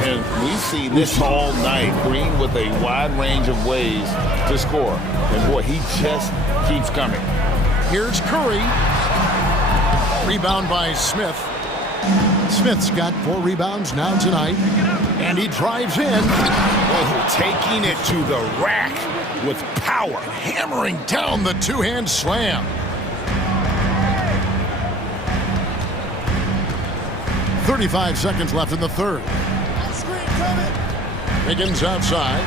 And we've seen this all night. Green with a wide range of ways to score. And boy, he just keeps coming. Here's Curry. Rebound by Smith. Smith's got 4 rebounds now tonight. And he drives in. Oh, taking it to the rack with power. Hammering down the two-hand slam. .35 seconds left in the third. Wiggins outside.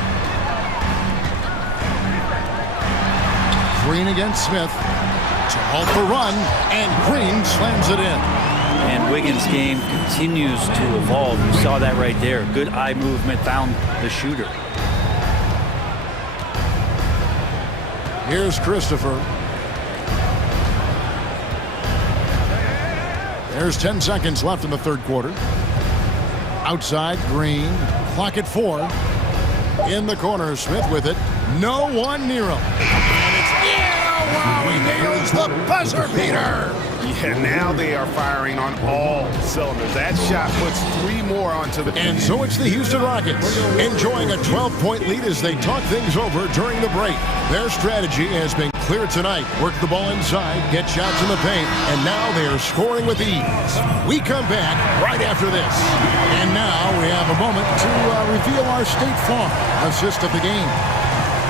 Green against Smith. to halt the run, and Green slams it in. And Wiggins' game continues to evolve. You saw that right there. Good eye movement, found the shooter. Here's Christopher. There's 10 seconds left in the third quarter. Outside, Green. Clock at 4. In the corner, Smith with it. No one near him. And it's wow, he nails the buzzer beater. Yeah, now they are firing on all cylinders. That shot puts 3 more onto the... And so it's the Houston Rockets enjoying a 12-point lead as they talk things over during the break. Their strategy has been clear tonight. Work the ball inside, get shots in the paint, and now they are scoring with ease. We come back right after this. And now we have a moment to reveal our State Farm assist of the game.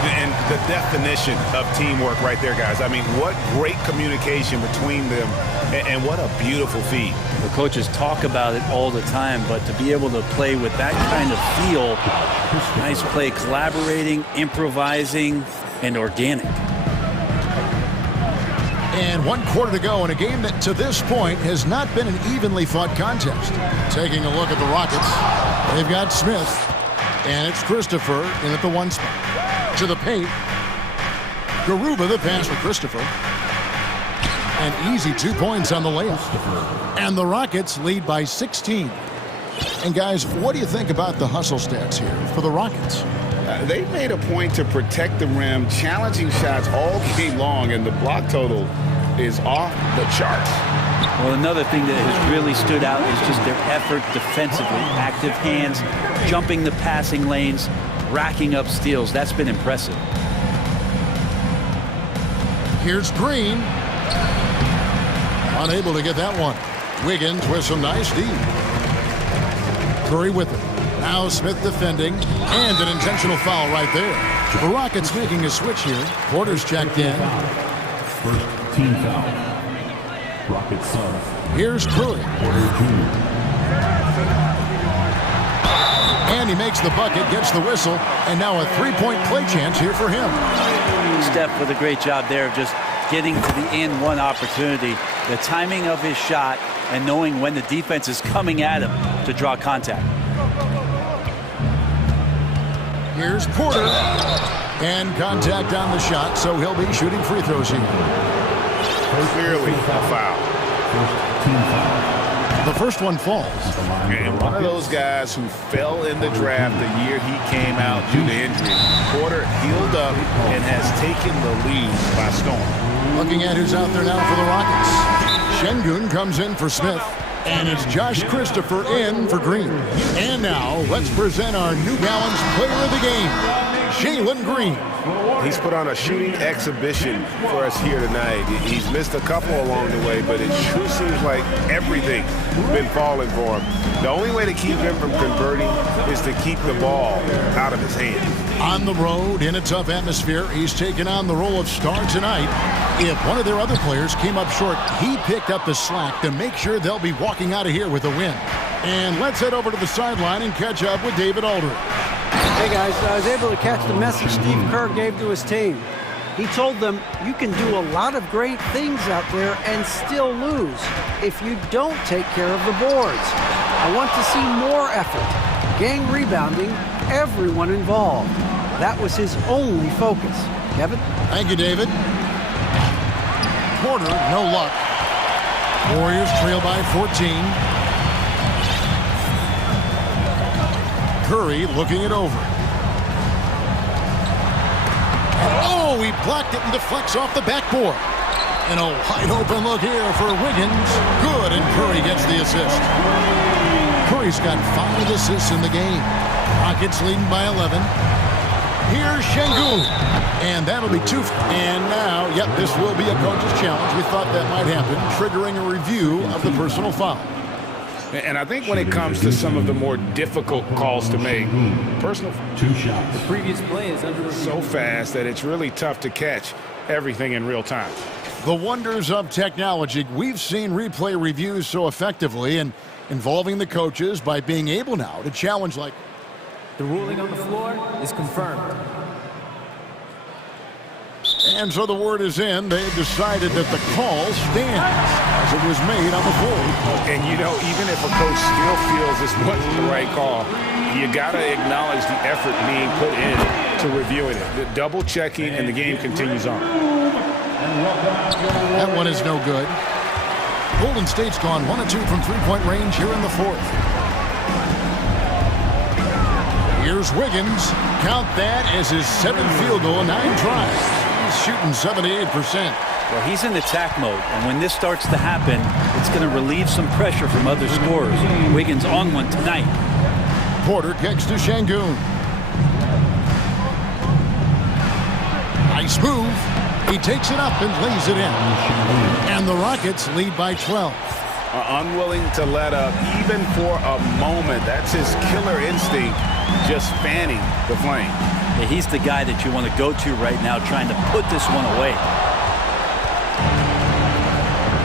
And the definition of teamwork right there, guys. I mean, what great communication between them, and what a beautiful feed. The coaches talk about it all the time, but to be able to play with that kind of feel, nice play, collaborating, improvising, and organic. And 1 quarter to go in a game that to this point has not been an evenly fought contest. Taking a look at the Rockets, they've got Smith, and it's Christopher in at the 1 spot. To the paint. Garuba the pass for Christopher. An easy 2 points on the layup. And the Rockets lead by 16. And guys, what do you think about the hustle stats here for the Rockets? They've made a point to protect the rim, challenging shots all game long, and the block total is off the charts. Well, another thing that has really stood out is just their effort defensively. Active hands, jumping the passing lanes, racking up steals. That's been impressive. Here's Green. Unable to get that one. Wiggins with some nice D. Curry with it. Now Smith defending, and an intentional foul right there. The Rockets making a switch here. Porter's checked in. First team foul. Rockets sub. Here's Curry. And he makes the bucket, gets the whistle, and now a 3-point play chance here for him. Steph with a great job there of just getting to the and one opportunity. The timing of his shot and knowing when the defense is coming at him to draw contact. Here's Porter. And contact on the shot, so he'll be shooting free throws here. Clearly a foul. The first one falls. And one of those guys who fell in the draft the year he came out due to injury. Porter healed up and has taken the lead by storm. Looking at who's out there now for the Rockets. Şengün comes in for Smith. And it's Josh Christopher in for Green. And now let's present our New Balance player of the game, Jalen Green. He's put on a shooting exhibition for us here tonight. He's missed a couple along the way, but it sure seems like everything's been falling for him. The only way to keep him from converting is to keep the ball out of his hand. On the road, in a tough atmosphere, he's taken on the role of star tonight. If one of their other players came up short, he picked up the slack to make sure they'll be walking out of here with a win. And let's head over to the sideline and catch up with David Aldridge. Hey guys, I was able to catch the message Steve Kerr gave to his team. He told them, you can do a lot of great things out there and still lose if you don't take care of the boards. I want to see more effort, gang rebounding, everyone involved. That was his only focus. Kevin? Thank you, David. Porter, no luck. Warriors trail by 14. Curry looking it over. Oh, he blocked it and deflects off the backboard. And a wide open look here for Wiggins. Good, and Curry gets the assist. Curry's got 5 assists in the game. Rockets leading by 11. Here's Şengün. And that'll be 2. And now, yep, this will be a coach's challenge. We thought that might happen, triggering a review of the personal foul. And I think when it comes to some of the more difficult calls to make, personal 2 shots. The previous play is under review. So fast that it's really tough to catch everything in real time. The wonders of technology. We've seen replay reviews so effectively and involving the coaches by being able now to challenge like. The ruling on the floor is confirmed. And so the word is in. They've decided that the call stands as it was made on the floor. And, you know, even if a coach still feels this wasn't the right call, you got to acknowledge the effort being put in to reviewing it. The double checking, and the game continues on. That one is no good. Golden State's gone 1 of 2 from three-point range here in the fourth. Here's Wiggins. Count that as his 7th field goal, 9 tries. He's shooting 78%. Well, he's in attack mode, and when this starts to happen, it's going to relieve some pressure from other scorers. Wiggins on one tonight. Porter kicks to Şengün. Nice move. He takes it up and lays it in. And the Rockets lead by 12. Unwilling to let up even for a moment. That's his killer instinct, just fanning the flame. Yeah, he's the guy that you want to go to right now, trying to put this one away.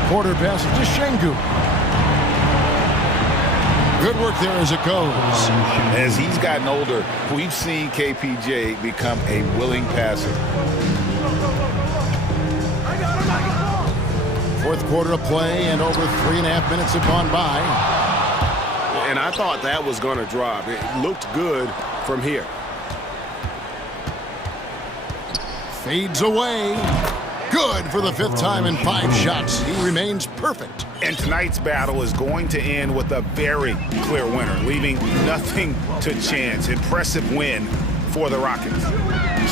Porter passes to Şengün. Good work there as it goes. As he's gotten older, we've seen KPJ become a willing passer. Fourth quarter of play, and over 3.5 minutes have gone by. And I thought that was going to drop. It looked good from here. Fades away. Good for the 5th time in 5 shots. He remains perfect. And tonight's battle is going to end with a very clear winner, leaving nothing to chance. Impressive win for the Rockets.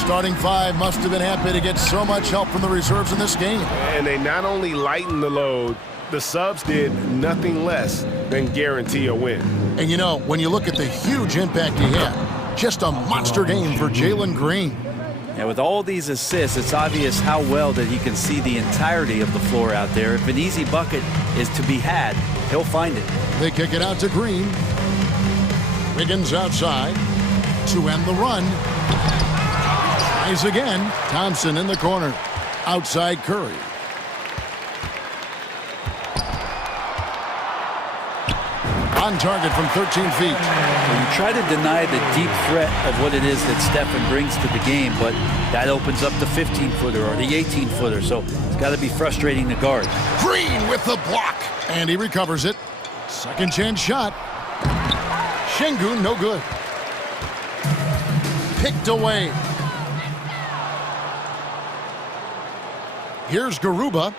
Starting 5 must have been happy to get so much help from the reserves in this game. And they not only lightened the load, the subs did nothing less than guarantee a win. And you know, when you look at the huge impact he had, just a monster game for Jalen Green. And with all these assists, it's obvious how well that he can see the entirety of the floor out there. If an easy bucket is to be had, he'll find it. They kick it out to Green. Wiggins outside to end the run. Tries again. Thompson in the corner. Outside Curry. On target from 13 feet. You try to deny the deep threat of what it is that Stephen brings to the game, but that opens up the 15-footer or the 18-footer, so it's got to be frustrating to guard. Green with the block. And he recovers it. Second chance shot. Şengün, no good. Picked away. Here's Garuba.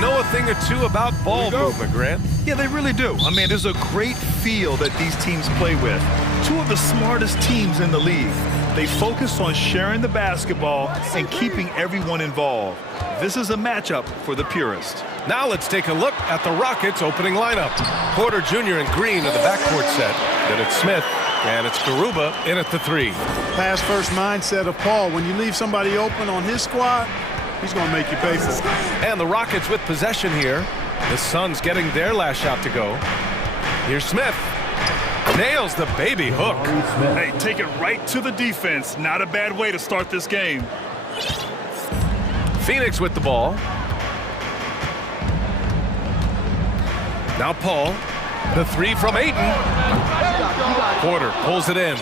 Know a thing or two about ball movement, Grant. Yeah, they really do. I mean, there's a great feel that these teams play with. Two of the smartest teams in the league. They focus on sharing the basketball and keeping everyone involved. This is a matchup for the purist. Now let's take a look at the Rockets' opening lineup. Porter Jr. and Green in the backcourt set. Then it's Smith, and it's Garuba in at the 3. Pass-first mindset of Paul. When you leave somebody open on his squad, he's going to make you pay for it. And the Rockets with possession here. The Suns getting their last shot to go. Here's Smith. Nails the baby hook. Hey, take it right to the defense. Not a bad way to start this game. Phoenix with the ball. Now Paul. The 3 from Ayton. Porter pulls it in.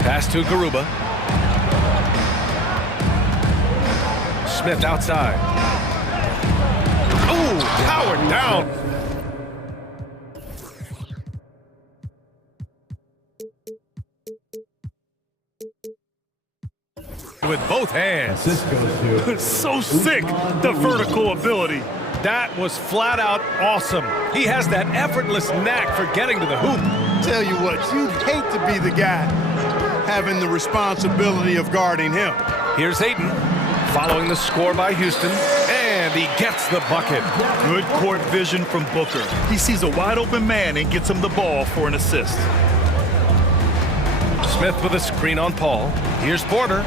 Pass to Garuba. Smith outside. Ooh, powered down. With both hands. So sick, the vertical ability. That was flat out awesome. He has that effortless knack for getting to the hoop. Tell you what, you'd hate to be the guy having the responsibility of guarding him. Here's Ayton, following the score by Houston, and he gets the bucket. Good court vision from Booker. He sees a wide open man and gets him the ball for an assist. Smith with a screen on Paul. Here's Porter.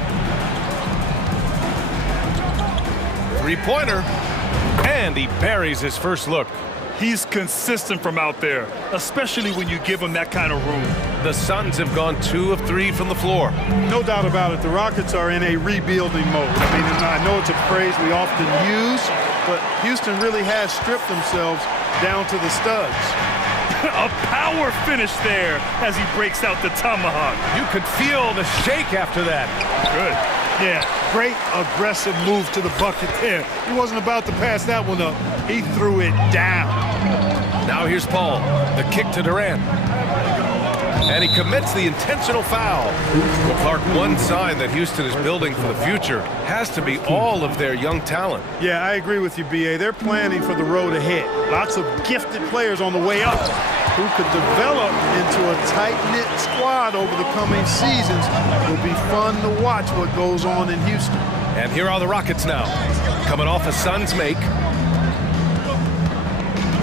Three-pointer, and he buries his first look. He's consistent from out there, especially when you give him that kind of room. The Suns have gone 2 of 3 from the floor. No doubt about it. The Rockets are in a rebuilding mode. I mean, I know it's a phrase we often use, but Houston really has stripped themselves down to the studs. A power finish there as he breaks out the tomahawk. You could feel the shake after that. Good. Yeah, great aggressive move to the bucket there. He wasn't about to pass that one up. He threw it down. Now here's Paul. The kick to Durant. And he commits the intentional foul. Well, Clark, one sign that Houston is building for the future has to be all of their young talent. Yeah, I agree with you, B.A. They're planning for the road ahead. Lots of gifted players on the way up who could develop into a tight-knit squad over the coming seasons. It'll be fun to watch what goes on in Houston. And here are the Rockets now, coming off a Suns make.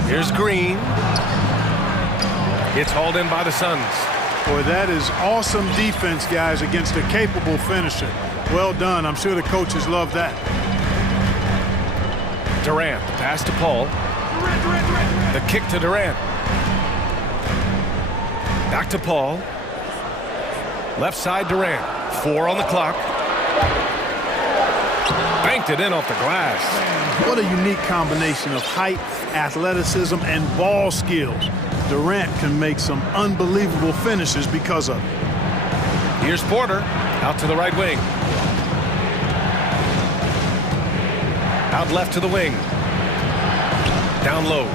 Here's Green. It's hauled in by the Suns. Boy, that is awesome defense, guys, against a capable finisher. Well done. I'm sure the coaches love that. Durant, the pass to Paul. The kick to Durant. Back to Paul. Left side Durant. 4 on the clock. Banked it in off the glass. What a unique combination of height, athleticism, and ball skills. Durant can make some unbelievable finishes because of it. Here's Porter, out to the right wing. Out left to the wing. Down low.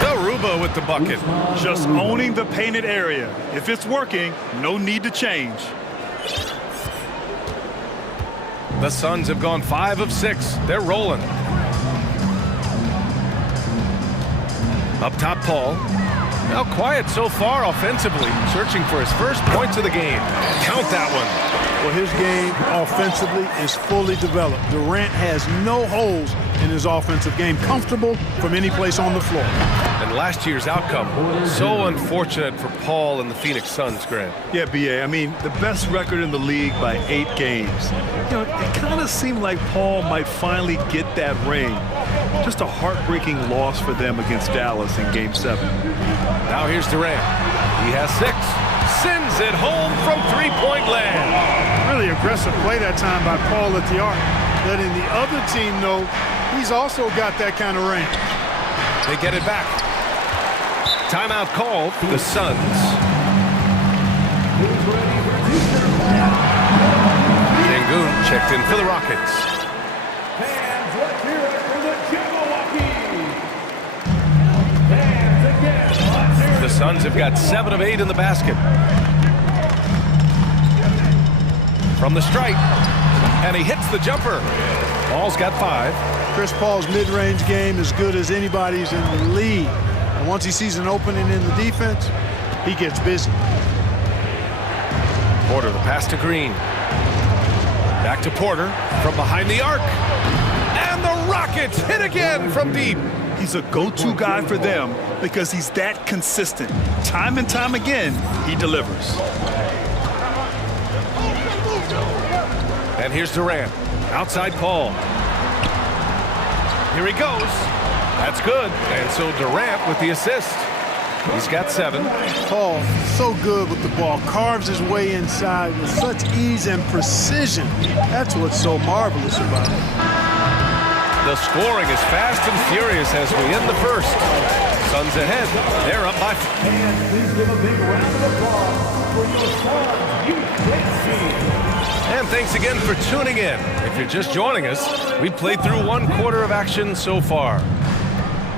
Garuba with the bucket. Just owning the painted area. If it's working, no need to change. The Suns have gone 5 of 6. They're rolling. Up top, Paul. Now quiet so far offensively, searching for his first points of the game. Count that one. Well, his game offensively is fully developed. Durant has no holes in his offensive game. Comfortable from any place on the floor. And last year's outcome, so unfortunate for Paul and the Phoenix Suns, Grant. Yeah, B.A., I mean, the best record in the league by 8 games. You know, it kind of seemed like Paul might finally get that ring. Just a heartbreaking loss for them against Dallas in Game 7. Now here's Durant. He has 6. Sends it home from three-point land. Really aggressive play that time by Paul at the arc, letting the other team know he's also got that kind of range. They get it back. Timeout called. The Suns. Sengun checked in for the Rockets. Fans, let's hear it for the Jabberwockies. Fans again, let's hear it. The Suns have got 7 of 8 in the basket. From the stripe, and he hits the jumper. Paul's got 5. Chris Paul's mid-range game is good as anybody's in the league. And once he sees an opening in the defense, he gets busy. Porter, the pass to Green. Back to Porter from behind the arc. And the Rockets hit again from deep. He's a go-to guy for them because he's that consistent. Time and time again, he delivers. And here's Durant. Outside Paul. Here he goes. That's good. And so Durant with the assist. He's got 7. Paul, so good with the ball. Carves his way inside with such ease and precision. That's what's so marvelous about it. The scoring is fast and furious as we end the first. Suns ahead. They're up by 5. And please give a big round of applause for your Suns Youth Great Team. And thanks again for tuning in. If you're just joining us, we've played through 1 quarter of action so far.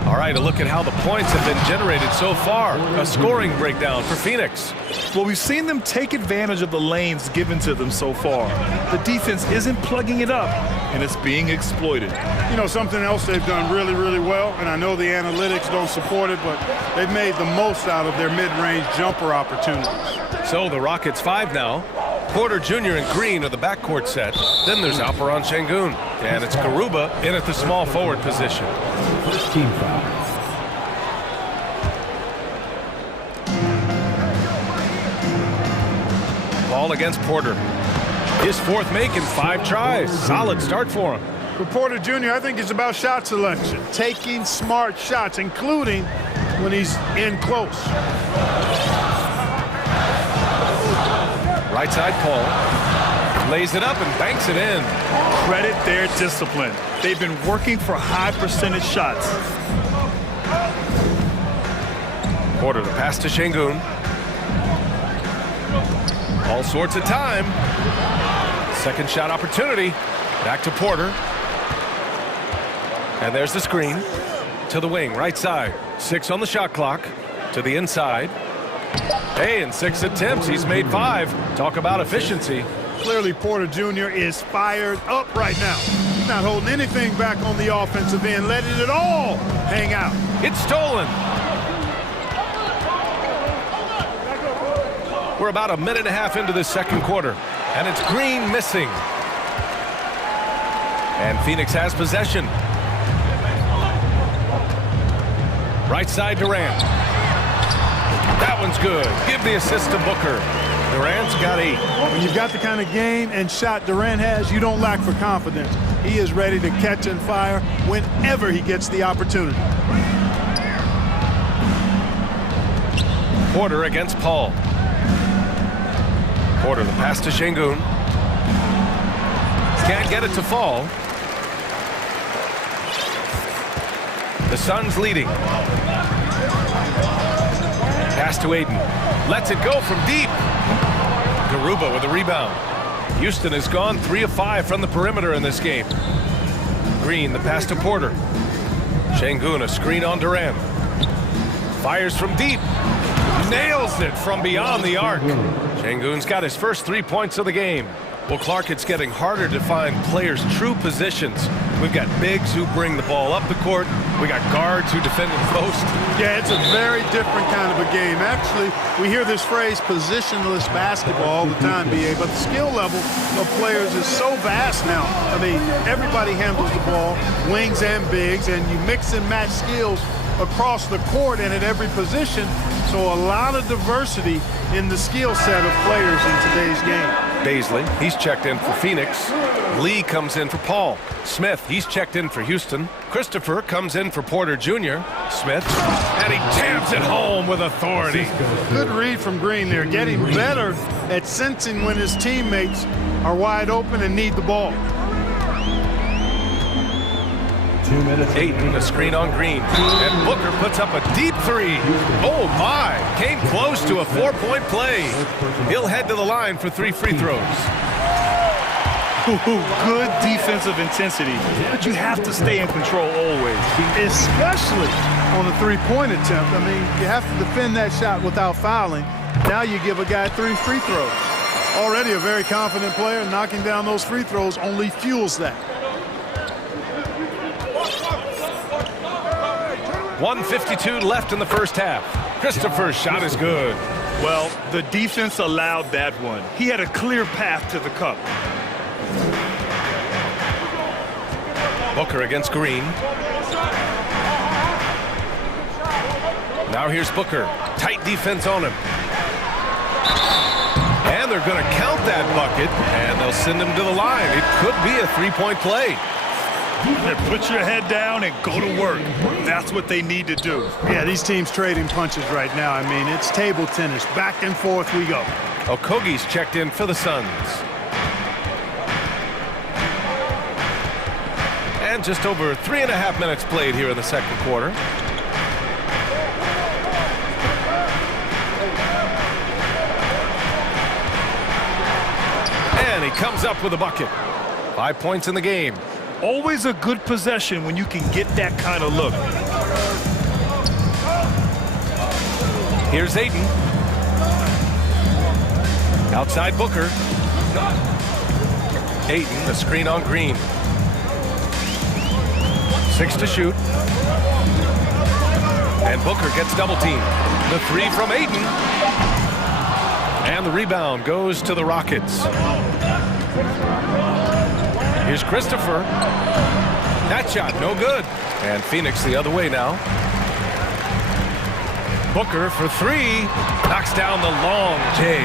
All right, a look at how the points have been generated so far. A scoring breakdown for Phoenix. Well, we've seen them take advantage of the lanes given to them so far. The defense isn't plugging it up, and it's being exploited. You know, something else they've done really, really well, and I know the analytics don't support it, but they've made the most out of their mid-range jumper opportunities. So the Rockets 5 now. Porter Jr. and Green are the backcourt set. Then there's Alperon Şengün. And it's Garuba in at the small forward position. First team foul. Ball against Porter. His 4th make in 5 tries. Solid start for him. For Porter Jr., I think it's about shot selection. Taking smart shots, including when he's in close. Right side Paul. Lays it up and banks it in. Credit their discipline. They've been working for high percentage shots. Porter, the pass to Şengün. All sorts of time. Second shot opportunity. Back to Porter. And there's the screen. To the wing, right side. 6 on the shot clock. To the inside. Hey, in 6 attempts, he's made 5. Talk about efficiency. Clearly, Porter Jr. is fired up right now. He's not holding anything back on the offensive end, letting it all hang out. It's stolen. We're about a minute and a half into this second quarter, and it's Green missing. And Phoenix has possession. Right side Durant. That one's good. Give the assist to Booker. Durant's got 8. When you've got the kind of game and shot Durant has, you don't lack for confidence. He is ready to catch and fire whenever he gets the opportunity. Porter against Paul. Porter, the pass to Şengün. Can't get it to fall. The Suns leading. Pass to Aiden. Lets it go from deep. Garuba with a rebound. Houston has gone 3 of 5 from the perimeter in this game. Green, the pass to Porter. Şengün, a screen on Durant. Fires from deep. Nails it from beyond the arc. Şengün's got his first 3 points of the game. Well, Clark, it's getting harder to find players' true positions. We've got bigs who bring the ball up the court. We got guards who defend in post. Yeah, it's a very different kind of a game. Actually, we hear this phrase, positionless basketball, all the time, BA, but the skill level of players is so vast now. I mean, everybody handles the ball, wings and bigs, and you mix and match skills across the court and at every position. So a lot of diversity in the skill set of players in today's game. Baisley, he's checked in for Phoenix. Lee comes in for Paul. Smith, he's checked in for Houston. Christopher comes in for Porter Jr. Smith, and he jams it home with authority. Good read from Green there, getting better at sensing when his teammates are wide open and need the ball. 2 minutes. Ayton, a screen on Green. And Booker puts up a deep 3. Oh my, came close to a 4-point play. He'll head to the line for 3 free throws. Good defensive intensity, but you have to stay in control always. Especially on the three-point attempt. I mean, you have to defend that shot without fouling. Now you give a guy 3 free throws. Already a very confident player, knocking down those free throws only fuels that. 1:52 left in the first half. Christopher's shot is good. Well, the defense allowed that one. He had a clear path to the cup. Booker against Green. Now here's Booker. Tight defense on him. And they're going to count that bucket, and they'll send him to the line. It could be a three-point play. Put your head down and go to work. That's what they need to do. Yeah, these teams trading punches right now. I mean, it's table tennis. Back and forth we go. Okogie's checked in for the Suns. And just over 3.5 minutes played here in the second quarter. And he comes up with a bucket. 5 points in the game. Always a good possession when you can get that kind of look. Here's Ayton. Outside Booker. Ayton, the screen on Green. 6 to shoot. And Booker gets double teamed. The 3 from Ayton. And the rebound goes to the Rockets. Here's Christopher. That shot, no good. And Phoenix the other way now. Booker for 3. Knocks down the long J.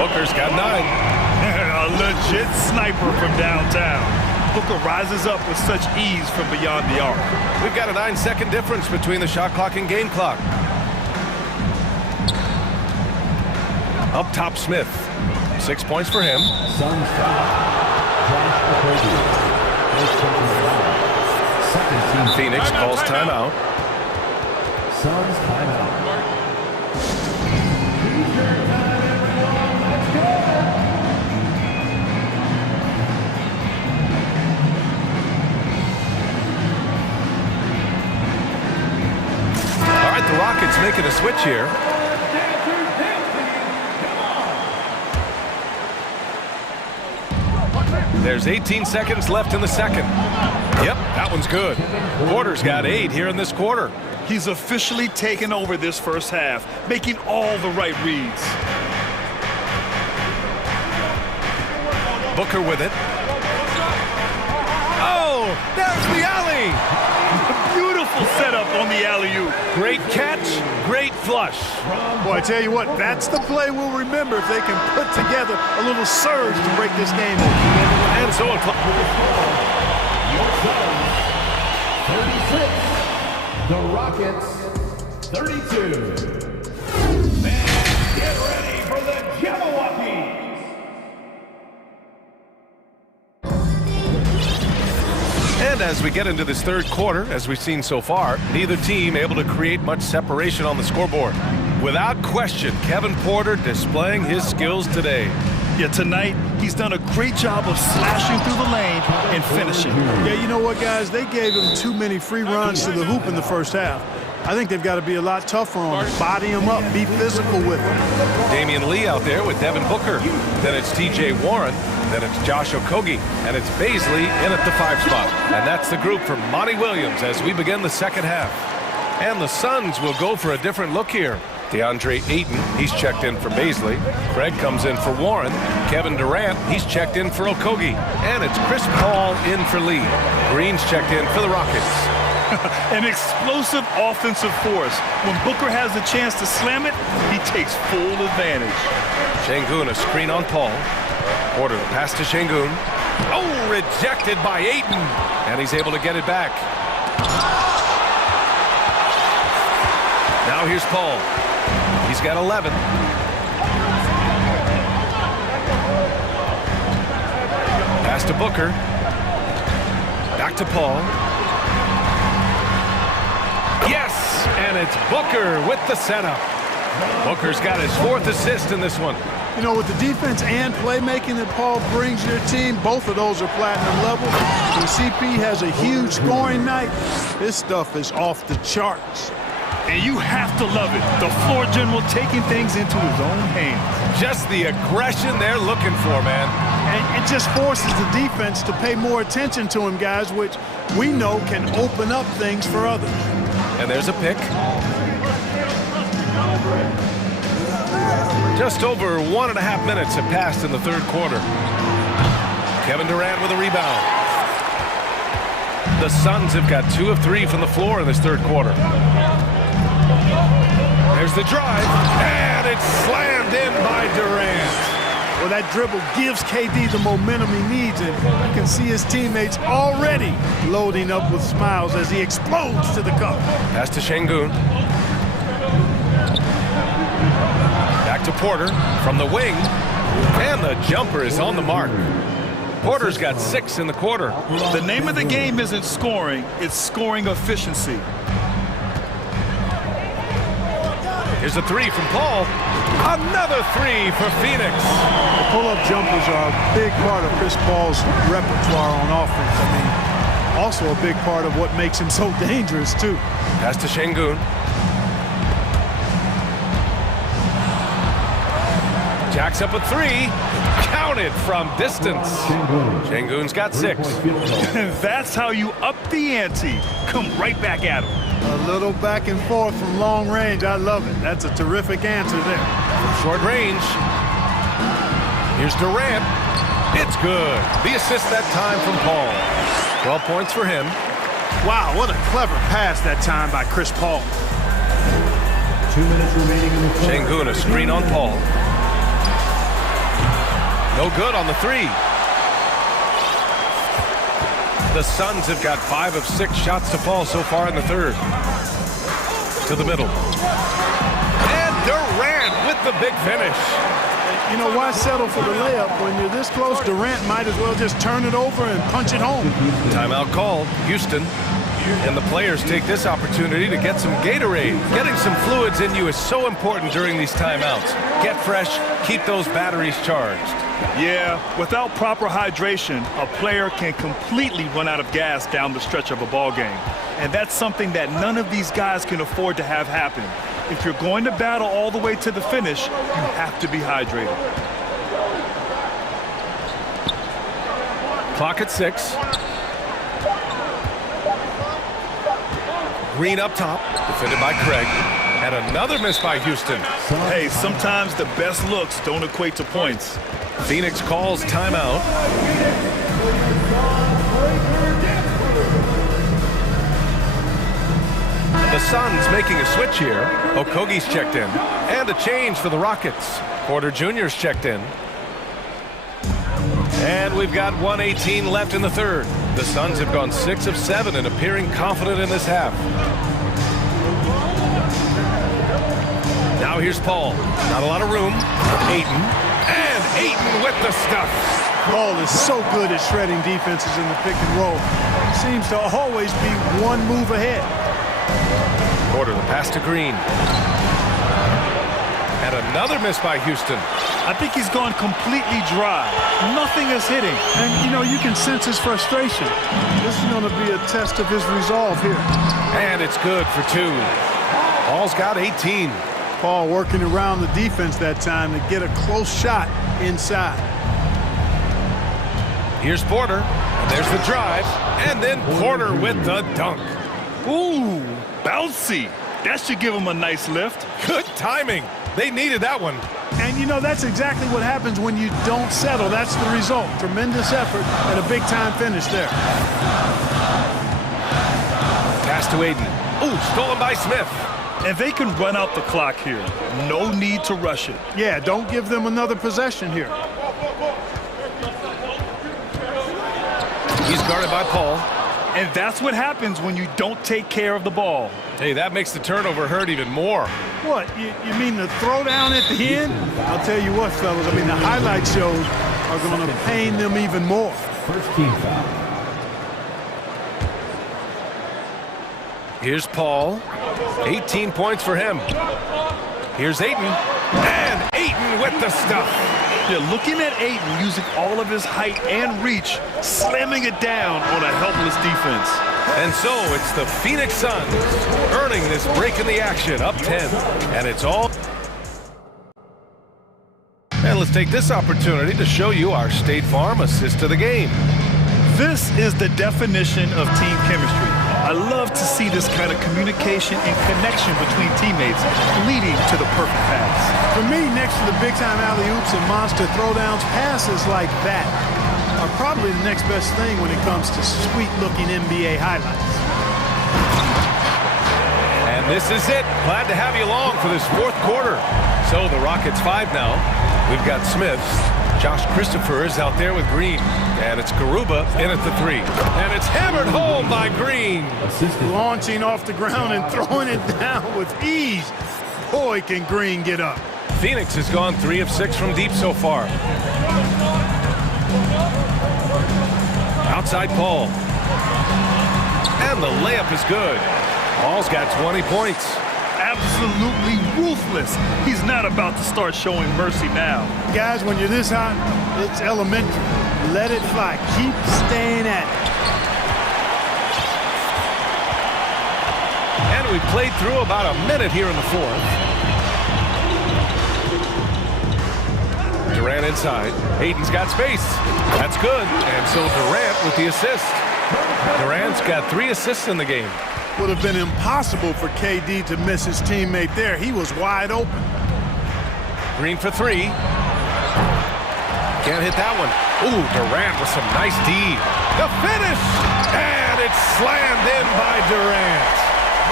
Booker's got 9. A legit sniper from downtown. Booker rises up with such ease from beyond the arc. We've got a 9-second difference between the shot clock and game clock. Up top, Smith. 6 points for him. Phoenix calls timeout. Suns timeout. All right, the Rockets making a switch here. There's 18 seconds left in the second. Yep, that one's good. Porter's got 8 here in this quarter. He's officially taken over this first half, making all the right reads. Booker with it. Oh, there's the alley. Beautiful setup on the alley-oop. Great catch, great flush. Boy, I tell you what, that's the play we'll remember if they can put together a little surge to break this game open. And so it 36. The Rockets, 32. Man, get ready for the Jabberwockies. And as we get into this third quarter, as we've seen so far, neither team able to create much separation on the scoreboard. Without question, Kevin Porter displaying his skills today. Yeah, tonight, he's done a great job of slashing through the lane and finishing. Yeah, you know what, guys? They gave him too many free runs to the hoop in the first half. I think they've got to be a lot tougher on him. Body him up, be physical with him. Damian Lee out there with Devin Booker. Then it's T.J. Warren. Then it's Josh Okogie. And it's Baisley in at the 5 spot. And that's the group for Monty Williams as we begin the second half. And the Suns will go for a different look here. DeAndre Ayton, he's checked in for Baisley. Craig comes in for Warren. Kevin Durant, he's checked in for Okogie. And it's Chris Paul in for Lee. Green's checked in for the Rockets. An explosive offensive force. When Booker has the chance to slam it, he takes full advantage. Şengün, a screen on Paul. Porter, the pass to Şengün. Oh, rejected by Ayton. And he's able to get it back. Now here's Paul. He's got 11. Pass to Booker. Back to Paul. Yes, and it's Booker with the setup. Booker's got his 4th assist in this one. You know, with the defense and playmaking that Paul brings to your team, both of those are platinum level. When CP has a huge scoring night, this stuff is off the charts. And you have to love it. The floor general taking things into his own hands. Just the aggression they're looking for, man. And it just forces the defense to pay more attention to him, guys, which we know can open up things for others. And there's a pick. Just over 1.5 minutes have passed in the third quarter. Kevin Durant with a rebound. The Suns have got 2 of 3 from the floor in this third quarter. There's the drive, and it's slammed in by Durant. Well, that dribble gives KD the momentum he needs, and you can see his teammates already loading up with smiles as he explodes to the cup. Pass to Şengün. Back to Porter from the wing, and the jumper is on the mark. Porter's got 6 in the quarter. The name of the game isn't scoring, it's scoring efficiency. Here's a 3 from Paul. Another 3 for Phoenix. The pull-up jumpers are a big part of Chris Paul's repertoire on offense. I mean, also a big part of what makes him so dangerous, too. Pass to Şengün. Jacks up a 3. Counted from distance. Şengün's got 6. That's how you up the ante. Come right back at him. A little back and forth from long range. I love it. That's a terrific answer there. From short range. Here's Durant. It's good. The assist that time from Paul. 12 points for him. Wow, what a clever pass that time by Chris Paul. 2 minutes remaining in the fourth. Şengün, a screen on Paul. No good on the 3. The Suns have got 5 of 6 shots to fall so far in the third. To the middle. And Durant with the big finish. You know, why settle for the layup? When you're this close, Durant might as well just turn it over and punch it home. Timeout called. Houston. And the players take this opportunity to get some Gatorade. Getting some fluids in you is so important during these timeouts. Get fresh, keep those batteries charged. Yeah, without proper hydration, a player can completely run out of gas down the stretch of a ball game. And that's something that none of these guys can afford to have happen. If you're going to battle all the way to the finish, you have to be hydrated. Clock at 6. Green up top, defended by Craig. And another miss by Houston. Hey, sometimes the best looks don't equate to points. Phoenix calls timeout. The Suns making a switch here. Okogie's checked in. And a change for the Rockets. Porter Jr.'s checked in. And we've got 1:18 left in the third. The Suns have gone 6 of 7 and appearing confident in this half. Now here's Paul. Not a lot of room. Ayton. And Ayton with the stuff. Paul is so good at shredding defenses in the pick and roll. He seems to always be one move ahead. Porter, the pass to Green. And another miss by Houston. I think he's gone completely dry. Nothing is hitting. And, you know, you can sense his frustration. This is going to be a test of his resolve here. And it's good for 2. Paul's got 18. Paul working around the defense that time to get a close shot inside. Here's Porter. And there's the drive. And then Porter with the dunk. Ooh, bouncy. That should give him a nice lift. Good timing. They needed that one. And, you know, that's exactly what happens when you don't settle. That's the result. Tremendous effort and a big-time finish there. Pass to Ayton. Ooh, stolen by Smith. And they can run out the clock here. No need to rush it. Yeah, don't give them another possession here. He's guarded by Paul. And that's what happens when you don't take care of the ball. Hey, that makes the turnover hurt even more. What, you mean the throwdown at the end? I'll tell you what, fellas, I mean, the highlight shows are going to pain them even more. First team foul. Here's Paul. 18 points for him. Here's Ayton. And Ayton with the stuff. Yeah, looking at Ayton using all of his height and reach, slamming it down on a helpless defense. And so it's the Phoenix Suns earning this break in the action, up 10. And it's all... And let's take this opportunity to show you our State Farm assist of the game. This is the definition of team chemistry. I love to see this kind of communication and connection between teammates leading to the perfect pass. For me, next to the big-time alley-oops and monster throwdowns, passes like that are probably the next best thing when it comes to sweet-looking NBA highlights. And this is it. Glad to have you along for this fourth quarter. So the Rockets 5 now. We've got Smiths. Josh Christopher is out there with Green. And it's Garuba in at the 3. And it's hammered home by Green. Launching off the ground and throwing it down with ease. Boy, can Green get up. Phoenix has gone 3 of 6 from deep so far. Outside Paul. And the layup is good. Paul's got 20 points. Absolutely ruthless. He's not about to start showing mercy now. Guys, when you're this hot, it's elementary. Let it fly. Keep staying at it. And we played through about a minute here in the fourth. Durant inside. Ayton's got space. That's good. And so Durant with the assist. Durant's got 3 assists in the game. Would have been impossible for KD to miss his teammate there. He was wide open. Green for 3. Can't hit that one. Ooh, Durant with some nice D. The finish! And it's slammed in by Durant.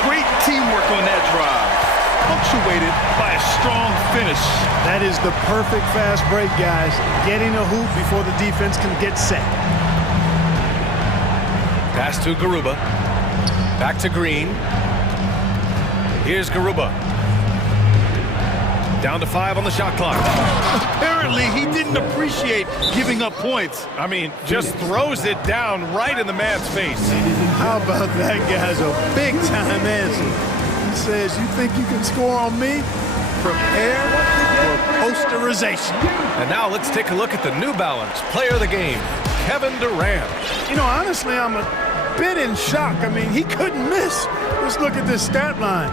Great teamwork on that drive. Punctuated by a strong finish. That is the perfect fast break, guys. Getting a hoop before the defense can get set. Pass to Garuba. Back to Green. Here's Garuba. Down to 5 on the shot clock. Apparently, he didn't appreciate giving up points. I mean, just throws it down right in the man's face. How about that, guys? A big-time answer. He says, you think you can score on me? Prepare for posterization. And now let's take a look at the New Balance player of the game, Kevin Durant. You know, honestly, I'm a bit in shock. I mean, he couldn't miss. Just look at this stat line.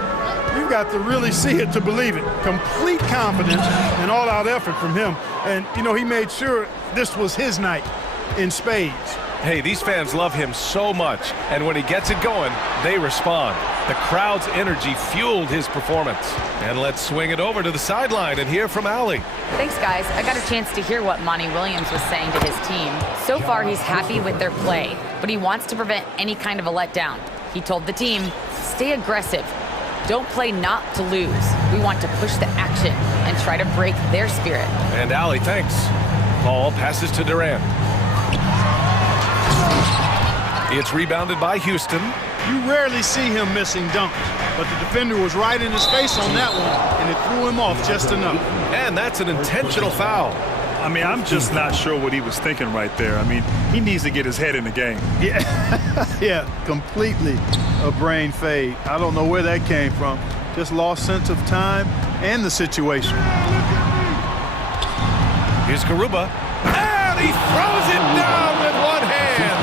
You've got to really see it to believe it. Complete confidence and all-out effort from him. And, you know, he made sure this was his night in spades. Hey, these fans love him so much. And when he gets it going, they respond. The crowd's energy fueled his performance. And let's swing it over to the sideline and hear from Allie. Thanks, guys. I got a chance to hear what Monty Williams was saying to his team. So far, he's happy with their play, but he wants to prevent any kind of a letdown. He told the team, stay aggressive. Don't play not to lose. We want to push the action and try to break their spirit. And Allie, thanks. Paul passes to Durant. It's rebounded by Houston. You rarely see him missing dunks, but the defender was right in his face on that one, and it threw him off just enough. And that's an intentional foul. I mean, I'm just not sure what he was thinking right there. I mean, he needs to get his head in the game. Yeah, yeah, completely a brain fade. I don't know where that came from. Just lost sense of time and the situation. Here's Garuba. And he throws it down with one hand.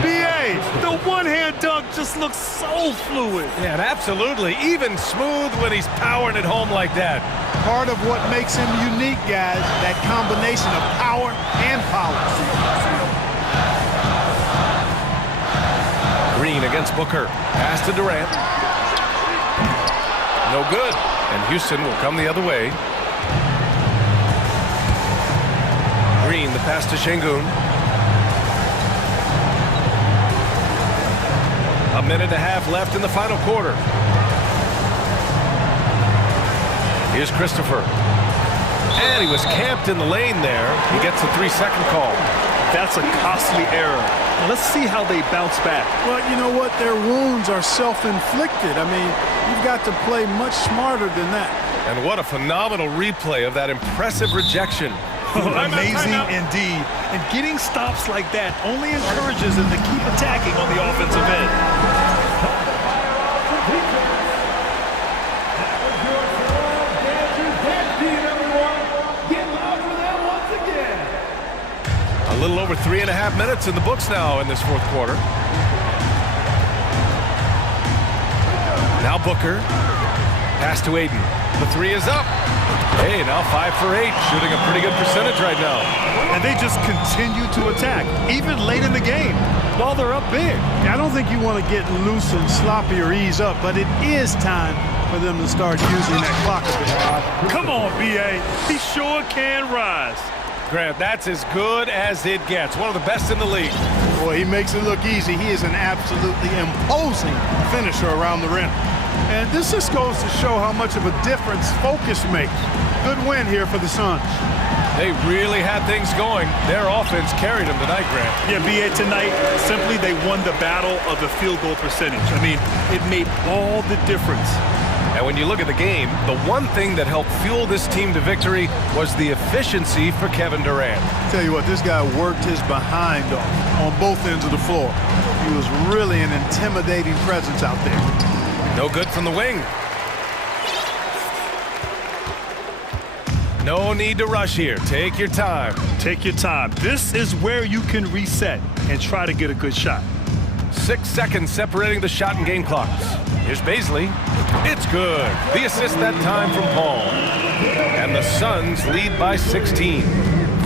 B.A., the one-hand dunk just looks so fluid. Yeah, and absolutely. Even smooth when he's powering it home like that. Part of what makes him unique, guys, that combination of power and polish. Green against Booker. Pass to Durant. No good. And Houston will come the other way. Green, the pass to Şengün. A minute and a half left in the final quarter. Here's Christopher. And he was camped in the lane there. He gets a 3-second call. That's a costly error. Let's see how they bounce back. Well, you know what? Their wounds are self-inflicted. I mean, you've got to play much smarter than that. And what a phenomenal replay of that impressive rejection. Amazing indeed. And getting stops like that only encourages them to keep attacking on the offensive end. 3.5 minutes in the books now in this fourth quarter. Now Booker. Pass to Aiden. The three is up. Hey, now 5 for 8. Shooting a pretty good percentage right now. And they just continue to attack, even late in the game, while they're up big. I don't think you want to get loose and sloppy or ease up, but it is time for them to start using that clock a bit. Come on, B.A. He sure can rise. Grant, that's as good as it gets. One of the best in the league. Boy, he makes it look easy. He is an absolutely imposing finisher around the rim. And this just goes to show how much of a difference focus makes. Good win here for the Suns. They really had things going. Their offense carried them tonight, Grant. Yeah, B.A. tonight, simply they won the battle of the field goal percentage. I mean, it made all the difference. And when you look at the game, the one thing that helped fuel this team to victory was the efficiency for Kevin Durant. Tell you what, this guy worked his behind off on both ends of the floor. He was really an intimidating presence out there. No good from the wing. No need to rush here. Take your time. Take your time. This is where you can reset and try to get a good shot. 6 seconds separating the shot and game clocks. Here's Baisley. It's good. The assist that time from Paul. And the Suns lead by 16.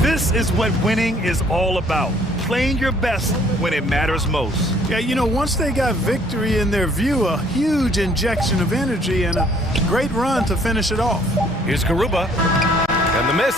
This is what winning is all about. Playing your best when it matters most. Yeah, you know, once they got victory in their view, a huge injection of energy and a great run to finish it off. Here's Garuba. And the miss.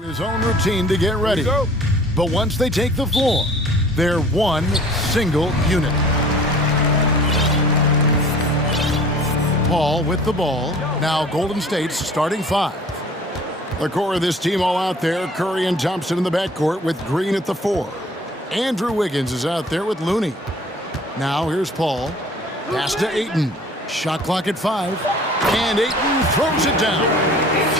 His own routine to get ready. But once they take the floor, they're one single unit. Paul with the ball. Now Golden State's starting five. The core of this team all out there. Curry and Thompson in the backcourt with Green at the four. Andrew Wiggins is out there with Looney. Now here's Paul. Pass to Ayton. Shot clock at 5. And Ayton throws it down.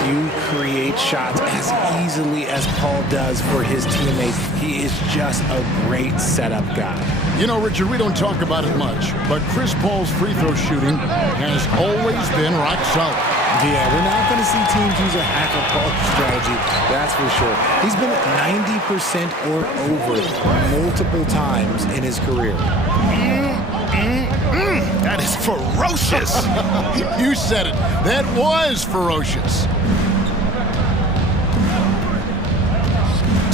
Few create shots as easily as Paul does for his teammates. He is just a great setup guy. You know, Richard, we don't talk about it much, but Chris Paul's free throw shooting has always been rock solid. Yeah, we're not going to see teams use a hack of Paul strategy, that's for sure. He's been at 90% or over multiple times in his career. That is ferocious. You said it. That was ferocious.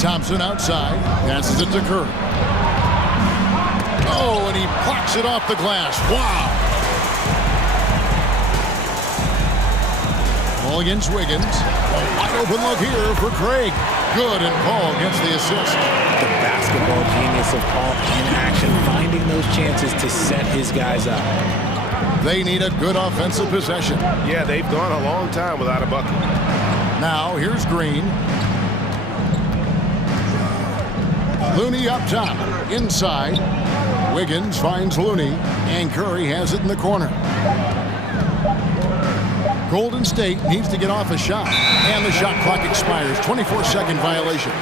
Thompson outside. Passes it to Curry. Oh, and he blocks it off the glass. Wow. Ball against Wiggins. Wide open look here for Craig. Good, and Paul gets the assist. The basketball genius of Paul in action, finding those chances to set his guys up. They need a good offensive possession. Yeah, they've gone a long time without a bucket. Now here's Green. Looney up top. Inside. Wiggins finds Looney, and Curry has it in the corner. Golden State needs to get off a shot, and the shot clock expires. 24-second violation.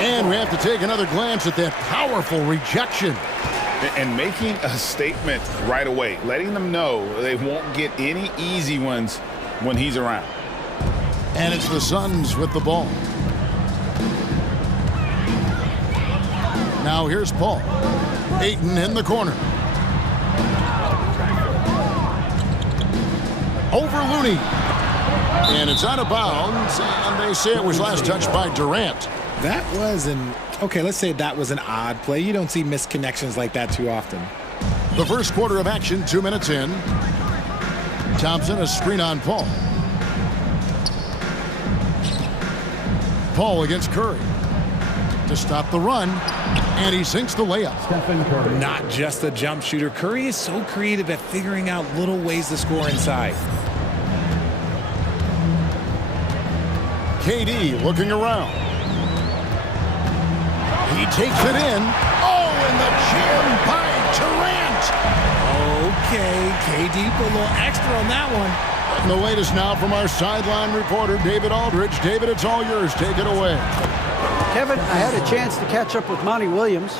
And we have to take another glance at that powerful rejection. And making a statement right away, letting them know they won't get any easy ones when he's around. And it's the Suns with the ball. Now here's Paul. Ayton in the corner. Over Looney. And it's out of bounds, and they say it was last touched by Durant. That was okay, let's say that was an odd play. You don't see missed connections like that too often. The first quarter of action, 2 minutes in. Thompson, a screen on Paul. Paul against Curry. To stop the run, and he sinks the layup. Not just a jump shooter. Curry is so creative at figuring out little ways to score inside. KD looking around. He takes it in. Oh, and the jam by Durant. Okay, KD put a little extra on that one. And the latest now from our sideline reporter, David Aldridge. David, it's all yours. Take it away. Kevin, I had a chance to catch up with Monty Williams.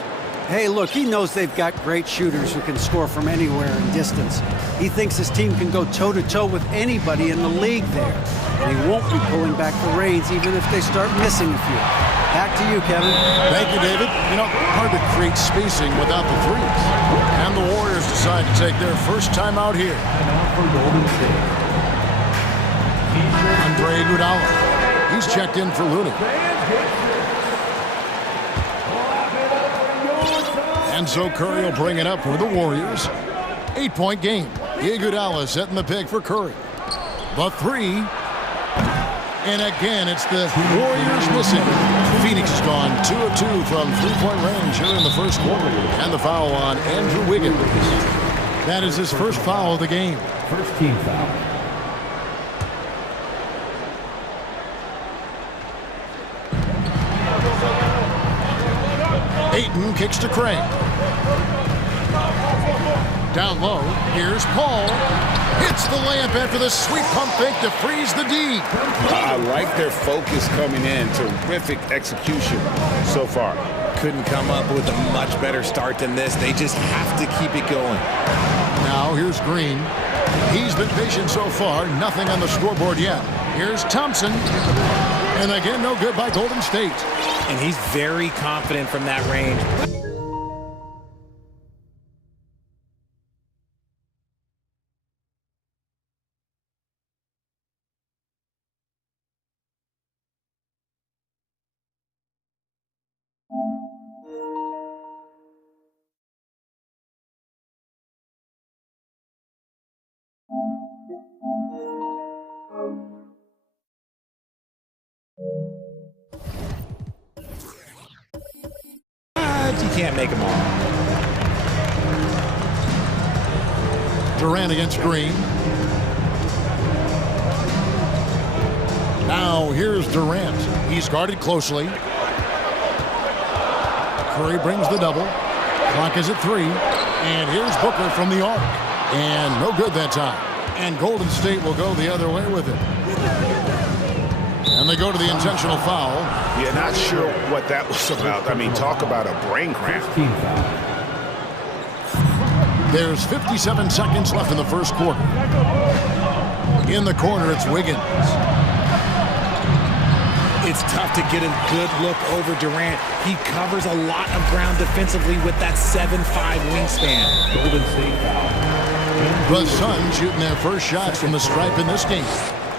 Hey, look, he knows they've got great shooters who can score from anywhere in distance. He thinks his team can go toe-to-toe with anybody in the league there. And he won't be pulling back the reins even if they start missing a few. Back to you, Kevin. Thank you, David. You know, hard to create spacing without the threes. And the Warriors decide to take their first time out here. Andre Iguodala. He's checked in for Looney. And so Curry will bring it up for the Warriors. 8-point game. Iguodala setting the pick for Curry. The three. And again, it's the Warriors missing. Phoenix has gone 2 of 2 from three-point range here in the first quarter. And the foul on Andrew Wiggins. That is his first foul of the game. First team foul. Ayton kicks to Craig. Down low, here's Paul. Hits the layup after the sweet pump fake to freeze the D. I like their focus coming in. Terrific execution so far. Couldn't come up with a much better start than this. They just have to keep it going. Now here's Green. He's been patient so far. Nothing on the scoreboard yet. Here's Thompson. And again, no good by Golden State. And he's very confident from that range. can't make them all. Durant against Green. Now here's Durant. He's guarded closely. Curry brings the double. Clock is at 3. And here's Booker from the arc. And no good that time. And Golden State will go the other way with it. And they go to the intentional foul. Yeah, not sure what that was about. I mean, talk about a brain cramp. There's 57 seconds left in the first quarter. In the corner, it's Wiggins. It's tough to get a good look over Durant. He covers a lot of ground defensively with that 7'5" wingspan. Golden State foul. The Suns shooting their first shots from the stripe in this game.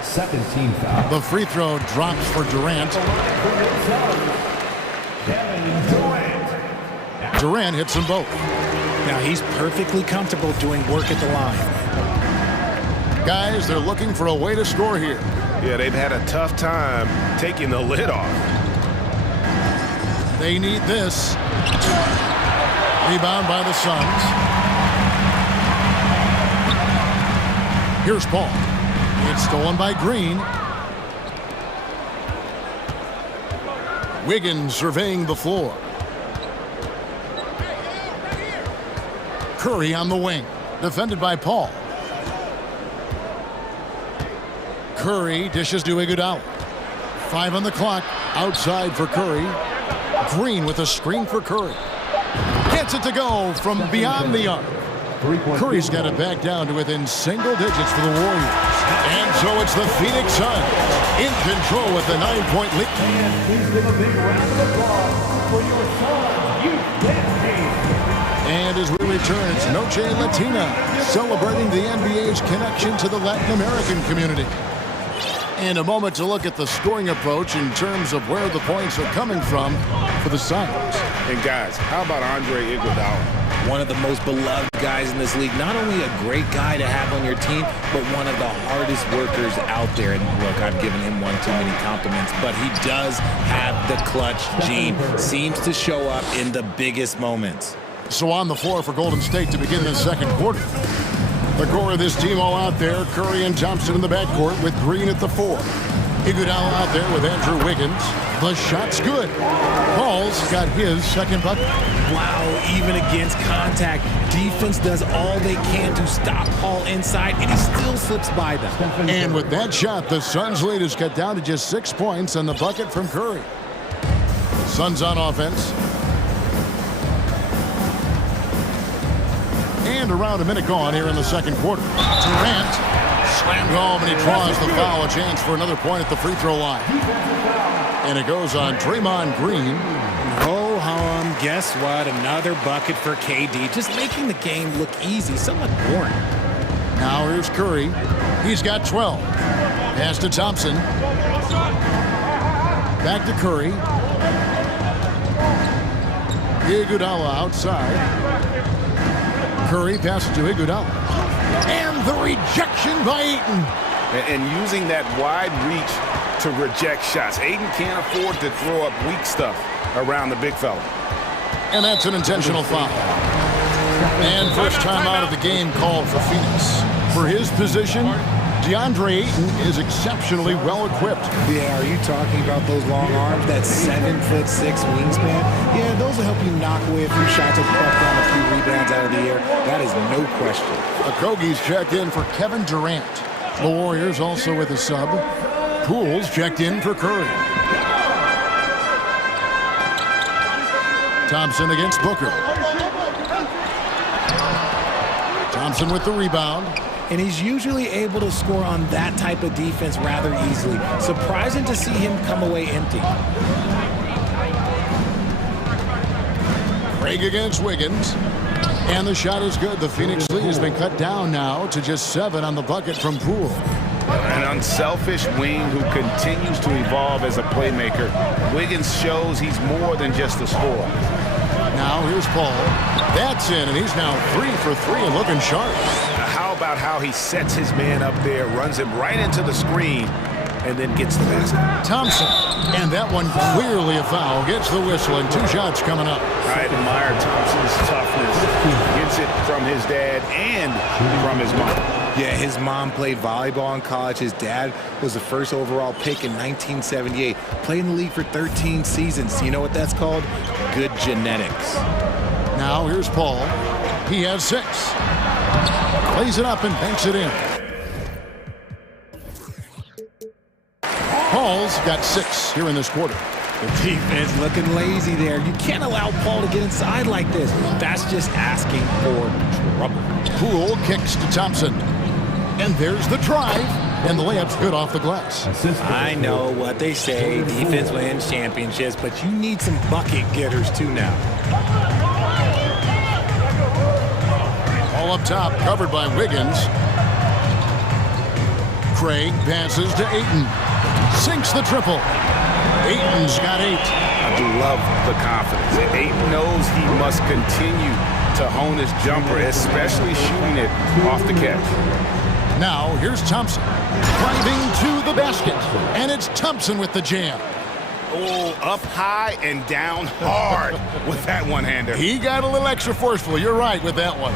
Second team foul. The free throw drops for Durant. Durant hits them both. Now he's perfectly comfortable doing work at the line. Guys, they're looking for a way to score here. Yeah, they've had a tough time taking the lid off. They need this. Rebound by the Suns. Here's Paul. It's stolen by Green. Wiggins surveying the floor. Curry on the wing. Defended by Paul. Curry dishes to Iguodala. 5 on the clock. Outside for Curry. Green with a screen for Curry. Gets it to go from beyond the arc. Curry's got it back down to within single digits for the Warriors. And so it's the Phoenix Suns in control with the 9-point lead. And please give a big round of applause for your Suns youth dance team. And as we return, it's Noche Latina, celebrating the NBA's connection to the Latin American community. And a moment to look at the scoring approach in terms of where the points are coming from for the Suns. And guys, how about Andre Iguodala? One of the most beloved guys in this league. Not only a great guy to have on your team, but one of the hardest workers out there. And look, I've given him one too many compliments, but he does have the clutch gene. Seems to show up in the biggest moments. So on the floor for Golden State to begin this second quarter. The core of this team all out there. Curry and Thompson in the backcourt with Green at the 4. Iguodala out there with Andrew Wiggins. The shot's good. Paul's got his second bucket. Wow, even against contact, defense does all they can to stop Paul inside, and he still slips by them. And with that shot, the Suns' lead is cut down to just 6 points on the bucket from Curry. Suns on offense. And around a minute gone here in the second quarter. Durant slammed home, and he draws the foul. A chance for another point at the free throw line. And it goes on Draymond Green. Ho hum, guess what? Another bucket for KD. Just making the game look easy, somewhat boring. Now here's Curry. He's got 12. Pass to Thompson. Back to Curry. Iguodala outside. Curry passes to Iguodala. And the rejection by Ayton. And using that wide reach to reject shots. Ayton can't afford to throw up weak stuff around the big fella. And that's an intentional foul. And first time out of the game called for Phoenix. For his position, DeAndre Ayton is exceptionally well equipped. Yeah, are you talking about those long arms, that 7'6" wingspan? Yeah, those will help you knock away a few shots or puck down a few rebounds out of the air. That is no question. Okogie's checked in for Kevin Durant. The Warriors also with a sub. Poole's checked in for Curry. Thompson against Booker. Thompson with the rebound. And he's usually able to score on that type of defense rather easily. Surprising to see him come away empty. Craig against Wiggins. And the shot is good. The Phoenix lead has been cut down now to just 7 on the bucket from Poole. An unselfish wing who continues to evolve as a playmaker. Wiggins shows he's more than just a scorer. Now here's Paul. That's in, and he's now 3 for 3 and looking sharp. How about how he sets his man up there, runs him right into the screen, and then gets the basket. Thompson, and that one clearly a foul. Gets the whistle, and 2 shots coming up. I admire Thompson's toughness. He gets it from his dad and from his mom. Yeah, his mom played volleyball in college. His dad was the first overall pick in 1978. Played in the league for 13 seasons. You know what that's called? Good genetics. Now here's Paul. He has 6. Plays it up and banks it in. Paul's got 6 here in this quarter. The defense looking lazy there. You can't allow Paul to get inside like this. That's just asking for trouble. Poole kicks to Thompson. And there's the drive. And the layup's good off the glass. I know what they say. Defense wins championships. But you need some bucket getters too now. All up top, covered by Wiggins. Craig passes to Ayton. Sinks the triple. Ayton's got 8. I do love the confidence. Ayton knows he must continue to hone his jumper, especially shooting it off the catch. Now, here's Thompson. Driving to the basket. And it's Thompson with the jam. Oh, up high and down hard with that one-hander. He got a little extra forceful. You're right with that one.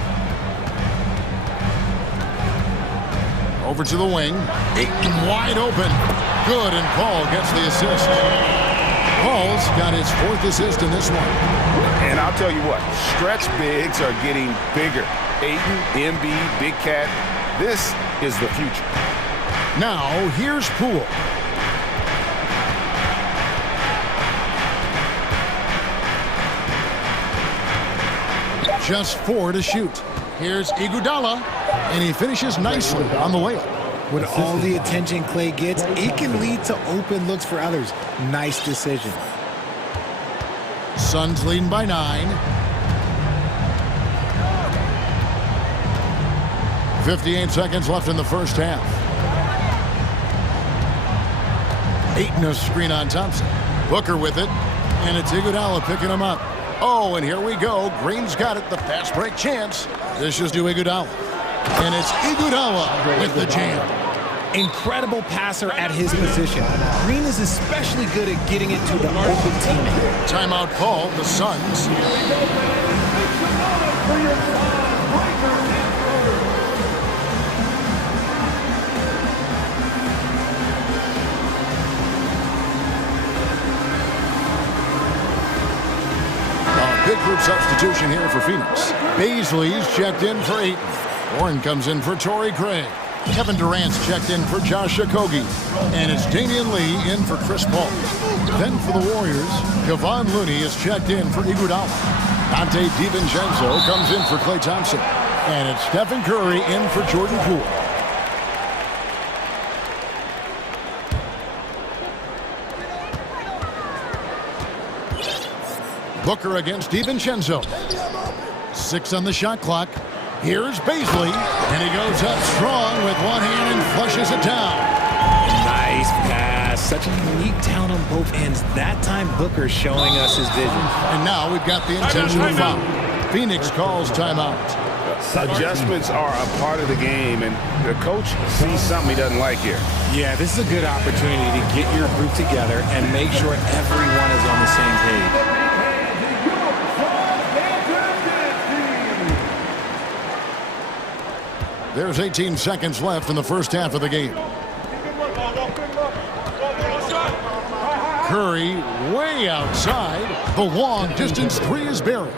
Over to the wing. Ayton wide open. Good, and Paul gets the assist. Paul's got his 4th assist in this one. And I'll tell you what, stretch bigs are getting bigger. Ayton, Embiid, Big Cat, this is the future. Now, here's Poole. Just 4 to shoot. Here's Iguodala, and he finishes nicely on the layup. With all the attention Clay gets, it can lead to open looks for others. Nice decision. Suns leading by 9. 58 seconds left in the first half. Ayton a screen on Thompson. Booker with it, and it's Iguodala picking him up. Oh, and here we go. Green's got it, the fast break chance. This is to Iguodala. And it's Iguodala with the jam. Incredible passer at his position. Green is especially good at getting it to the open teammate. Timeout called, the Suns. Big group substitution here for Phoenix. Baisley's checked in for Ayton. Warren comes in for Torrey Craig. Kevin Durant's checked in for Josh Okogie. And it's Damian Lee in for Chris Paul. Then for the Warriors, Kevon Looney is checked in for Iguodala. Dante DiVincenzo comes in for Klay Thompson. And it's Stephen Curry in for Jordan Poole. Booker against DiVincenzo. 6 on the shot clock. Here's Baisley, and he goes up strong with one hand and flushes it down. Nice pass. Such a unique talent on both ends. That time Booker showing us his vision. And now we've got the intentional foul. Phoenix calls timeout. Adjustments are a part of the game, and the coach sees something he doesn't like here. Yeah, this is a good opportunity to get your group together and make sure everyone is on the same page. There's 18 seconds left in the first half of the game. Curry way outside. The long distance 3 is buried.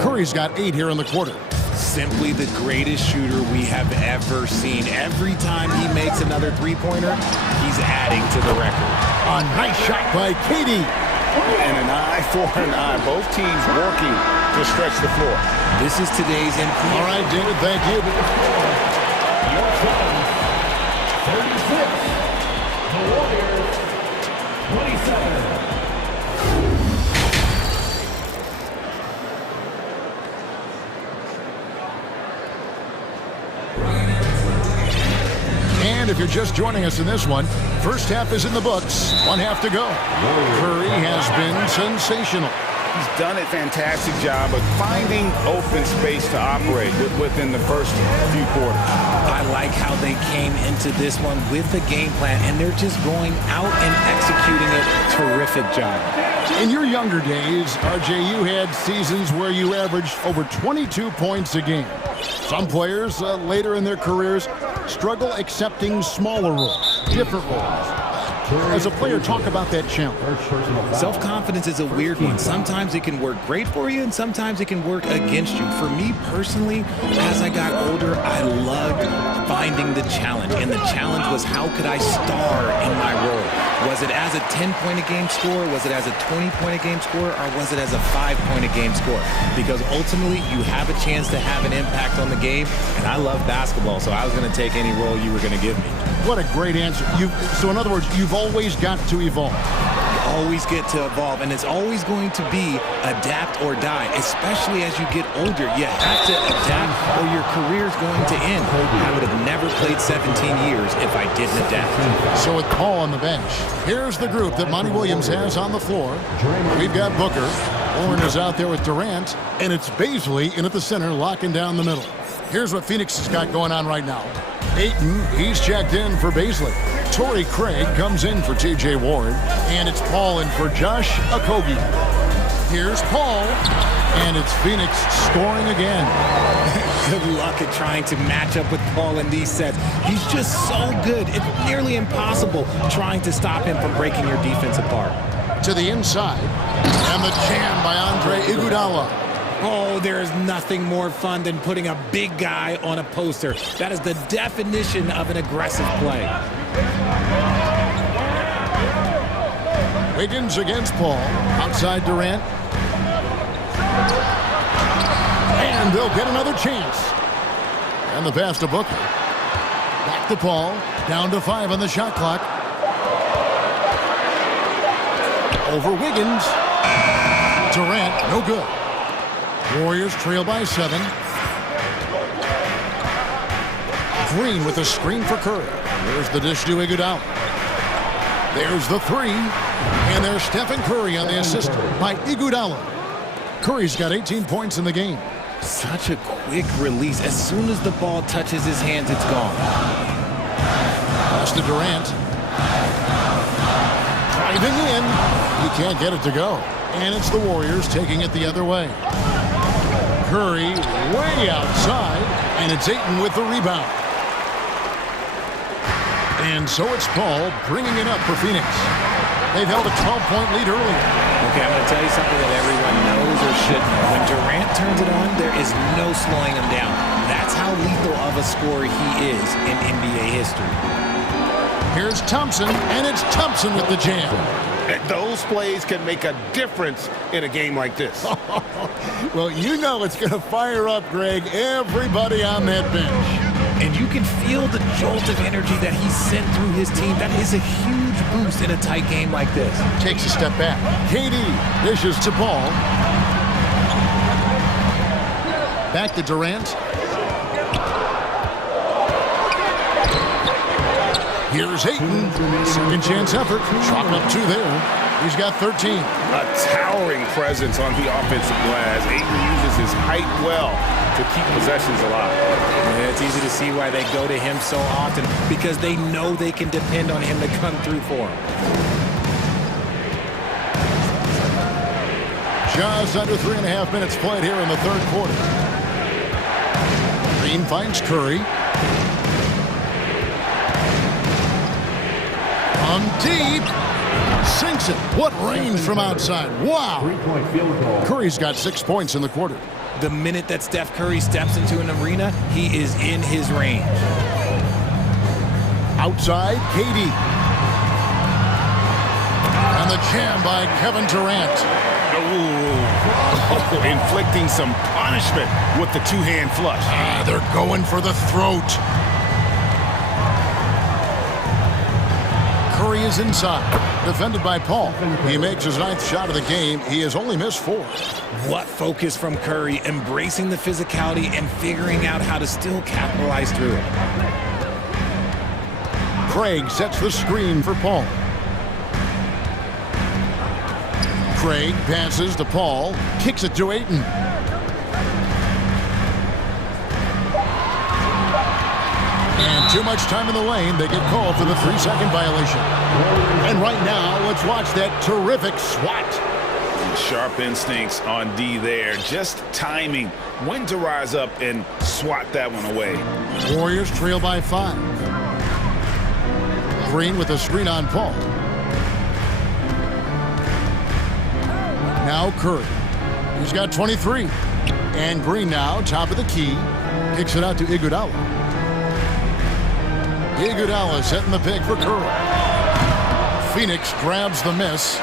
Curry's got 8 here in the quarter. Simply the greatest shooter we have ever seen. Every time he makes another three-pointer, he's adding to the record. A nice shot by Katie. And an eye for an eye. Both teams working to stretch the floor. This is today's NBA. All right, David, thank you. Your time, 36. The Warriors, 27. And if you're just joining us in this one, first half is in the books. 1 half to go. Curry has been sensational. He's done a fantastic job of finding open space to operate within the first few quarters. I like how they came into this one with a game plan, and they're just going out and executing it. Terrific job. In your younger days, RJ, you had seasons where you averaged over 22 points a game. Some players later in their careers struggle accepting smaller roles, different roles. As a player, talk about that challenge. Self-confidence is a weird one. Sometimes it can work great for you, and sometimes it can work against you. For me personally, as I got older, I loved finding the challenge. And the challenge was, how could I star in my role? Was it as a 10-point-a-game scorer? Was it as a 20-point-a-game scorer? Or was it as a 5-point-a-game scorer? Because ultimately, you have a chance to have an impact on the game. And I love basketball, so I was going to take any role you were going to give me. What a great answer. So in other words, you've always got to evolve. You always get to evolve, and it's always going to be adapt or die, especially as you get older. You have to adapt or your career's going to end. I would have never played 17 years if I didn't adapt. So with Paul on the bench, here's the group that Monty Williams has on the floor. We've got Booker. Warren is out there with Durant, and it's Baisley in at the center, locking down the middle. Here's what Phoenix has got going on right now. Ayton, he's checked in for Baisley. Torrey Craig comes in for T.J. Warren, and it's Paul in for Josh Okogie. Here's Paul, and it's Phoenix scoring again. Good luck at trying to match up with Paul in these sets. He's just so good. It's nearly impossible trying to stop him from breaking your defense apart. To the inside, and the jam by Andre Iguodala. Oh, there is nothing more fun than putting a big guy on a poster. That is the definition of an aggressive play. Wiggins against Paul. Outside Durant. And they'll get another chance. And the pass to Booker. Back to Paul. Down to 5 on the shot clock. Over Wiggins. Durant, no good. Warriors trail by 7. Green with a screen for Curry. There's the dish to Iguodala. There's the 3. And there's Stephen Curry on the assist by Iguodala. Curry's got 18 points in the game. Such a quick release. As soon as the ball touches his hands, it's gone. Pass to Durant. Driving in. He can't get it to go. And it's the Warriors taking it the other way. Curry way outside, and it's Ayton with the rebound. And so it's Paul bringing it up for Phoenix. They've held a 12-point lead earlier. Okay, I'm going to tell you something that everyone knows or should know. When Durant turns it on, there is no slowing him down. That's how lethal of a scorer he is in NBA history. Here's Thompson, and it's Thompson with the jam. Those plays can make a difference in a game like this. Well, you know it's going to fire up, Greg, everybody on that bench. And you can feel the jolt of energy that he sent through his team. That is a huge boost in a tight game like this. Takes a step back. KD dishes to Paul. Back to Durant. Here's Ayton. Second chance effort. Chalk up 2 there. He's got 13. A towering presence on the offensive glass. Ayton uses his height well to keep possessions alive. Yeah, it's easy to see why they go to him so often, because they know they can depend on him to come through for them. Just under 3.5 minutes played here in the third quarter. Green finds Curry. On deep. Sinks it. What range from outside. Wow. Curry's got 6 points in the quarter. The minute that Steph Curry steps into an arena, he is in his range. Outside, KD. And the jam by Kevin Durant. Oh, inflicting some punishment with the two-hand flush. They're going for the throat. Curry is inside, defended by Paul. He makes his 9th shot of the game. He has only missed 4. What focus from Curry, embracing the physicality and figuring out how to still capitalize through it. Craig sets the screen for Paul. Craig passes to Paul, kicks it to Ayton. And too much time in the lane. They get called for the 3-second violation. And right now, let's watch that terrific swat. Sharp instincts on D there. Just timing when to rise up and swat that one away. Warriors trail by 5. Green with a screen on Paul. Now Curry. He's got 23. And Green now, top of the key. Kicks it out to Iguodala. Iguodala setting the pick for Curry. Phoenix grabs the miss.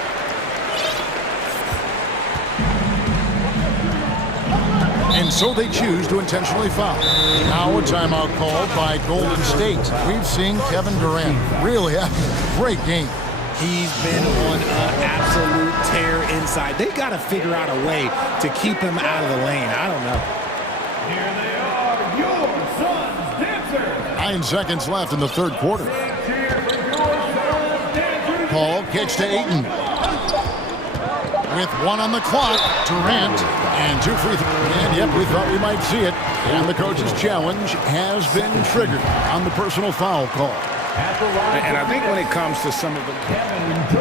And so they choose to intentionally foul. Now a timeout called by Golden State. We've seen Kevin Durant really have a great game. He's been on an absolute tear inside. They got to figure out a way to keep him out of the lane. I don't know. Here they are, your Suns dancers. 9 seconds left in the third quarter. Paul kicks to Ayton. With 1 on the clock, Durant, and 2 free throws. And yep, we thought we might see it. And the coach's challenge has been triggered on the personal foul call. And I think when it comes to some of the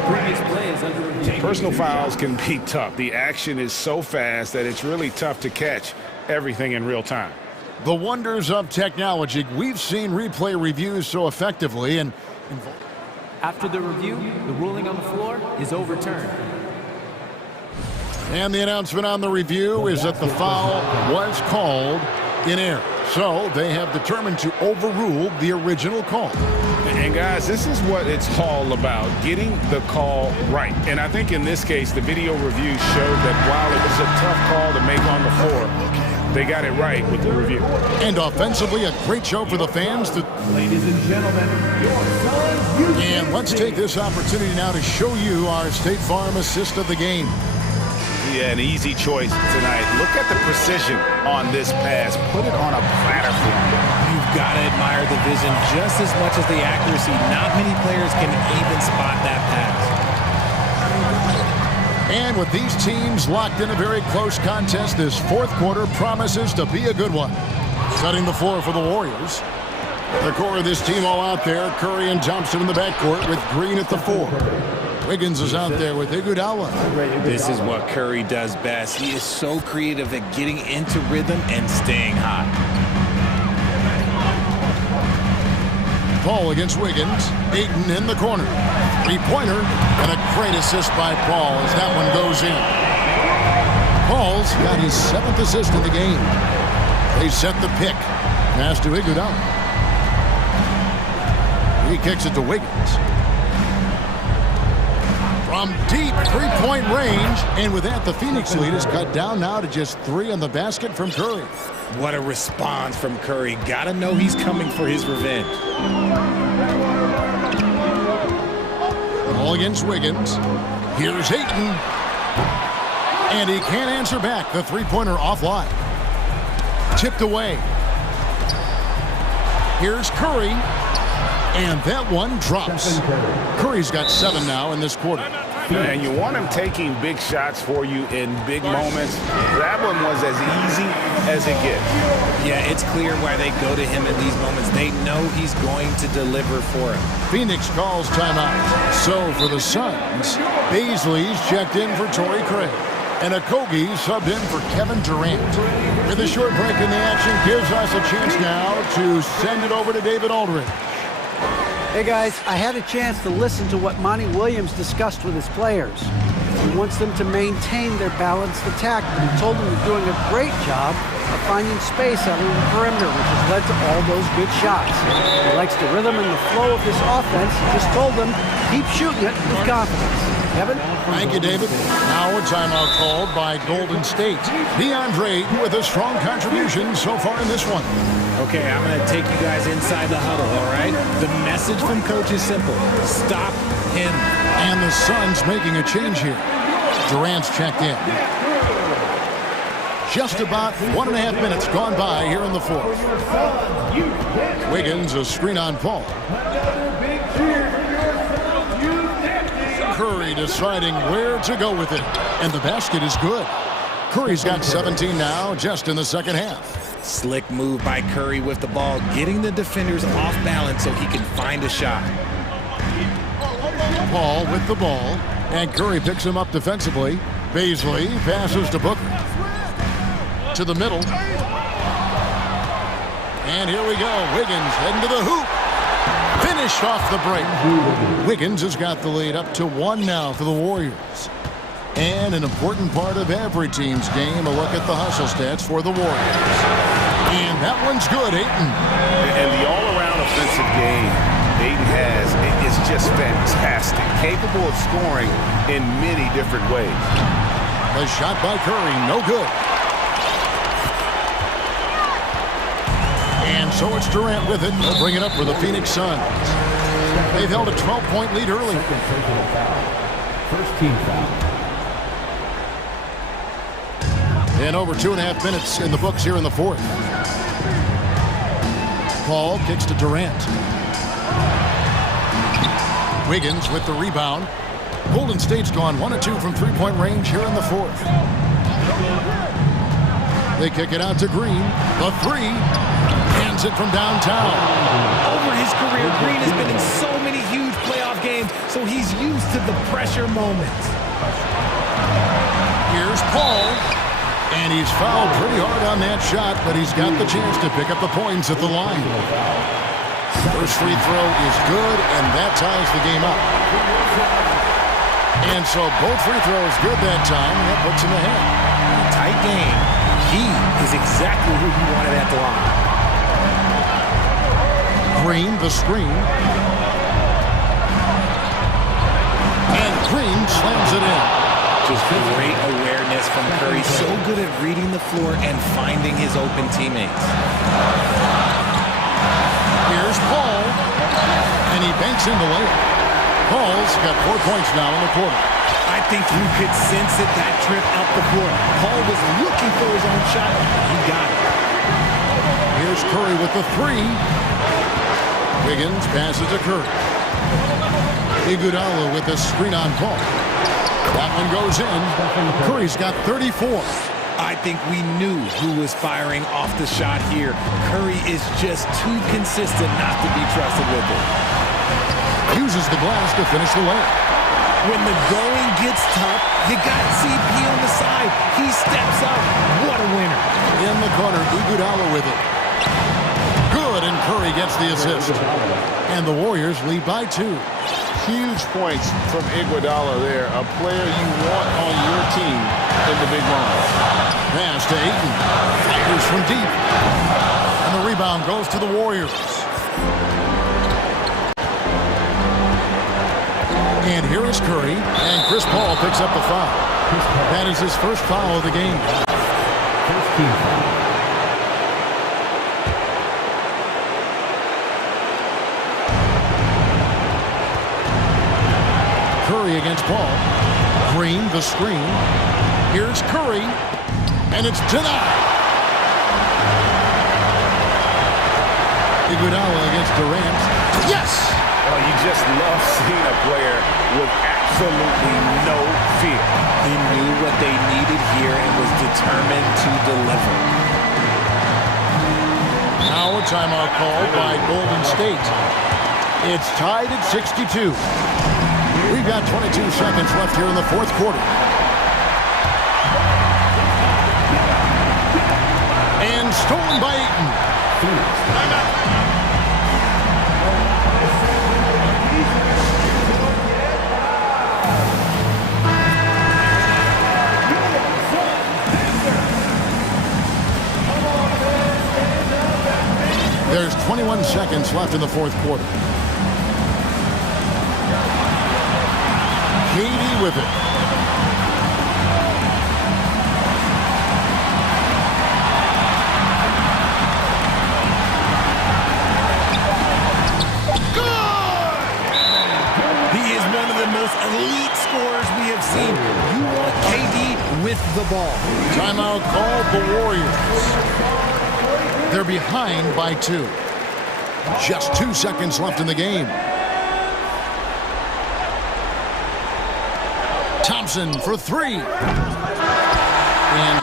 Previous plays under review. personal fouls can be tough. The action is so fast that it's really tough to catch everything in real time. The wonders of technology. We've seen replay reviews so effectively. And After the review, the ruling on the floor is overturned. And the announcement on the review is that the foul was called in error. So they have determined to overrule the original call. And guys, this is what it's all about, getting the call right. And I think in this case, the video review showed that while it was a tough call to make on the floor, they got it right with the review. And offensively, a great show for the fans. Ladies and gentlemen, your Suns. And let's take this opportunity now to show you our State Farm assist of the game. Yeah, an easy choice tonight. Look at the precision on this pass. Put it on a platter for him. You've got to admire the vision just as much as the accuracy. Not many players can even spot that pass. And with these teams locked in a very close contest, this fourth quarter promises to be a good one. Setting the floor for the Warriors. The core of this team all out there. Curry and Thompson in the backcourt with Green at the 4. Wiggins is out there with Iguodala. This is what Curry does best. He is so creative at getting into rhythm and staying hot. Paul against Wiggins. Ayton in the corner. 3-pointer and a great assist by Paul as that one goes in. Paul's got his 7th assist in the game. They set the pick. Pass to Iguodala. He kicks it to Wiggins. From deep 3-point range, and with that, the Phoenix lead is cut down now to just 3 on the basket from Curry. What a response from Curry. Gotta know he's coming for his revenge. Ball against Wiggins. Here's Ayton. And he can't answer back. The 3-pointer offline. Tipped away. Here's Curry. And that one drops. Curry's got 7 now in this quarter. And you want him taking big shots for you in big moments. That one was as easy as it gets. Yeah, it's clear why they go to him in these moments. They know he's going to deliver for him. Phoenix calls timeout. So for the Suns, Baisley's checked in for Torrey Craig. And Okogie subbed in for Kevin Durant. With a short break in the action gives us a chance now to send it over to David Aldridge. Hey guys, I had a chance to listen to what Monty Williams discussed with his players. He wants them to maintain their balanced attack, but he told them they're doing a great job of finding space out on the perimeter, which has led to all those good shots. He likes the rhythm and the flow of this offense. He just told them, keep shooting it with confidence. Kevin? Thank you, David. Now a timeout called by Golden State. DeAndre with a strong contribution so far in this one. Okay, I'm going to take you guys inside the huddle, all right? The message from Coach is simple. Stop him. And the Suns making a change here. Durant's checked in. Just about 1.5 minutes gone by here in the fourth. Wiggins, a screen on Paul. Curry deciding where to go with it. And the basket is good. Curry's got 17 now, just in the second half. Slick move by Curry with the ball, getting the defenders off balance so he can find a shot. Paul with the ball, and Curry picks him up defensively. Beasley passes to Booker. To the middle. And here we go. Wiggins heading to the hoop. Finished off the break. Wiggins has got the lead up to 1 now for the Warriors. And an important part of every team's game, a look at the hustle stats for the Warriors. And that one's good, Ayton. And the all-around offensive game Ayton has is just fantastic, capable of scoring in many different ways. A shot by Curry, no good. And so it's Durant with it. They'll bring it up for the Phoenix Suns. They've held a 12-point lead early. First team foul. And over 2.5 minutes in the books here in the fourth. Paul kicks to Durant. Wiggins with the rebound. Golden State's gone 1 of 2 from three-point range here in the fourth. They kick it out to Green. The three. Hands it from downtown. Over his career, Green has been in so many huge playoff games, so he's used to the pressure moments. Here's Paul. And he's fouled pretty hard on that shot, but he's got the chance to pick up the points at the line. First free throw is good, and that ties the game up. And so both free throws good that time, and that puts him ahead. In a tight game, he is exactly who you wanted at the line. Green, the screen. And Green slams it in. Just great awareness from Curry. So good at reading the floor and finding his open teammates. Here's Paul. And he banks in the layup. Paul's got 4 points now in the quarter. I think you could sense it, that trip up the court. Paul was looking for his own shot. He got it. Here's Curry with the three. Wiggins passes to Curry. Iguodala with the screen on Paul. That one goes in. Curry's got 34. I think we knew who was firing off the shot here. Curry is just too consistent not to be trusted with it. Uses the glass to finish the layup. When the going gets tough, you got CP on the side. He steps up. What a winner. In the corner, Iguodala with it. Good, and Curry gets the assist. And the Warriors lead by 2. Huge points from Iguodala there, a player you want on your team in the big moment. Pass to Ayton. Fires from deep. And the rebound goes to the Warriors. And here is Curry, and Chris Paul picks up the foul. That is his first foul of the game. First team foul. Curry against Paul. Green, the screen. Here's Curry, and it's denied. Iguodala against Durant. Yes! Oh, you just love seeing a player with absolutely no fear. He knew what they needed here and was determined to deliver. Now a timeout called by Golden State. It's tied at 62. We've got 22 seconds left here in the fourth quarter. And stolen by Ayton. There's 21 seconds left in the fourth quarter. KD with it. He is one of the most elite scorers we have seen. You want KD with the ball. Timeout called the Warriors. They're behind by 2. Just 2 seconds left in the game. Thompson for three. And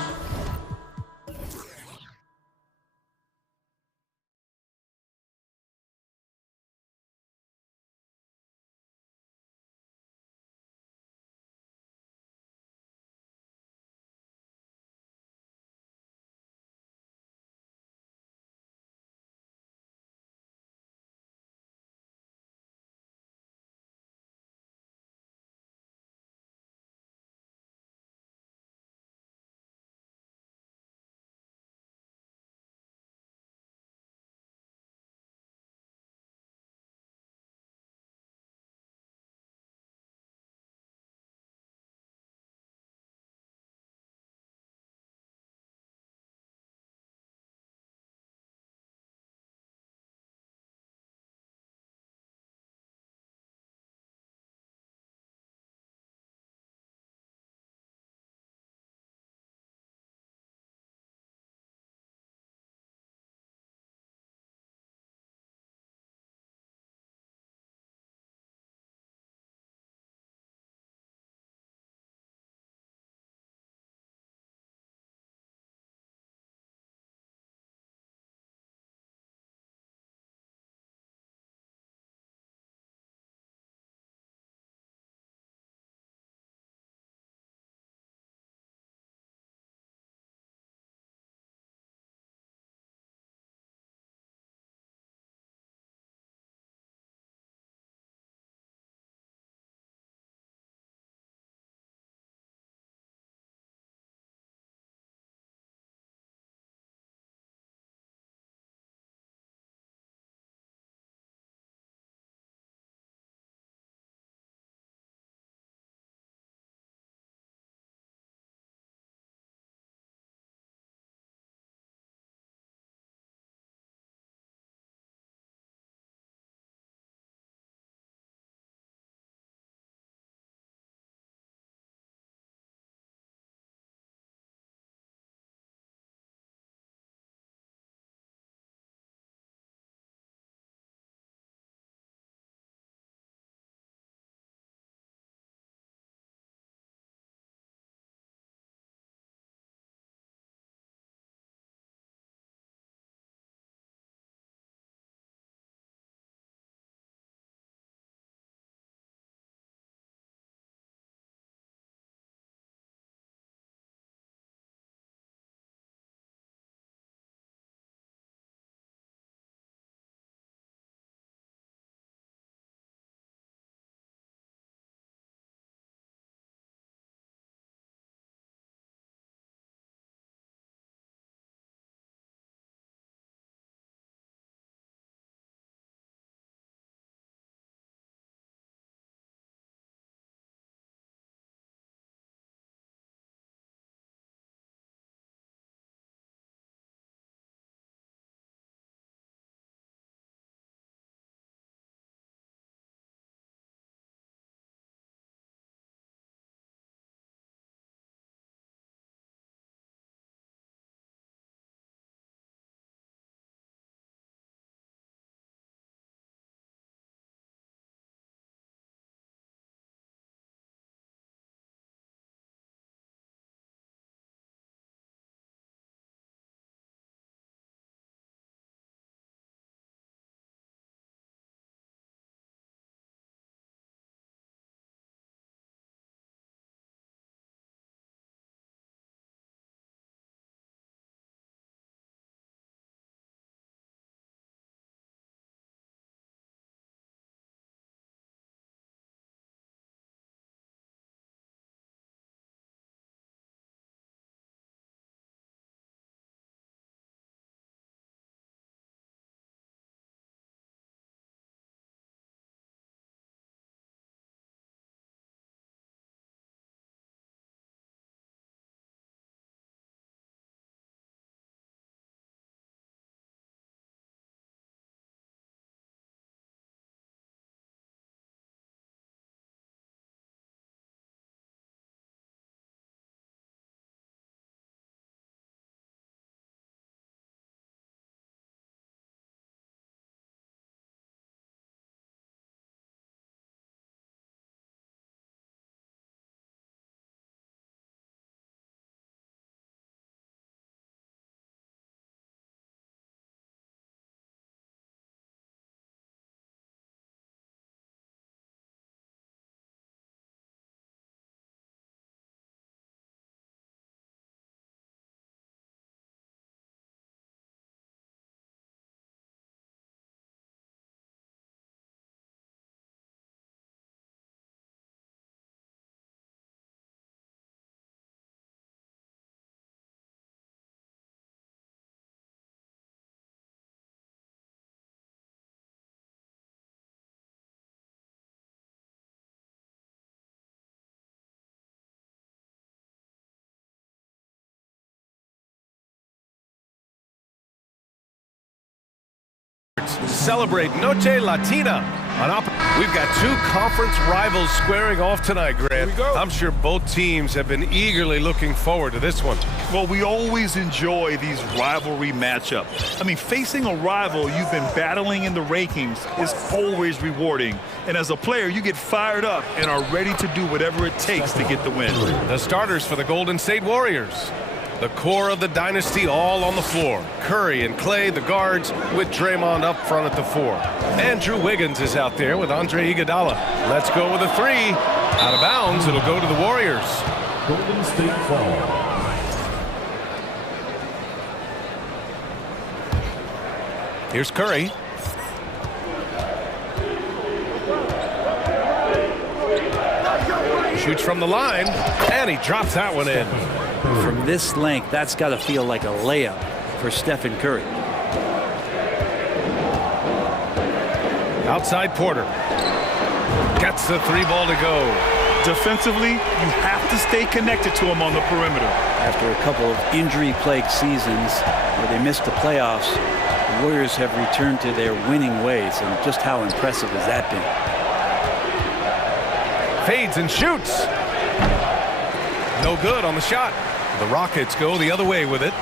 celebrate Noche Latina. We've got two conference rivals squaring off tonight, Grant. I'm sure both teams have been eagerly looking forward to this one. Well, we always enjoy these rivalry matchups. I mean, facing a rival you've been battling in the rankings is always rewarding. And as a player, you get fired up and are ready to do whatever it takes to get the win. The starters for the Golden State Warriors. The core of the dynasty all on the floor. Curry and Clay, the guards, with Draymond up front at the 4. Andrew Wiggins is out there with Andre Iguodala. Let's go with a 3. Out of bounds, it'll go to the Warriors. Golden State ball. Here's Curry. Shoots from the line, and he drops that one in. From this length, that's got to feel like a layup for Stephen Curry. Outside Porter. Gets the 3 ball to go. Defensively, you have to stay connected to him on the perimeter. After a couple of injury-plagued seasons where they missed the playoffs, the Warriors have returned to their winning ways, and just how impressive has that been? Fades and shoots. No good on the shot. The Rockets go the other way with it.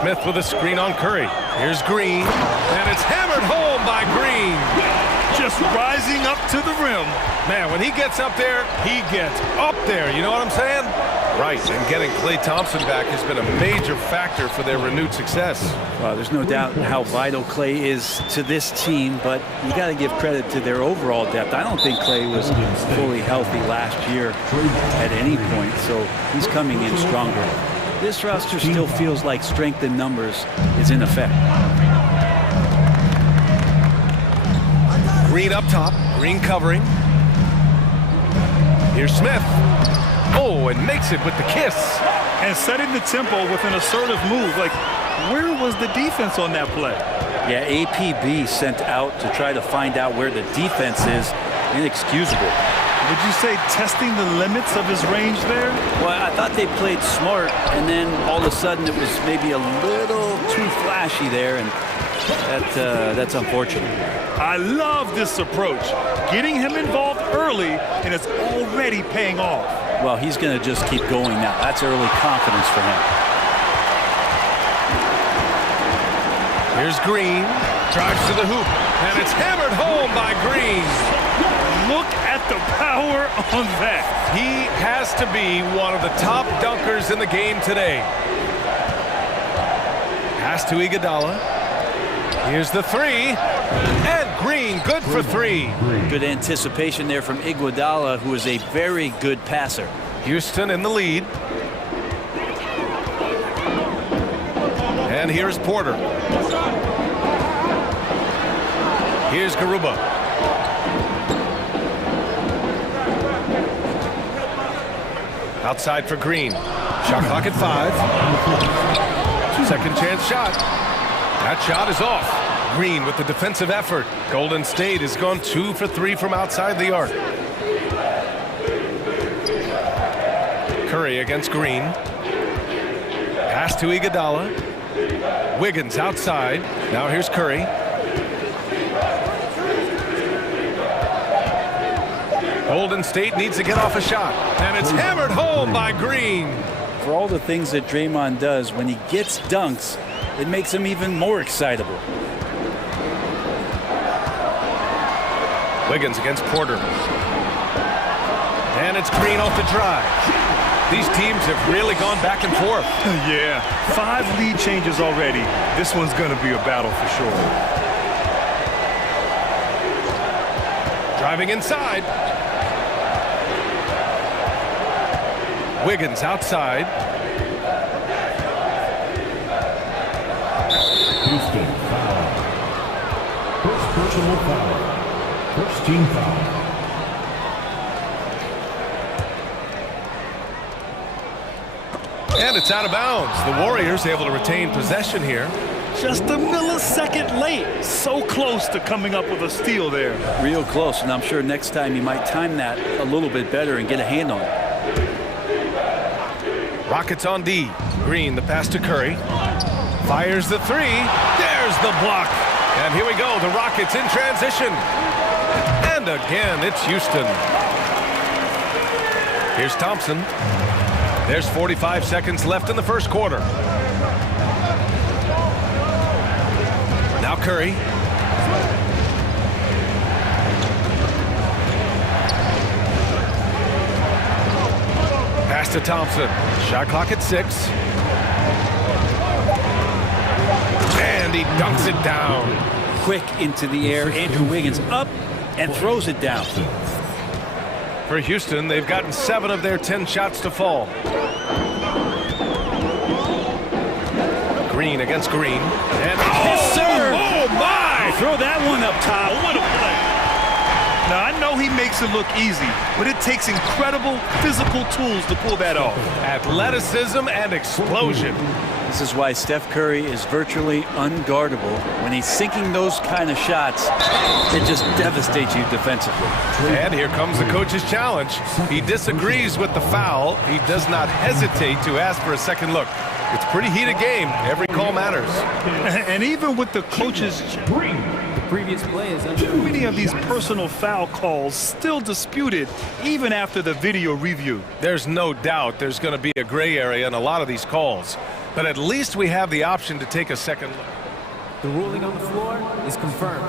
Smith with a screen on Curry. Here's Green, and it's hammered home by Green. Just rising up to the rim. Man, when he gets up there, he gets up there. You know what I'm saying? Right, and getting Klay Thompson back has been a major factor for their renewed success. Well, there's no doubt how vital Klay is to this team, but you got to give credit to their overall depth. I don't think Klay was fully healthy last year at any point, so he's coming in stronger. This roster still feels like strength in numbers is in effect. Green up top, Green covering. Here's Smith. Oh, and makes it with the kiss. And setting the tempo with an assertive move. Like, where was the defense on that play? Yeah, APB sent out to try to find out where the defense is. Inexcusable. Would you say testing the limits of his range there? Well, I thought they played smart, and then all of a sudden it was maybe a little too flashy there, and that's unfortunate. I love this approach. Getting him involved early, and it's already paying off. Well, he's going to just keep going now. That's early confidence for him. Here's Green. Drives to the hoop. And it's hammered home by Green. Look at the power on that. He has to be one of the top dunkers in the game today. Pass to Iguodala. Here's the 3. And Green, good for 3. Good anticipation there from Iguodala, who is a very good passer. Houston in the lead. And here's Porter. Here's Garuba. Outside for Green. Shot clock at 5. Second chance shot. That shot is off. Green with the defensive effort. Golden State has gone 2 for 3 from outside the arc. Curry against Green. Pass to Iguodala. Wiggins outside. Now here's Curry. Golden State needs to get off a shot. And it's hammered home by Green. For all the things that Draymond does, when he gets dunks, it makes him even more excitable. Wiggins against Porter. And it's Green off the drive. These teams have really gone back and forth. Yeah, 5 lead changes already. This one's going to be a battle for sure. Driving inside. Wiggins outside. Houston foul. First personal foul. First team foul. And it's out of bounds. The Warriors able to retain possession here. Just a millisecond late. So close to coming up with a steal there. Real close, and I'm sure next time you might time that a little bit better and get a hand on it. Rockets on D. Green, the pass to Curry. Fires the three. There's the block. And here we go. The Rockets in transition. And again, it's Houston. Here's Thompson. There's 45 seconds left in the first quarter. Now Curry. Pass to Thompson. Shot clock at 6. And he dunks it down. Quick into the air. Andrew Wiggins up and throws it down. For Houston, they've gotten 7 of their 10 shots to fall. Green against Green. And Yes, sir! Oh, my! Throw that one up top. What a play. Now, I know he makes it look easy, but it takes incredible physical tools to pull that off. Athleticism and explosion. This is why Steph Curry is virtually unguardable. When he's sinking those kind of shots, it just devastates you defensively. And here comes the coach's challenge. He disagrees with the foul. He does not hesitate to ask for a second look. It's a pretty heated game. Every call matters. And even with the coach's Previous play is too many of these personal foul calls still disputed even after the video review. There's no doubt there's going to be a gray area in a lot of these calls. But at least we have the option to take a second look. the ruling on the floor is confirmed.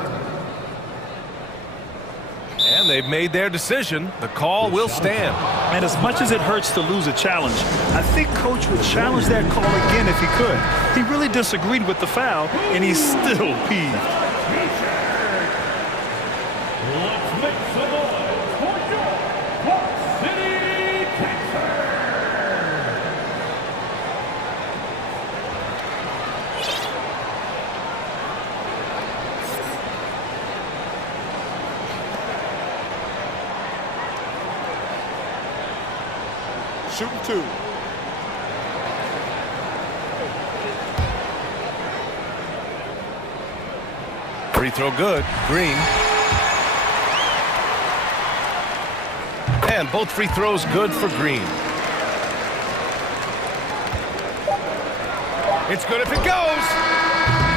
And they've made their decision. The call will stand. And as much as it hurts to lose a challenge, I think Coach would challenge that call again if he could. He really disagreed with the foul, and he's still peeved. Shooting two. Free throw good. Green. And both free throws good for Green. It's good if it goes.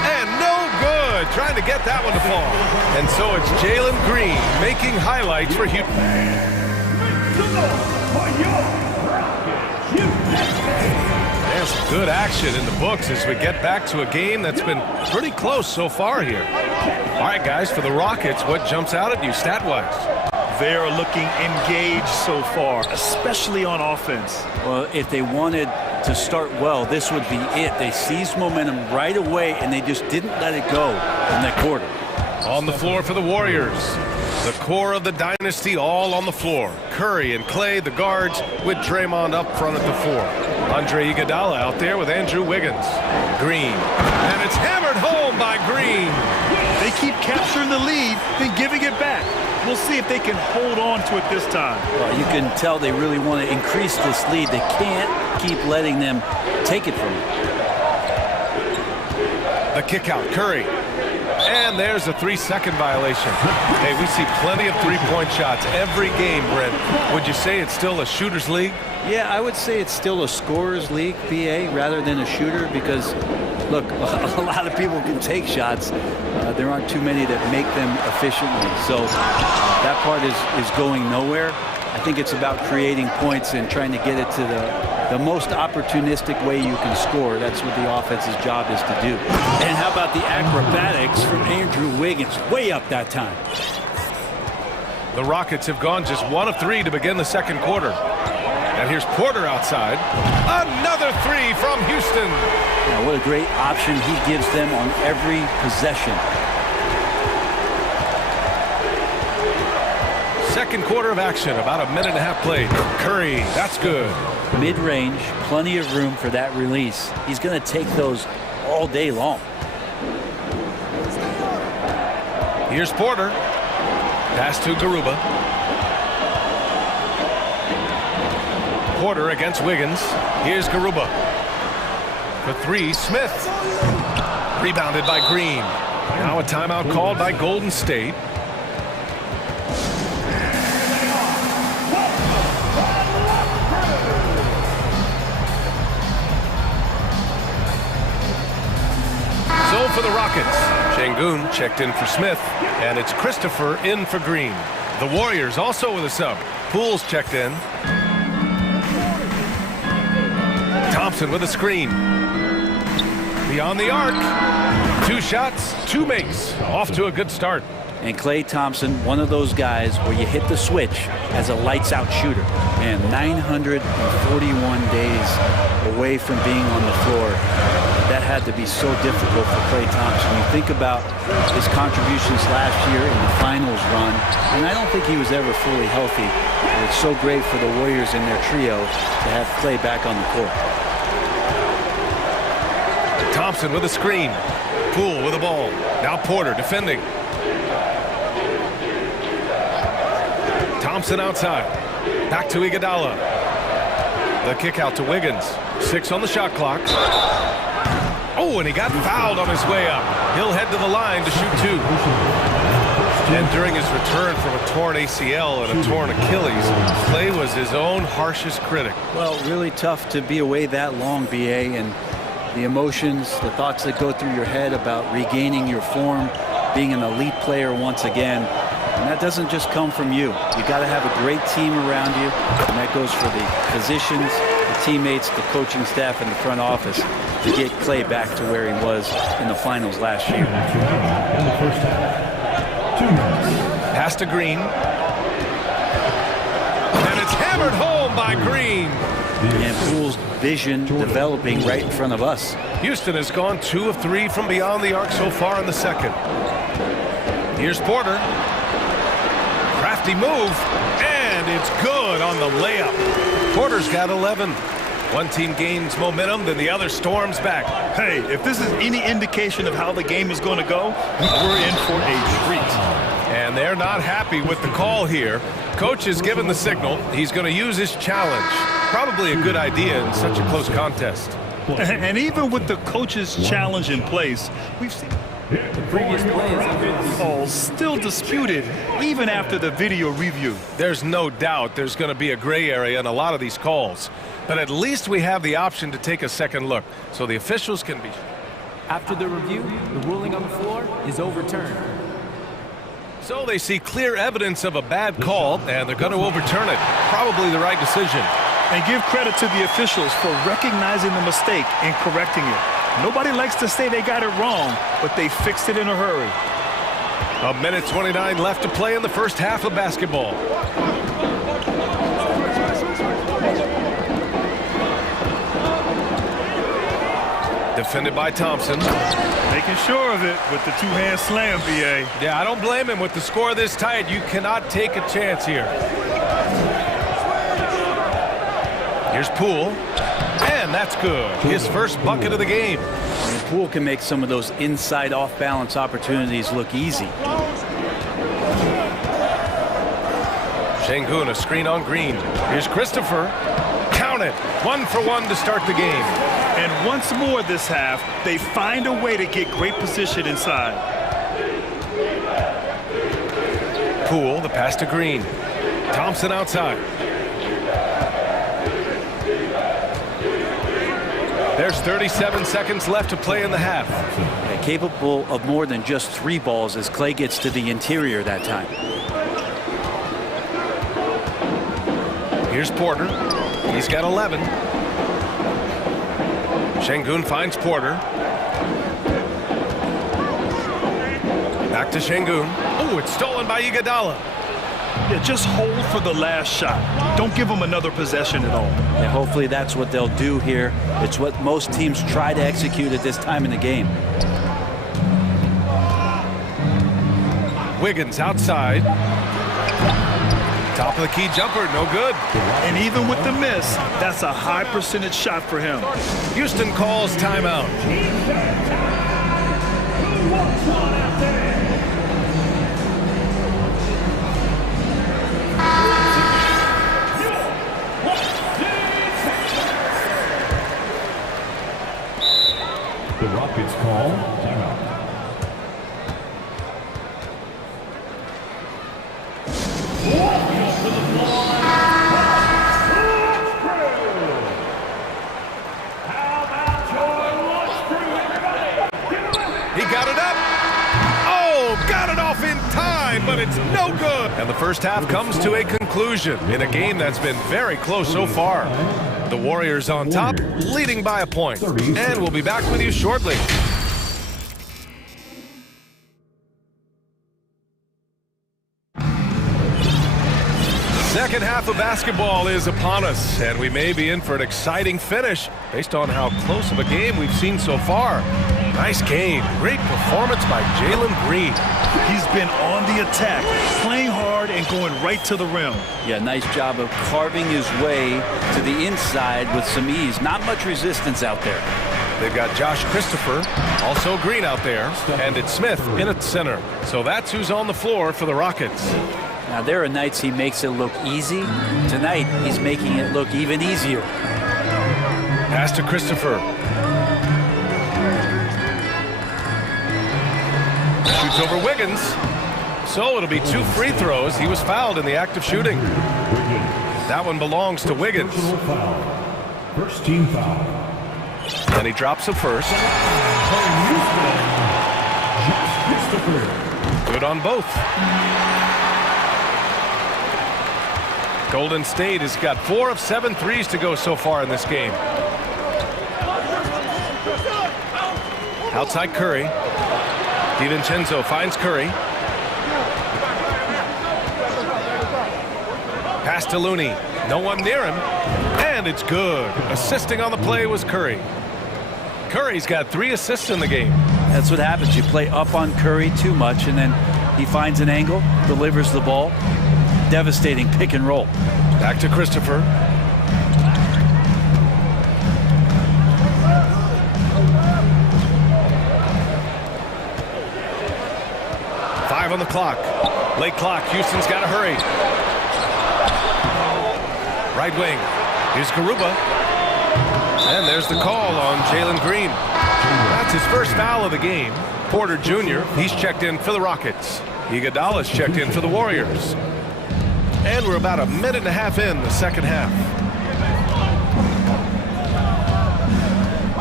And no good. Trying to get that one to fall. And so it's Jalen Green making highlights for Houston. There's some good action in the books as we get back to a game that's been pretty close so far here. All right, guys, for the Rockets, what jumps out at you stat-wise? They are looking engaged so far, especially on offense. Well, if they wanted to start well, this would be it. They seized momentum right away, and they just didn't let it go in that quarter. On the floor for the Warriors. The core of the dynasty all on the floor. Curry and Clay, the guards, with Draymond up front at the 4. Andre Iguodala out there with Andrew Wiggins. Green. And it's hammered home by Green. They keep capturing the lead, then giving it back. We'll see if they can hold on to it this time. Well, you can tell they really want to increase this lead. They can't keep letting them take it from them. The kick out, Curry. And there's a 3-second violation. Hey, we see plenty of three-point shots every game, Brent. Would you say it's still a shooter's league? Yeah, I would say it's still a scorer's league, BA, rather than a shooter because, look, a lot of people can take shots. There aren't too many that make them efficiently. So that part is going nowhere. I think it's about creating points and trying to get it to the most opportunistic way you can score. That's what the offense's job is to do. And how about the acrobatics from Andrew Wiggins? Way up that time. The Rockets have gone just 1 of 3 to begin the second quarter. And here's Porter outside. Another 3 from Houston. Yeah, what a great option he gives them on every possession. Second quarter of action, about a minute and a half played. Curry, that's good. Mid-range, plenty of room for that release. He's going to take those all day long. Here's Porter. Pass to Garuba. Porter against Wiggins. Here's Garuba. For 3, Smith. Rebounded by Green. Now a timeout called by Golden State. goal for the Rockets. Şengün checked in for Smith, and it's Christopher in for Green. The Warriors also with a sub. Poole's checked in. Thompson with a screen. Beyond the arc. 2 shots, 2 makes. Off to a good start. And Klay Thompson, one of those guys where you hit the switch as a lights-out shooter. And 941 days away from being on the floor. That had to be so difficult for Klay Thompson. You think about his contributions last year in the finals run, and I don't think he was ever fully healthy. But it's so great for the Warriors in their trio to have Klay back on the court. Thompson with a screen. Poole with the ball. Now Porter defending. Thompson outside. Back to Iguodala. The kick out to Wiggins. 6 on the shot clock. Oh, and he got fouled on his way up. He'll head to the line to shoot 2. And during his return from a torn ACL and a torn Achilles, Klay was his own harshest critic. Well, really tough to be away that long, BA, and the emotions, the thoughts that go through your head about regaining your form, being an elite player once again. And that doesn't just come from you. You got to have a great team around you, and that goes for the physicians, the teammates, the coaching staff, and the front office to get Klay back to where he was in the finals last year. In the first half, 2 minutes. Pass to Green. And it's hammered home by Green. And Poole's vision developing right in front of us. Houston has gone 2 of 3 from beyond the arc so far in the second. Here's Porter. Crafty move, and it's good on the layup. Porter's got 11. One team gains momentum, then the other storms back. Hey, if this is any indication of how the game is going to go, we're in for a treat. And they're not happy with the call here. Coach has given the signal. He's going to use his challenge. Probably a good idea in such a close contest. And even with the coach's challenge in place, we've seen The previous play is calls still disputed even after the video review. There's no doubt there's going to be a gray area in a lot of these calls. But at least we have the option to take a second look, so the officials can be. After the review, the ruling on the floor is overturned. So they see clear evidence of a bad call, and they're going to overturn it. Probably the right decision. And give credit to the officials for recognizing the mistake and correcting it. Nobody likes to say they got it wrong, but they fixed it in a hurry. 1:29 left to play in the first half of basketball. Defended by Thompson. Making sure of it with the 2-hand slam, BA. Yeah, I don't blame him. With the score this tight, you cannot take a chance here. Here's Poole. And that's good. His first bucket of the game. And Poole can make some of those inside off-balance opportunities look easy. Şengün, a screen on Green. Here's Christopher. Count it. 1 for 1 to start the game. And once more this half, they find a way to get great position inside. Poole, the pass to Green. Thompson outside. There's 37 seconds left to play in the half. Yeah, capable of more than just 3 balls as Klay gets to the interior that time. Here's Porter. He's got 11. Şengün finds Porter. Back to Şengün. Oh, it's stolen by Iguodala. Yeah, just hold for the last shot. Don't give them another possession at all. And hopefully that's what they'll do here. It's what most teams try to execute at this time in the game. Wiggins outside. Top of the key jumper, no good. And even with the miss, that's a high percentage shot for him. Houston calls timeout. The Rockets call timeout. but it's no good. And the first half comes to a conclusion in a game that's been very close so far. The Warriors on top, leading by a point. And we'll be back with you shortly. Second half of basketball is upon us, and we may be in for an exciting finish based on how close of a game we've seen so far. Nice game. Great performance by Jalen Green. He's been on the attack, playing hard and going right to the rim. Yeah, nice job of carving his way to the inside with some ease. Not much resistance out there. They've got Josh Christopher, also Green out there, and it's Smith in at center. So that's who's on the floor for the Rockets. Now, there are nights he makes it look easy. Tonight, he's making it look even easier. Pass to Christopher. Shoots over Wiggins. So it'll be 2 free throws. He was fouled in the act of shooting. That one belongs to Wiggins. First team foul. And he drops a first. Good on both. Golden State has got 4 of 7 threes to go so far in this game. Outside Curry. DiVincenzo finds Curry. Pass to Looney. No one near him. And it's good. Assisting on the play was Curry. Curry's got 3 assists in the game. That's what happens. You play up on Curry too much, and then he finds an angle, delivers the ball. Devastating pick and roll. Back to Christopher. Five on the clock. Late clock. Houston's got to hurry. Right wing. Here's Garuba. And there's the call on Jalen Green. That's his first foul of the game. Porter Jr., he's checked in for the Rockets. Iguodala's checked in for the Warriors. And we're about a minute and a half in the second half.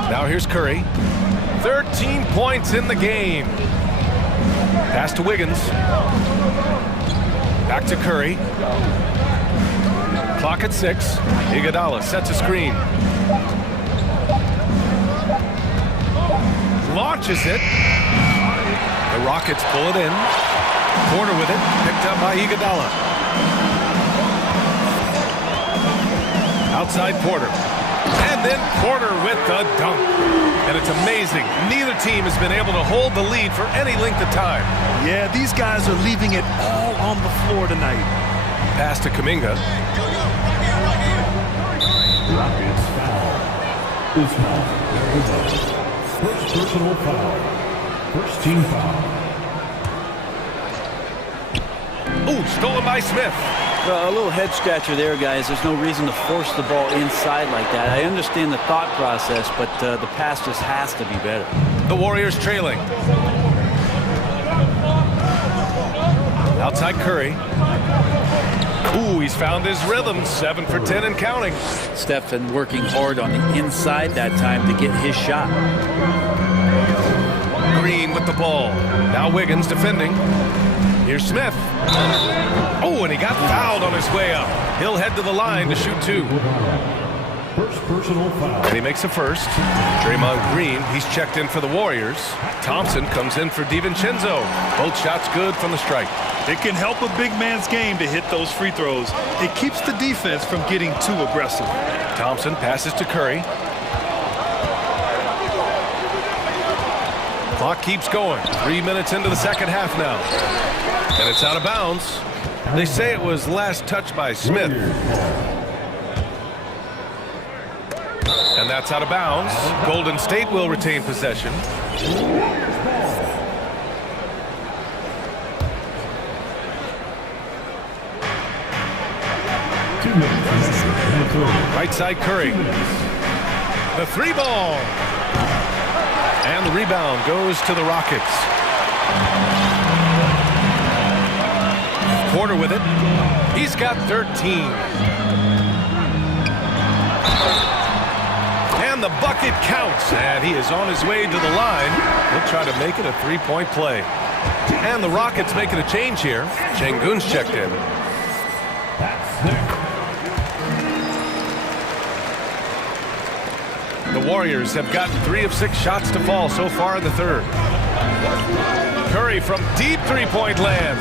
Now here's Curry. 13 points in the game. Pass to Wiggins. Back to Curry. Clock at 6. Iguodala sets a screen. Launches it. The Rockets pull it in. Porter with it. Picked up by Iguodala. Outside Porter. And then Porter with the dunk. And it's amazing. Neither team has been able to hold the lead for any length of time. Yeah, these guys are leaving it all on the floor tonight. Pass to Kuminga. Rockets foul. Ismail. First personal foul. First team foul. Ooh, stolen by Smith. Well, a little head scratcher there, guys. There's no reason to force the ball inside like that. I understand the thought process, but the pass just has to be better. The Warriors trailing. Outside Curry. Ooh, he's found his rhythm. 7 for 10 and counting. Steph been working hard on the inside that time to get his shot. Green with the ball. Now Wiggins defending. Here's Smith. Oh, and he got fouled on his way up. He'll head to the line to shoot 2. First personal foul. And he makes a first. Draymond Green, he's checked in for the Warriors. Thompson comes in for DiVincenzo. Both shots good from the strike. It can help a big man's game to hit those free throws. It keeps the defense from getting too aggressive. Thompson passes to Curry. Clock keeps going. 3 minutes into the second half now. And it's out of bounds. They say it was last touched by Smith. And that's out of bounds. Golden State will retain possession. Right side Curry. The 3 ball. And the rebound goes to the Rockets. Porter with it. He's got 13. And the bucket counts. And he is on his way to the line. He'll try to make it a 3-point play. And the Rockets making a change here. Şengün's checked in. The Warriors have gotten 3 of 6 shots to fall so far in the third. Curry from deep three-point land.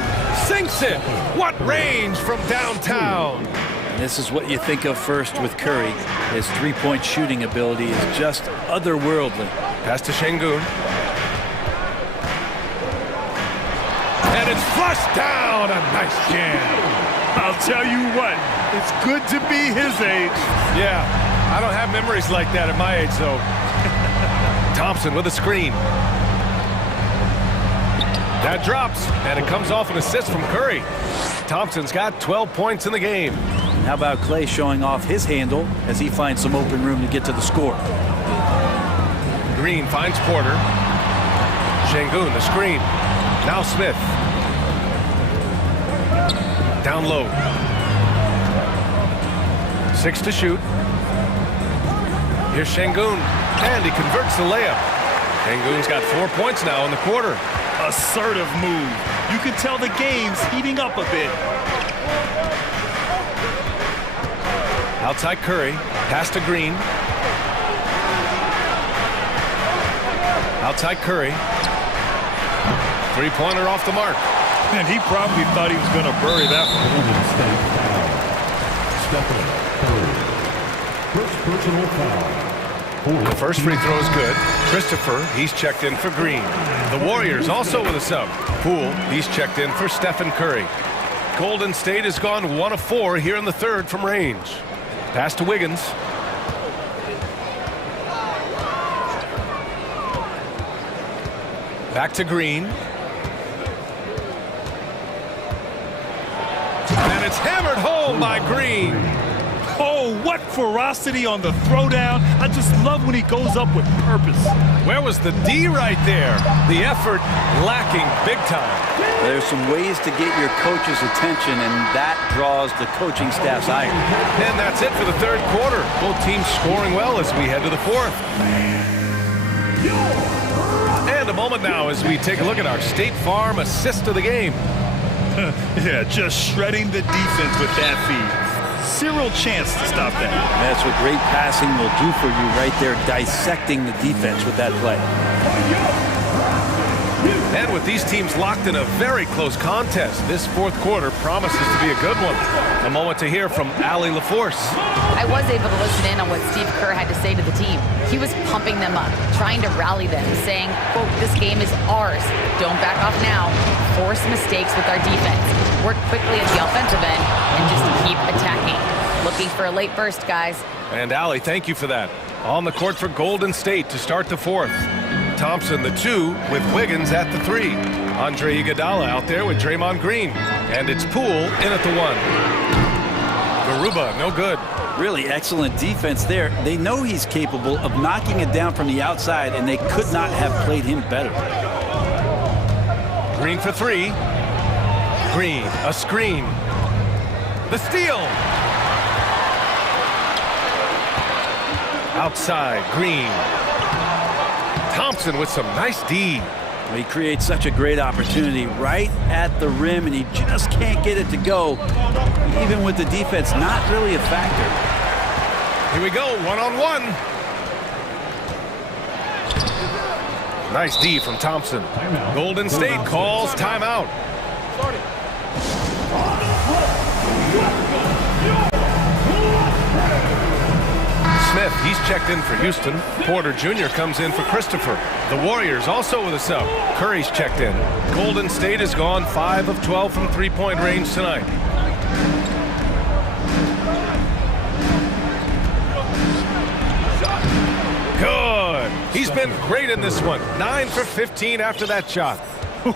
Sinks it. What range from downtown. And this is what you think of first with Curry. His three-point shooting ability is just otherworldly. Pass to Şengün. And it's flushed down. A nice jam. I'll tell you what, it's good to be his age. Yeah, I don't have memories like that at my age, though. Thompson with a screen. That drops, and it comes off an assist from Curry. Thompson's got 12 points in the game. How about Clay showing off his handle as he finds some open room to get to the score? Green finds Porter. Şengün, the screen. Now Smith. Down low. 6 to shoot. Here's Şengün, and he converts the layup. Şengün's got 4 points now in the quarter. Assertive move. You can tell the game's heating up a bit. Outside Curry, pass to Green. Outside Curry. Three-pointer off the mark. And he probably thought he was going to bury that one. First personal foul. The first free throw is good. Christopher, he's checked in for Green. The Warriors also with a sub. Poole, he's checked in for Stephen Curry. Golden State has gone 1 of 4 here in the third from range. Pass to Wiggins. Back to Green. And it's hammered home by Green. Oh, what ferocity on the throwdown. I just love when he goes up with purpose. Where was the D right there? The effort lacking big time. There's some ways to get your coach's attention, and that draws the coaching staff's ire. And that's it for the third quarter. Both teams scoring well as we head to the fourth. And a moment now as we take a look at our State Farm assist of the game. Yeah, just shredding the defense with that feed. Zero chance to stop that. That's what great passing will do for you right there, dissecting the defense with that play. And with these teams locked in a very close contest, this fourth quarter promises to be a good one. A moment to hear from Allie LaForce. I was able to listen in on what Steve Kerr had to say to the team. He was pumping them up, trying to rally them, saying, quote, "This game is ours. Don't back off now. Force mistakes with our defense. Work quickly at the offensive end and just keep attacking." Looking for a late burst, guys. And Allie, thank you for that. On the court for Golden State to start the fourth. Thompson, the 2, with Wiggins at the 3. Andre Iguodala out there with Draymond Green. And it's Poole in at the 1. Garuba, no good. Really excellent defense there. They know he's capable of knocking it down from the outside, and they could not have played him better. Green for 3. Green, a screen. The steal. Outside, Green. Thompson with some nice D. He creates such a great opportunity right at the rim, and he just can't get it to go, even with the defense not really a factor. Here we go, one-on-one. Nice D from Thompson. Golden State calls timeout. Smith, he's checked in for Houston. Porter Jr. comes in for Christopher. The Warriors also with a sub. Curry's checked in. Golden State has gone 5 of 12 from three-point range tonight. Good. He's been great in this one. 9 for 15 after that shot.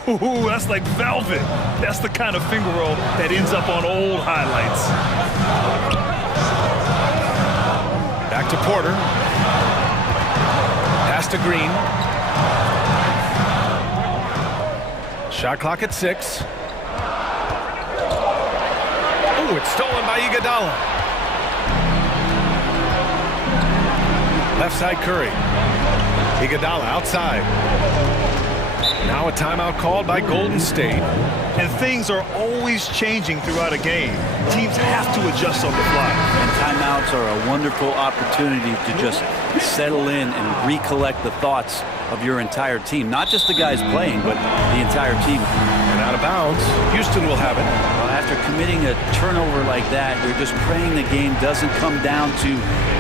Ooh, that's like velvet. That's the kind of finger roll that ends up on old highlights. Back to Porter. Pass to Green. Shot clock at 6. Ooh, it's stolen by Iguodala. Left side Curry. Iguodala outside. Now a timeout called by Golden State. And things are always changing throughout a game. Teams have to adjust on the fly. And timeouts are a wonderful opportunity to just settle in and recollect the thoughts of your entire team. Not just the guys playing, but the entire team. And out of bounds, Houston will have it. Well, after committing a turnover like that, you're just praying the game doesn't come down to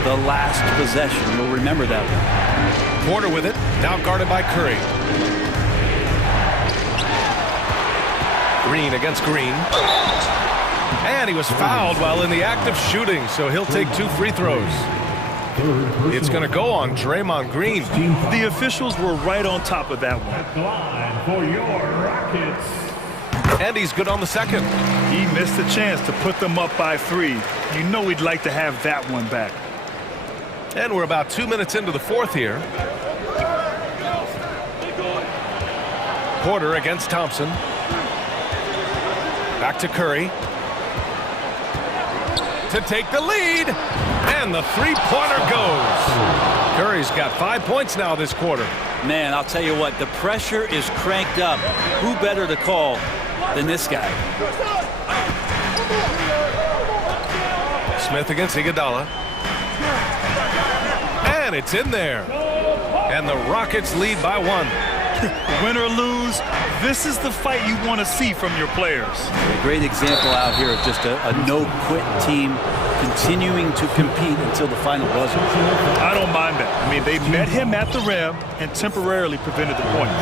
the last possession. You'll remember that one. Porter with it, now guarded by Curry. Green against Green. And he was fouled while in the act of shooting, so he'll take 2 free throws. It's going to go on Draymond Green. The officials were right on top of that one. For your Rockets. And he's good on the second. He missed a chance to put them up by 3. You know he'd like to have that one back. And we're about 2 minutes into the fourth here. Porter against Thompson. Back to Curry. To take the lead. And the three-pointer goes. Curry's got 5 points now this quarter. Man, I'll tell you what, the pressure is cranked up. Who better to call than this guy? Smith against Iguodala. And it's in there. And the Rockets lead by 1. Win or lose, this is the fight you want to see from your players. A great example out here of just a no-quit team continuing to compete until the final buzzer. I don't mind that. I mean, they met him at the rim and temporarily prevented the points.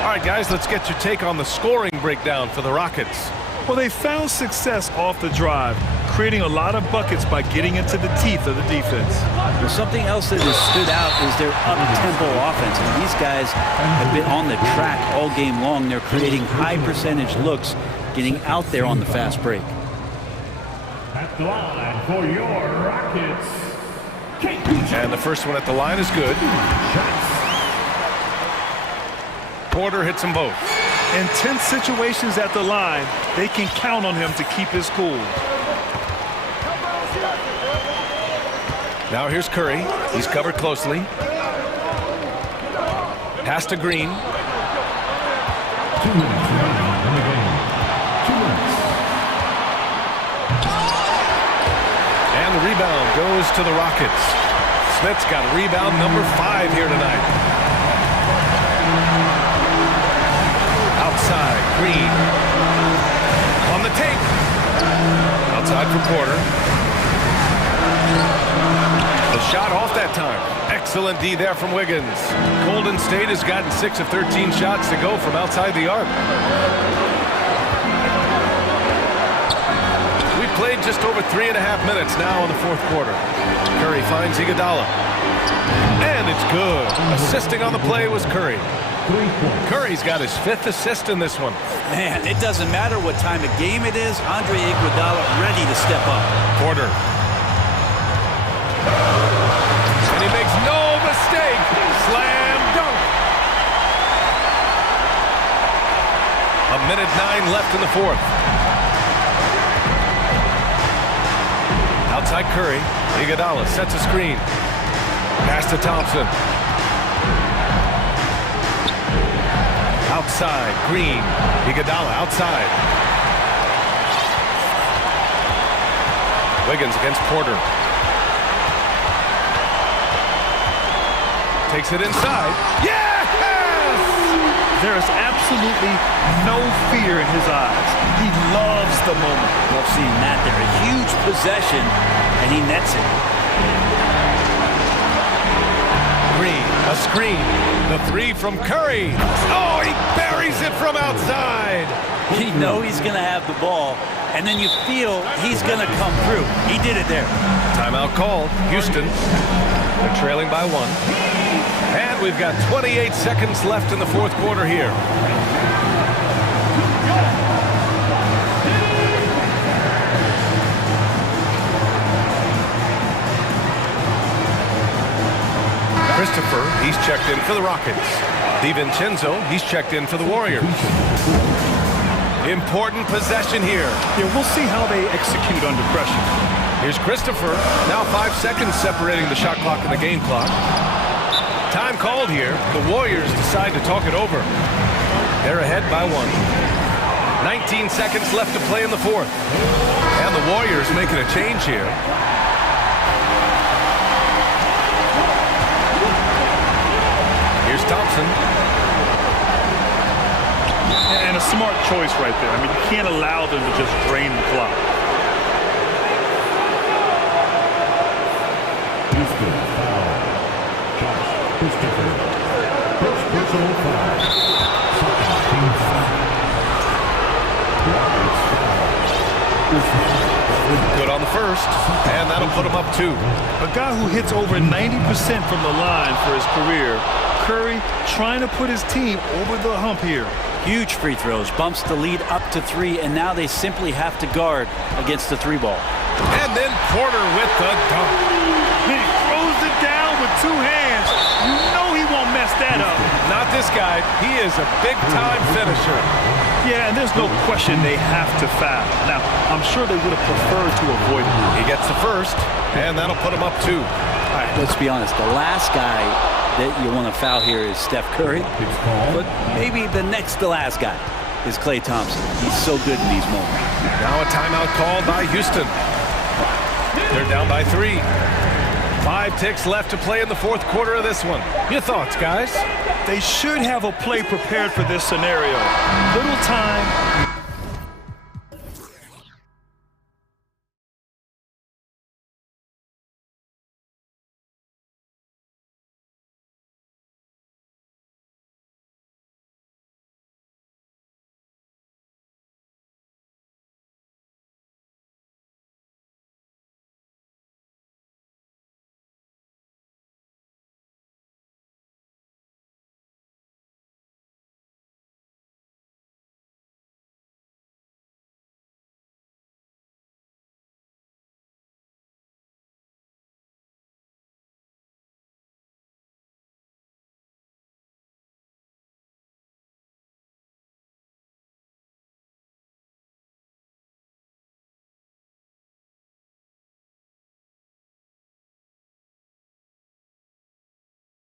All right, guys, let's get your take on the scoring breakdown for the Rockets. Well, they found success off the drive, creating a lot of buckets by getting into the teeth of the defense. Well, something else that has stood out is their up-tempo offense. And these guys have been on the track all game long. They're creating high-percentage looks, getting out there on the fast break. At the line for your Rockets. And the first one at the line is good. Porter hits them both. In tense situations at the line, they can count on him to keep his cool. Now here's Curry. He's covered closely. Pass to Green. 2 minutes remaining in the game. 2 minutes. And the rebound goes to the Rockets. Smith's got rebound number 5 here tonight. Outside, Green. On the tape. Outside for Porter. The shot off that time. Excellent D there from Wiggins. Golden State has gotten 6 of 13 shots to go from outside the arc. We've played just over 3.5 minutes now in the fourth quarter. Curry finds Iguodala. And it's good. Assisting on the play was Curry. Curry's got his 5th assist in this one. Man, it doesn't matter what time of game it is. Andre Iguodala ready to step up. Porter. And he makes no mistake. Slam dunk. 1:09 left in the fourth. Outside Curry. Iguodala sets a screen. Pass to Thompson. Outside, Green. Iguodala outside. Wiggins against Porter. Takes it inside. Yes! There is absolutely no fear in his eyes. He loves the moment. Love seeing that there. A huge possession, and he nets it. Green, a screen. The 3 from Curry. Oh, he buries it from outside. You know he's going to have the ball, and then you feel he's going to come through. He did it there. Timeout called. Houston. They're trailing by 1. And we've got 28 seconds left in the fourth quarter here. Christopher, he's checked in for the Rockets. DiVincenzo, he's checked in for the Warriors. Important possession here. Yeah, we'll see how they execute under pressure. Here's Christopher. Now 5 seconds separating the shot clock and the game clock. Time called here. The Warriors decide to talk it over. They're ahead by 1. 19 seconds left to play in the fourth. And the Warriors making a change here. Here's Thompson. And a smart choice right there. I mean, you can't allow them to just drain the clock. Good on the first, and that'll put him up 2. A guy who hits over 90% from the line for his career, Curry trying to put his team over the hump here. Huge free throws, bumps the lead up to 3, and now they simply have to guard against the 3-ball. And then Porter with the dunk. He throws it down with 2 hands. You know he won't mess that up. Not this guy. He is a big-time finisher. Yeah, and there's no question they have to foul. Now, I'm sure they would have preferred to avoid it. He gets the first, and that'll put him up 2. All right, let's be honest. The last guy that you want to foul here is Steph Curry, but maybe the next to last guy is Klay Thompson. He's so good in these moments. Now a timeout called by Houston. They're down by 3. 5 ticks left to play in the fourth quarter of this one. Your thoughts, guys? They should have a play prepared for this scenario. Little time,